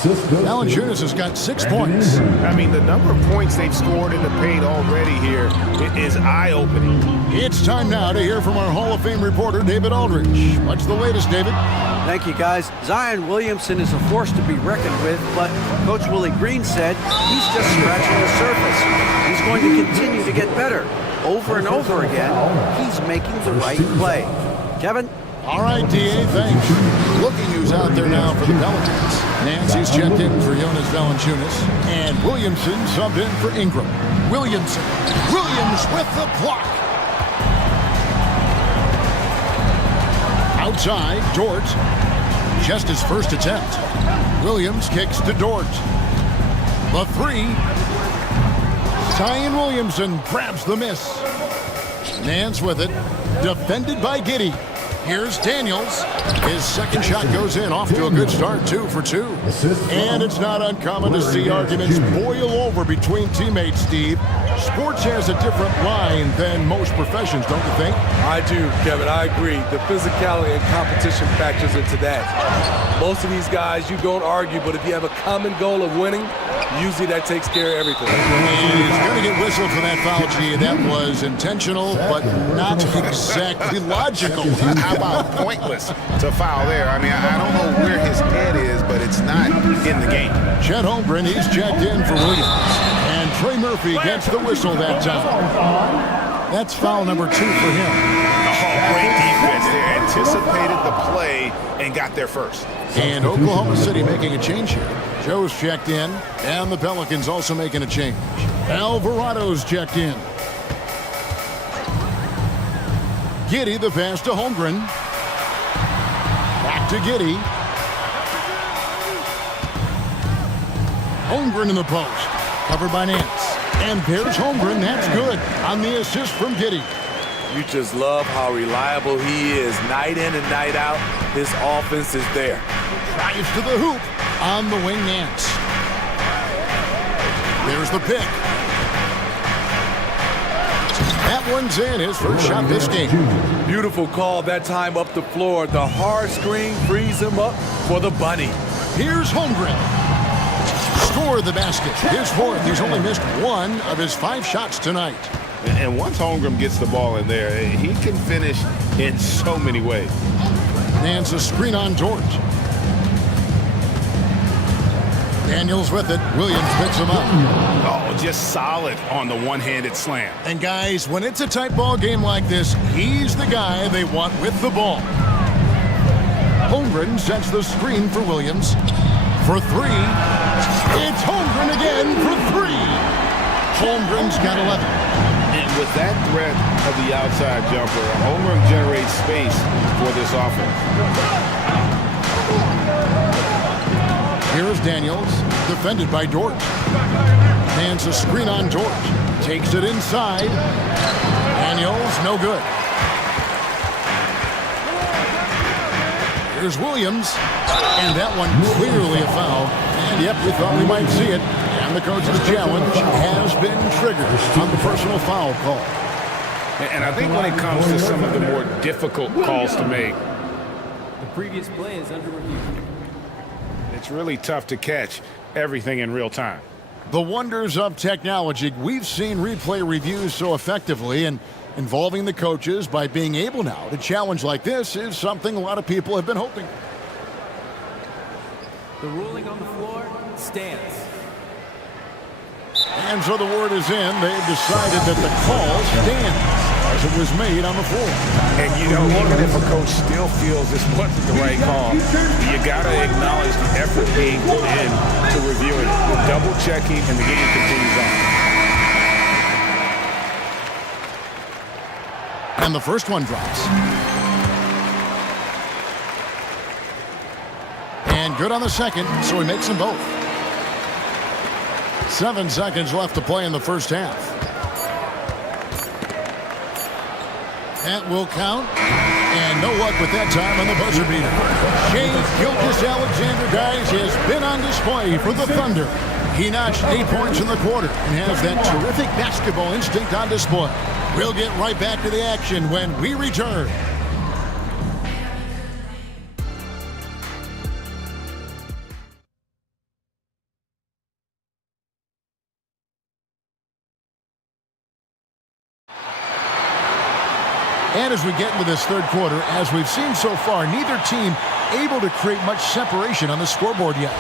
Valanciunas has got 6 points. I mean, the number of points they've scored in the paint already here is eye-opening. It's time now to hear from our Hall of Fame reporter, David Aldridge. What's the latest, David? Thank you, guys. Zion Williamson is a force to be reckoned with, but Coach Willie Green said he's just scratching the surface. He's going to continue to get better. Over and over again, he's making the right play. Kevin? All right, D.A., thanks. Looking who's out there now for the Pelicans. Nancy's checked in for Jonas Valanciunas. And Williamson subbed in for Ingram. Williams with the block. Outside, Dort. Just his first attempt. Williams kicks to Dort. The three. Zion Williamson grabs the miss. Nance with it. Defended by Giddey. Here's Daniels. His second shot goes in, off to a good start, 2 for 2. And it's not uncommon to see arguments boil over between teammates, Steve. Sports has a different line than most professions, don't you think? I do, Kevin. I agree. The physicality and competition factors into that. Most of these guys, you don't argue, but if you have a common goal of winning, usually that takes care of everything. He's going to get whistled for that foul, G. That was intentional, but not exactly logical. How about pointless to foul there? I mean, I don't know where his head is, but it's not in the game. Chet Holmgren, he's checked in for Williams. And Trey Murphy gets the whistle that time. That's foul number 2 for him. Oh, great defense there. Anticipated the play and got there first. And Oklahoma City making a change here. Joe's checked in, and the Pelicans also making a change. Alvarado's checked in. Giddey, the pass to Holmgren. Back to Giddey. Holmgren in the post. Covered by Nance. And there's Holmgren. That's good on the assist from Giddey. You just love how reliable he is. Night in and night out, his offense is there. Drives to the hoop on the wing, Nance. There's the pick. That one's in, his first shot this game. Beautiful call that time up the floor. The hard screen frees him up for the bunny. Here's Holmgren. Score the basket. His fourth. He's only missed 1 of his 5 shots tonight. And once Holmgren gets the ball in there, he can finish in so many ways. Nance a screen on Dort. Daniels with it. Williams picks him up. Oh, just solid on the one-handed slam. And guys, when it's a tight ball game like this, he's the guy they want with the ball. Holmgren sets the screen for Williams. For 3. It's Holmgren again for 3. Holmgren's got 11. And with that threat of the outside jumper, Holmgren generates space for this offense. Here's Daniels, defended by Dort. Hands a screen on Dort. Takes it inside. Daniels, no good. Here's Williams. And that one clearly a foul. And yep, we thought we might see it. And the coach's challenge has been triggered on the personal foul call. And I think when it comes to some of the more difficult calls to make, the previous play is under review. It's really tough to catch everything in real time. The wonders of technology. We've seen replay reviews so effectively, and involving the coaches by being able now to challenge like this is something a lot of people have been hoping. The ruling on the floor stands. And so the word is in. They've decided that the call stands as it was made on the floor. And, you know, even if a coach still feels this wasn't the right call, you got to acknowledge the effort being put in to reviewing it. Double-checking, and the game continues on. And the first one drops. And good on the second, so he makes them both. 7 seconds left to play in the first half. That will count. And no luck with that time on the buzzer beater. Shea Gilgeous-Alexander, guys, has been on display for the Thunder. He notched 8 points in the quarter and has that terrific basketball instinct on display. We'll get right back to the action when we return. And as we get into this third quarter, as we've seen so far, neither team able to create much separation on the scoreboard yet.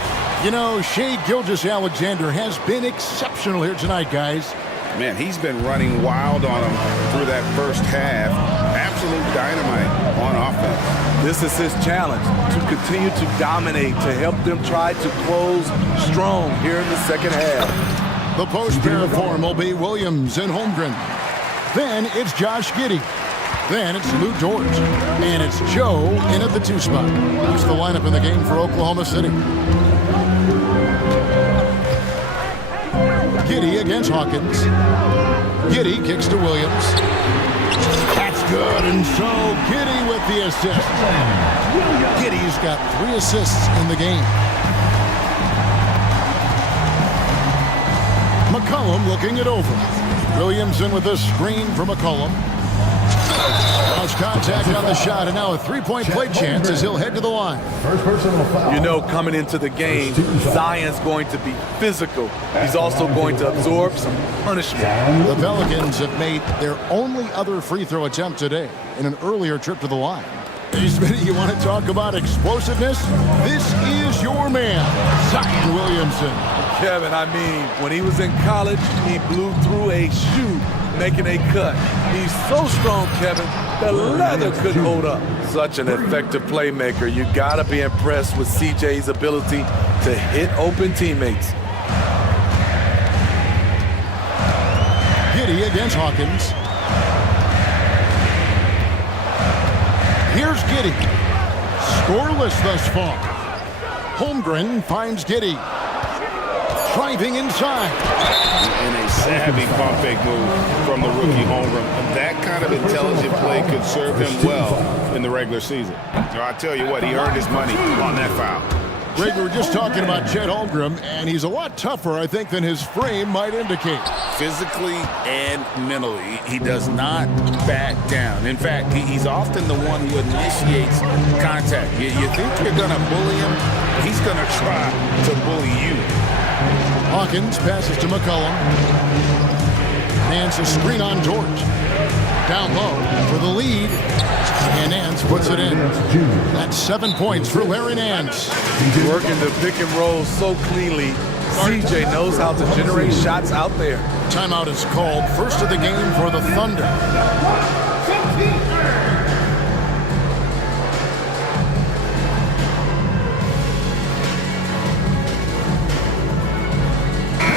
You know, Shea Gilgeous-Alexander has been exceptional here tonight, guys. Man, he's been running wild on them through that first half. Absolutely absolute dynamite on offense. This is his challenge, to continue to dominate, to help them try to close strong here in the second half. The post pair form will be Williams and Holmgren. Then it's Josh Giddey. Then it's Lou Dort. And it's Joe in at the 2 spot. Here's the lineup in the game for Oklahoma City. Giddey against Hawkins. Giddey kicks to Williams. That's good, and so Giddey with the assist. Giddey's got 3 assists in the game. McCollum looking it over. Williamson with a screen for McCollum. Lost contact on the shot, and now a 3-point play chance as he'll head to the line. You know, coming into the game, Zion's going to be physical. He's also going to absorb some punishment. The Pelicans have made their only other free throw attempt today in an earlier trip to the line. Hey, Smitty, you want to talk about explosiveness? This is your man, Zion Williamson. Kevin, I mean, when he was in college, he blew through a shoe making a cut. He's so strong, Kevin, the leather couldn't hold up. Such an effective playmaker. You gotta be impressed with CJ's ability to hit open teammates. Giddey against Hawkins. Here's Giddey. Scoreless thus far. Holmgren finds Giddey. Driving inside. And a savvy pump fake move from the rookie Holmgren. That kind of intelligent play could serve him well in the regular season. So I tell you what, he earned his money on that foul. Greg, we were just talking about Chet Holmgren, and he's a lot tougher, I think, than his frame might indicate. Physically and mentally, he does not back down. In fact, he's often the one who initiates contact. You think you're going to bully him, he's going to try to bully you. Hawkins passes to McCollum. Nance a screen on George. Down low for the lead. And Nance puts it in. That's 7 points for Larry Nance. Working the pick and roll so cleanly. CJ knows how to generate shots out there. Timeout is called. First of the game for the Thunder.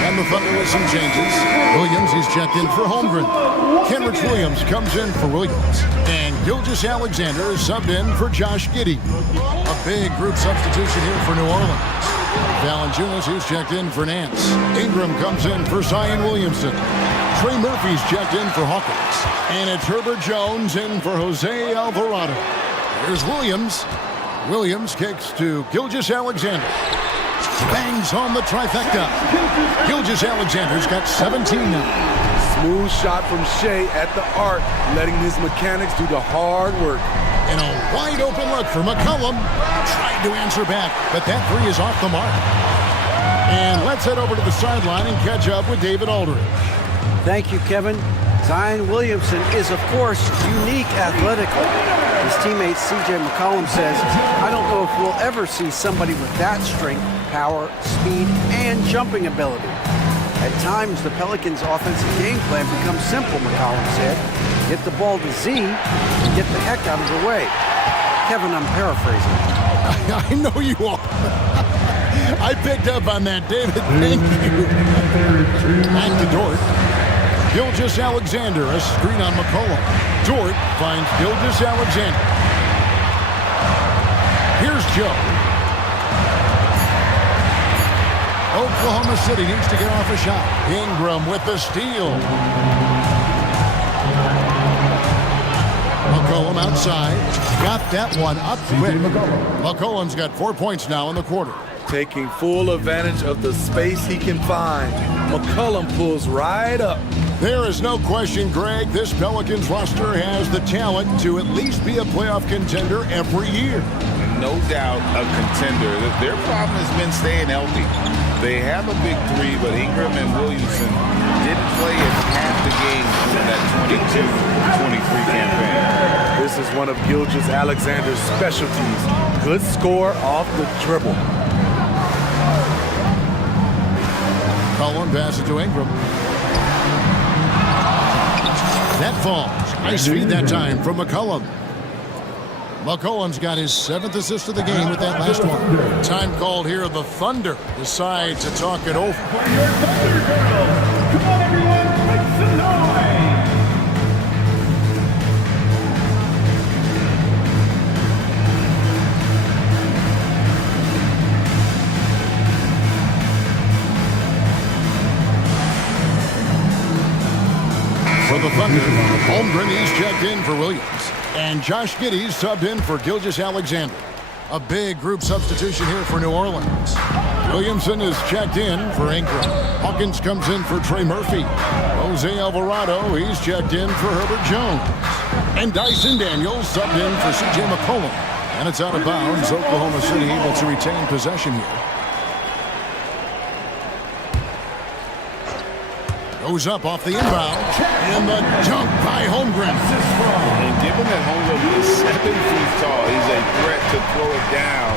And the Thunder with some changes. Williams, he's checked in for Holmgren. Kenrich Williams comes in for Williams. And Gilgeous Alexander is subbed in for Josh Giddey. A big group substitution here for New Orleans. Valanciunas, he's checked in for Nance. Ingram comes in for Zion Williamson. Trey Murphy's checked in for Hawkins. And it's Herbert Jones in for Jose Alvarado. Here's Williams. Williams kicks to Gilgeous Alexander. Bangs on the trifecta. Gilgeous Alexander's got 17 now. Smooth shot from Shea at the arc, letting his mechanics do the hard work. And a wide open look for McCollum. Tried to answer back, but that three is off the mark. And let's head over to the sideline and catch up with David Aldridge. Thank you, Kevin. Zion Williamson is, of course, unique athletically. His teammate C.J. McCollum says, I don't know if we'll ever see somebody with that strength, power, speed, and jumping ability. At times, the Pelicans' offensive game plan becomes simple, McCollum said. Get the ball to Z and get the heck out of the way. Kevin, I'm paraphrasing. I know you are. I picked up on that, David. Thank you. Back to Dort. Gilgeous Alexander, a screen on McCollum. Dort finds Gilgeous Alexander. Here's Joe. Oklahoma City needs to get off a shot. Ingram with the steal. McCollum outside. Got that one up quick. McCollum's got 4 points now in the quarter. Taking full advantage of the space he can find. McCollum pulls right up. There is no question, Greg, this Pelicans roster has the talent to at least be a playoff contender every year. No doubt a contender. Their problem has been staying healthy. They have a big three, but Ingram and Williamson didn't play in half the games in that 22-23 campaign. This is one of Gilgeous Alexander's specialties. Good score off the dribble. Collin passes to Ingram. That falls. Nice feed that time from McCollum. McCollum's got his 7th assist of the game with that last one. Time called here. The Thunder decide to talk it over. Come on, everyone, make some noise! For the Thunder, Holmgren, he's checked in for Williams. And Josh Giddey's subbed in for Gilgeous-Alexander. A big group substitution here for New Orleans. Williamson is checked in for Ingram. Hawkins comes in for Trey Murphy. Jose Alvarado, he's checked in for Herbert Jones. And Dyson Daniels subbed in for C.J. McCollum. And it's out of bounds. Oklahoma City able to retain possession here. Goes up off the inbound. And the dunk by Holmgren. And given that Holmgren is 7 feet tall, he's a threat to throw it down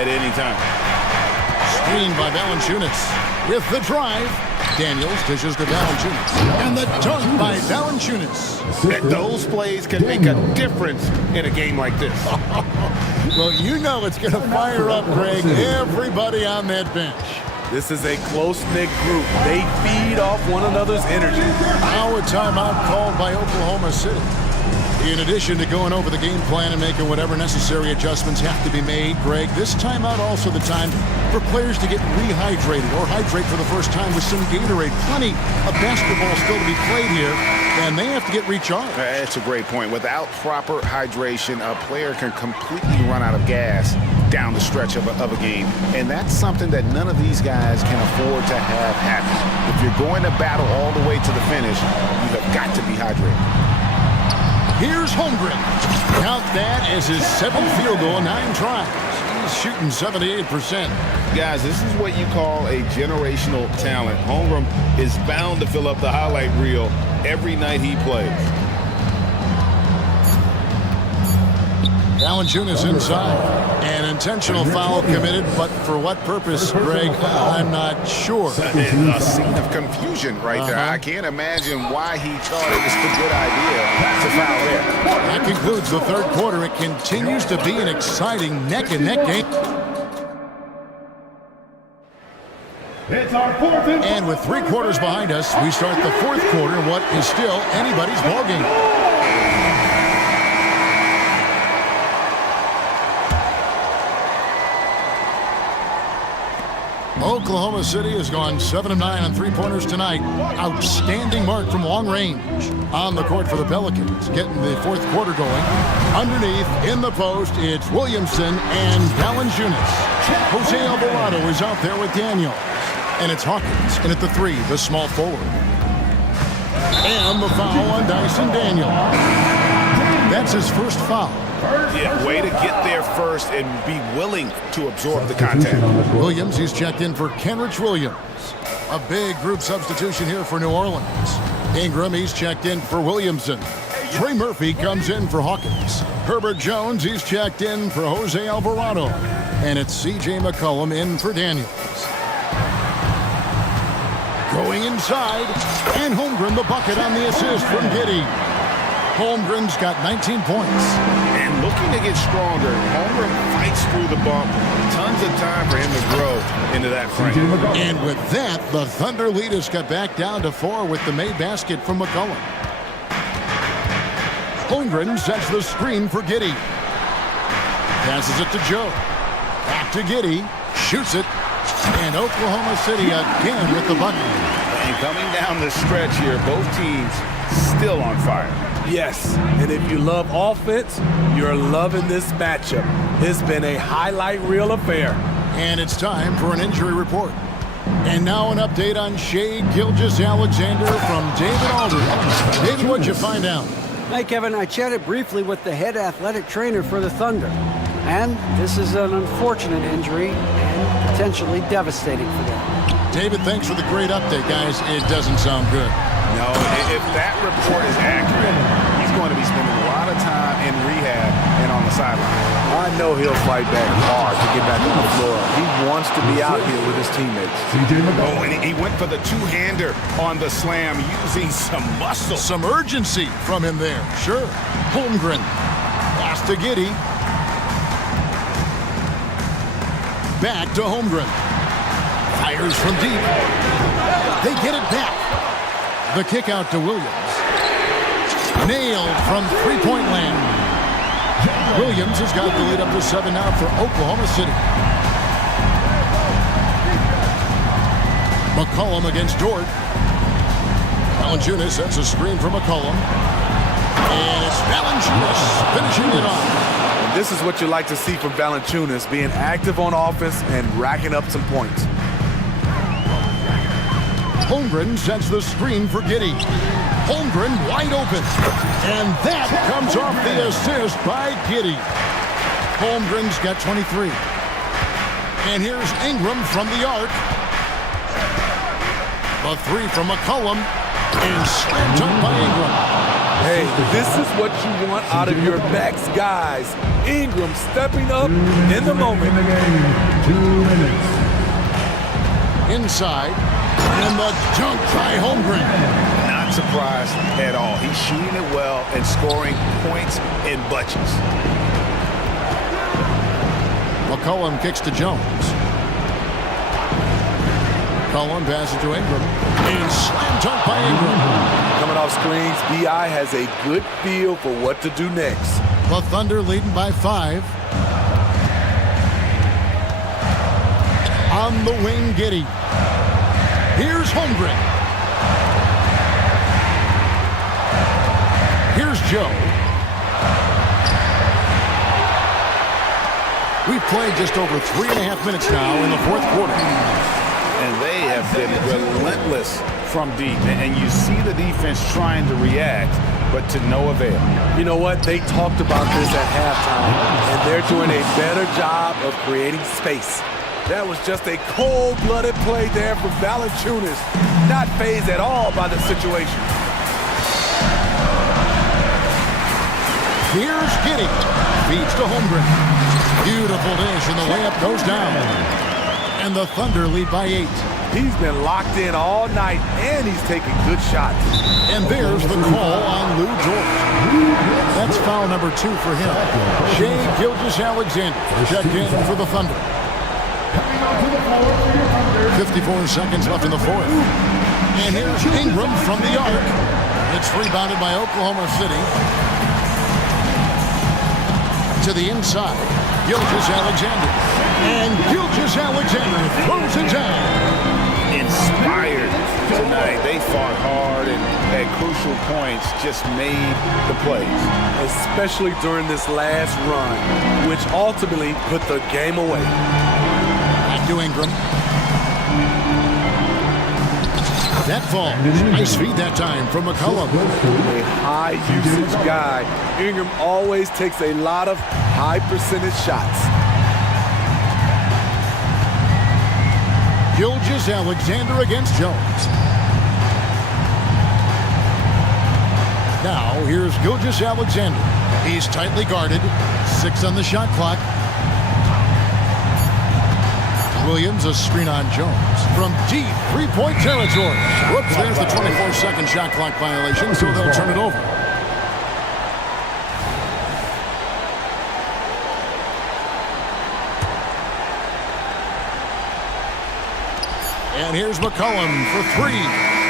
at any time. Screened by Valanciunas. With the drive, Daniels dishes to Valanciunas. And the dunk by Valanciunas. Those plays can make a difference in a game like this. Well, you know it's going to fire up, Greg, everybody on that bench. This is a close-knit group. They feed off one another's energy. Now a timeout called by Oklahoma City. In addition to going over the game plan and making whatever necessary adjustments have to be made, Greg, this timeout also the time for players to get rehydrated or hydrate for the first time with some Gatorade. Plenty of basketball still to be played here, and they have to get recharged. That's a great point. Without proper hydration, a player can completely run out of gas down the stretch of a game. And that's something that none of these guys can afford to have happen. If you're going to battle all the way to the finish, you have got to be hydrated. Here's Holmgren. Count that as his 7th field goal in 9 tries. He's shooting 78%. Guys, this is what you call a generational talent. Holmgren is bound to fill up the highlight reel every night he plays. Valanciunas inside. An intentional foul committed, but for what purpose, Greg, I'm not sure. A scene of confusion right there. I can't imagine why he thought it was a good idea to foul there. That concludes the 3rd quarter. It continues to be an exciting neck-and-neck game. It's our 4th and with 3 quarters behind us, we start the 4th quarter in what is still anybody's ballgame. Oklahoma City has gone 7 of 9 on 3-pointers tonight. Outstanding mark from long range. On the court for the Pelicans, getting the 4th quarter going. Underneath, in the post, it's Williamson and Valanciunas. Jose Alvarado is out there with Daniels. And it's Hawkins, and at the 3, the small forward. And the foul on Dyson Daniels. That's his first foul. Yeah, way to get there first and be willing to absorb the contact. Williams, he's checked in for Kenrich Williams. A big group substitution here for New Orleans. Ingram, he's checked in for Williamson. Trey Murphy comes in for Hawkins. Herbert Jones, he's checked in for Jose Alvarado. And it's C.J. McCollum in for Daniels. Going inside, and Holmgren the bucket on the assist from Giddey. Holmgren's got 19 points. And looking to get stronger, Holmgren fights through the bump. Tons of time for him to grow into that frame. And with that, the Thunder lead is cut back down to 4 with the made basket from McCollum. Holmgren sets the screen for Giddey. Passes it to Joe. Back to Giddey. Shoots it. And Oklahoma City again with the bucket. And coming down the stretch here, both teams still on fire. Yes, and if you love offense, you're loving this matchup. It's been a highlight reel affair. And it's time for an injury report. And now an update on Shai Gilgeous-Alexander from David Aldridge. David, what'd you find out? Hi, Kevin. I chatted briefly with the head athletic trainer for the Thunder. And this is an unfortunate injury and potentially devastating for them. David, thanks for the great update, guys. It doesn't sound good. No, if that report is accurate, he's going to be spending a lot of time in rehab and on the sideline. I know he'll fight back hard to get back on the floor. He wants to be out here with his teammates. Oh, and he went for the two-hander on the slam using some muscle. Some urgency from him there. Sure. Holmgren. Pass to Giddey. Back to Holmgren. Fires from deep. They get it back. The kick out to Williams. Nailed from three-point land. Williams has got the lead up to 7 now for Oklahoma City. McCollum against Dort. Valanciunas sets a screen for McCollum. And it's Valanciunas finishing it off. And this is what you like to see from Valanciunas, being active on offense and racking up some points. Holmgren sets the screen for Giddey. Holmgren wide open. And that comes off the assist by Giddey. Holmgren's got 23. And here's Ingram from the arc. The three from McCollum. And slammed up by Ingram. Hey, this is what you want out of your backs guys. Ingram stepping up in the moment. 2 minutes. Inside. And the dunk by Holmgren. Not surprised at all. He's shooting it well and scoring points in bunches. McCollum kicks to Jones. McCollum passes to Ingram. And slam dunk by Ingram. Coming off screens, B.I. has a good feel for what to do next. The Thunder leading by 5. On the wing, Giddey. Here's Holmgren. Here's Joe. We've played just over 3.5 minutes now in the fourth quarter. And they have been relentless from deep. And you see the defense trying to react, but to no avail. You know what? They talked about this at halftime, and they're doing a better job of creating space. That was just a cold-blooded play there from Valanciunas. Not fazed at all by the situation. Here's Giddey. Feeds to Holmgren. Beautiful dish, and the layup goes down. And the Thunder lead by 8. He's been locked in all night, and he's taking good shots. And there's the call on Lou Dort. That's foul number 2 for him. Shai Gilgeous-Alexander checked in for the Thunder. 54 seconds left in the fourth. And here's Ingram from the arc. It's rebounded by Oklahoma City. To the inside, Gilgeous-Alexander. And Gilgeous-Alexander throws it down. Inspired tonight. They fought hard and at crucial points just made the plays. Especially during this last run, which ultimately put the game away. To Ingram. That falls. Nice feed that time from McCollum. A high usage guy. Ingram always takes a lot of high percentage shots. Gilgeous-Alexander against Jones. Now here's Gilgeous-Alexander. He's tightly guarded. 6 on the shot clock. Williams, a screen on Jones. From deep three-point territory. Whoops, there's the 24-second shot clock violation, so they'll turn it over. And here's McCollum for 3.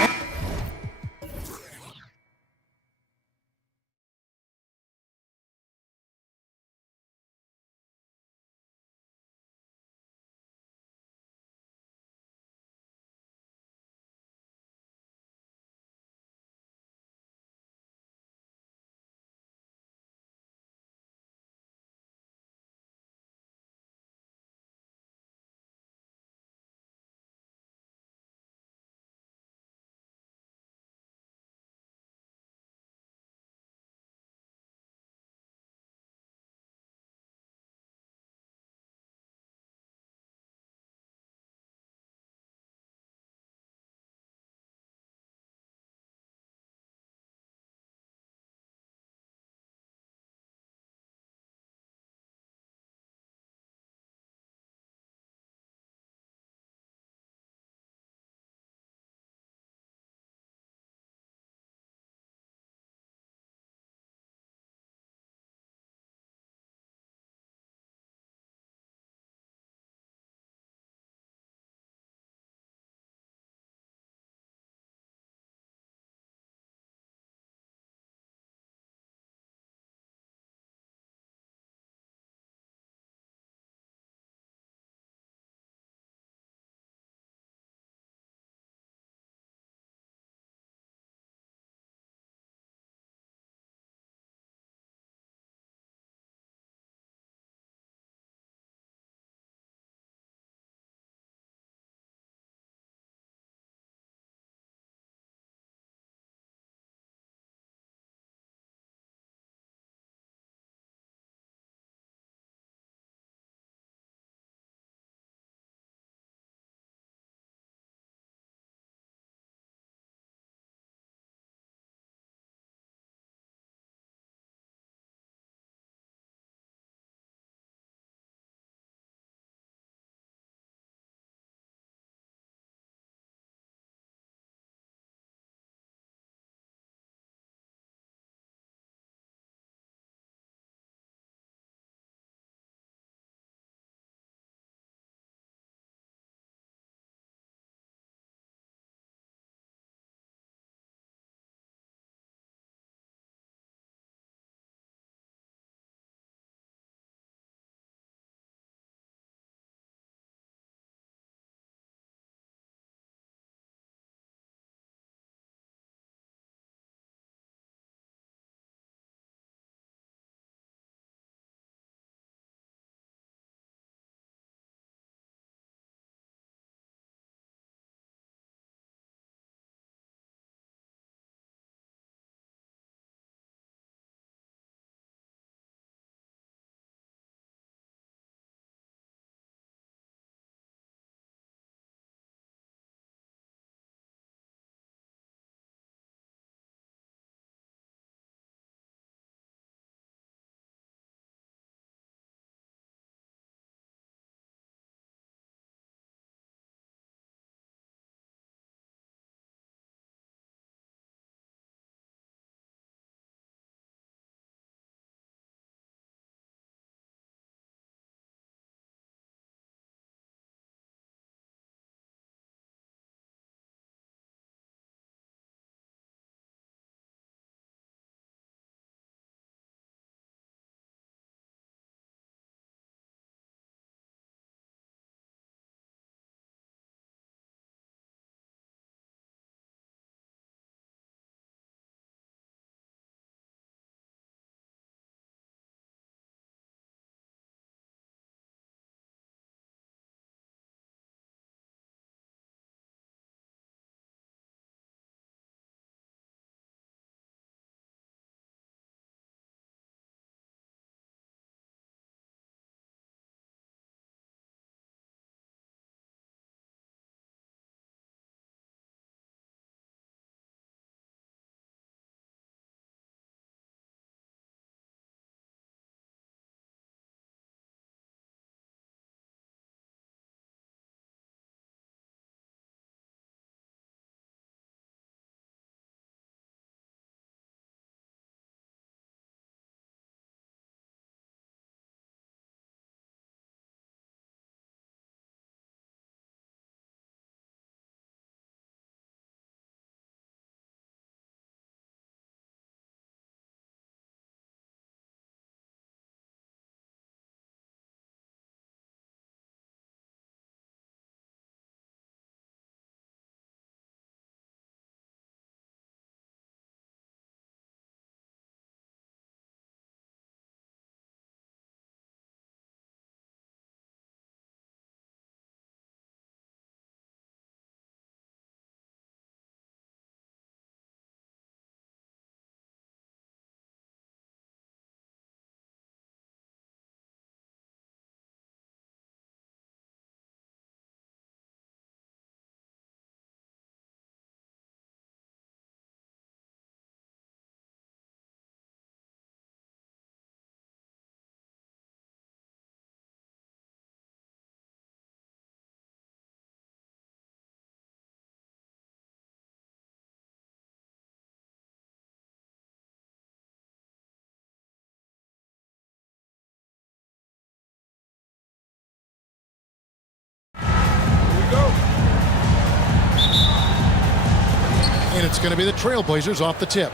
And it's going to be the Trailblazers off the tip.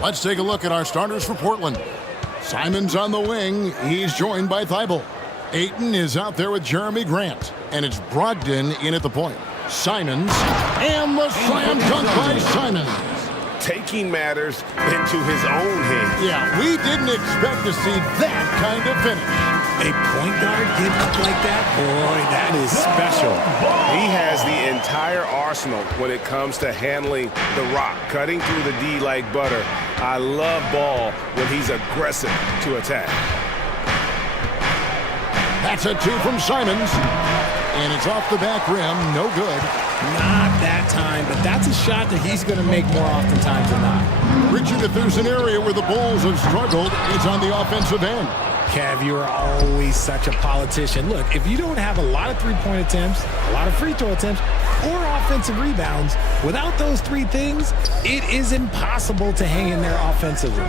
Let's take a look at our starters for Portland. Simons on the wing. He's joined by Thibault. Ayton is out there with Jeremy Grant. And it's Brogdon in at the point. Simons. And the slam dunk by Simons. Taking matters into his own hands. Yeah, we didn't expect to see that kind of finish. A point guard give up like that? Boy, that is special. He has the entire arsenal when it comes to handling the rock, cutting through the D like butter. I love Ball when he's aggressive to attack. That's a two from Simons. And it's off the back rim. No good. Not that time, but that's a shot that he's going to make more oftentimes than not. Richard, if there's an area where the Bulls have struggled, it's on the offensive end. Kev, you are always such a politician. Look, if you don't have a lot of three-point attempts, a lot of free throw attempts, or offensive rebounds, without those three things, it is impossible to hang in there offensively.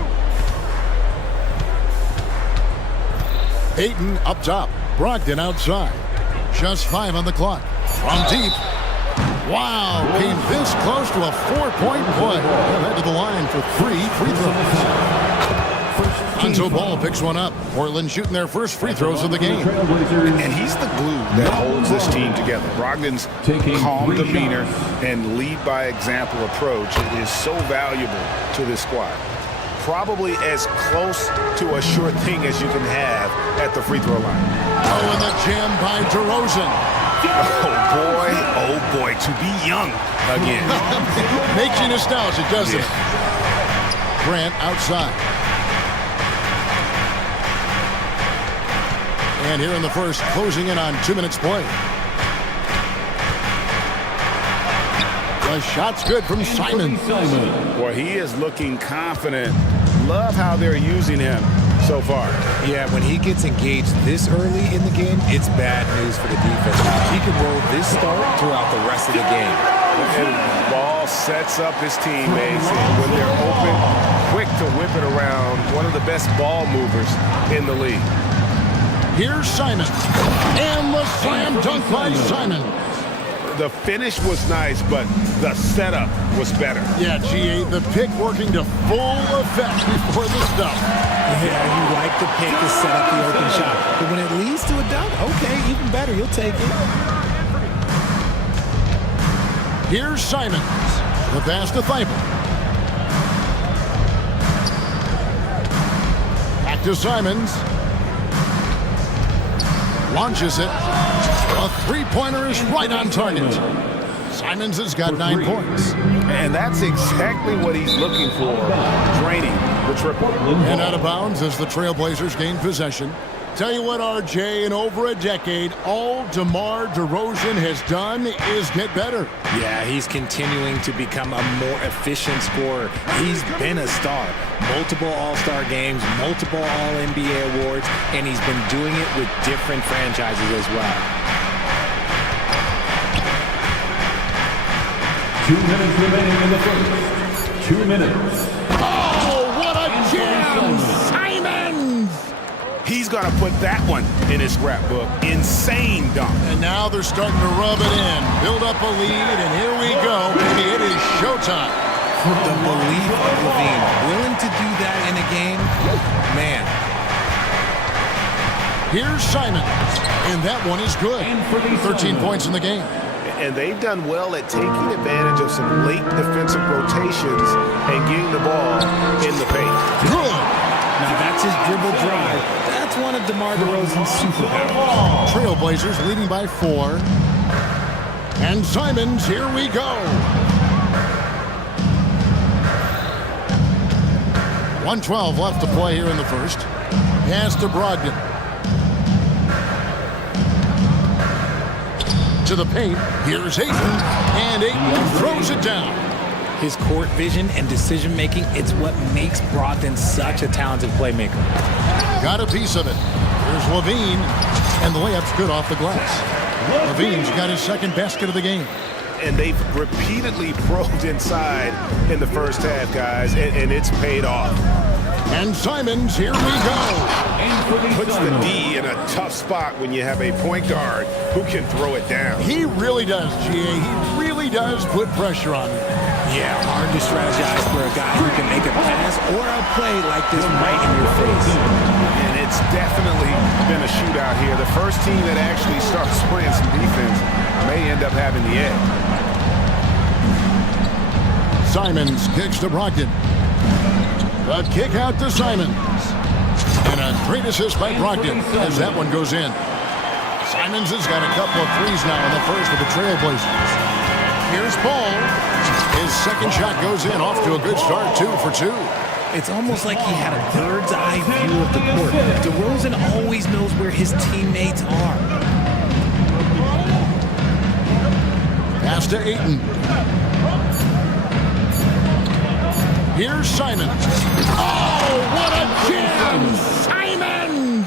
Ayton up top. Brogdon outside. Just 5 on the clock. From deep. Wow, came this close to a 4-point play. They'll head to the line for 3 free throws. Lonzo Ball picks one up. Portland shooting their first free throws of the game. And he's the glue that holds this team together. Brogdon's calm demeanor and lead by example approach is so valuable to this squad. Probably as close to a sure thing as you can have at the free throw line. Oh, and the jam by DeRozan. Oh boy, to be young again. Makes you nostalgic, doesn't it? Grant outside. And here in the first, closing in on 2 minutes play. The shot's good from Simons. Boy, he is looking confident. Love how they're using him so far. Yeah, when he gets engaged this early in the game, it's bad news for the defense. He could roll this start throughout the rest of the game. And Ball sets up his teammates, and when they're open, quick to whip it around. One of the best ball movers in the league. Here's Simons. And the slam dunk by Simons. The finish was nice, but the setup was better. Yeah, GA, the pick working to full effect before the stuff. Yeah, you like the pick to set up the open shot. But when it leads to a dunk, okay, even better, you'll take it. Here's Simons. The pass to Thibault. Back to Simons. Launches it. A three-pointer is right on target. Simons has got 9 points. And that's exactly what he's looking for, draining the triple. And out of bounds as the Trailblazers gain possession. Tell you what, RJ, in over a decade, all DeMar DeRozan has done is get better. Yeah, he's continuing to become a more efficient scorer. He's been a star. Multiple All-Star games, multiple All-NBA awards, and he's been doing it with different franchises as well. 2 minutes remaining in the first. 2 minutes. Oh, what a jam! Simons! He's going to put that one in his scrapbook. Insane dunk. And now they're starting to rub it in. Build up a lead, and here we go. Maybe it is showtime. The belief of Levine, willing to do that in a game, man. Here's Simons, and that one is good. 13 points in the game. And they've done well at taking advantage of some late defensive rotations and getting the ball in the paint. Good. Now that's his dribble drive. That's one of DeMar DeRozan's superpowers. Trailblazers leading by 4. And Simons, here we go. 1:12 left to play here in the first. Pass to Brogdon. To the paint. Here's Ayton. And Ayton throws it down. His court vision and decision-making, it's what makes Brogdon such a talented playmaker. Got a piece of it. Here's Levine. And the layup's good off the glass. Levine's got his second basket of the game. And they've repeatedly probed inside in the first half, guys, and it's paid off. And Simons, here we go. Puts the D in a tough spot when you have a point guard who can throw it down. He really does, GA. He really really does put pressure on him. Yeah, hard to strategize for a guy who can make a pass or a play like this right in your face. And it's definitely been a shootout here. The first team that actually starts playing some defense may end up having the edge. Simons kicks to Brogdon. A kick out to Simons. And a great assist by Brogdon as that one goes in. Simons has got a couple of threes now in the first for the Trailblazers. Here's Paul. His second shot goes in, off to a good start, 2 for 2. It's almost like he had a bird's eye view of the court. DeRozan always knows where his teammates are. Pass to Ayton. Here's Simons. Oh, what a jam! Simons!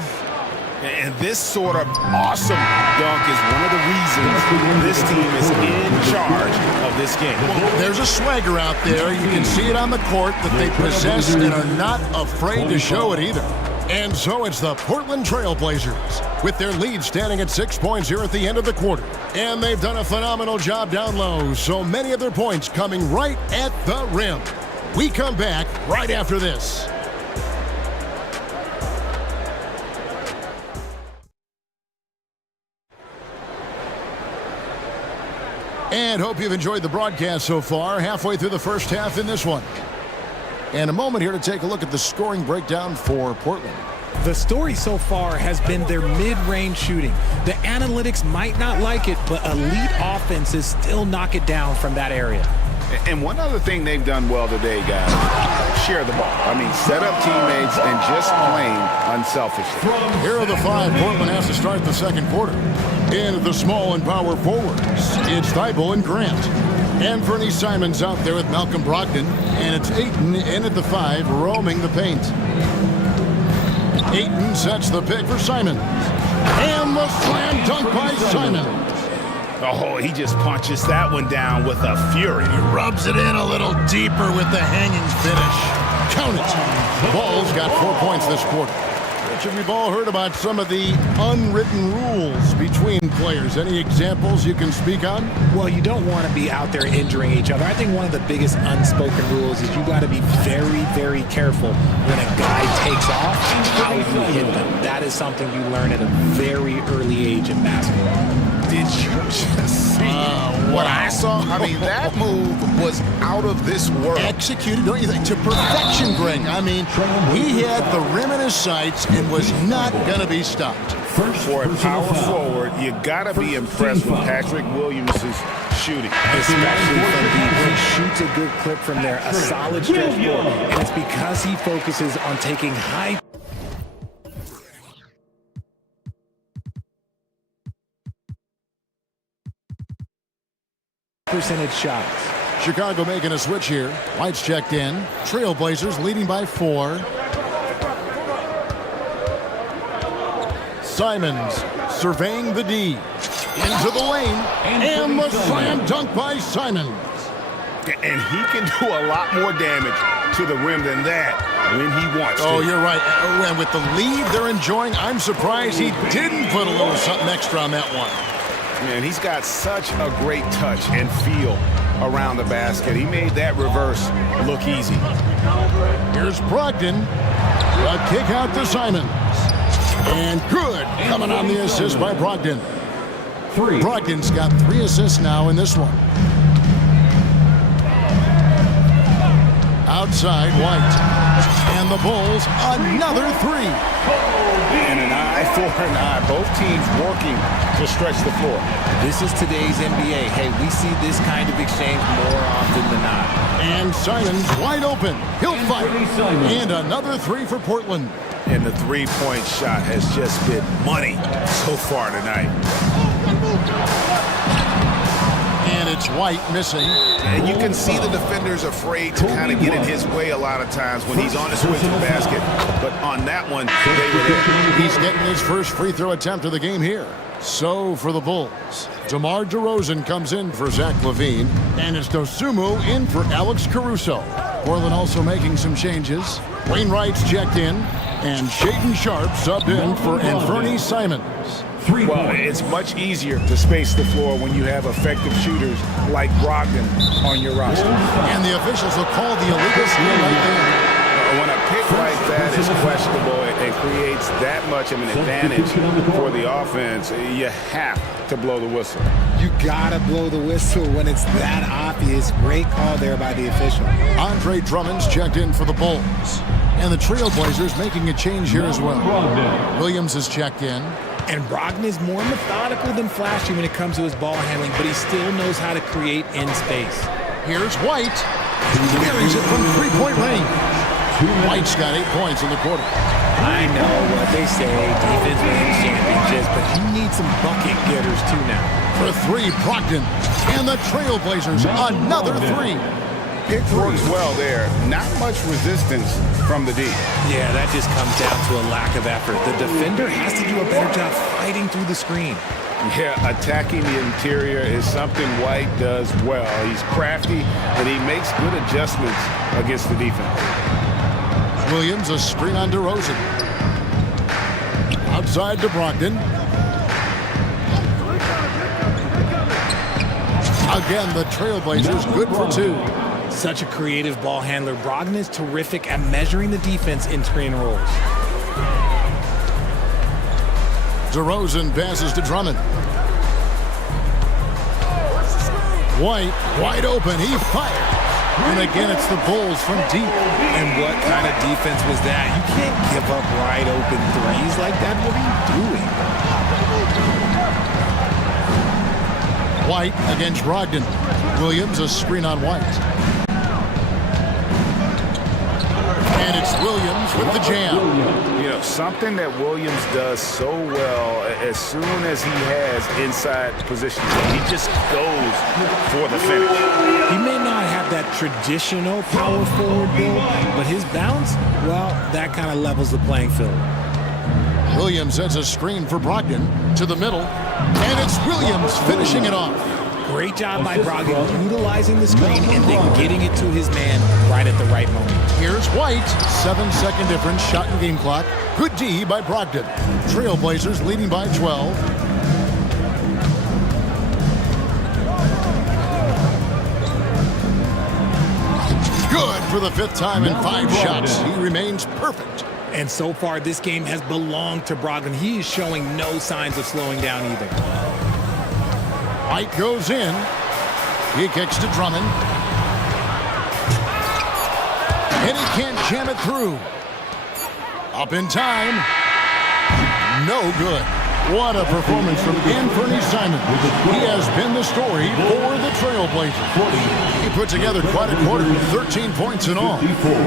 And this sort of awesome dunk is one of the reasons this team is in charge of this game. There's a swagger out there. You can see it on the court that they possess and are not afraid to show it either. And so it's the Portland Trailblazers with their lead standing at 6 points here at the end of the quarter. And they've done a phenomenal job down low. So many of their points coming right at the rim. We come back right after this. And hope you've enjoyed the broadcast so far. Halfway through the first half in this one. And a moment here to take a look at the scoring breakdown for Portland. The story so far has been their mid-range shooting. The analytics might not like it, but elite offenses still knock it down from that area. And one other thing they've done well today, guys, share the ball. I mean, set up teammates and just playing unselfishly. Here are the 5 Portland has to start the second quarter. In the small and power forwards, it's Thibault and Grant. And Fernie Simons out there with Malcolm Brogdon. And it's Ayton in at the 5, roaming the paint. Ayton sets the pick for Simons. And the slam dunk by Simons. Oh, he just punches that one down with a fury. He rubs it in a little deeper with the hanging finish. Count it. Ball's got 4 points this quarter. Richard, we've all heard about some of the unwritten rules between players. Any examples you can speak on? Well, you don't want to be out there injuring each other. I think one of the biggest unspoken rules is you got to be very, very careful when a guy takes off and how you hit them. That is something you learn at a very early age in basketball. Did you just see what I saw? I mean, that move was out of this world. Executed, don't you think, to perfection, Greg. I mean, he had the rim in his sights and was not going to be stopped. For a power forward, you got to be impressed with Patrick Williams' shooting. Especially from deep. He shoots a good clip from there, a solid stretch floor. And it's because he focuses on taking high percentage shots. Chicago making a switch here. White's checked in. Trailblazers leading by 4. Simons surveying the D. Into the lane. And the slam dunk by Simons. And he can do a lot more damage to the rim than that when he wants to. Oh, you're right. And with the lead they're enjoying, I'm surprised he didn't put a little something extra on that one. Man, he's got such a great touch and feel around the basket. He made that reverse look easy. Here's Brogdon. A kick out to Simons. And good. Coming on the assist by Brogdon. Brogdon's got 3 assists now in this one. Outside, White. And the Bulls, another 3. And an eye for an eye. Both teams working to stretch the floor. This is today's NBA. Hey, we see this kind of exchange more often than not. And Simons wide open. He'll fight. And another 3 for Portland. And the 3-point shot has just been money so far tonight. And it's White missing. And you can see the defenders afraid to kind of get in his way a lot of times when he's on his way to the basket. But on that one, they were there. He's getting his first free throw attempt of the game here. So for the Bulls, DeMar DeRozan comes in for Zach LaVine. And it's Dosunmu in for Alex Caruso. Portland also making some changes. Wainwright's checked in. And Shaedon Sharpe subbed in for Fernie Simons. 3 Well, points. it's much easier to space the floor when you have effective shooters like Brogdon on your roster. And the officials will call the illegal steal right there. When a pick like that is questionable and creates that much of an advantage for the offense, you have to blow the whistle. You gotta blow the whistle when it's that obvious. Great call there by the official. Andre Drummond's checked in for the Bulls. And the Trailblazers making a change here as well. Williams is checked in. And Brogdon is more methodical than flashy when it comes to his ball handling, but he still knows how to create in space. Here's White. Carries it from three-point range. White's got 8 points in the quarter. I know what they say, defense wins championships, but you need some bucket getters too now. For three, Brogdon. And the Trailblazers, another three. Pick works well there. Not much resistance from the D. Yeah, that just comes down to a lack of effort. The defender has to do a better job fighting through the screen. Yeah, attacking the interior is something White does well. He's crafty, and he makes good adjustments against the defense. Williams, a screen on DeRozan. Outside to Brogdon. Again, the Trailblazers good for two. Such a creative ball handler. Brogdon is terrific at measuring the defense in screen rolls. DeRozan passes to Drummond. White, wide open, he fired. And again, it's the Bulls from deep. And what kind of defense was that? You can't give up wide open threes like that. What are you doing? White against Brogdon. Williams, a screen on White. And it's Williams with the jam. You know, something that Williams does so well, as soon as he has inside positions, he just goes for the finish. He may not have that traditional power forward build, but his bounce, well, that kind of levels the playing field. Williams sends a screen for Brogdon to the middle. And it's Williams finishing it off. Great job by Brogdon utilizing the screen and then getting it to his man right at the right moment. Here's White. 7-second difference, shot and game clock. Good D by Brogdon. Trailblazers leading by 12. Good for the fifth time in 5 shots. He remains perfect. And so far, this game has belonged to Brogdon. He is showing no signs of slowing down either. White goes in. He kicks to Drummond. And he can't jam it through. Up in time. No good. What a performance from Anthony Simons. He has been the story for the Trailblazers. He put together quite a quarter with 13 points in all.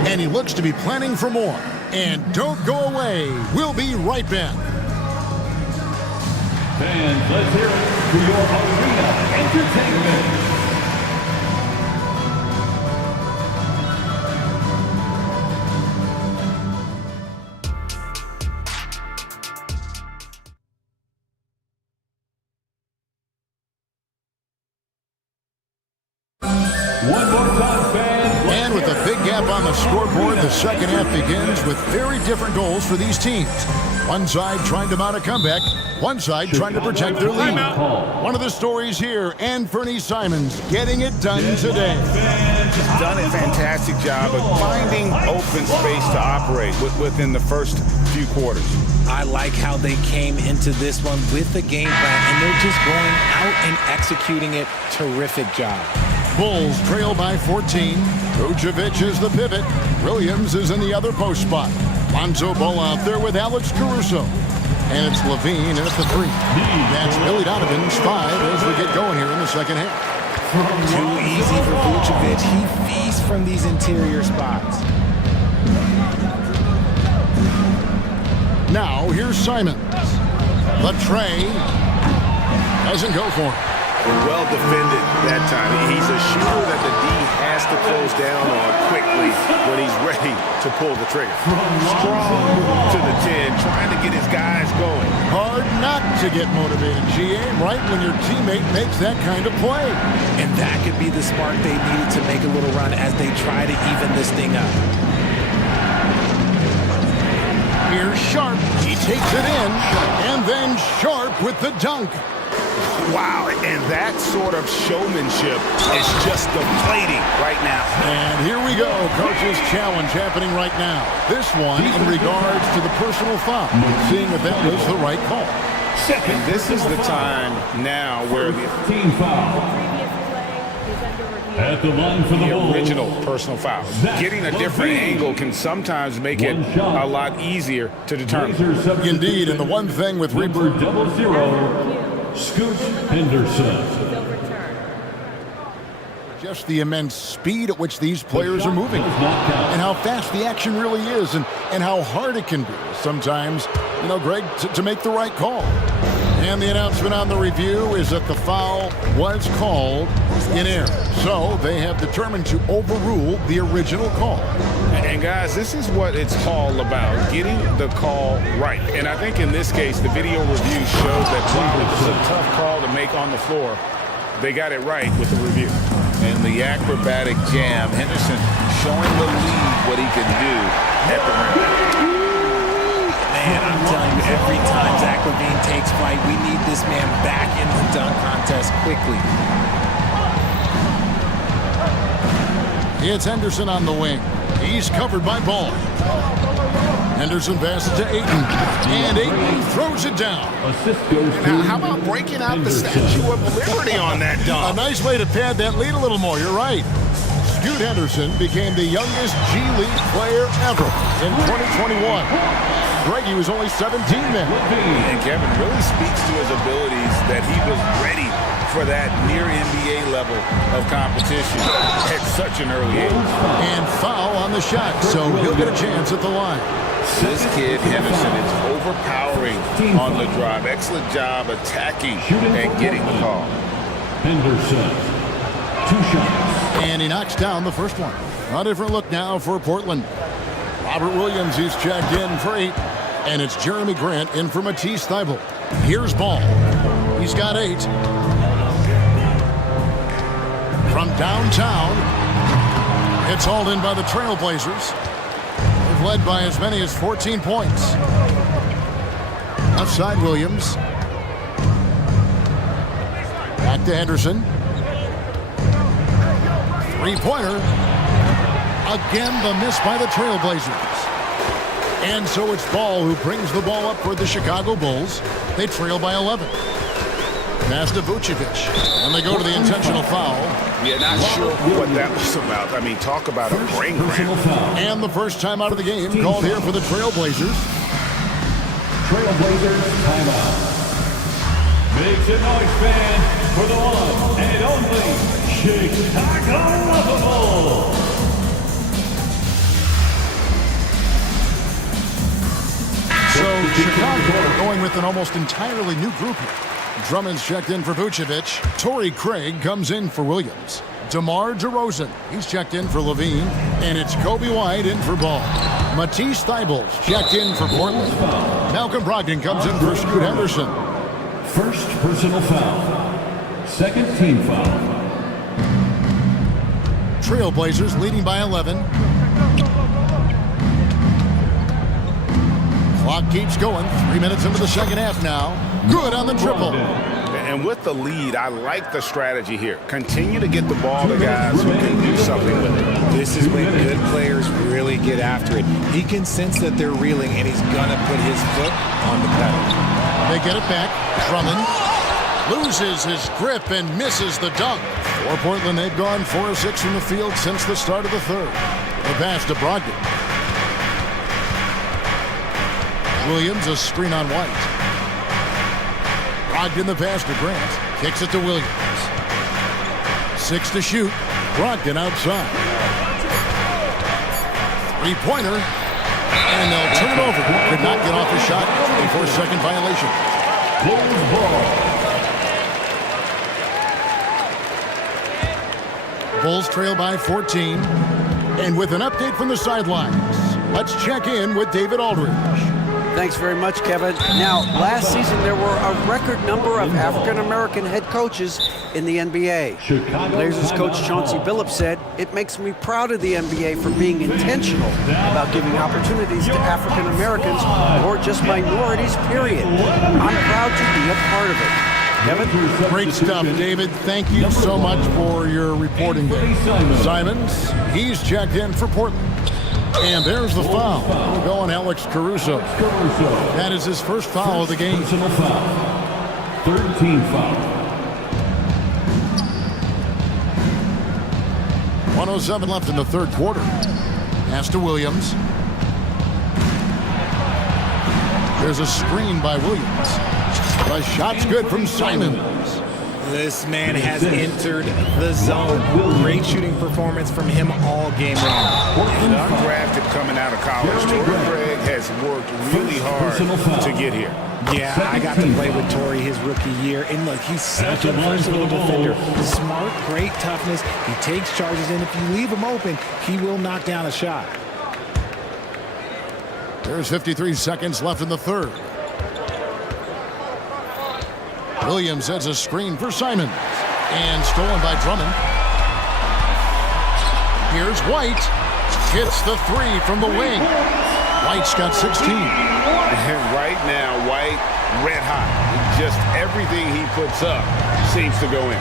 And he looks to be planning for more. And don't go away. We'll be right back. Fans, let's hear it for your arena entertainment. One more time, fans. And with a big gap on the scoreboard, the second half begins with very different goals for these teams. One side trying to mount a comeback, one side trying to protect their lead. One of the stories here, Anthony Simons getting it done today. He's done a fantastic job of finding open space to operate within the first few quarters. I like how they came into this one with the game plan, and they're just going out and executing it. Terrific job. Bulls trail by 14. Vucevic is the pivot. Williams is in the other post spot. Lonzo Ball out there with Alex Caruso. And it's Levine in at the 3. That's Billy Donovan's 5 as we get going here in the second half. Too easy for Vucevic. He feasts from these interior spots. Now here's Simons. The tray doesn't go for him. Well defended that time. He's a shooter that the D has to close down on quickly when he's ready to pull the trigger. Strong to the 10, trying to get his guys going. Hard not to get motivated, GA, right when your teammate makes that kind of play. And that could be the spark they needed to make a little run as they try to even this thing up. Here's Sharp. He takes it in, and then Sharp with the dunk. Wow, and that sort of showmanship is just deflating right now. And here we go, coach's challenge happening right now. This one in regards to the personal foul, seeing if that was the right call. And this is the time now where the team foul. At the line for the original personal foul. Getting a different angle can sometimes make it a lot easier to determine. Indeed, and the one thing with number 00, Scoot Henderson. Just the immense speed at which these players are moving, and how fast the action really is, and how hard it can be sometimes, you know, Greg, to make the right call. And the announcement on the review is that the foul was called in error. So they have determined to overrule the original call. And guys, this is what it's all about, getting the call right. And I think in this case, the video review showed that while it was a tough call to make on the floor, they got it right with the review. And the acrobatic jam, Henderson showing the lead what he can do at the rim. Man, I'm telling you, every time Zach LaVine takes flight, we need this man back in the dunk contest quickly. It's Henderson on the wing. He's covered by Ball. Henderson passes to Ayton, and Ayton throws it down. Now, how about breaking out the Statue of Liberty on that dunk? A nice way to pad that lead a little more, you're right. Scoot Henderson became the youngest G League player ever in 2021. Greg, he was only 17 then. And Kevin really speaks to his abilities that he was ready for that near NBA level of competition at such an early age. And foul on the shot, so he'll get a chance at the line. This kid, Henderson, is overpowering on the drive. Excellent job attacking and getting the call. Henderson, 2 shots. And he knocks down the first one. A different look now for Portland. Robert Williams, he's checked in for 8. And it's Jeremy Grant in for Matisse Thybulle. Here's Ball. He's got 8. From downtown, it's hauled in by the Trailblazers. They've led by as many as 14 points. Left side, Williams. Back to Henderson. 3-pointer. Again, the miss by the Trailblazers. And so it's Ball who brings the ball up for the Chicago Bulls. They trail by 11. Pass to Vucevic. And they go to the intentional foul. Yeah, not sure what that was about. I mean, talk about a brain cramp. And the first time out of the game called here for the Trailblazers. Trailblazers timeout. Make some noise, fan, for the one and only Chicago Bulls. So Chicago going with an almost entirely new group here. Drummond's checked in for Vucevic. Torrey Craig comes in for Williams. DeMar DeRozan, he's checked in for Levine. And it's Kobe White in for Ball. Matisse Thybulle's checked in for Portland. Malcolm Brogdon comes in for Scoot Henderson. First personal foul. Second team foul. Trailblazers leading by 11. Clock keeps going. 3 minutes into the second half now. Good on the triple. And with the lead, I like the strategy here. Continue to get the ball to guys who can do something with it. This is when good players really get after it. He can sense that they're reeling, and he's going to put his foot on the pedal. They get it back. Drummond loses his grip and misses the dunk. For Portland, they've gone 4 of 6 from the field since the start of the third. The pass to Brogdon. Williams, a screen on White. Brogdon the pass to Grant. Kicks it to Williams. 6 to shoot. Brogdon outside. 3-pointer. And they'll turn it over. Could not get off his shot. 24-second violation. Bulls ball. Bulls trail by 14. And with an update from the sidelines, let's check in with David Aldridge. Thanks very much, Kevin. Now, last season there were a record number of African-American head coaches in the NBA. Blazers coach Chauncey Billups said, "It makes me proud of the NBA for being intentional about giving opportunities to African-Americans or just minorities, period. I'm proud to be a part of it." Kevin? Great stuff, David. Thank you so much for your reporting there. Simons, he's checked in for Portland. And there's the foul. We'll go on Alex Caruso. That is his first foul of the game. Personal foul. 13 foul. 1:07 left in the third quarter. Pass to Williams. There's a screen by Williams. The shot's good from Simons. This man has entered the zone. Great shooting performance from him all game long. And undrafted coming out of college, Torrey Craig has worked really hard to get here. Yeah, I got to play with Torrey his rookie year, and look, he's such a versatile defender. Smart, great toughness. He takes charges, and if you leave him open, he will knock down a shot. There's 53 seconds left in the third. Williams sets a screen for Simons. And stolen by Drummond. Here's White. Hits the three from the wing. White's got 16. And right now, White, red hot. Just everything he puts up seems to go in.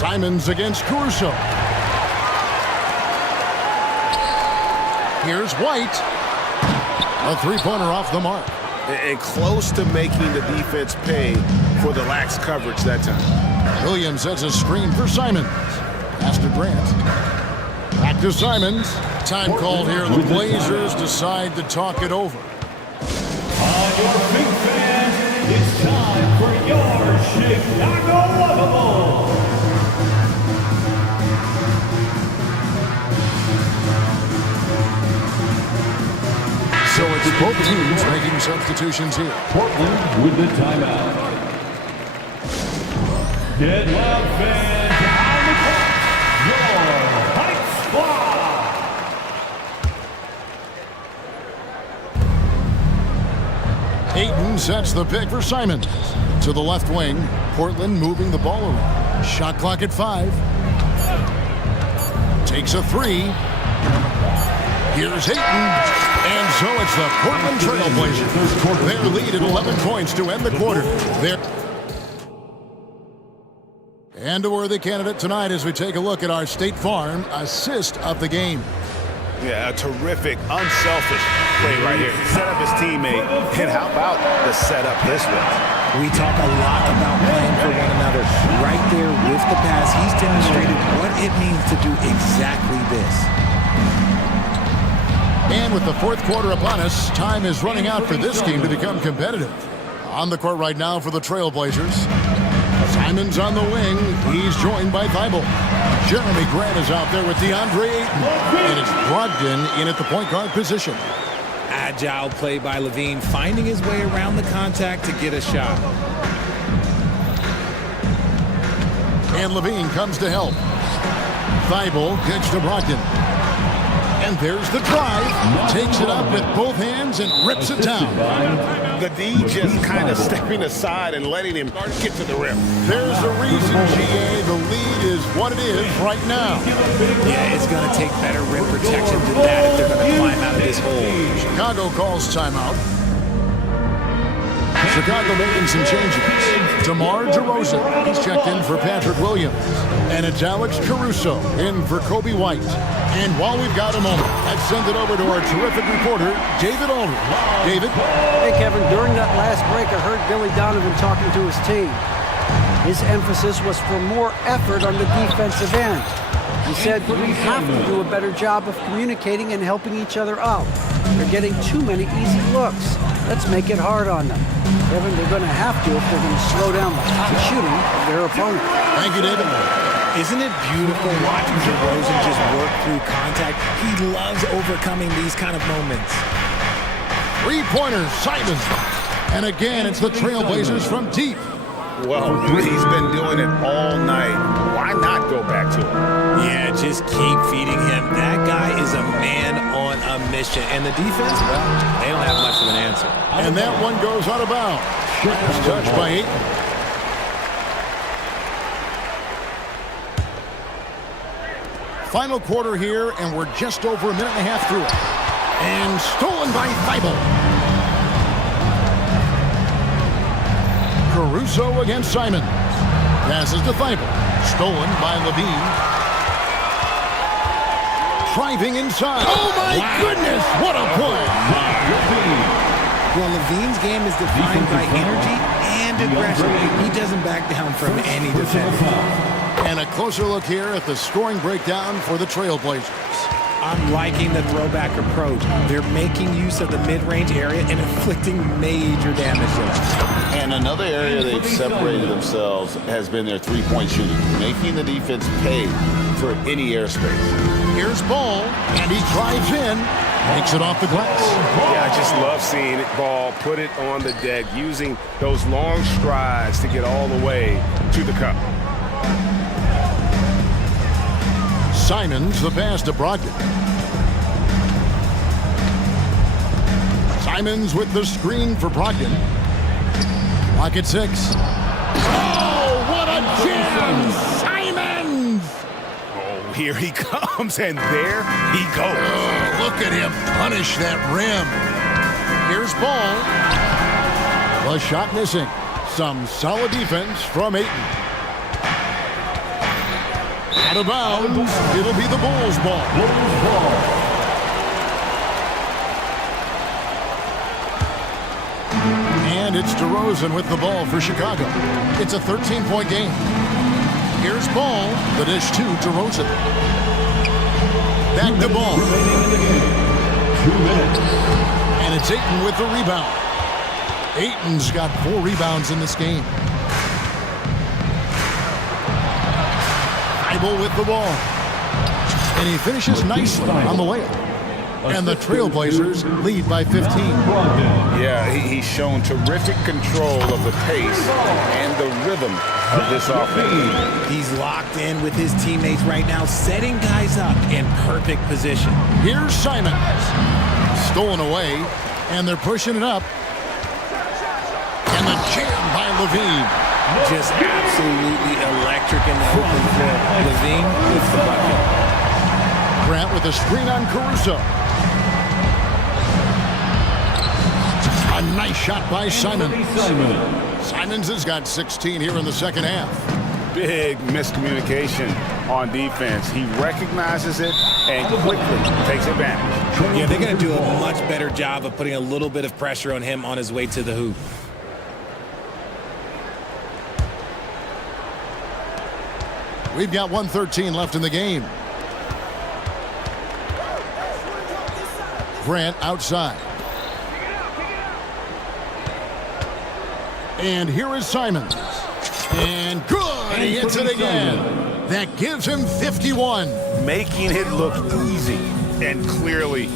Simons against Caruso. Here's White. A three-pointer off the mark. And close to making the defense pay for the lax coverage that time. Williams sets a screen for Simons. Pass to Grant. Back to Simons. Time called here. The Blazers decide to talk it over. On your big fans, it's time for your Chicago Lovable. So it's both teams making substitutions here. Portland with the timeout. Get loud, fans, on the court. Your Heights Squad. Ayton sets the pick for Simons. To the left wing. Portland moving the ball around. Shot clock at 5. Takes a three. Here's Ayton. And so it's the Portland Trailblazers. Their lead at 11 points to end the quarter. And a worthy candidate tonight as we take a look at our State Farm assist of the game. Yeah, a terrific, unselfish play right here. Set up his teammate, and how about the setup this way? We talk a lot about playing for one another. Right there with the pass, he's demonstrated what it means to do exactly this. And with the fourth quarter upon us, time is running out for this team to become competitive. On the court right now for the Trailblazers. Simons on the wing. He's joined by Thibault. Jeremy Grant is out there with DeAndre Ayton. And it's Brogdon in at the point guard position. Agile play by Levine, finding his way around the contact to get a shot. And Levine comes to help. Thibault kicks to Brogdon. And there's the drive. Takes it up with both hands and rips it down. The D just kind of stepping aside and letting him get to the rim. There's a reason, GA. The lead is what it is right now. Yeah, it's going to take better rim protection than that if they're going to climb out of this hole. Chicago calls timeout. Chicago making some changes. DeMar DeRozan, he's checked in for Patrick Williams. And it's Alex Caruso in for Kobe White. And while we've got a moment, let's send it over to our terrific reporter, David Aldridge. David? Hey, Kevin, during that last break, I heard Billy Donovan talking to his team. His emphasis was for more effort on the defensive end. He said, we have to do a better job of communicating and helping each other out. They're getting too many easy looks. Let's make it hard on them. Kevin, they're going to have to if they're going to slow down the shooting of their opponent. Thank you, David. Isn't it beautiful watching DeRozan just work through contact? He loves overcoming these kind of moments. Three-pointer, Simons. And again, it's the Trailblazers from deep. Well, he's been doing it all night. Why not go back to him? Yeah, just keep feeding him. That guy is a man on a mission. And the defense, well, they don't have much of an answer. And that one goes out of bounds. Last touch by Ayton. Final quarter here, and we're just over a minute and a half through it. And stolen by Thibault. Caruso against Simon. Passes to Thibault. Stolen by Levine. Driving inside. Oh, my goodness. What a play. Well, Levine's game is defined by energy and aggression. He doesn't back down from any defense. And a closer look here at the scoring breakdown for the Trailblazers. I'm liking the throwback approach. They're making use of the mid-range area and inflicting major damage to us. And another area they've separated themselves has been their three-point shooting, making the defense pay for any airspace. Here's Ball, and he drives in, makes it off the glass. Yeah, I just love seeing it. Ball, put it on the deck, using those long strides to get all the way to the cup. Simons, the pass to Brogdon. Simons with the screen for Brogdon. Clock at 6. Oh, what a jam! Simons! Oh, here he comes, and there he goes. Oh, look at him punish that rim. Here's Ball. The shot missing. Some solid defense from Ayton. Out of bounds. It'll be the Bulls' ball. And it's DeRozan with the ball for Chicago. It's a 13-point game. Here's Ball. The dish to DeRozan. Back to Ball. 2 minutes. And it's Ayton with the rebound. Ayton's got 4 rebounds in this game. With the ball. And he finishes nicely on the layup. And the Trailblazers lead by 15. Yeah, he's shown terrific control of the pace and the rhythm of this offense. He's locked in with his teammates right now, setting guys up in perfect position. Here's Simons. Stolen away, and they're pushing it up. And the jam by Levine. Just absolutely electric in the open floor. Levine with the bucket. Grant with a screen on Caruso. A nice shot by Simons. Simons has got 16 here in the second half. Big miscommunication on defense. He recognizes it and quickly takes advantage. Yeah, they're going to do a much better job of putting a little bit of pressure on him on his way to the hoop. We've got 1:13 left in the game. Grant outside. And here is Simons. And good! He hits it again. That gives him 51. Making it look easy. And clearly,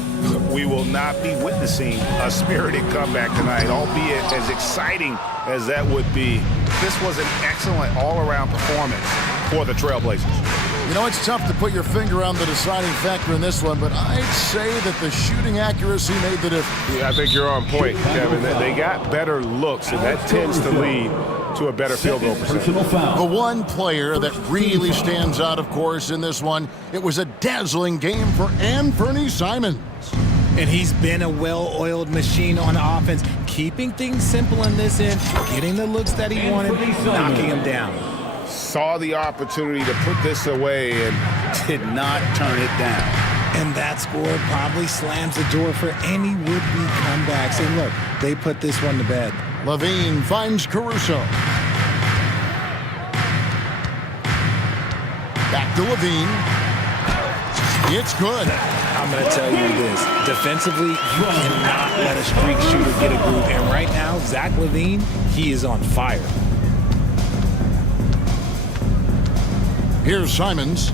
we will not be witnessing a spirited comeback tonight, albeit as exciting as that would be. This was an excellent all-around performance for the Trailblazers. You know, it's tough to put your finger on the deciding factor in this one, but I'd say that the shooting accuracy made the difference. Yeah, I think you're on point, Kevin. They got better looks, and that tends to lead to a better field goal percentage. The one player that really stands out, of course, in this one, it was a dazzling game for Anthony Simons. And he's been a well-oiled machine on offense, keeping things simple in this end, getting the looks that he wanted, knocking him down. Saw the opportunity to put this away and did not turn it down. And that score probably slams the door for any would-be comebacks. And look, they put this one to bed. Levine finds Caruso. Back to Levine. It's good. I'm going to tell you this. Defensively, you cannot let a streak shooter get a groove. And right now, Zach Levine, he is on fire. Here's Simons.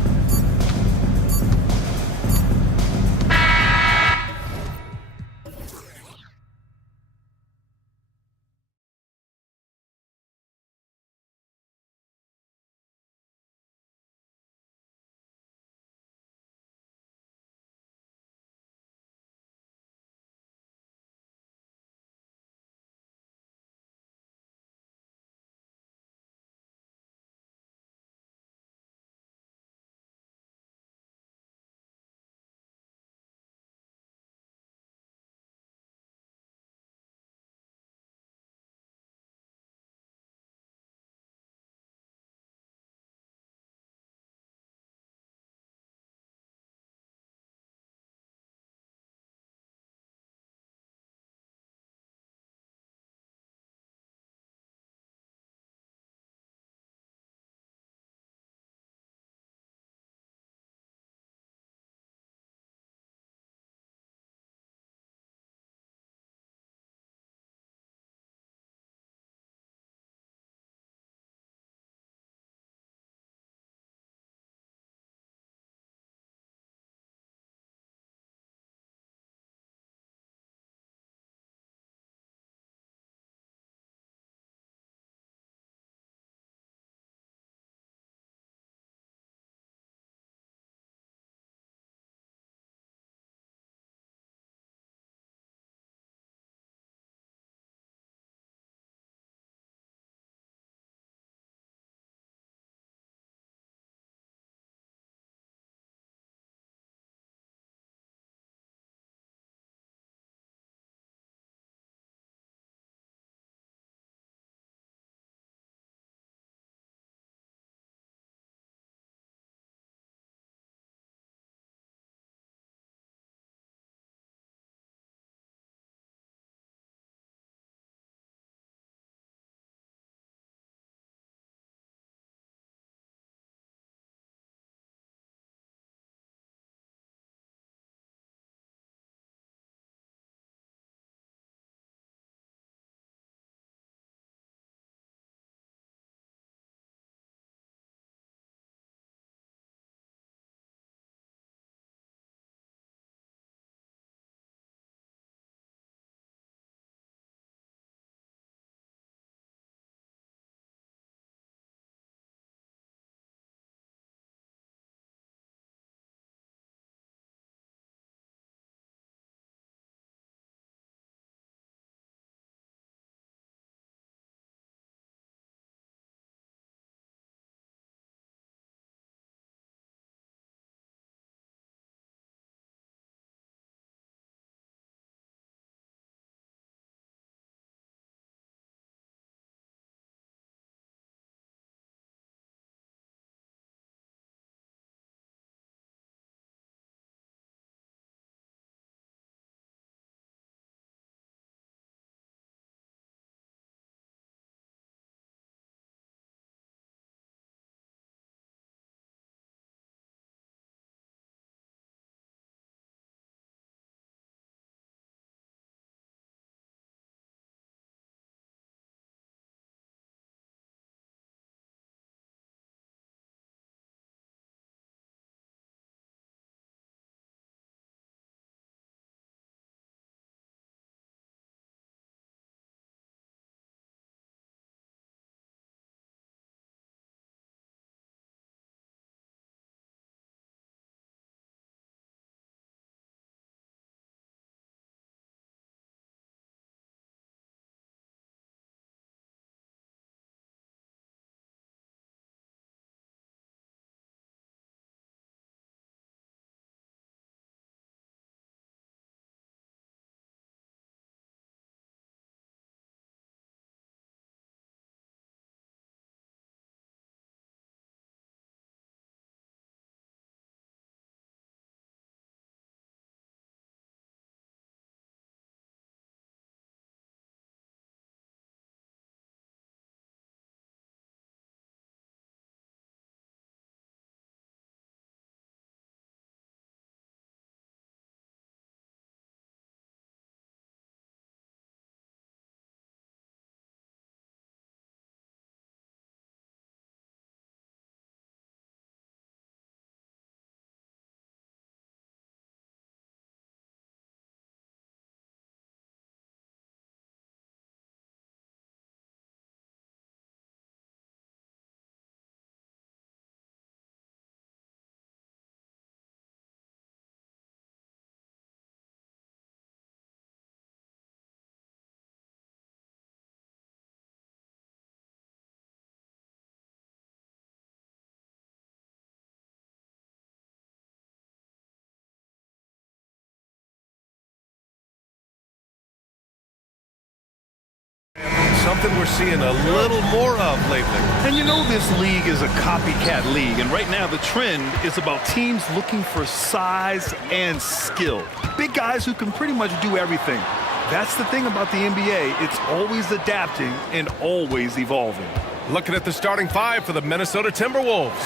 something we're seeing a little more of lately. And you know this league is a copycat league, and right now the trend is about teams looking for size and skill. Big guys who can pretty much do everything. That's the thing about the NBA. It's always adapting and always evolving. Looking at the starting five for the Minnesota Timberwolves.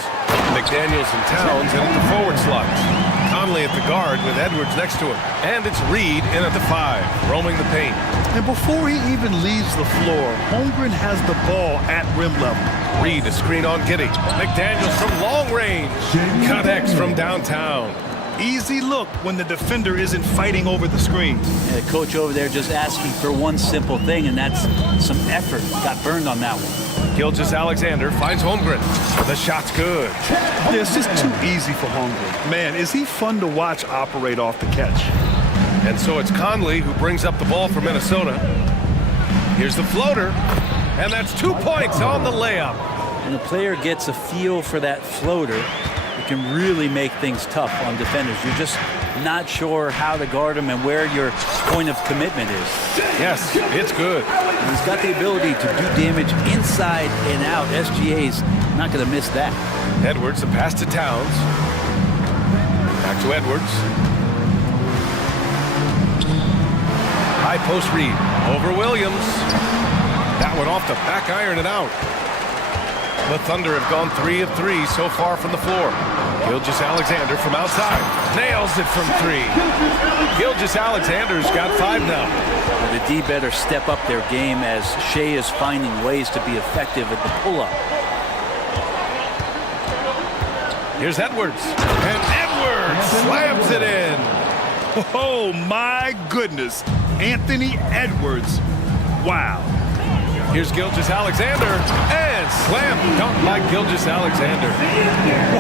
McDaniels and Towns in at the forward slots. Conley at the guard with Edwards next to him. And it's Reed in at the 5, roaming the paint. And before he even leaves the floor, Holmgren has the ball at rim level. Reed a screen on Giddey. McDaniels from long range. Connects from downtown. Easy look when the defender isn't fighting over the screens. Yeah, the coach over there just asking for one simple thing, and that's some effort. Got burned on that one. Gilgeous-Alexander finds Holmgren. The shot's good. Yeah, it's just too easy for Holmgren. Man, is he fun to watch operate off the catch. And so it's Conley who brings up the ball for Minnesota. Here's the floater. And that's 2 points on the layup. When the player gets a feel for that floater, it can really make things tough on defenders. You're just not sure how to guard them and where your point of commitment is. Yes, it's good. And he's got the ability to do damage inside and out. SGA's not going to miss that. Edwards, the pass to Towns. Back to Edwards. High post Reed. Over Williams. That one off the back iron and out. The Thunder have gone 3 of 3 so far from the floor. Gilgeous-Alexander from outside. Nails it from 3. Gilgeous-Alexander's got 5 now. Well, the D better step up their game as Shea is finding ways to be effective at the pull-up. Here's Edwards. And Edwards slams it in. Oh, my goodness. Anthony Edwards. Wow. Here's Gilgeous-Alexander, and slam dunk by Gilgeous-Alexander.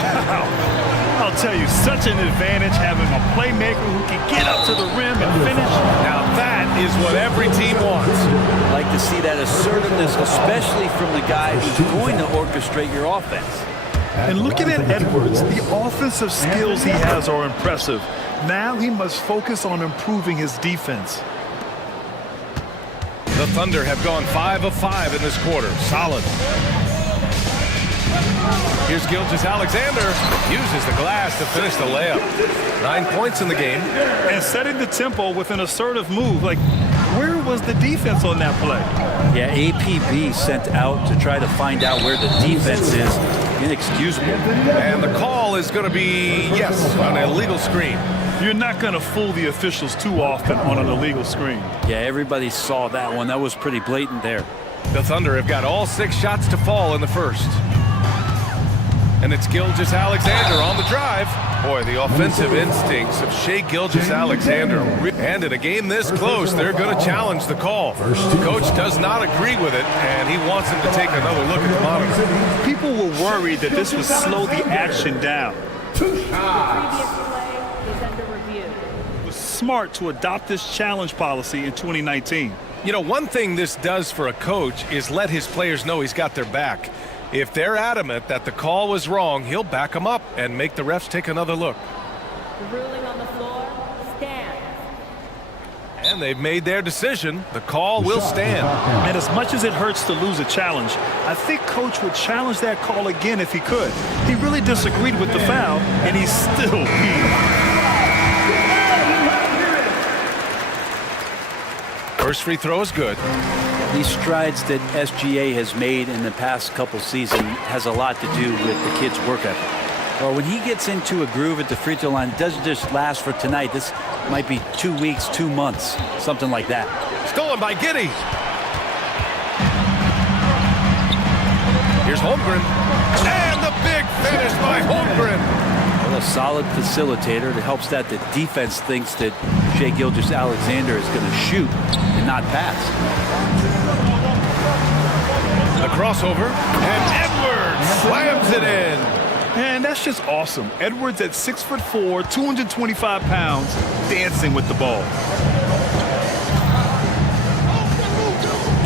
Wow. I'll tell you, such an advantage having a playmaker who can get up to the rim and finish. Now that is what every team wants. I like to see that assertiveness, especially from the guy who's going to orchestrate your offense. And looking at Edwards, the offensive skills he has are impressive. Now he must focus on improving his defense. The Thunder have gone 5 of 5 in this quarter. Solid. Here's Gilgeous-Alexander. Uses the glass to finish the layup. 9 points in the game. And setting the tempo with an assertive move. Like, where was the defense on that play? Yeah, APB sent out to try to find out where the defense is. Inexcusable. And the call is going to be, yes, an illegal screen. You're not going to fool the officials too often on an illegal screen. Yeah, everybody saw that one. That was pretty blatant there. The Thunder have got all 6 shots to fall in the first. And it's Gilgeous-Alexander on the drive. Boy, the offensive instincts of Shea Gilgeous-Alexander. And in a game this close, they're going to challenge the call. The coach does not agree with it, and he wants him to take another look at the monitor. People were worried that this would slow the action down. It was smart to adopt this challenge policy in 2019. You know, one thing this does for a coach is let his players know he's got their back. If they're adamant that the call was wrong, he'll back them up and make the refs take another look. The ruling on the floor stands. And they've made their decision. The call will stand. And as much as it hurts to lose a challenge, I think Coach would challenge that call again if he could. He really disagreed with the foul, and he's still First free throw is good. These strides that SGA has made in the past couple seasons has a lot to do with the kid's work ethic. Well, when he gets into a groove at the free throw line, it doesn't just last for tonight. This might be 2 weeks, 2 months, something like that. Stolen by Giddey. Here's Holmgren. And the big finish by Holmgren. Well, a solid facilitator that helps that the defense thinks that Shea Gilgeous-Alexander is going to shoot and not pass. A crossover, and Edwards slams it in. And that's just awesome. Edwards at 6'4", 225 pounds, dancing with the ball.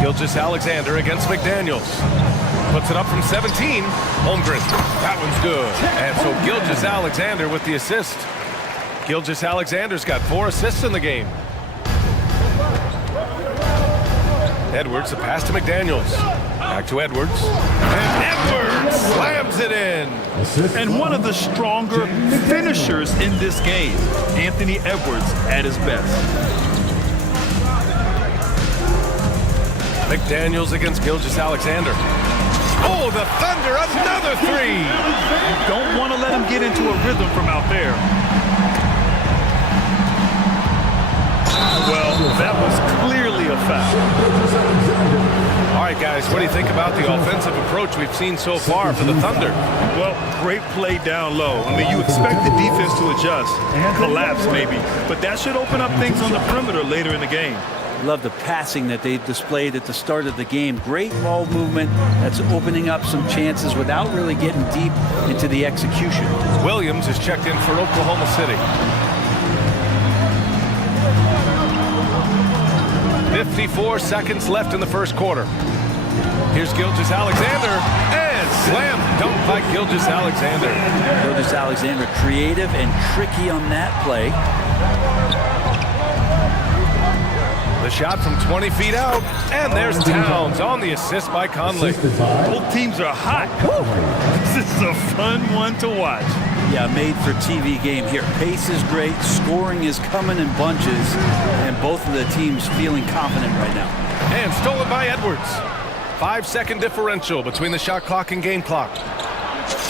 Gilgeous-Alexander against McDaniels. Puts it up from 17. Holmgren. That one's good. And so Gilgeous-Alexander with the assist. Gilgeous-Alexander's got 4 assists in the game. Edwards, the pass to McDaniels. Back to Edwards. And Edwards slams it in. And one of the stronger finishers in this game, Anthony Edwards at his best. McDaniels against Gilgeous-Alexander. Oh, the Thunder, another three. You don't want to let him get into a rhythm from out there. Well, that was clearly a foul. All right, guys, what do you think about the offensive approach we've seen so far for the Thunder? Well, great play down low. I mean, you expect the defense to adjust, collapse maybe, but that should open up things on the perimeter later in the game. Love the passing that they displayed at the start of the game. Great ball movement that's opening up some chances without really getting deep into the execution. Williams is checked in for Oklahoma City. 54 seconds left in the first quarter. Here's Gilgeous-Alexander, and slam dunk by Gilgeous-Alexander. Gilgeous-Alexander creative and tricky on that play. The shot from 20 feet out, and there's Towns on the assist by Conley. Both teams are hot. This is a fun one to watch. Yeah, made for TV game here. Pace is great, scoring is coming in bunches, and both of the teams feeling confident right now. And stolen by Edwards. 5-second differential between the shot clock and game clock.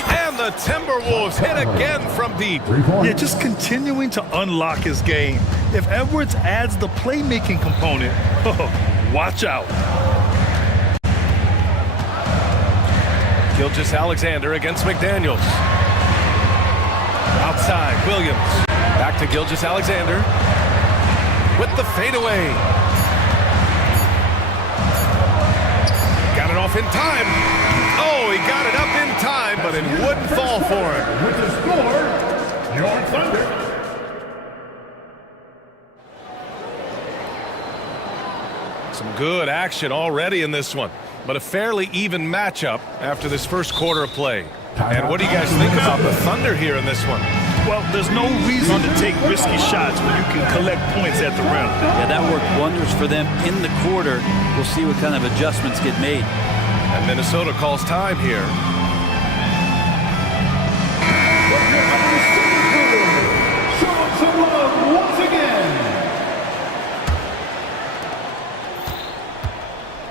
And the Timberwolves hit again from deep. Yeah, just continuing to unlock his game. If Edwards adds the playmaking component, watch out. Gilgeous-Alexander against McDaniels. Outside, Williams. Back to Gilgeous-Alexander with the fadeaway. Got it off in time. Oh, he got it up in time, but it wouldn't fall for him. With the score, your Thunder. Some good action already in this one, but a fairly even matchup after this first quarter of play. And what do you guys think about the Thunder here in this one? Well, there's no reason to take risky shots when you can collect points at the rim. Yeah, that worked wonders for them in the quarter. We'll see what kind of adjustments get made. And Minnesota calls time here. Show some love once again.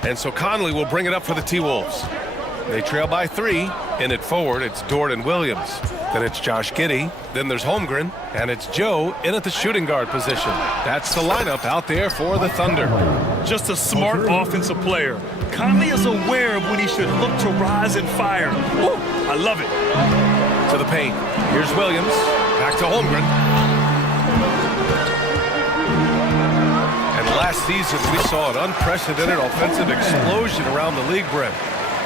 And so Conley will bring it up for the T-Wolves. They trail by 3. In it forward, it's Dort and Williams. Then it's Josh Giddey. Then there's Holmgren. And it's Joe in at the shooting guard position. That's the lineup out there for the Thunder. Just a smart offensive player. Conley is aware of when he should look to rise and fire. Ooh, I love it. To the paint. Here's Williams. Back to Holmgren. And last season, we saw an unprecedented offensive explosion around the league, Brent.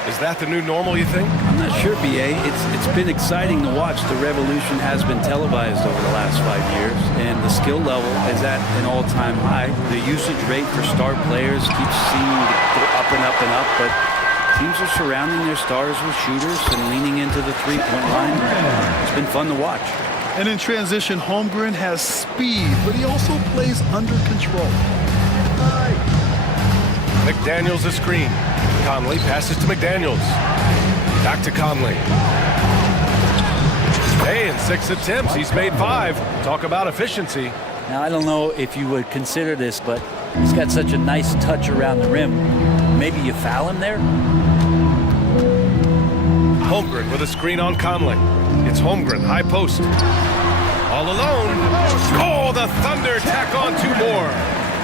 Is that the new normal, you think? I'm not sure, BA. It's been exciting to watch. The revolution has been televised over the last 5 years, and the skill level is at an all-time high. The usage rate for star players keeps seeming to go up and up and up, but teams are surrounding their stars with shooters and leaning into the three-point line. It's been fun to watch. And in transition, Holmgren has speed, but he also plays under control. McDaniels a screen. Conley passes to McDaniels. Back to Conley. Hey, in 6 attempts, he's made 5. Talk about efficiency. Now, I don't know if you would consider this, but he's got such a nice touch around the rim. Maybe you foul him there? Holmgren with a screen on Conley. It's Holmgren, high post. All alone. Oh, the Thunder tack on 2 more.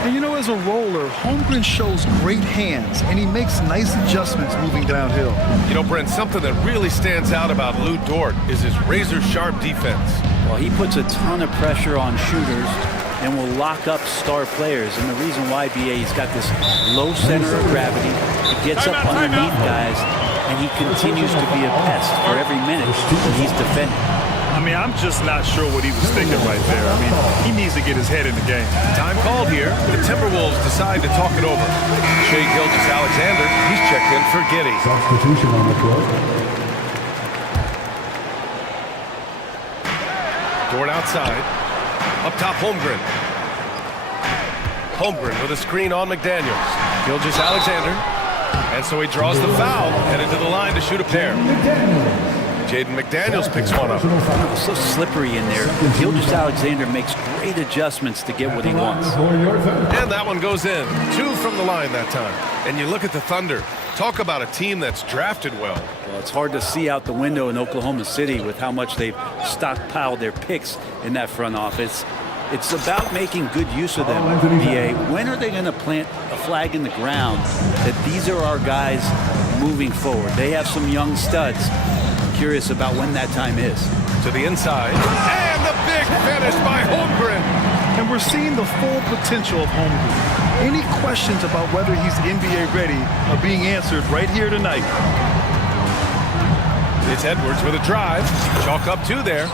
And you know, as a roller, Holmgren shows great hands, and he makes nice adjustments moving downhill. You know, Brent, something that really stands out about Lou Dort is his razor-sharp defense. Well, he puts a ton of pressure on shooters and will lock up star players. And the reason why, BA, he's got this low center of gravity. He gets up underneath guys, and he continues to be a pest for every minute he's defending. I mean, I'm just not sure what he was thinking right there. I mean, he needs to get his head in the game. Time called here. The Timberwolves decide to talk it over. Shea Gilgeous-Alexander, he's checked in for Giddey. Substitution on the floor. Dort outside. Up top, Holmgren. Holmgren with a screen on McDaniels. Gilgeous-Alexander. And so he draws the foul, headed to the line to shoot a pair. Jaden McDaniels picks one up. So slippery in there. Gilgeous-Alexander makes great adjustments to get what he wants. And that one goes in. 2 from the line that time. And you look at the Thunder. Talk about a team that's drafted well. Well, it's hard to see out the window in Oklahoma City with how much they've stockpiled their picks in that front office. It's about making good use of them, BA. When are they going to plant a flag in the ground that these are our guys moving forward? They have some young studs. Curious about when that time is. To the inside. And the big finish by Holmgren. And we're seeing the full potential of Holmgren. Any questions about whether he's NBA ready are being answered right here tonight. It's Edwards with a drive. Chalk up 2 there.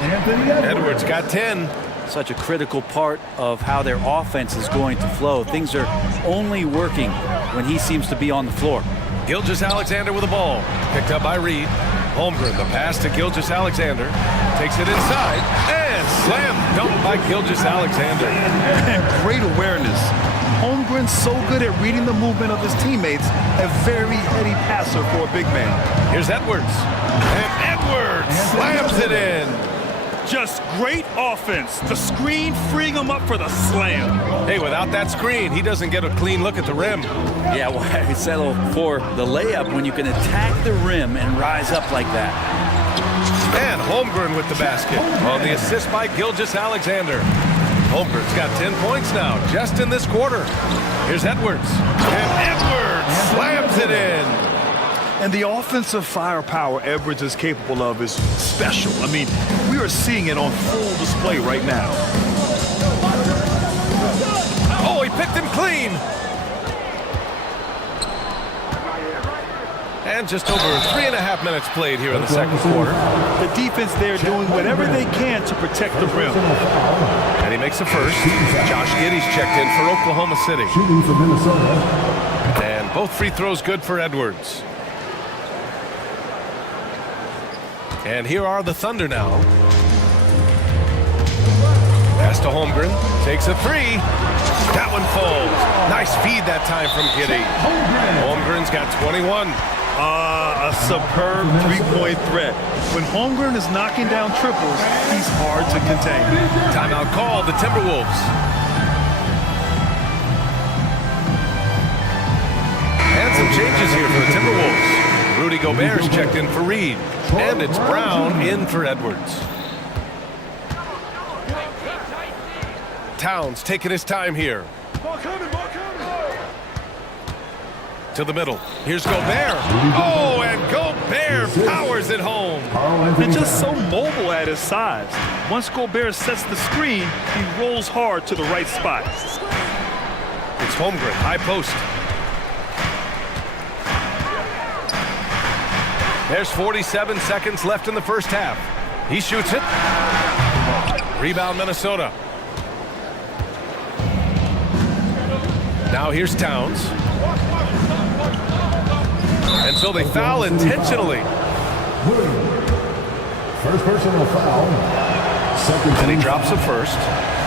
Edwards got 10. Such a critical part of how their offense is going to flow. Things are only working when he seems to be on the floor. Gilgeous-Alexander with the ball. Picked up by Reed. Holmgren, the pass to Gilgeous-Alexander. Takes it inside. And slam dunk by Gilgeous-Alexander. And great awareness. Holmgren's so good at reading the movement of his teammates. A very heady passer for a big man. Here's Edwards. And Edwards slams it in. Just great offense. The screen freeing him up for the slam. Hey, without that screen, he doesn't get a clean look at the rim. Yeah, why settle for the layup when you can attack the rim and rise up like that? And Holmgren with the basket on the assist by Gilgeous-Alexander. Holmgren's got 10 points now, just in this quarter. Here's Edwards. And Edwards slams it in. And the offensive firepower Edwards is capable of is special. I mean, we are seeing it on full display right now. Oh, he picked him clean. And just over 3.5 minutes played here in the second quarter. The defense there doing whatever they can to protect the rim. And he makes the first. Josh Giddey's checked in for Oklahoma City. And both free throws good for Edwards. And here are the Thunder now. Pass to Holmgren. Takes a 3. That one falls. Nice feed that time from Giddey. Holmgren's got 21. A superb three-point threat. When Holmgren is knocking down triples, he's hard to contain. Timeout called, the Timberwolves. And some changes here for the Timberwolves. Rudy Gobert's checked in for Reed. And it's Brown in for Edwards. Towns taking his time here. To the middle. Here's Gobert. Oh, and Gobert powers it home. And just so mobile at his size. Once Gobert sets the screen, he rolls hard to the right spot. It's Holmgren, high post. There's 47 seconds left in the first half. He shoots it. Rebound, Minnesota. Now here's Towns. And so they foul intentionally. First personal foul. And he drops the first.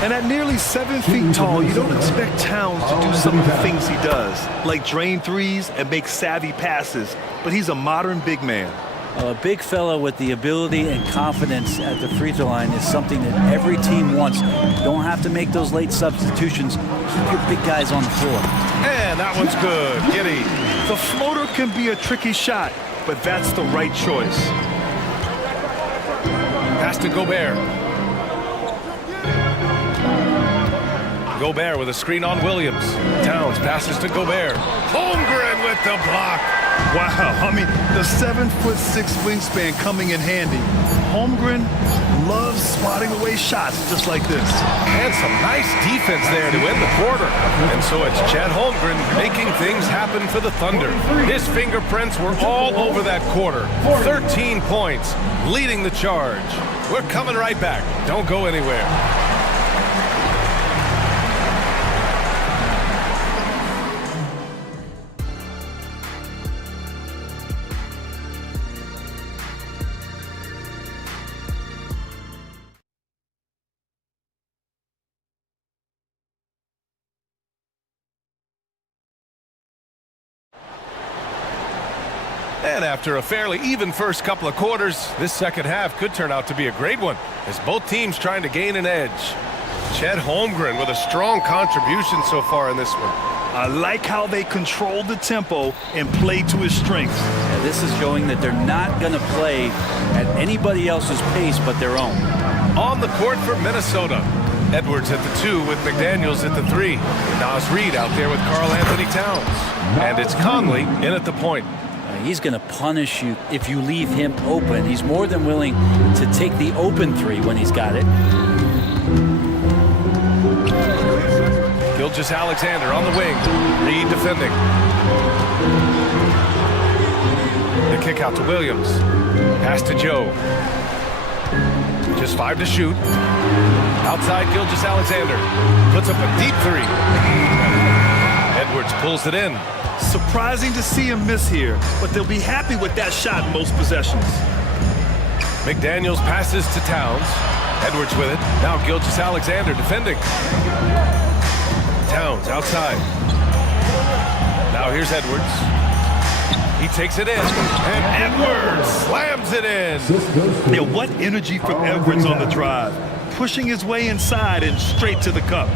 And at nearly 7 feet tall, you don't expect Towns to do some of the things he does, like drain threes and make savvy passes. But he's a modern big man. A big fella with the ability and confidence at the free throw line is something that every team wants. You don't have to make those late substitutions. Keep your big guys on the floor. And that one's good. Giddey. The floater can be a tricky shot, but that's the right choice. Pass to Gobert. Gobert with a screen on Williams. Towns passes to Gobert. Holmgren with the block. Wow, I mean, the 7'6" wingspan coming in handy. Holmgren loves swatting away shots just like this. And some nice defense there to end the quarter. And so it's Chet Holmgren making things happen for the Thunder. His fingerprints were all over that quarter. 13 points, leading the charge. We're coming right back. Don't go anywhere. And after a fairly even first couple of quarters, this second half could turn out to be a great one, as both teams trying to gain an edge. Chet Holmgren with a strong contribution so far in this one. I like how they control the tempo and play to his strengths. Yeah, this is showing that they're not going to play at anybody else's pace but their own. On the court for Minnesota, Edwards at the 2 with McDaniels at the 3. Nas Reed out there with Karl Anthony Towns. And it's Conley in at the point. He's going to punish you if you leave him open. He's more than willing to take the open 3 when he's got it. Gilgeous-Alexander on the wing. Reed defending. The kick out to Williams. Pass to Joe. Just 5 to shoot. Outside Gilgeous-Alexander. Puts up a deep 3. Edwards pulls it in. Surprising to see him miss here, but they'll be happy with that shot in most possessions. McDaniels passes to Towns. Edwards with it. Now Gilgeous-Alexander defending. Towns outside. Now here's Edwards. He takes it in, and Edwards slams it in. Yeah, what energy from Edwards on the drive. Pushing his way inside and straight to the cup.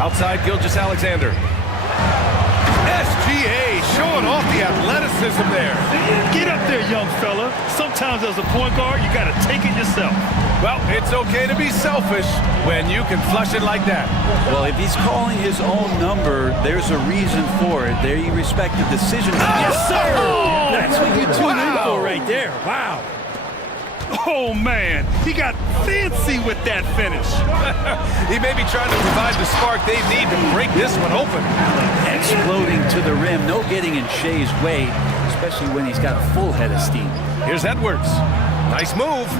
Outside Gilgeous-Alexander. SGA showing off the athleticism there. Get up there, young fella. Sometimes as a point guard, you got to take it yourself. Well, it's okay to be selfish when you can flush it like that. Well, if he's calling his own number, there's a reason for it. There you respect the decision. Yes, sir! Oh, that's what you tune in for right there. Wow. Oh, man. He got fancy with that finish. He may be trying to provide the spark they need to break this one open. Exploding to the rim. No getting in Shea's way, especially when he's got a full head of steam. Here's Edwards. Nice move.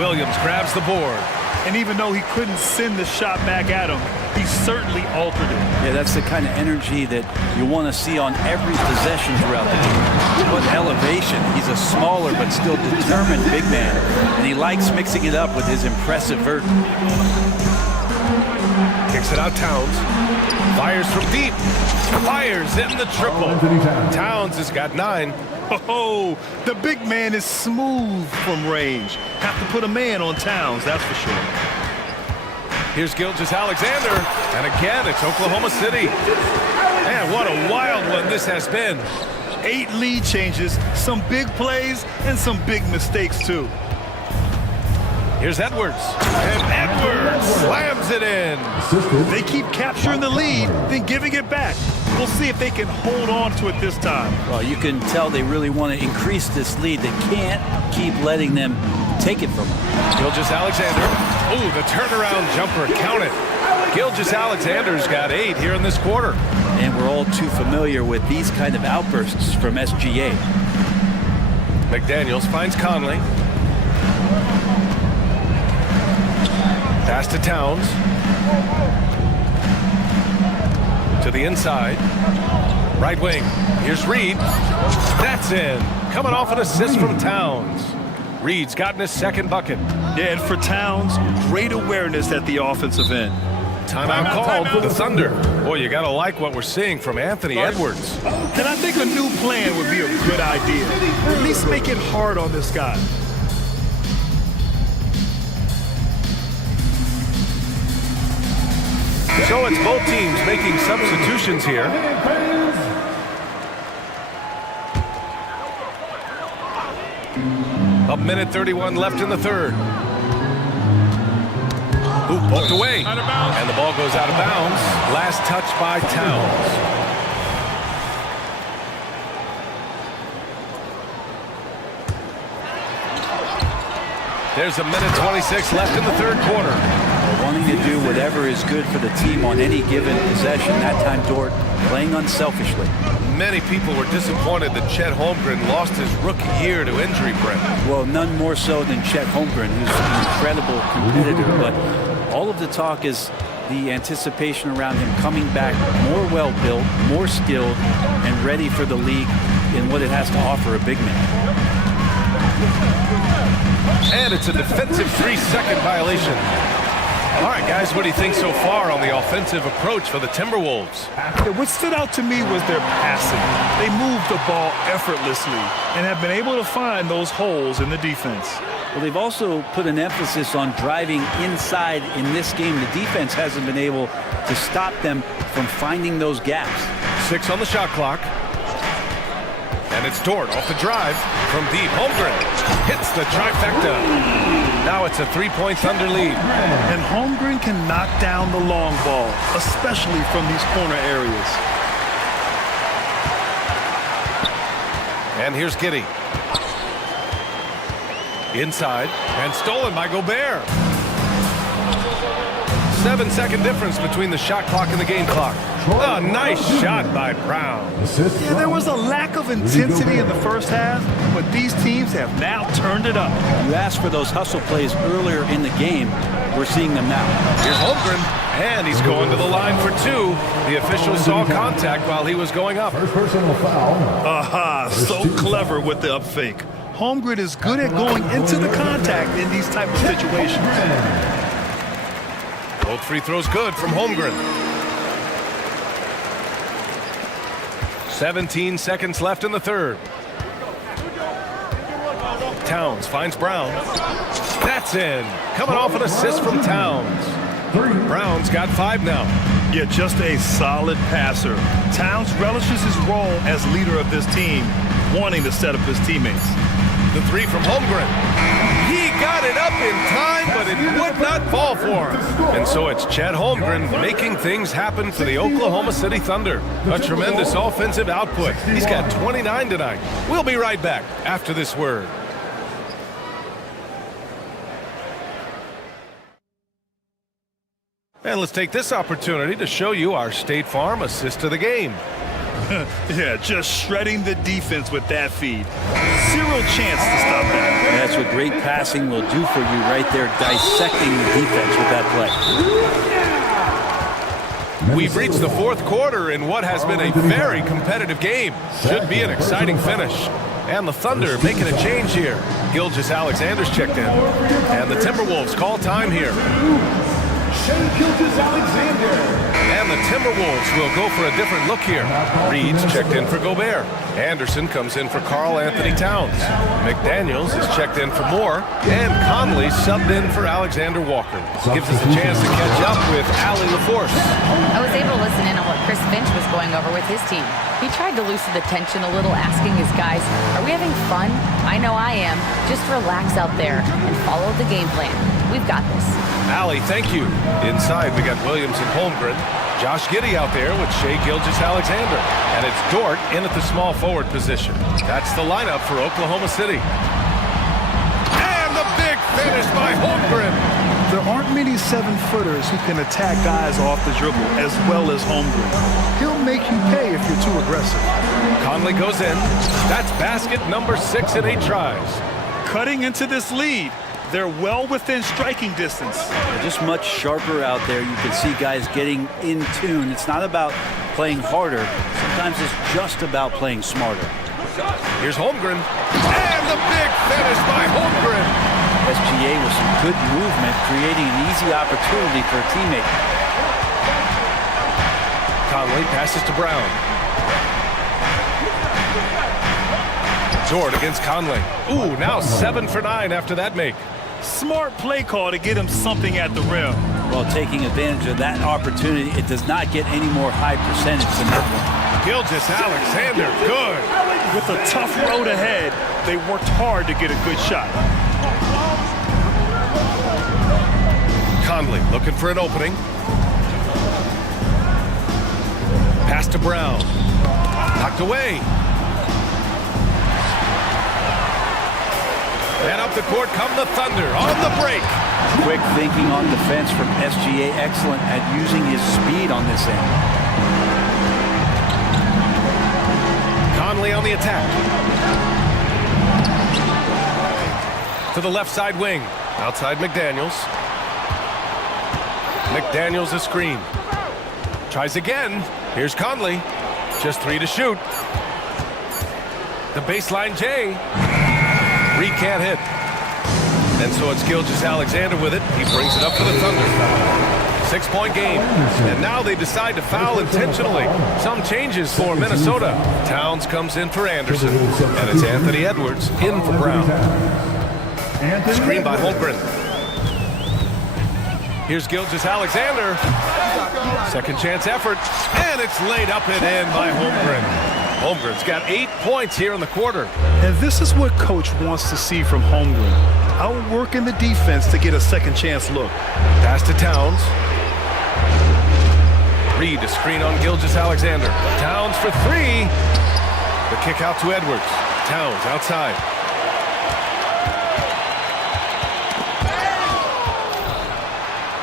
Williams grabs the board. And even though he couldn't send the shot back at him, he certainly altered it. Yeah, that's the kind of energy that you want to see on every possession throughout the game. What elevation. He's a smaller but still determined big man. And he likes mixing it up with his impressive vert. Kicks it out Towns. Fires from deep. Fires in the triple. Towns has got 9. Oh, the big man is smooth from range. Have to put a man on Towns, that's for sure. Here's Gilgeous-Alexander, and again, it's Oklahoma City. Man, what a wild one this has been. 8 lead changes, some big plays, and some big mistakes, too. Here's Edwards, and Edwards slams it in. They keep capturing the lead, then giving it back. We'll see if they can hold on to it this time. Well, you can tell they really want to increase this lead. They can't keep letting them take it from them. Gilgeous-Alexander. Ooh, the turnaround jumper. Count it. Gilgeous-Alexander's got 8 here in this quarter. And we're all too familiar with these kind of outbursts from SGA. McDaniels finds Conley. Pass to Towns. To the inside. Right wing. Here's Reed. That's in. Coming off an assist from Towns. Reed's gotten his second bucket. Yeah, and for Towns, great awareness at the offensive end. Timeout called. The Thunder. Boy, you got to like what we're seeing from Anthony Edwards. And I think a new plan would be a good idea. At least make it hard on this guy. So it's both teams making substitutions here. A minute 31 left in the third. Ooh, poked away. And the ball goes out of bounds. Last touch by Towns. There's a minute 26 left in the third quarter. Wanting to do whatever is good for the team on any given possession. That time, Dort playing unselfishly. Many people were disappointed that Chet Holmgren lost his rookie year to injury, Brent. Well, none more so than Chet Holmgren, who's an incredible competitor. But all of the talk is the anticipation around him coming back more well-built, more skilled, and ready for the league in what it has to offer a big man. And it's a defensive 3-second violation. All right, guys, what do you think so far on the offensive approach for the Timberwolves? What stood out to me was their passing. They moved the ball effortlessly and have been able to find those holes in the defense. Well, they've also put an emphasis on driving inside in this game. The defense hasn't been able to stop them from finding those gaps. 6 on the shot clock. And it's Dort off the drive from deep. Holmgren hits the trifecta. Now it's a 3-point Thunder lead. And Holmgren can knock down the long ball, especially from these corner areas. And here's Giddey. Inside and stolen by Gobert. 7-second difference between the shot clock and the game clock. A nice shot by Brown. Yeah, there was a lack of intensity in the first half, but these teams have now turned it up. You asked for those hustle plays earlier in the game. We're seeing them now. Here's Holmgren, and he's going to the line for 2. The official saw contact while he was going up. First personal foul. Aha, so clever with the up fake. Holmgren is good at going into the contact in these type of situations. Both free throws good from Holmgren. 17 seconds left in the third. Towns finds Brown. That's in. Coming off an assist from Towns. Brown's got 5 now. Yeah, just a solid passer. Towns relishes his role as leader of this team, wanting to set up his teammates. The 3 from Holmgren. He got it up in time, but it would not fall for him. And so it's Chet Holmgren making things happen for the Oklahoma City Thunder. A tremendous offensive output. He's got 29 tonight. We'll be right back after this word. And let's take this opportunity to show you our State Farm assist to the game. Yeah, just shredding the defense with that feed. 0 chance to stop that. That's what great passing will do for you right there, dissecting the defense with that play. We've reached the 4th quarter in what has been a very competitive game. Should be an exciting finish. And the Thunder making a change here. Gilgeous-Alexander's checked in. And the Timberwolves call time here. And the Timberwolves will go for a different look here. Reed's checked in for Gobert. Anderson comes in for Karl Anthony Towns. McDaniels is checked in for Moore. And Conley subbed in for Alexander Walker. Gives us a chance to catch up with Allie LaForce. I was able to listen in on what Chris Finch was going over with his team. He tried to loosen the tension a little, asking his guys, are we having fun? I know I am. Just relax out there and follow the game plan. We've got this. Allie, thank you. Inside, we got Williams and Holmgren. Josh Giddey out there with Shai Gilgeous-Alexander. And it's Dort in at the small forward position. That's the lineup for Oklahoma City. And the big finish by Holmgren. There aren't many 7-footers who can attack guys off the dribble as well as Holmgren. He'll make you pay if you're too aggressive. Conley goes in. That's basket number 6 in 8 tries. Cutting into this lead. They're well within striking distance. They're just much sharper out there. You can see guys getting in tune. It's not about playing harder. Sometimes it's just about playing smarter. Here's Holmgren. And the big finish by Holmgren. SGA with some good movement, creating an easy opportunity for a teammate. Conley passes to Brown. Dort against Conley. Ooh, now 7 for 9 after that make. Smart play call to get him something at the rim. Well, taking advantage of that opportunity, it does not get any more high percentage than that one. Gilgeous-Alexander, good. With a tough road ahead, they worked hard to get a good shot. Conley looking for an opening. Pass to Brown. Knocked away. And up the court come the Thunder on the break. Quick thinking on defense from SGA. Excellent at using his speed on this end. Conley on the attack. To the left side wing. Outside McDaniels. McDaniels a screen. Tries again. Here's Conley. Just 3 to shoot. The baseline J. Reed can't hit. And so it's Gilgeous-Alexander with it. He brings it up for the Thunder. 6-point game. And now they decide to foul intentionally. Some changes for Minnesota. Towns comes in for Anderson. And it's Anthony Edwards in for Brown. Screen by Holmgren. Here's Gilgeous-Alexander. Second chance effort. And it's laid up and in by Holmgren. Holmgren's got 8 points here in the quarter. And this is what coach wants to see from Holmgren. Outworking the defense to get a second chance look. Pass to Towns. Reed to screen on Gilgeous-Alexander. Towns for three. The kick out to Edwards. Towns outside.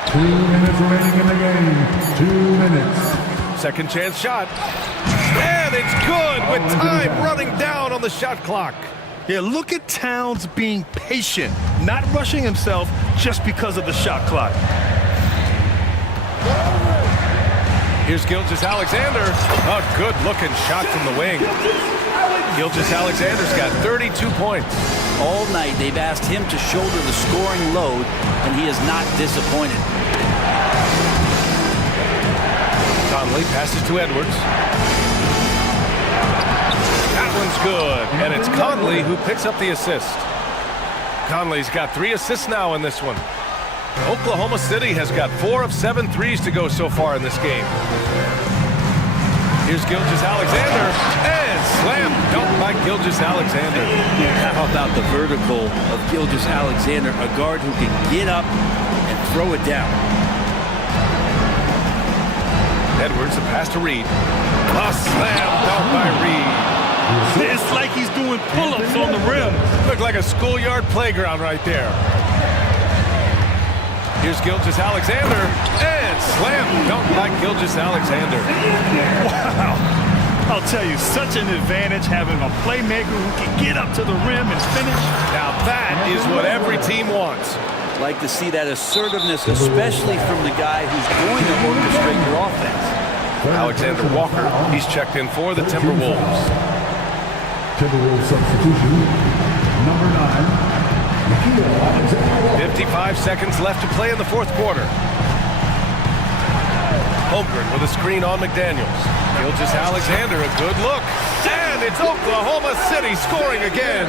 Two minutes remaining in the game. 2 minutes. Second chance shot. And it's good with time running down on the shot clock. Yeah, look at Towns being patient, not rushing himself just because of the shot clock. Here's Gilgeous-Alexander. A good-looking shot from the wing. Gilgeous-Alexander's got 32 points. All night they've asked him to shoulder the scoring load, and he is not disappointed. Conley passes to Edwards. That one's good, and it's Conley who picks up the assist. Conley's got 3 assists now in this one. Oklahoma City has got 4 of 7 threes to go so far in this game. Here's Gilgeous-Alexander, and slam dunk by Gilgeous-Alexander. How about the vertical of Gilgeous-Alexander, a guard who can get up and throw it down. Edwards, a pass to Reed. A slam dunk by Reed. It's like he's doing pull-ups on the rim. Looked like a schoolyard playground right there. Here's Gilgeous-Alexander, and slam dunk by Gilgeous-Alexander. Wow. I'll tell you, such an advantage having a playmaker who can get up to the rim and finish. Now that is what every team wants. Like to see that assertiveness, especially from the guy who's going to orchestrate your offense. Alexander Walker, he's checked in for the Timberwolves. Timberwolves substitution, number 9. 55 seconds left to play in the fourth quarter. Holmgren with a screen on McDaniels. Gilgeous-Alexander, a good look. And it's Oklahoma City scoring again.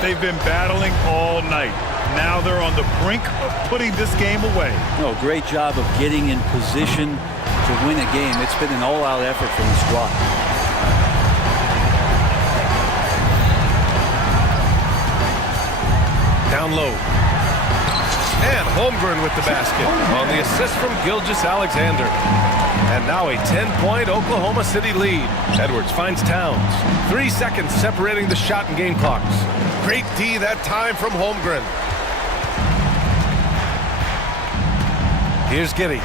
They've been battling all night. Now they're on the brink of putting this game away. No, great job of getting in position to win a game. It's been an all-out effort from the squad. Down low. And Holmgren with the basket on the assist from Gilgeous-Alexander. And now a 10-point Oklahoma City lead. Edwards finds Towns. 3 seconds separating the shot and game clocks. Great D that time from Holmgren. Here's Giddey.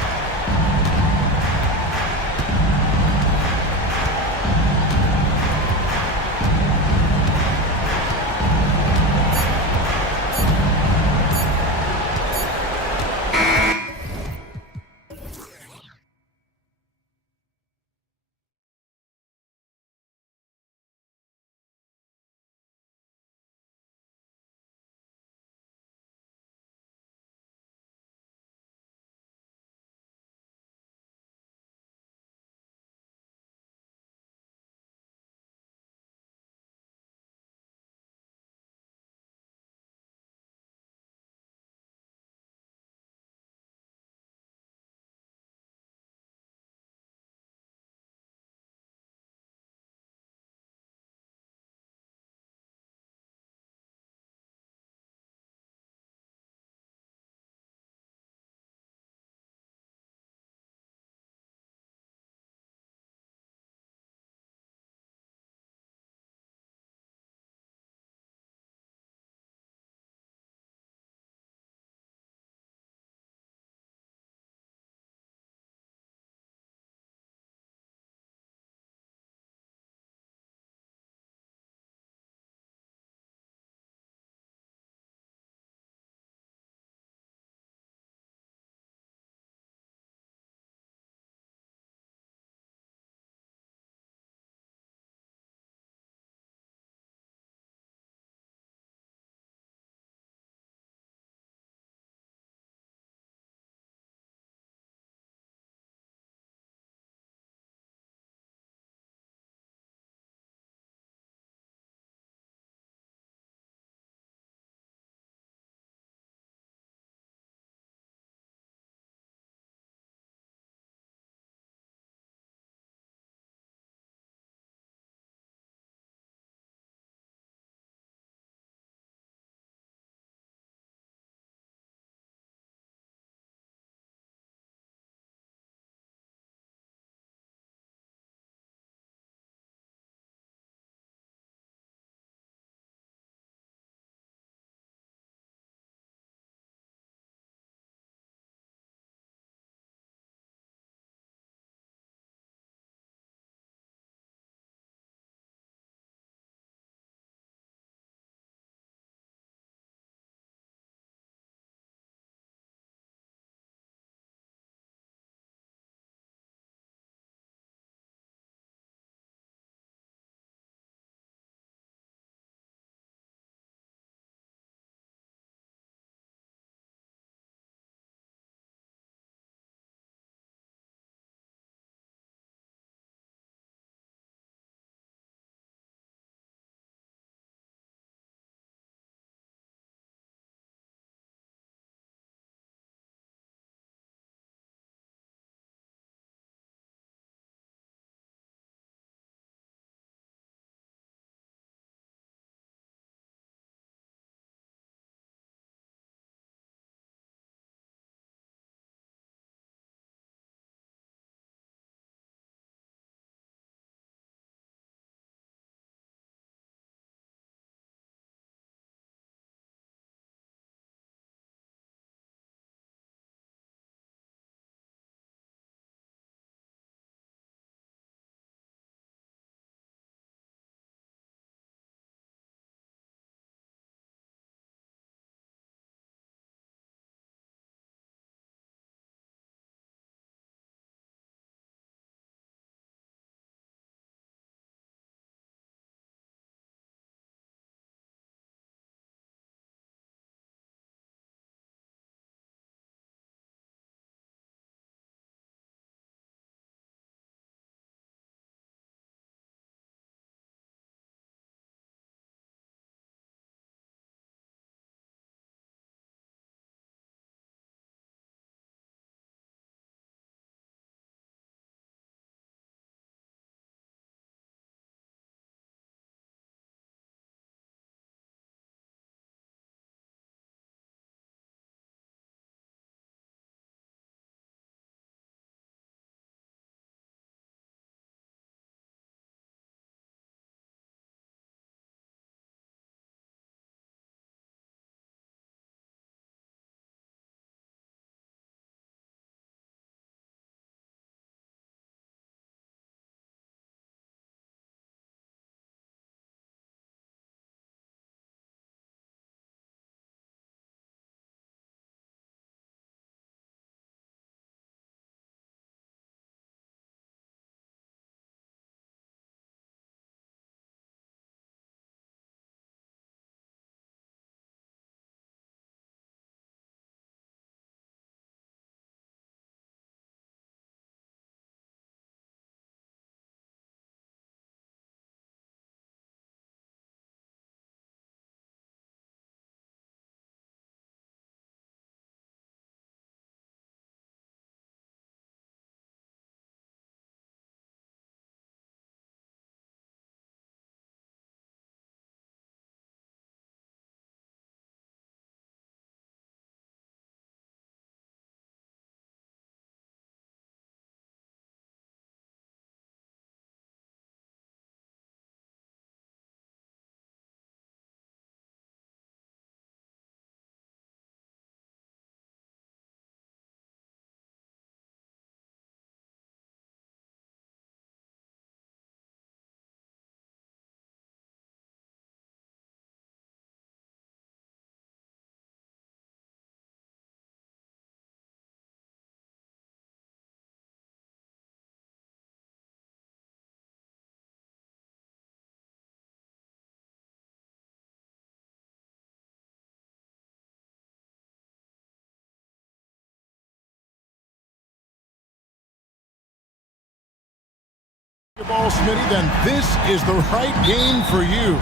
Ball, Smitty, then this is the right game for you.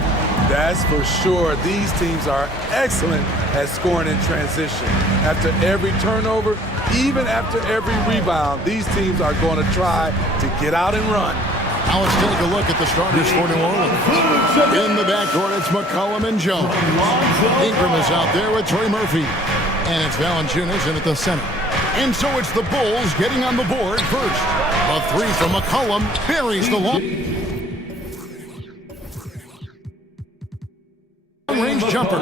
That's for sure. These teams are excellent at scoring in transition. After every turnover, even after every rebound, these teams are going to try to get out and run. Now let's take a look at the starters for New Orleans. In the backcourt, it's McCollum and Jones. Ingram is out there with Trey Murphy. And it's Valanciunas in at the center. And so it's the Bulls getting on the board first. A three from McCollum buries the long range jumper.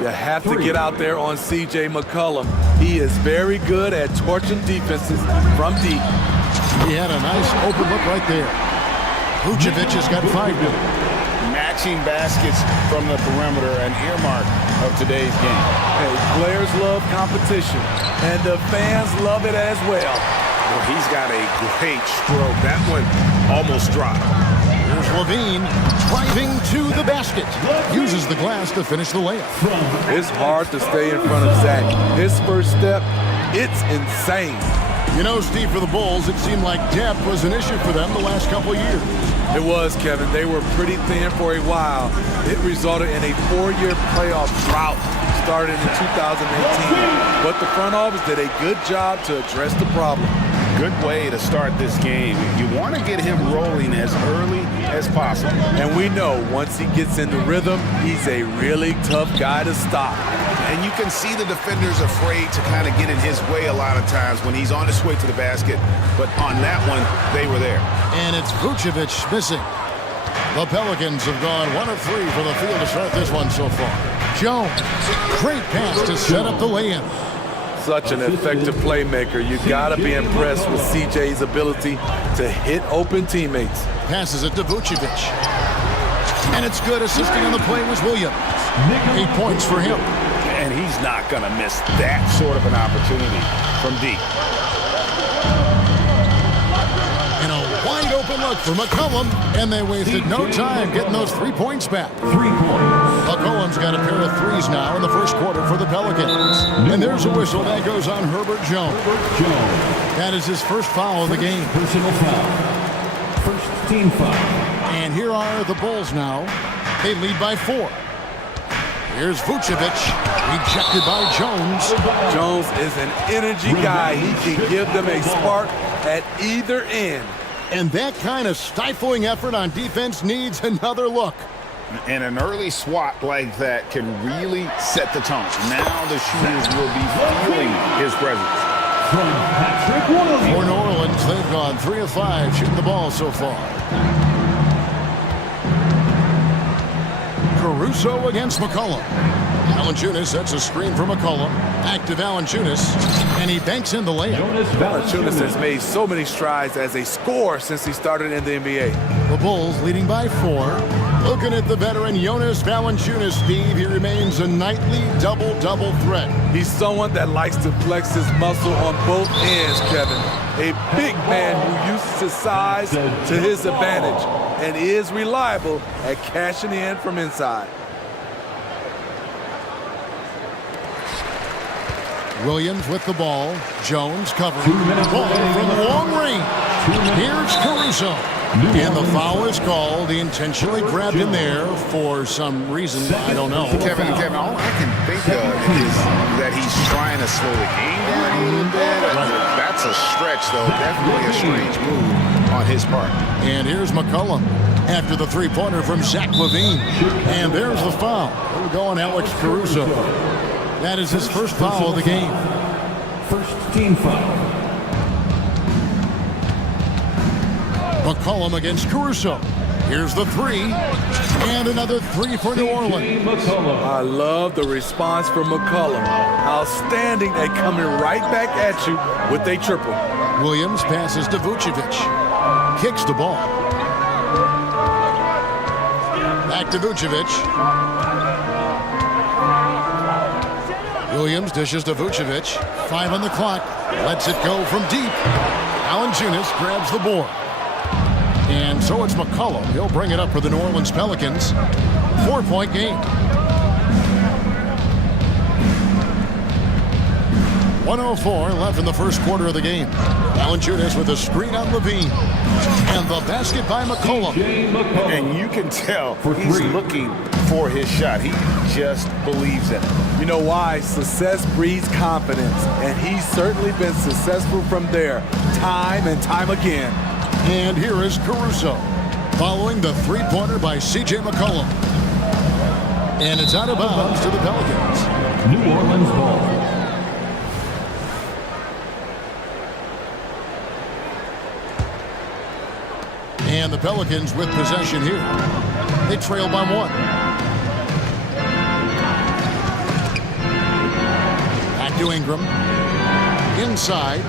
You have to get out there on C.J. McCollum. He is very good at torching defenses from deep. He had a nice open look right there. Vucevic has got 5 now. Matching baskets from the perimeter, an earmark of today's game. Hey, players love competition, and the fans love it as well. Well, he's got a great stroke. That one almost dropped. Here's Levine driving to the basket. Uses the glass to finish the layup. It's hard to stay in front of Zach. His first step, it's insane. You know, Steve, for the Bulls, it seemed like depth was an issue for them the last couple of years. It was, Kevin. They were pretty thin for a while. It resulted in a 4-year playoff drought started in 2018. But the front office did a good job to address the problem. Good way to start this game. You want to get him rolling as early as possible. And we know once he gets into rhythm, he's a really tough guy to stop. And you can see the defenders afraid to kind of get in his way a lot of times when he's on his way to the basket. But on that one, they were there. And it's Vucevic missing. The Pelicans have gone 1 of 3 from the field to start this one so far. Jones, great pass to set up the lay-in. Such an effective playmaker. You gotta be impressed with CJ's ability to hit open teammates. Passes it to Vucevic. And it's good. Assisting on the play was Williams. 8 points for him. And he's not gonna miss that sort of an opportunity from deep. And a wide open look for McCollum. And they wasted no time getting those 3 points back. 3 points. McCollum's got a pair of threes now in the first quarter for the Pelicans. And there's a whistle that goes on Herbert Jones. That is his first foul of the game. Personal foul. First team foul. And here are the Bulls now. They lead by 4. Here's Vucevic, rejected by Jones. Jones is an energy guy. He can give them a spark at either end. And that kind of stifling effort on defense needs another look. And an early swat like that can really set the tone. Now the shooters will be feeling his presence. For New Orleans, they've gone 3 of 5 shooting the ball so far. Caruso against McCollum. Valanciunas sets a screen for McCollum. Back to Valanciunas, and he banks in the layup. Valanciunas has made so many strides as a scorer since he started in the NBA. The Bulls leading by 4. Looking at the veteran Jonas Valanciunas, Steve, he remains a nightly double-double threat. He's someone that likes to flex his muscle on both ends, Kevin. A big man who uses his size to his advantage and is reliable at cashing in from inside. Williams with the ball. Jones covering. Ball from long range. Here's Caruso. And the foul is called. He intentionally grabbed him there for some reason. I don't know. Kevin, all I can think of is that he's trying to slow the game down a little bit. Right. That's a stretch, though. Definitely a strange move on his part. And here's McCollum after the three-pointer from Zach LaVine. And there's the foul. We're going Alex Caruso. That is his first foul of the game. First team foul. McCollum against Caruso. Here's the 3. And another 3 for New Orleans. I love the response from McCollum. Outstanding at coming right back at you with a triple. Williams passes to Vucevic. Kicks the ball. Back to Vucevic. Williams dishes to Vucevic. 5 on the clock. Lets it go from deep. Valanciunas grabs the board. And so it's McCollum. He'll bring it up for the New Orleans Pelicans. 4-point game. 1:04 left in the first quarter of the game. Valanciunas with a screen on Levine. And the basket by McCollum. And you can tell he's looking for his shot. He just believes in it. You know why? Success breeds confidence, and he's certainly been successful from there, time and time again. And here is Caruso, following the three-pointer by C.J. McCollum. And it's out of bounds to the Pelicans. New Orleans ball. And the Pelicans with possession here. They trail by 1. Back to Ingram. Inside.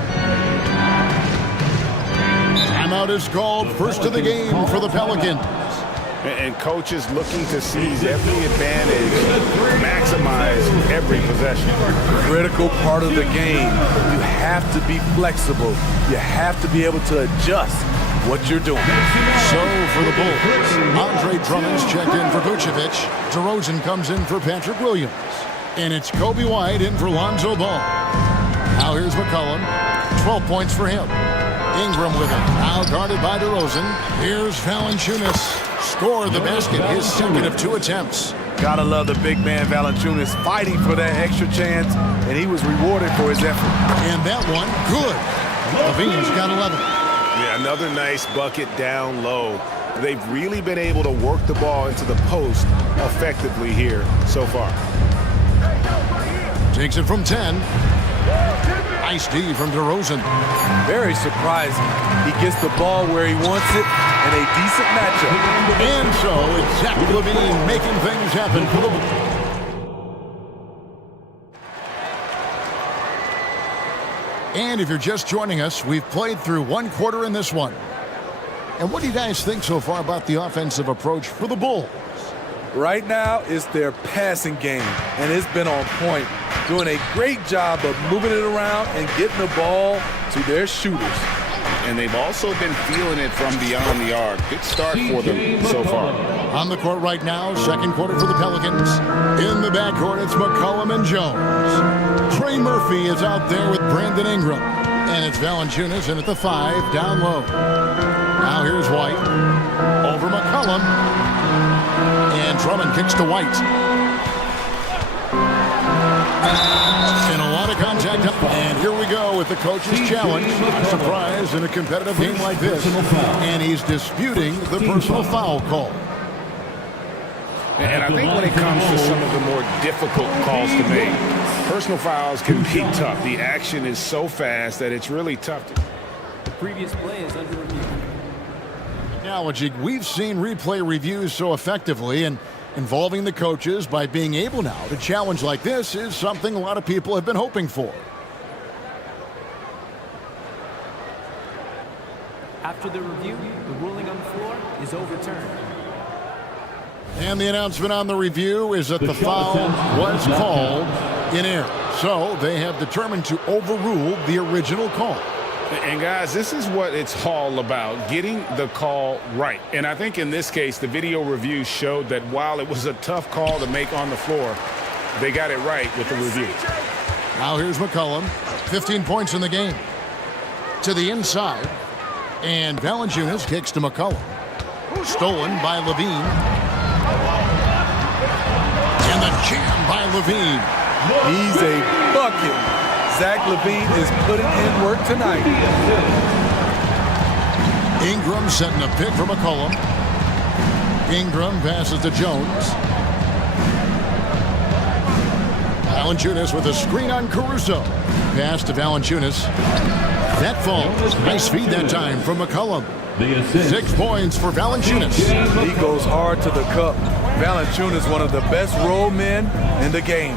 Timeout is called. First of the game for the Pelicans. And coaches looking to seize every advantage, maximize every possession. Critical part of the game. You have to be flexible. You have to be able to adjust what you're doing. So for the Bulls, Andre Drummond's checked in for Vucevic. DeRozan comes in for Patrick Williams. And it's Kobe White in for Lonzo Ball. Now here's McCollum. 12 points for him. Ingram with it. Now guarded by DeRozan. Here's Valanciunas. Scored the basket, his second of 2 attempts. Gotta love the big man Valanciunas fighting for that extra chance, and he was rewarded for his effort. And that one, good. Levine's got 11. Yeah, another nice bucket down low. They've really been able to work the ball into the post effectively here so far. Takes it from 10. Nice D from DeRozan. Very surprising. He gets the ball where he wants it and a decent matchup. And so it's Zach LaVine making things happen for the And if you're just joining us, we've played through 1 quarter in this one. And what do you guys think so far about the offensive approach for the Bulls? Right now, it's their passing game, and it's been on point. Doing a great job of moving it around and getting the ball to their shooters. And they've also been feeling it from beyond the arc. Good start for them so far. On the court right now, second quarter for the Pelicans. In the backcourt, it's McCollum and Jones. Trey Murphy is out there with Brandon Ingram. And it's Valanciunas in at the 5, down low. Now here's White. Over McCollum. And Drummond kicks to White. And a lot of contact. And here we go with the coach's challenge. Not surprised in a competitive game like this. And he's disputing the personal foul call. And I think when it comes to some of the more difficult calls to make, personal fouls can be tough. The action is so fast that it's really tough to... The previous play is under review. Technology, we've seen replay reviews so effectively, and involving the coaches by being able now to challenge like this is something a lot of people have been hoping for. After the review, the ruling on the floor is overturned. And the announcement on the review is that the foul was called in error. So they have determined to overrule the original call. And guys, this is what it's all about, getting the call right. And I think in this case, the video review showed that while it was a tough call to make on the floor, they got it right with the review. Now here's McCollum, 15 points in the game. To the inside, and Valanciunas kicks to McCollum. Stolen by Levine. And the jam by Levine. He's a bucket. Zach LaVine is putting in work tonight. Ingram setting a pick for McCollum. Ingram passes to Jones. Valanciunas with a screen on Caruso. Pass to Valanciunas. That falls. Nice feed that time from McCollum. 6 points for Valanciunas. He goes hard to the cup. Valanciunas, one of the best roll men in the game.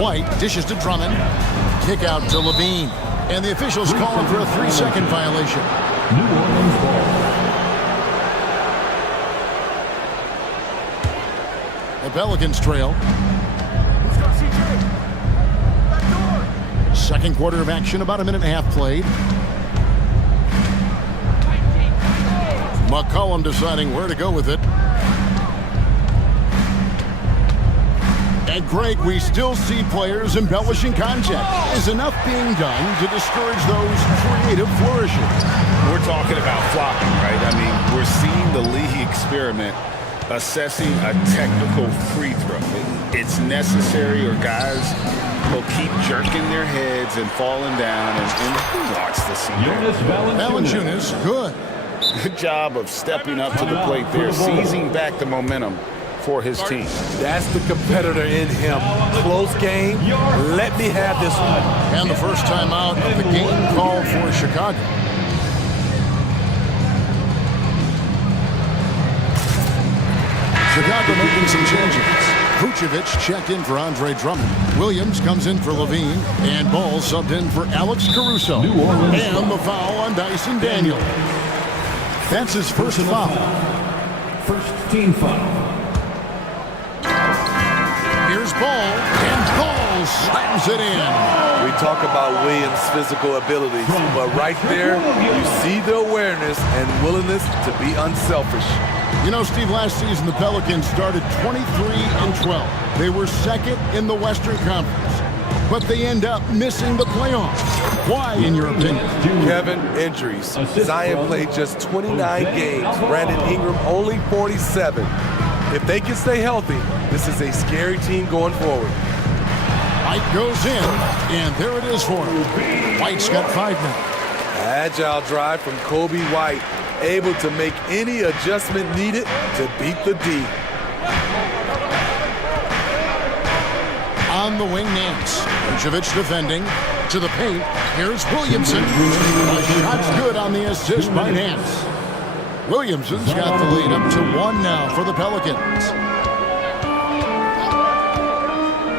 White dishes to Drummond. Kick out to Levine. And the officials calling for a 3-second violation. New Orleans ball. The Pelicans trail. Second quarter of action, about a minute and a half played. McCollum deciding where to go with it. And Greg, we still see players embellishing contact. Is enough being done to discourage those creative flourishes? We're talking about flopping, right? I mean, we're seeing the league experiment assessing a technical free throw. It's necessary, or guys will keep jerking their heads and falling down. And who wants to see that? Valanciunas, good. Good job of stepping up to the plate there, seizing back the momentum for his team. That's the competitor in him. Close game. Let me have this one. And the first time out of the game called for Chicago. Chicago making some changes. Vucevic checked in for Andre Drummond. Williams comes in for Levine. And Ball subbed in for Alex Caruso. And the foul on Dyson Daniel. That's his first foul. First team foul. Here's Ball, and Ball slams it in. We talk about Williams' physical abilities, but right there, you see the awareness and willingness to be unselfish. You know, Steve, last season the Pelicans started 23-12. They were second in the Western Conference, but they end up missing the playoffs. Why, in your opinion? Kevin, injuries. Zion played just 29 games. Brandon Ingram only 47. If they can stay healthy, this is a scary team going forward. White goes in, and there it is for him. White's got 5 now. Agile drive from Kobe White, able to make any adjustment needed to beat the D. On the wing, Nance. Vucevic defending. To the paint. Here's Williamson. The shot's good on the assist by Nance. Williamson's got the lead up to 1 now for the Pelicans.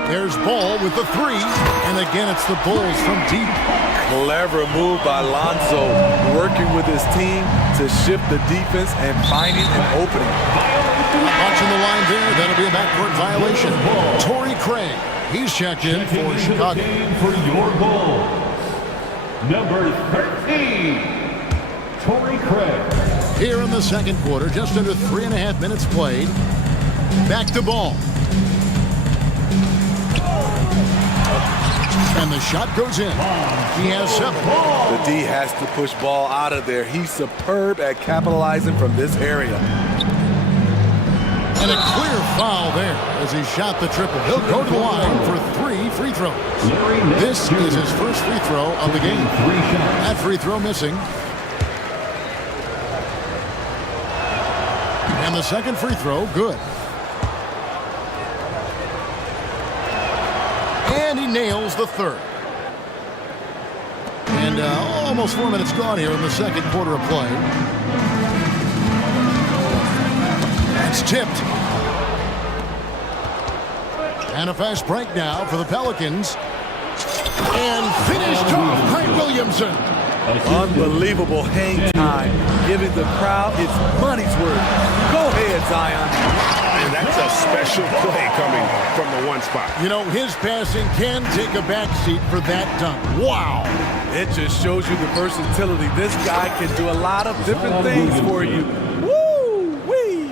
There's Ball with the 3. And again, it's the Bulls from deep. Clever move by Lonzo, working with his team to shift the defense and finding an opening. Watching the line there, that'll be a backcourt violation. Torrey Craig, he's checked in for Chicago. For your Bulls, number 13, Torrey Craig. Here in the second quarter, just under 3.5 minutes played. Back to Ball. And the shot goes in. He has 7. The D has to push Ball out of there. He's superb at capitalizing from this area. And a clear foul there as he shot the triple. He'll go to the line for 3 free throws. This is his first free throw of the game. That free throw missing. And the second free throw, good. And he nails the third. And almost 4 minutes gone here in the second quarter of play. That's tipped. And a fast break now for the Pelicans. And finished off by Williamson. Unbelievable hang time, giving the crowd its money's worth. Go ahead, Zion. And that's a special play coming from the one spot. You know, his passing can take a backseat for that dunk. Wow. It just shows you the versatility. This guy can do a lot of different things for you. Woo-wee.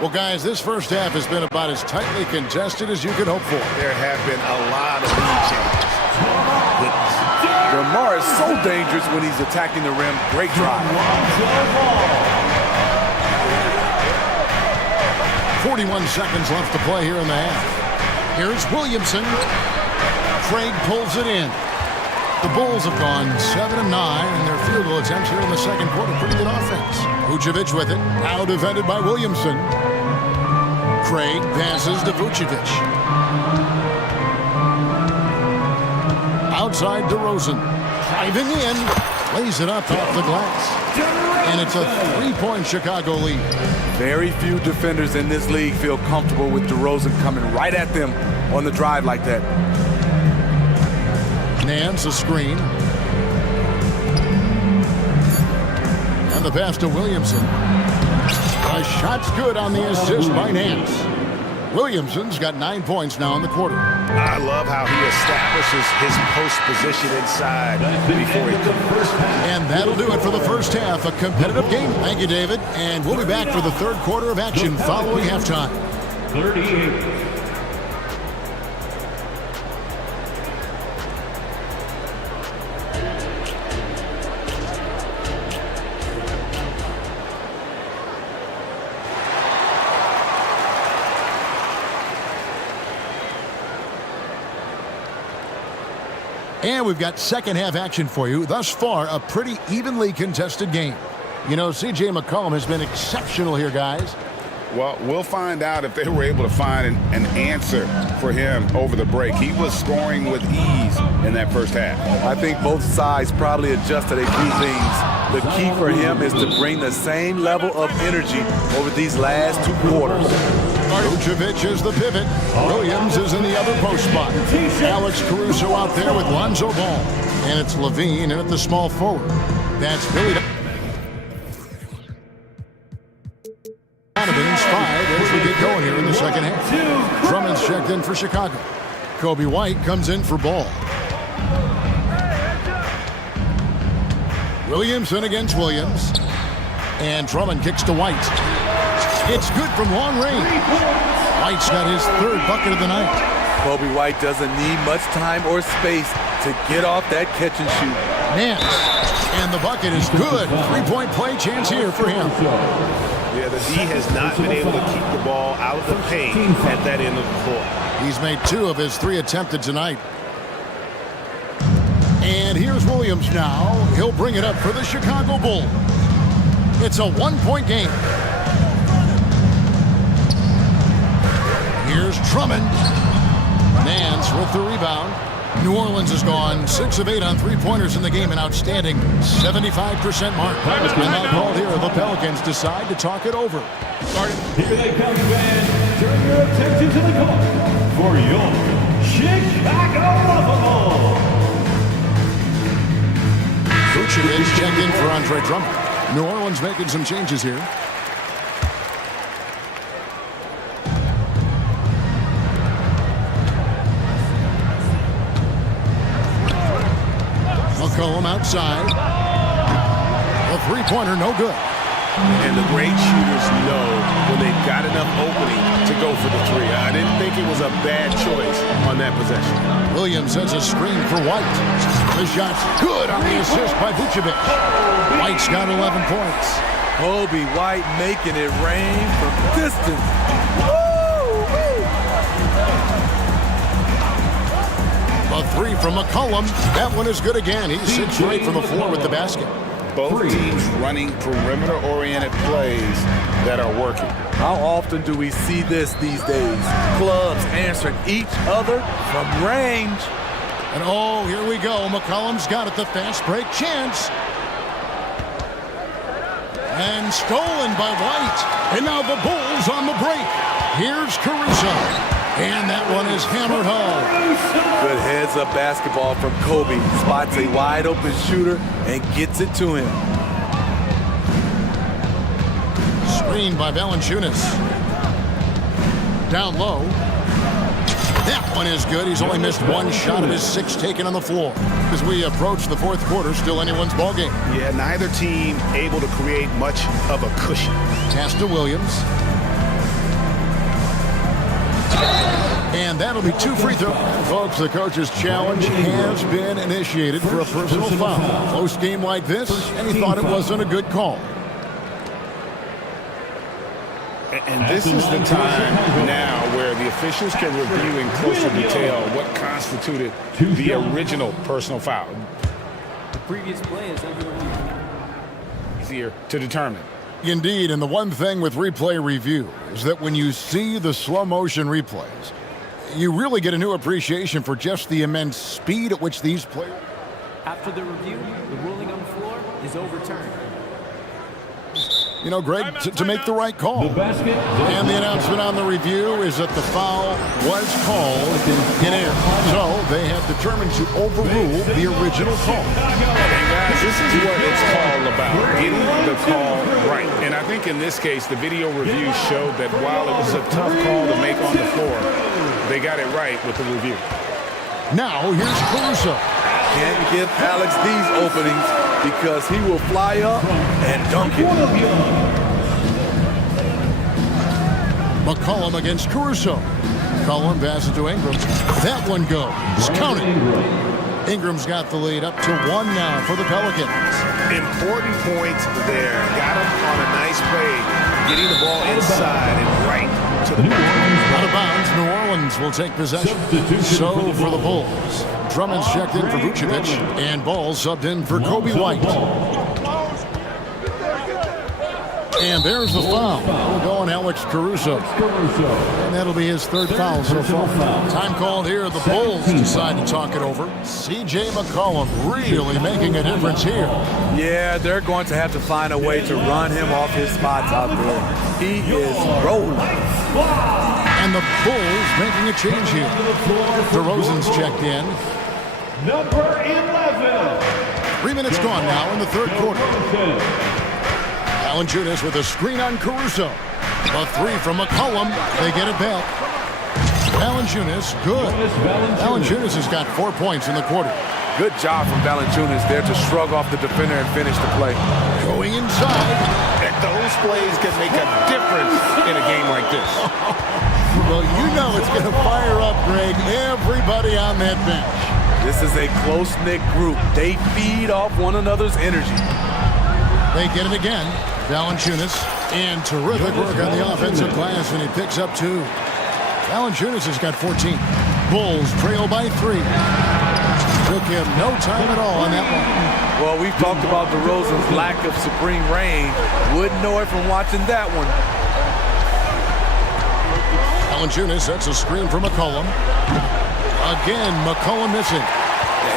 Well, guys, this first half has been about as tightly contested as you could hope for. There have been a lot of lead changes. Lamar is so dangerous when he's attacking the rim. Great drive. 41 seconds left to play here in the half. Here's Williamson. Craig pulls it in. The Bulls have gone 7-9 in their field goal attempts here in the second quarter. Pretty good offense. Vucevic with it. Now defended by Williamson. Craig passes to Vucevic. Outside DeRozan. Driving in. Lays it up off the glass. And it's a 3-point Chicago lead. Very few defenders in this league feel comfortable with DeRozan coming right at them on the drive like that. Nance a screen. And the pass to Williamson. A shot's good on the assist by Nance. Williamson's got 9 points now in the quarter. I love how he establishes his post position inside before he comes. And that'll do it for the first half. A competitive game. Thank you, David. And we'll be back for the third quarter of action following halftime. 38. And we've got second half action for you. Thus far, a pretty evenly contested game. You know, C.J. McCollum has been exceptional here, guys. Well, we'll find out if they were able to find an answer for him over the break. He was scoring with ease in that first half. I think both sides probably adjusted a few things. The key for him is to bring the same level of energy over these last 2 quarters. Vucevic is the pivot. Williams is in the other post spot. Alex Caruso out there with Lonzo Ball. And it's Levine in at the small forward. That's Billy. Donovan's 5 as we get going here in the second half. Drummond's checked in for Chicago. Kobe White comes in for Ball. Williamson against Williams. And Drummond kicks to White. It's good from long range. White's got his 3rd bucket of the night. Kobe White doesn't need much time or space to get off that catch and shoot. Nance. And the bucket is good. 3-point play chance here for him. Yeah, the D has not been able to keep the ball out of the paint at that end of the floor. He's made 2 of his 3 attempted tonight. And here's Williams now. He'll bring it up for the Chicago Bulls. It's a 1-point game. Here's Drummond. Nance with the rebound. New Orleans has gone 6 of 8 on 3-pointers in the game, an outstanding 75% mark. And now called here, the Pelicans decide to talk it over. Here they come, fans. Turn your attention to the court for your Chicago Bulls. Vucevic checked in for Andre Drummond. New Orleans making some changes here. McCollum outside. A 3-pointer, no good. And the great shooters know when they've got enough opening to go for the 3. I didn't think it was a bad choice on that possession. Williams sets a screen for White. The shot's good on the assist by Vucevic. White's got 11 points. Kobe White making it rain from distance. A 3 from McCollum. That one is good again. He's 6 for 8 from the floor with the basket. Both teams running perimeter-oriented plays that are working. How often do we see this these days? Clubs answering each other from range. And oh, here we go. McCollum's got it, the fast break chance. And stolen by White. And now the Bulls on the break. Here's Caruso. And that one is hammered home. Good heads-up basketball from Kobe. Spots a wide-open shooter and gets it to him. Screen by Valanciunas. Down low. That one is good. He's only missed 1 shot of his 6 taken on the floor. As we approach the 4th quarter, still anyone's ballgame. Yeah, neither team able to create much of a cushion. Pass to Williams. And that'll be 2 free throws. Folks, the coach's challenge has been initiated for a personal foul. Close game like this, and he thought it wasn't a good call. And this is the time now where the officials can review in closer detail what constituted the original personal foul. The previous play is easier to determine. Indeed, and the one thing with replay review is that when you see the slow motion replays, you really get a new appreciation for just the immense speed at which these players... After the review, the ruling on the floor is overturned. You know, Greg, to make the right call. And the announcement on the review is that the foul was called in air. So they have determined to overrule the original call. And guys, this is what it's all about, getting the call right. And I think in this case, the video review showed that while it was a tough call to make on the floor, they got it right with the review. Now, here's Caruso. Can't give Alex these openings because he will fly up and dunk it. McCollum against Caruso. McCollum passes to Ingram. That one goes. Counting. Ingram's got the lead up to 1 now for the Pelicans. Important points there. Got him on a nice play, getting the ball inside and right to the out of bounds. New Orleans will take possession. So for the Bulls, Drummond's checked in for Vucevic, and Ball subbed in for Kobe White. And there's the foul. We'll go on Alex Caruso. And that'll be his third foul so far. Time called here. The Bulls decide to talk it over. C.J. McCollum really making a difference here. Yeah, they're going to have to find a way to run him off his spots out there. He is rolling. And the Bulls making a change here. DeRozan's checked in. Number 11. 3 minutes gone now in the third quarter. Valanciunas with a screen on Caruso. A three from McCollum. They get it back. Valanciunas, good. Valanciunas has got 4 points in the quarter. Good job from Valanciunas there to shrug off the defender and finish the play. Going inside. And those plays can make a difference in a game like this. Well, you know it's going to fire up, Greg, everybody on that bench. This is a close-knit group. They feed off one another's energy. They get it again. Valanciunas, and terrific work on the offensive glass, and he picks up 2. Valanciunas has got 14. Bulls trail by 3. Took him no time at all on that one. Well, we've talked about DeRozan's lack of supreme range. Wouldn't know it from watching that one. Valanciunas sets a screen for McCollum. Again, McCollum missing.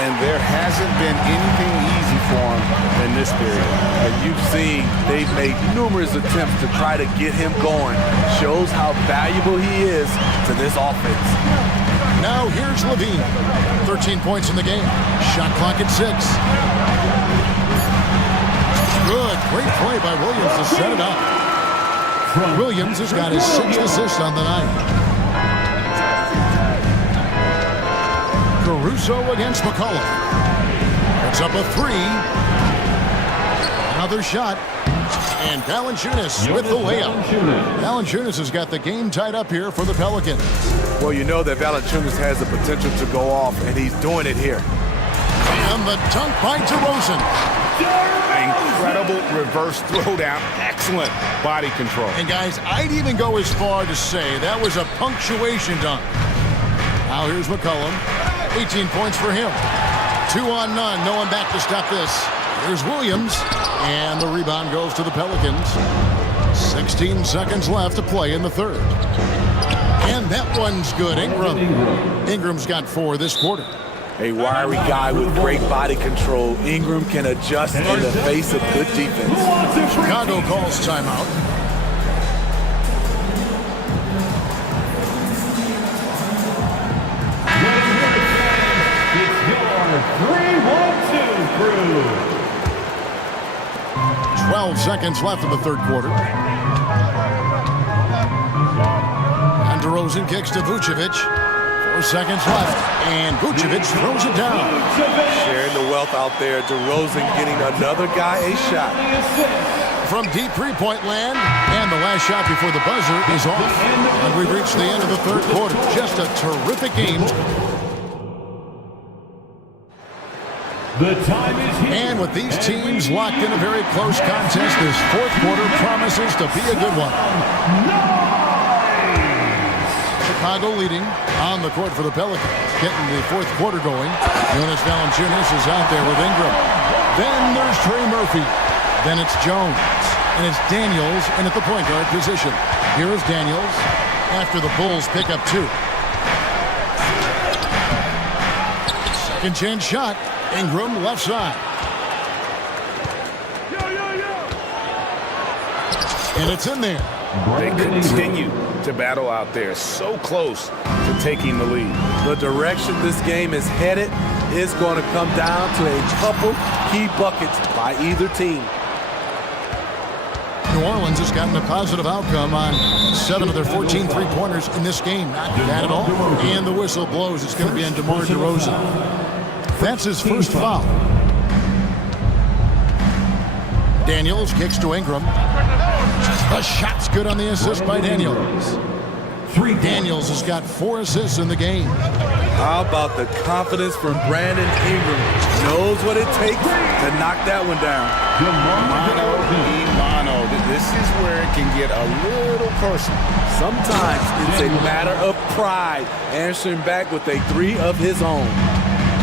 And there hasn't been anything easy for him in this period. And you've seen they've made numerous attempts to try to get him going. Shows how valuable he is to this offense. Now here's Levine. 13 points in the game. Shot clock at 6. Good. Great play by Williams to set it up. Williams has got his 6th assist on the night. Caruso against McCollum. Puts up a 3. Another shot. And Valanciunas with the layup. Valanciunas has got the game tied up here for the Pelicans. Well, you know that Valanciunas has the potential to go off, and he's doing it here. And the dunk by DeRozan. Incredible reverse throwdown. Excellent body control. And guys, I'd even go as far to say that was a punctuation dunk. Now here's McCollum. 18 points for him. 2 on none. No one back to stop this. Here's Williams. And the rebound goes to the Pelicans. 16 seconds left to play in the third. And that one's good. Ingram's got 4 this quarter. A wiry guy with great body control. Ingram can adjust in the face of good defense. Chicago calls timeout. It's your 3-1-2 crew. 12 seconds left in the third quarter. And DeRozan kicks to Vucevic. 4 seconds left, and Vucevic throws it down. Sharing the wealth out there. DeRozan getting another guy a shot. From deep three-point land, and the last shot before the buzzer is off. And we've reached the end of the third quarter. Just a terrific game. The time is here. And with these teams locked in a very close contest, this fourth quarter promises to be a good one. Chicago leading on the court for the Pelicans, getting the fourth quarter going. Jonas Valanciunas is out there with Ingram. Then there's Trey Murphy. Then it's Jones. And it's Daniels in at the point guard position. Here is Daniels after the Bulls pick up 2. Second chance shot. Ingram left side. And it's in there. They continue to battle out there, so close to taking the lead. The direction this game is headed is going to come down to a couple key buckets by either team. New Orleans has gotten a positive outcome on 7 of their 14 three-pointers in this game. Not bad at all. And the whistle blows. It's going to be on DeMar DeRozan. That's his first foul. Daniels kicks to Ingram. The shot's good on the assist by Daniels. Daniels has got 4 assists in the game. How about the confidence from Brandon Ingram? Knows what it takes to knock that one down. Mano. This is where it can get a little personal. Sometimes it's a matter of pride, answering back with a three of his own.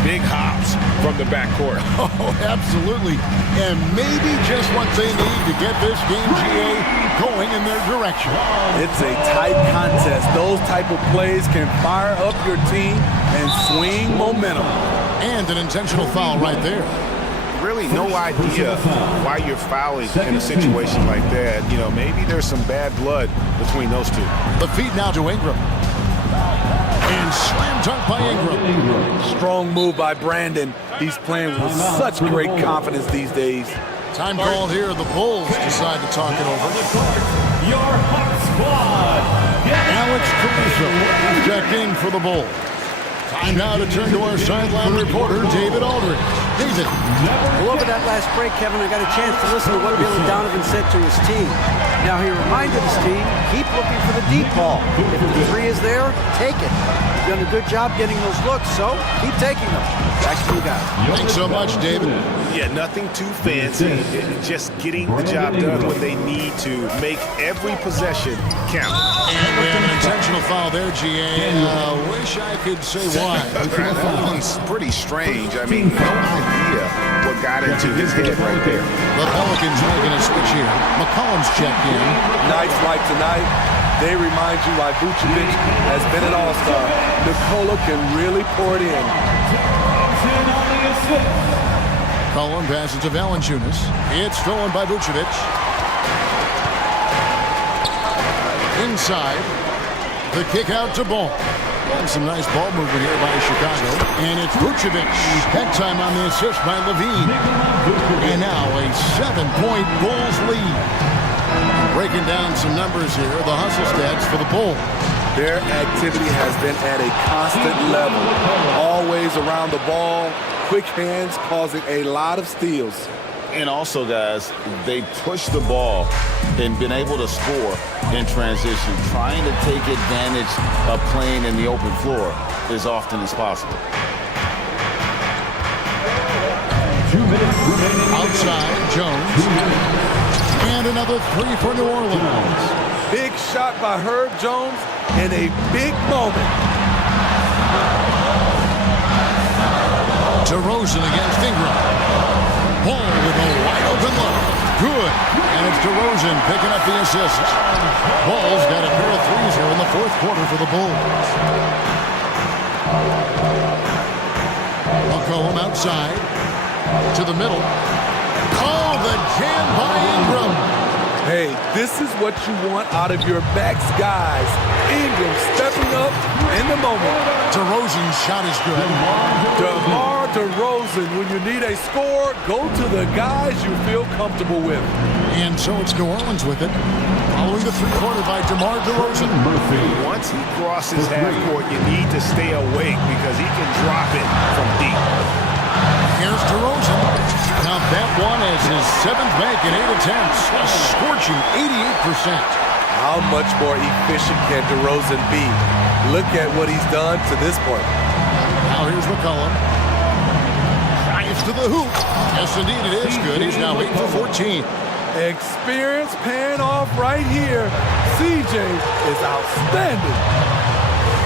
Big hops from the backcourt. Oh, absolutely. And maybe just what they need to get this game, GA, going in their direction. It's a tight contest. Those type of plays can fire up your team and swing momentum. And an intentional foul right there. Really no idea why you're fouling in a situation like that. You know, maybe there's some bad blood between those two. The feed now to Ingram. And slam dunk by Ingram. Strong move by Brandon. He's playing with such great confidence these days. Time called here. The Bulls decide to talk it over. Your hot squad. Alex Caruso checking for the Bulls. Time now to turn to our sideline reporter, David Aldridge. David. Well, over that last break, Kevin, I got a chance to listen to what Billy Donovan said to his team. Now, he reminded his team, keep looking for the deep ball. If the three is there, take it. You've done a good job getting those looks, so keep taking them. Back to you guys. Thanks so much, David. Yeah, nothing too fancy. Just getting the job done when they need to. Make every possession count. And we have an intentional foul there, GA. Wish I could say why. That one's pretty strange. I mean, no idea what got into his head right there. The Pelicans making a switch here. McCollum's checked in. Nights like tonight, they remind you why Vucevic has been an all-star. Nikola can really pour it in. McCollum passes to Valanciunas. It's stolen by Vucevic. Inside. The kick out to Ball. And some nice ball movement here by Chicago. And it's Vucevic. Head time on the assist by Levine. And now a 7-point Bulls lead. Breaking down some numbers here. The hustle stats for the Bulls. Their activity has been at a constant level. Always around the ball. Quick hands causing a lot of steals. And also, guys, they push the ball and been able to score in transition, trying to take advantage of playing in the open floor as often as possible. 2 minutes remaining. Outside, Jones. And another three for New Orleans. Big shot by Herb Jones in a big moment. DeRozan against Ingram. Ball with a wide open look. Good. And it's DeRozan picking up the assist. Ball's got a pair of threes here in the fourth quarter for the Bulls. McCollum outside. To the middle. Oh, the jam by Ingram. Hey, this is what you want out of your backs guys. Ingram stepping up in the moment. DeRozan's shot is good. DeMar DeRozan, when you need a score, go to the guys you feel comfortable with. And so it's New Orleans with it. Following the three-quarter by DeMar DeRozan. Once he crosses half court, you need to stay awake because he can drop it from deep. Here's DeRozan. Now that one is his seventh make in 8 attempts. A scorching 88%. How much more efficient can DeRozan be? Look at what he's done to this point. Now here's McCollum. Drives to the hoop. Yes, indeed, it is good. He's now 8 for 14. Experience paying off right here. CJ is outstanding.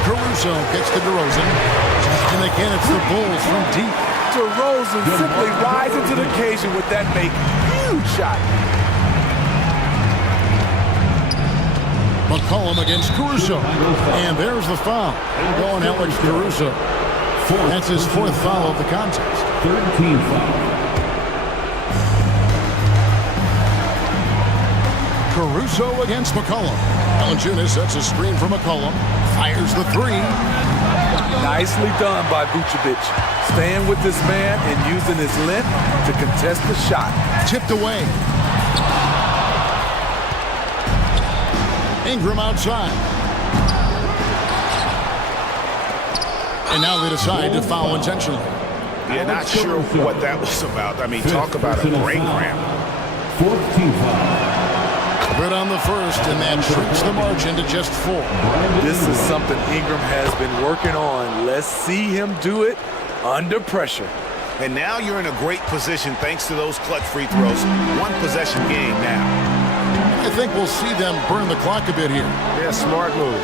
Caruso gets to DeRozan. And again, it's the Bulls from deep. DeRozan simply rising to the occasion with that huge shot. McCollum against Caruso. And there's the foul. Going Alex Caruso. That's his fourth foul of the contest. 13 foul. Caruso against McCollum. Valanciunas sets a screen for McCollum. Fires the three. Nicely done by Vucevic. Staying with this man and using his length to contest the shot. Tipped away. Ingram outside. And now they decide to foul intentionally. Yeah, not sure what that was about. I mean, talk about a brain cramp. 14 foul. Good on the first, and that shrinks the margin to just 4. This is something Ingram has been working on. Let's see him do it under pressure. And now you're in a great position thanks to those clutch free throws. One possession game now. I think we'll see them burn the clock a bit here. Yeah, smart move.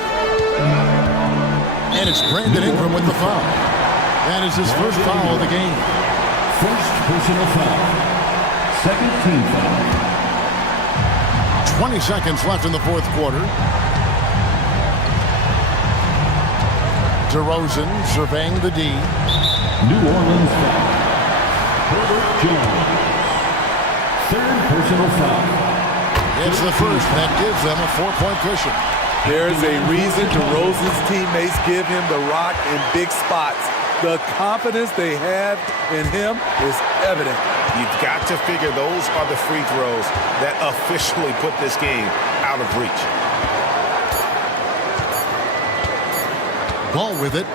And it's Brandon Ingram with the foul. That is his first foul of the game. First personal foul. Second team foul. 20 seconds left in the fourth quarter. DeRozan surveying the D. New Orleans foul. Herbert Jones. Third personal foul. It's the first. That gives them a 4-point cushion. There's a reason DeRozan's teammates give him the rock in big spots. The confidence they have in him is evident. You've got to figure those are the free throws that officially put this game out of reach. Ball with it.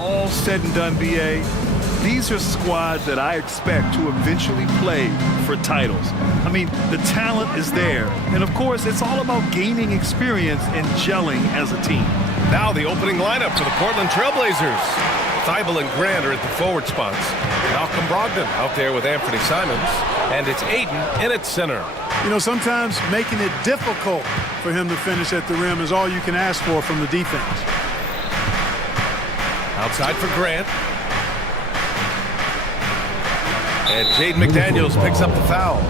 all said and done, BA, these are squads that I expect to eventually play for titles. I mean, the talent is there. And of course, it's all about gaining experience and gelling as a team. Now the opening lineup for the Portland Trailblazers. Thibault and Grant are at the forward spots. Malcolm Brogdon out there with Anthony Simons. And it's Aiden in at center. You know, sometimes making it difficult for him to finish at the rim is all you can ask for from the defense. Outside for Grant. And Jaden McDaniels picks up the foul.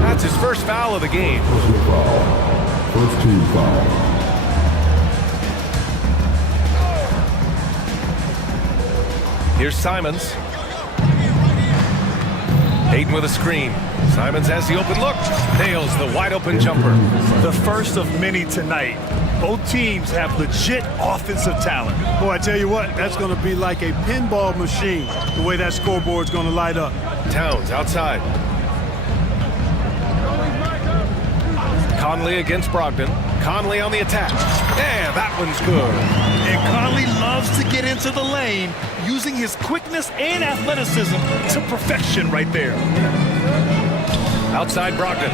That's his first foul of the game. First team foul. Here's Simons. Aiden with a screen. Simons has the open look. Nails the wide open jumper. The first of many tonight. Both teams have legit offensive talent. Boy, I tell you what, that's going to be like a pinball machine, the way that scoreboard's going to light up. Towns outside. Conley against Brogdon. Conley on the attack. Yeah, that one's good. And Conley loves to get into the lane, using his quickness and athleticism to perfection right there. Outside Brogdon.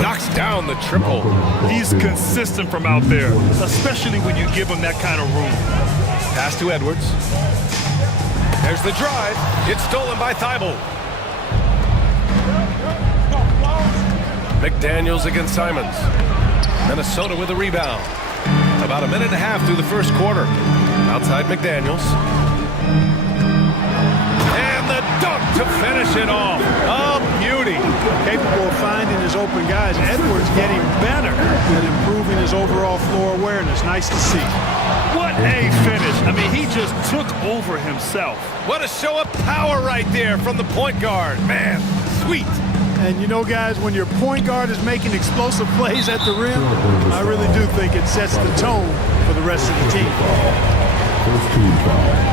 Knocks down the triple. He's consistent from out there, especially when you give him that kind of room. Pass to Edwards. There's the drive. It's stolen by Thibault. McDaniels against Simons. Minnesota with a rebound. About a minute and a half through the first quarter. Outside McDaniels. And the dunk to finish it off. A beauty. Capable of finding his open guys. Edwards getting better at improving his overall floor awareness. Nice to see. What a finish. I mean, he just took over himself. What a show of power right there from the point guard. Man, sweet. And you know, guys, when your point guard is making explosive plays at the rim, I really do think it sets the tone for the rest of the team. First team foul.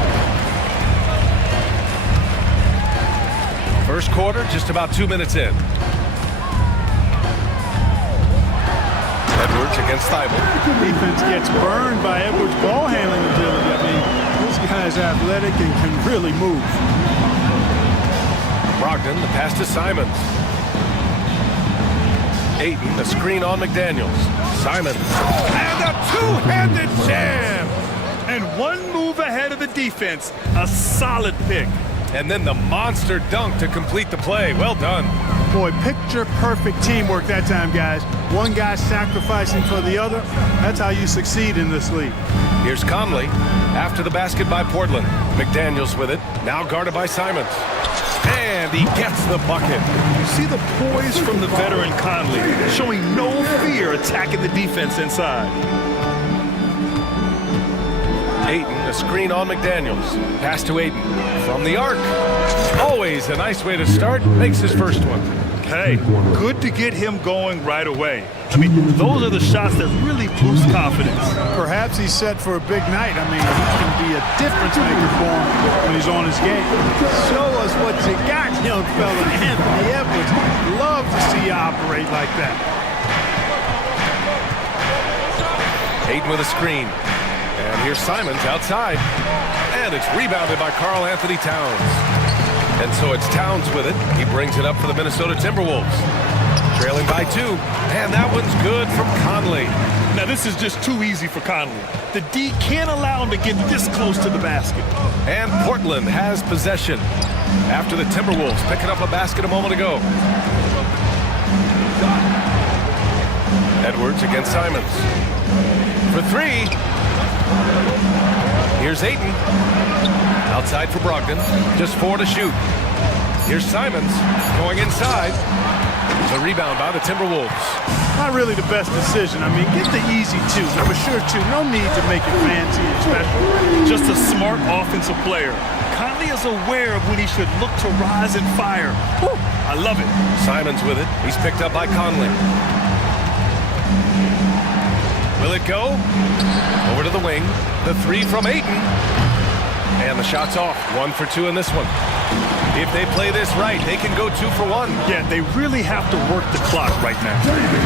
First quarter, just about 2 minutes in. Edwards against Thibault. Defense gets burned by Edwards' ball handling ability. I mean, this guy's athletic and can really move. Brogdon, the pass to Simons. Aiden, the screen on McDaniels. Simons. And a two-handed jam! And one move ahead of the defense. A solid pick. And then the monster dunk to complete the play. Well done. Boy, picture-perfect teamwork that time, guys. One guy sacrificing for the other. That's how you succeed in this league. Here's Conley. After the basket by Portland. McDaniels with it. Now guarded by Simons. And he gets the bucket. You see the poise from the veteran Conley, showing no fear attacking the defense inside. Aiden, a screen on McDaniels. Pass to Aiden. From the arc. Always a nice way to start. Makes his first one. Hey, good to get him going right away. I mean, those are the shots that really boost confidence. Perhaps he's set for a big night. I mean, he can be a difference maker for him when he's on his game. Show us what you got, young fella. Anthony Edwards. Love to see you operate like that. Aiden with a screen. And here's Simons outside. And it's rebounded by Karl Anthony Towns. And so it's Towns with it. He brings it up for the Minnesota Timberwolves. Trailing by 2. And that one's good from Conley. Now this is just too easy for Conley. The D can't allow him to get this close to the basket. And Portland has possession after the Timberwolves picking up a basket a moment ago. Edwards against Simons. For 3. Here's Aiden. Outside for Brogdon. Just 4 to shoot. Here's Simons going inside. It's a rebound by the Timberwolves. Not really the best decision. I mean, get the easy 2. For sure 2. No need to make it fancy and special. Just a smart offensive player. Conley is aware of when he should look to rise and fire. Whew, I love it. Simons with it. He's picked up by Conley. Will it go? Over to the wing. The 3 from Aiden. And the shot's off. 1 for 2 in this one. If they play this right, they can go 2 for 1. Yeah, they really have to work the clock right now.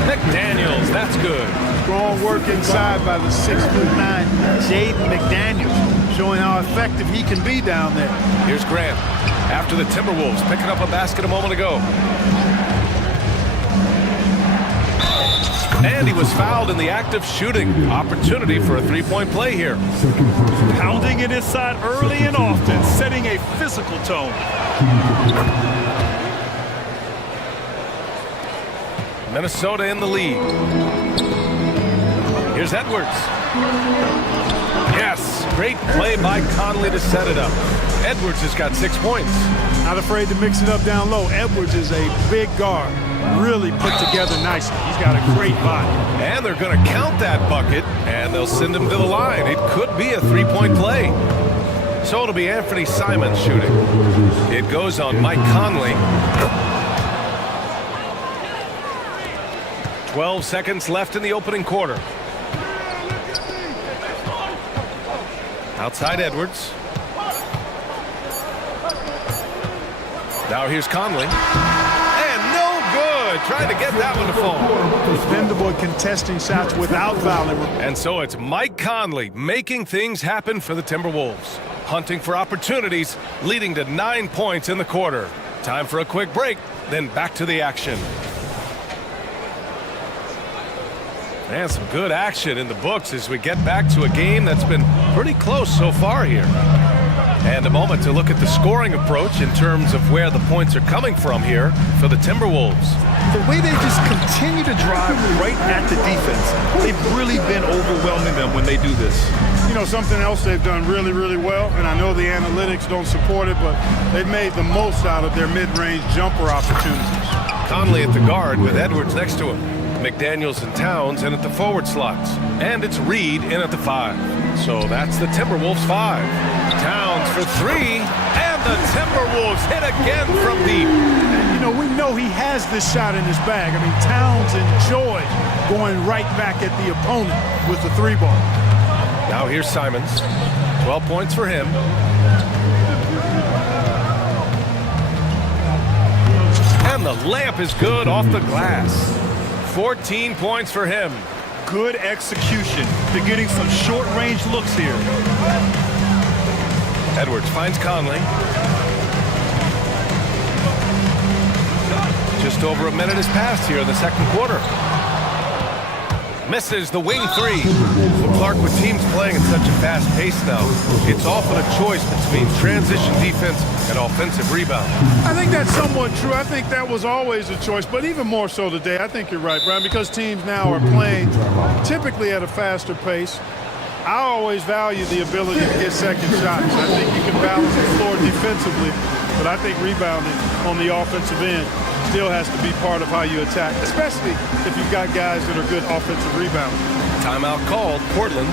McDaniels, that's good. Strong work inside by the 6'9" Jaden McDaniels. showing how effective he can be down there. Here's Grant after the Timberwolves picking up a basket a moment ago. And he was fouled in the act of shooting. Opportunity for a three-point play here. Pounding it inside early and often, setting a physical tone. Minnesota in the lead. Here's Edwards. Yes, great play by Conley to set it up. Edwards has got 6 points. Not afraid to mix it up down low. Edwards is a big guard. Really put together nicely. He's got a great body. And they're going to count that bucket, and they'll send him to the line. It could be a three-point play. So it'll be Anthony Simons shooting. It goes on Mike Conley. 12 seconds left in the opening quarter. Outside Edwards. Now here's Conley. Trying to get that one to fall. Dependable at contesting shots without fouling. And so it's Mike Conley making things happen for the Timberwolves. Hunting for opportunities, leading to 9 points in the quarter. Time for a quick break, then back to the action. And some good action in the books as we get back to a game that's been pretty close so far here. And a moment to look at the scoring approach in terms of where the points are coming from here for the Timberwolves. The way they just continue to drive right at the defense, they've really been overwhelming them when they do this. You know, something else they've done really, really well, and I know the analytics don't support it, but they've made the most out of their mid-range jumper opportunities. Conley at the guard with Edwards next to him. McDaniels and Towns in at the forward slots. And it's Reed in at the 5. So that's the Timberwolves 5. Towns for 3, and the Timberwolves hit again from deep. And, you know, we know he has this shot in his bag. I mean, Towns enjoys going right back at the opponent with the 3-ball. Now here's Simons. 12 points for him. And the layup is good off the glass. 14 points for him. Good execution. They're getting some short-range looks here. Edwards finds Conley. Just over a minute has passed here in the second quarter. Misses the wing 3. Well, Clark, with teams playing at such a fast pace now, it's often a choice between transition defense and offensive rebound. I think that's somewhat true. I think that was always a choice, but even more so today. I think you're right, Brian, because teams now are playing typically at a faster pace. I always value the ability to get second shots. I think you can balance the floor defensively, but I think rebounding on the offensive end still has to be part of how you attack, especially if you've got guys that are good offensive rebounders. Timeout called, Portland.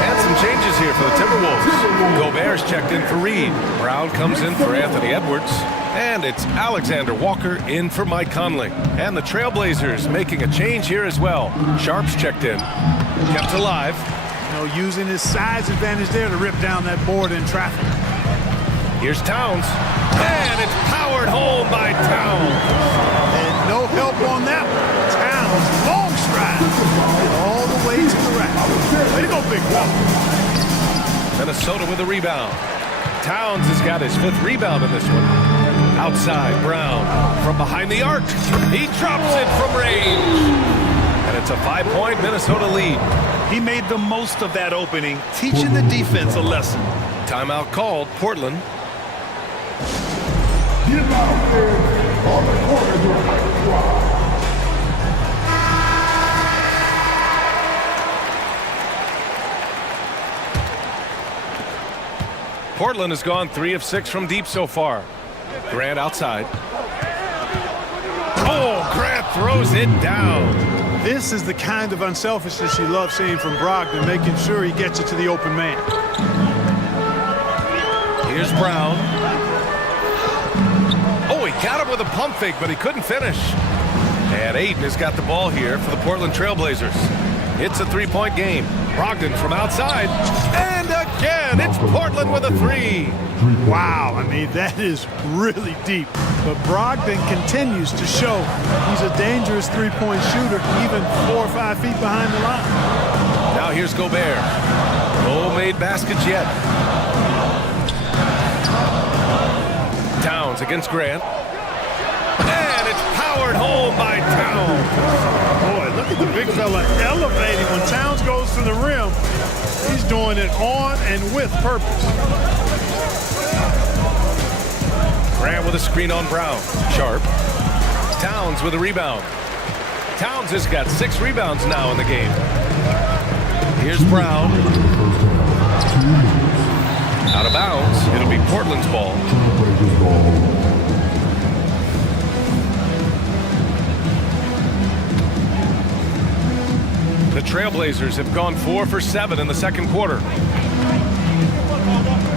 And some changes here for the Timberwolves. Gobert's checked in for Reed. Brown comes in for Anthony Edwards. And it's Alexander Walker in for Mike Conley. And the Trailblazers making a change here as well. Sharp's checked in. Kept alive. You know, using his size advantage there to rip down that board in traffic. Here's Towns. And it's powered home by Towns. And no help on that one. Towns, long stride. All the way to the rack. Way to go, big one. Minnesota with a rebound. Towns has got his 5th rebound in this one. Outside, Brown from behind the arc. He drops it from range. And it's a 5-point Minnesota lead. He made the most of that opening, teaching the defense a lesson. Timeout called, Portland. Get out there on the corner of your high squad. Portland has gone 3 of 6 from deep so far. Grant outside. Oh, Grant throws it down. This is the kind of unselfishness you love seeing from Brogdon, making sure he gets it to the open man. Here's Brown. Oh, he got him with a pump fake, but he couldn't finish. And Aiden has got the ball here for the Portland Trailblazers. It's a 3-point game. Brogdon from outside. And a again. It's Portland with a three. Wow, I mean, that is really deep. But Brogdon continues to show he's a dangerous three-point shooter, even 4 or 5 feet behind the line. Now here's Gobert. No made baskets yet. Towns against Grant. And it's powered home by Towns. Boy, look at the big fella elevating when Towns goes to the rim. He's doing it on and with purpose. Grant with a screen on Brown. Sharp. Towns with a rebound. Towns has got 6 rebounds now in the game. Here's Brown. Out of bounds. It'll be Portland's ball. The Trailblazers have gone 4 for 7 in the second quarter.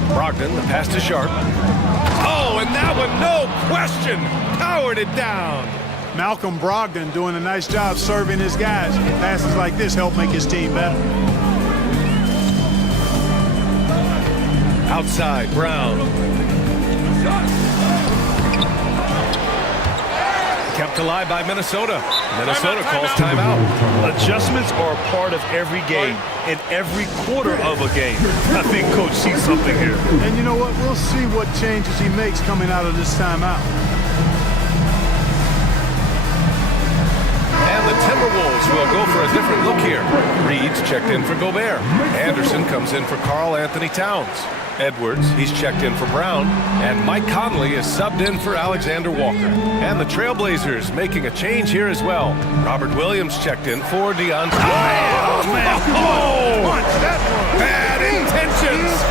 Brogdon, the pass to Sharp. Oh, and that one, no question, powered it down. Malcolm Brogdon doing a nice job serving his guys. Passes like this help make his team better. Outside, Brown. Kept alive by Minnesota. Minnesota calls timeout. Adjustments are a part of every game, in every quarter of a game. I think Coach sees something here. And you know what? We'll see what changes he makes coming out of this timeout. And the Timberwolves will go for a different look here. Reed's checked in for Gobert. Anderson comes in for Karl Anthony Towns. Edwards, he's checked in for Brown. And Mike Conley is subbed in for Alexander Walker. And the Trailblazers making a change here as well. Robert Williams checked in for Deontay. Oh, man. Oh! Bad intentions!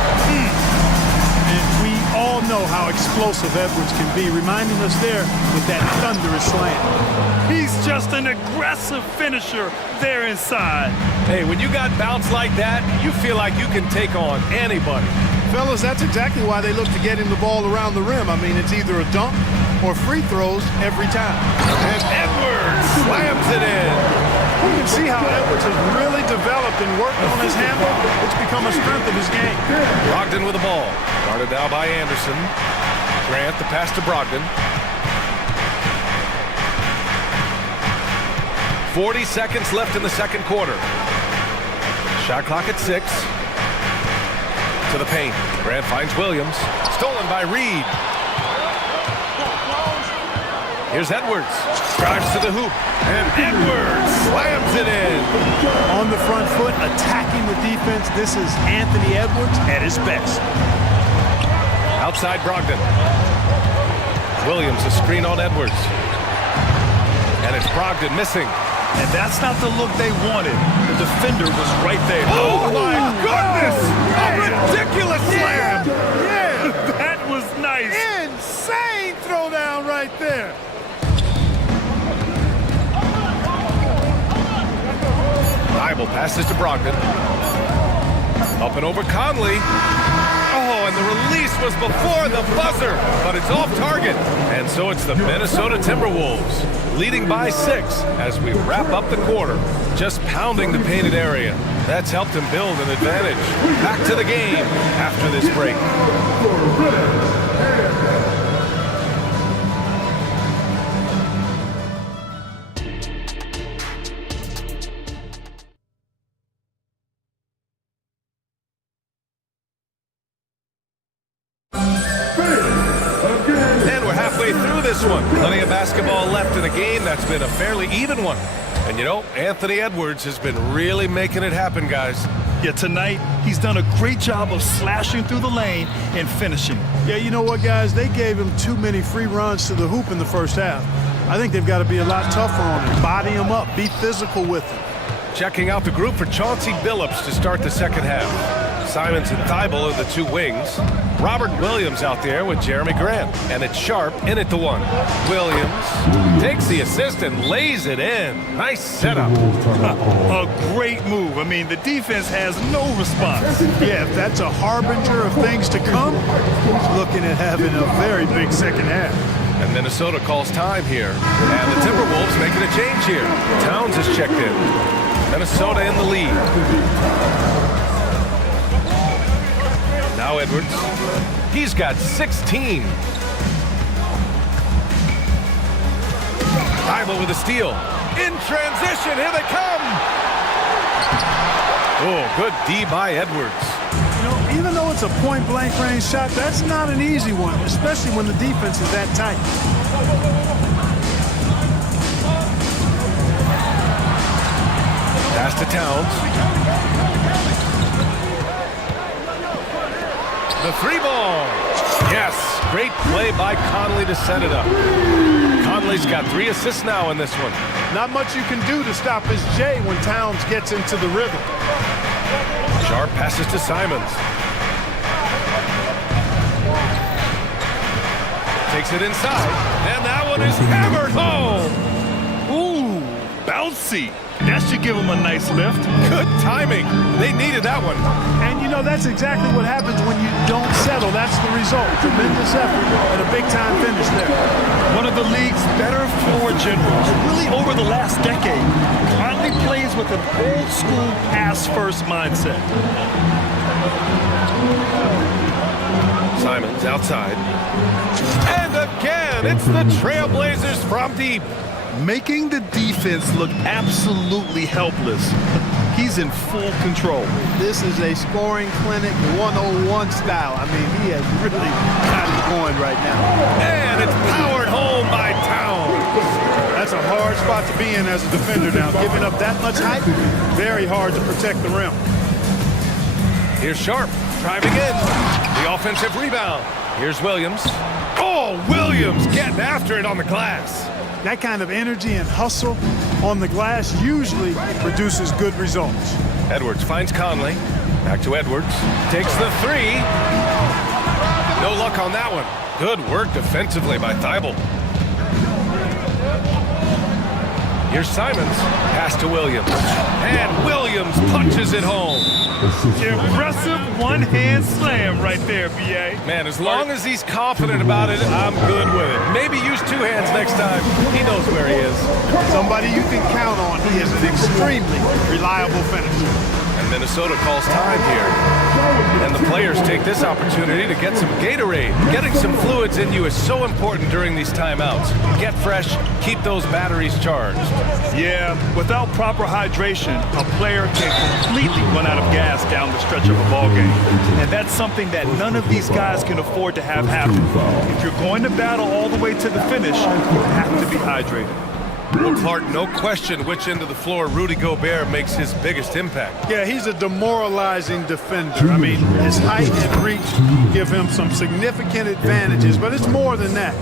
And we all know how explosive Edwards can be, reminding us there with that thunderous slam. He's just an aggressive finisher there inside. Hey, when you got bounce like that, you feel like you can take on anybody. Fellas, that's exactly why they look to get him the ball around the rim. I mean, it's either a dunk or free throws every time. And Edwards slams it in. You can see how Edwards has really developed and worked on his handle. It's become a strength of his game. Brogdon with the ball. Guarded now by Anderson. Grant, the pass to Brogdon. 40 seconds left in the second quarter. Shot clock at 6. To the paint. Grant finds Williams. Stolen by Reed. Here's Edwards. Drives to the hoop. And Edwards slams it in. On the front foot, attacking the defense. This is Anthony Edwards at his best. Outside Brogdon. Williams a screen on Edwards. And it's Brogdon missing. And that's not the look they wanted. The defender was right there. Oh my goodness! A ridiculous slam! Yeah! That was nice. Insane throwdown right there. Bible passes to Brogdon. Up and over Conley. Oh, and the release was before the buzzer, but it's off target. And so it's the Minnesota Timberwolves, leading by 6 as we wrap up the quarter. Just pounding the painted area. That's helped him build an advantage. Back to the game after this break. This one. Plenty of basketball left in a game that's been a fairly even one. And you know, Anthony Edwards has been really making it happen, guys. Yeah, tonight, he's done a great job of slashing through the lane and finishing. Yeah, you know what, guys? They gave him too many free runs to the hoop in the first half. I think they've got to be a lot tougher on him. Body him up. Be physical with him. Checking out the group for Chauncey Billups to start the second half. Simons and Thibault are the 2 wings. Robert Williams out there with Jeremy Grant. And it's Sharp in at the 1. Williams takes the assist and lays it in. Nice setup. A great move. I mean, the defense has no response. Yeah, if that's a harbinger of things to come, he's looking at having a very big second half. And Minnesota calls time here. And the Timberwolves making a change here. Towns is checked in. Minnesota in the lead. Now Edwards. He's got 16. Thibault with a steal. In transition, here they come. Oh, good D by Edwards. You know, even though it's a point-blank range shot, that's not an easy one, especially when the defense is that tight. Pass to Towns. The three ball. Yes, great play by Conley to set it up. Conley's got 3 assists now in this one. Not much you can do to stop his J when Towns gets into the rhythm. Sharp passes to Simons. Takes it inside, and that one is hammered home. Ooh, bouncy. That should give him a nice lift. Good timing. They needed that one. And you know, that's exactly what happens when you don't settle. That's the result. Tremendous effort and a big-time finish there. One of the league's better floor generals, really over the last decade. Conley plays with an old-school pass-first mindset. Simons outside. And again, it's the Trailblazers from deep. Making the defense look absolutely helpless. He's in full control. This is a scoring clinic 101 style. I mean, he has really got it going right now. And it's powered home by Towns. That's a hard spot to be in as a defender now. Giving up that much height, very hard to protect the rim. Here's Sharp, driving in. The offensive rebound. Here's Williams. Oh, Williams getting after it on the glass. That kind of energy and hustle on the glass usually produces good results. Edwards finds Conley. Back to Edwards. Takes the 3. No luck on that one. Good work defensively by Thibault. Here's Simons. Pass to Williams. And Williams punches it home. Impressive one-hand slam right there, B.A. Man, as long as he's confident about it, I'm good with it. Maybe use 2 hands next time. He knows where he is. Somebody you can count on. He is an extremely reliable finisher. And Minnesota calls time here. And the players take this opportunity to get some Gatorade. Getting some fluids in you is so important during these timeouts. Get fresh, keep those batteries charged. Yeah, without proper hydration, a player can completely run out of gas down the stretch of a ball game. And that's something that none of these guys can afford to have happen. If you're going to battle all the way to the finish, you have to be hydrated. Well, Clark, no question which end of the floor Rudy Gobert makes his biggest impact. Yeah, he's a demoralizing defender. I mean, his height and reach give him some significant advantages, but it's more than that.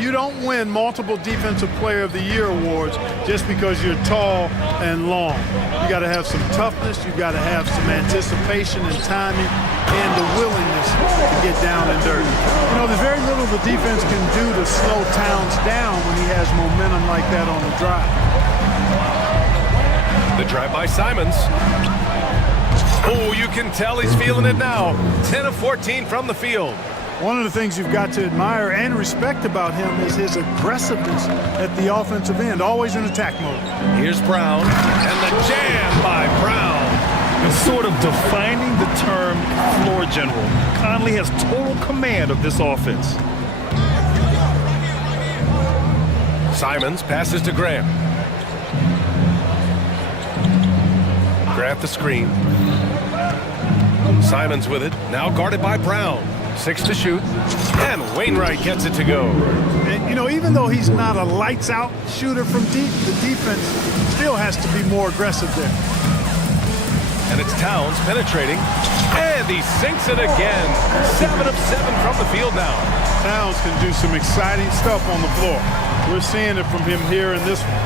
You don't win multiple Defensive Player of the Year awards just because you're tall and long. You got to have some toughness, you got to have some anticipation and timing, and the willingness to get down and dirty. You know, there's very little the defense can do to slow Towns down when he has momentum like that on the drive. The drive by Simons. Oh, you can tell he's feeling it now. 10 of 14 from the field. One of the things you've got to admire and respect about him is his aggressiveness at the offensive end, always in attack mode. Here's Brown, and the jam by Brown. It's sort of defining the term floor general. Conley has total command of this offense. Simons passes to Grant. Grant the screen. Simons with it, now guarded by Brown. 6 to shoot, and Wainwright gets it to go. And, you know, even though he's not a lights-out shooter from deep, the defense still has to be more aggressive there. And it's Towns penetrating, and he sinks it again. 7 of 7 from the field now. Towns can do some exciting stuff on the floor. We're seeing it from him here in this one.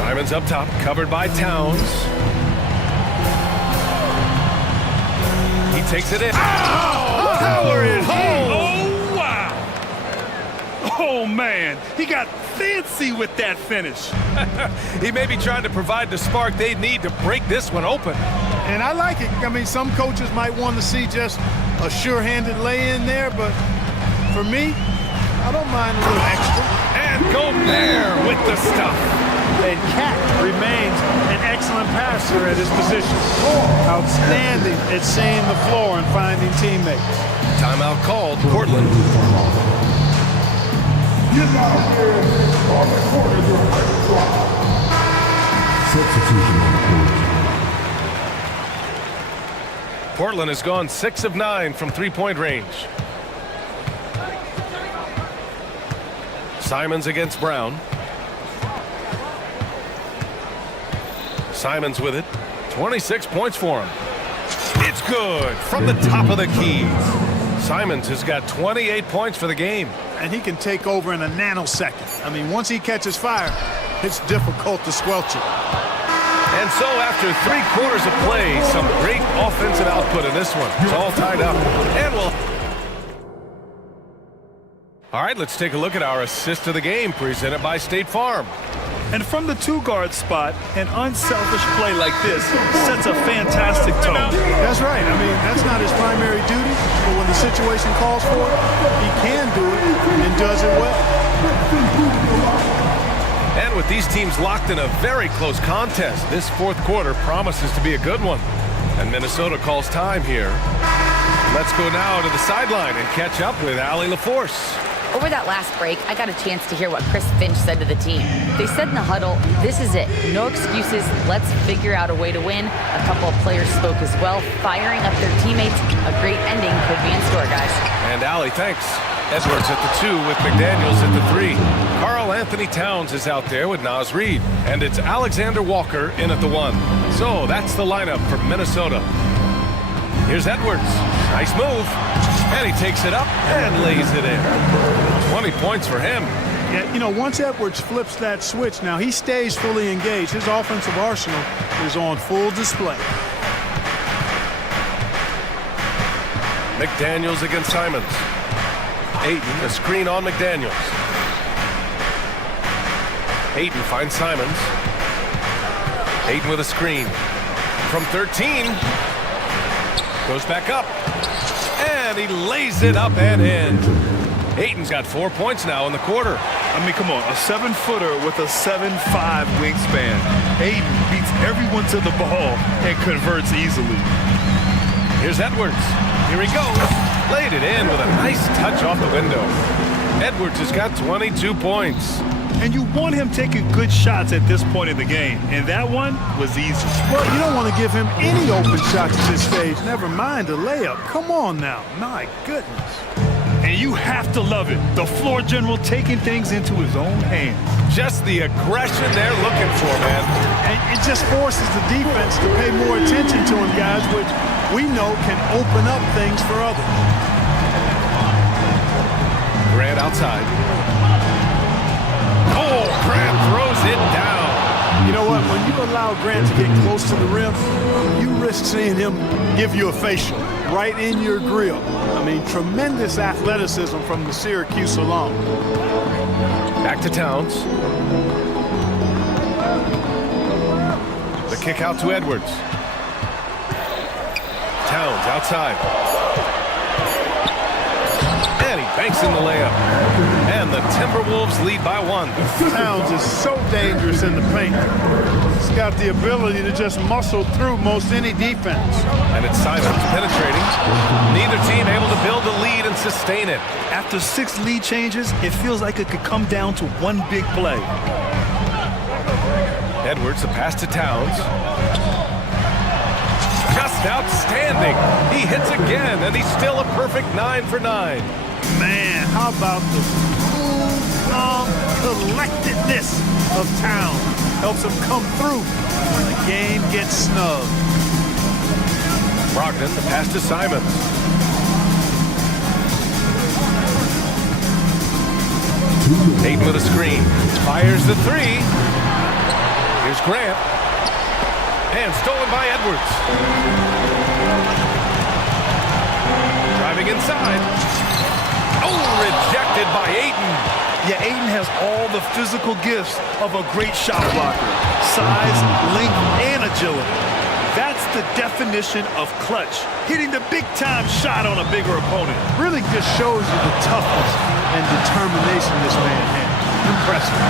Simons up top, covered by Towns. He takes it in. Oh, power it home. Oh, wow. Oh, man. He got fancy with that finish. He may be trying to provide the spark they need to break this one open. And I like it. I mean, some coaches might want to see just a sure-handed lay-in there, but for me, I don't mind a little extra. And Gobert with the stuff. And Cat remains an excellent passer at his position. Outstanding at seeing the floor and finding teammates. Timeout called, Portland. Get out here on the court of your first drive. Substitution on the court. Portland has gone 6 of 9 from three-point range. Simons against Brown. Simons with it. 26 points for him. It's good from the top of the key. Simons has got 28 points for the game. And he can take over in a nanosecond. I mean, once he catches fire, it's difficult to squelch it. And so after 3 quarters of play, some great offensive output in this one. It's all tied up. And we'll... All right, let's take a look at our assist of the game presented by State Farm. And from the two-guard spot, an unselfish play like this sets a fantastic tone. That's right. I mean, that's not his primary duty, but when the situation calls for it, he can do it and does it well. And with these teams locked in a very close contest, this fourth quarter promises to be a good one. And Minnesota calls time here. Let's go now to the sideline and catch up with Allie LaForce. Over that last break, I got a chance to hear what Chris Finch said to the team. They said in the huddle, this is it. No excuses. Let's figure out a way to win. A couple of players spoke as well, firing up their teammates. A great ending could be in store, guys. And Allie, thanks. Edwards at the 2 with McDaniels at the 3. Karl Anthony Towns is out there with Naz Reid. And it's Alexander Walker in at the 1. So that's the lineup for Minnesota. Here's Edwards. Nice move. And he takes it up and lays it in. 20 points for him. Yeah, you know, once Edwards flips that switch, now he stays fully engaged. His offensive arsenal is on full display. McDaniels against Simons. Ayton, a screen on McDaniels. Ayton finds Simons. Ayton with a screen. From 13. Goes back up. And he lays it up and in. Ayton's got 4 points now in the quarter. I mean, come on, a 7-footer with a 7'5" wingspan. Ayton beats everyone to the ball and converts easily. Here's Edwards. Here he goes. Laid it in with a nice touch off the window. Edwards has got 22 points. And you want him taking good shots at this point in the game. And that one was easy. Well, you don't want to give him any open shots at this stage. Never mind a layup. Come on now. My goodness. And you have to love it. The floor general taking things into his own hands. Just the aggression they're looking for, man. And it just forces the defense to pay more attention to him, guys, which we know can open up things for others. Grant outside. Oh, Grant throws it down. You know what? When you allow Grant to get close to the rim, you risk seeing him give you a facial right in your grill. I mean, tremendous athleticism from the Syracuse alum. Back to Towns. The kick out to Edwards. Towns outside. And he banks in the layup. And the Timberwolves lead by 1. Towns is so dangerous in the paint. He's got the ability to just muscle through most any defense. And it's Simons penetrating. Neither team able to build a lead and sustain it. After 6 lead changes, it feels like it could come down to one big play. Edwards, the pass to Towns. Just outstanding. He hits again, and he's still a perfect 9 for 9. Man, how about the cool, calm collectedness of Towns? Helps him come through when the game gets snug. Brogdon, the pass to Simons. Ayton with a screen. Fires the 3. Here's Grant. And stolen by Edwards. Driving inside. Oh, rejected by Ayton. Yeah, Ayton has all the physical gifts of a great shot blocker. Size, length, and agility. That's the definition of clutch. Hitting the big-time shot on a bigger opponent. Really just shows you the toughness and determination this man has. Impressive.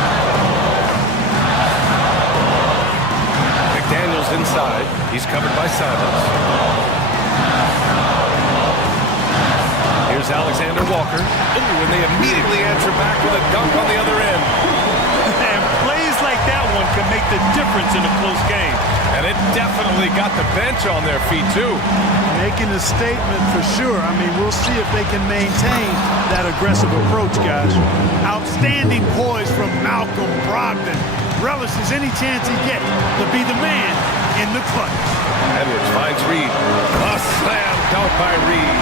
inside. He's covered by Simons. Here's Alexander Walker. Ooh, and they immediately answer back with a dunk on the other end. And plays like that one can make the difference in a close game. And it definitely got the bench on their feet, too. Making a statement for sure. I mean, we'll see if they can maintain that aggressive approach, guys. Outstanding poise from Malcolm Brogdon. Relishes any chance he gets to be the man in the clutch. Edwards finds Reed. A slam dunk by Reed.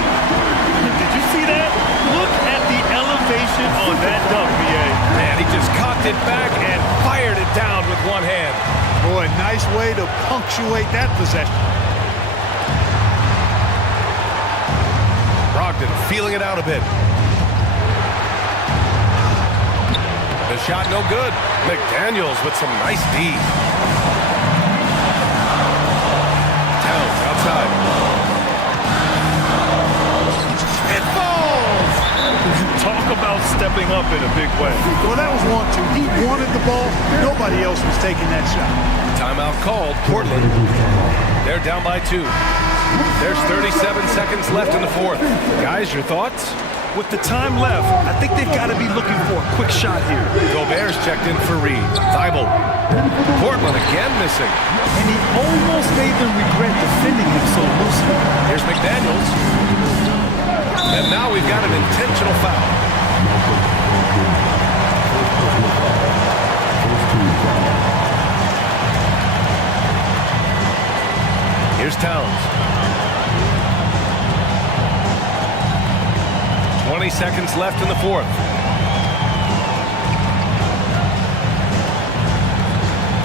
Did you see that? Look at the elevation on that dunk, B.A. Man, he just cocked it back and fired it down with one hand. Boy, nice way to punctuate that possession. Brogdon feeling it out a bit. The shot no good. McDaniels with some nice D. Towns outside. It falls! Talk about stepping up in a big way. Well, that was 1-2. He wanted the ball. Nobody else was taking that shot. Timeout called. Portland. They're down by 2. There's 37 seconds left in the fourth. Guys, your thoughts? With the time left, I think they've got to be looking for a quick shot here. Gobert's checked in for Reed. Thibault. Portland again missing. And he almost made them regret defending him so loosely. Here's McDaniels. And now we've got an intentional foul. Here's Towns. 20 seconds left in the fourth.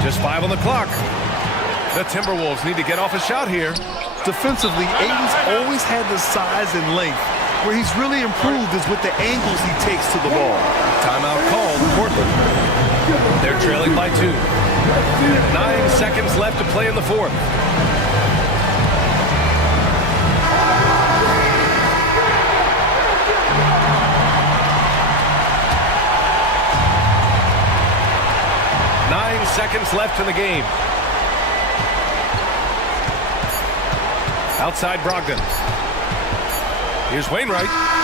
Just 5 on the clock. The Timberwolves need to get off a shot here. Defensively, Ayton's always had the size and length. Where he's really improved is with the angles he takes to the ball. Timeout called. Portland. They're trailing by 2. 9 seconds left to play in the fourth. Seconds left in the game. Outside Brogdon. Here's Wainwright.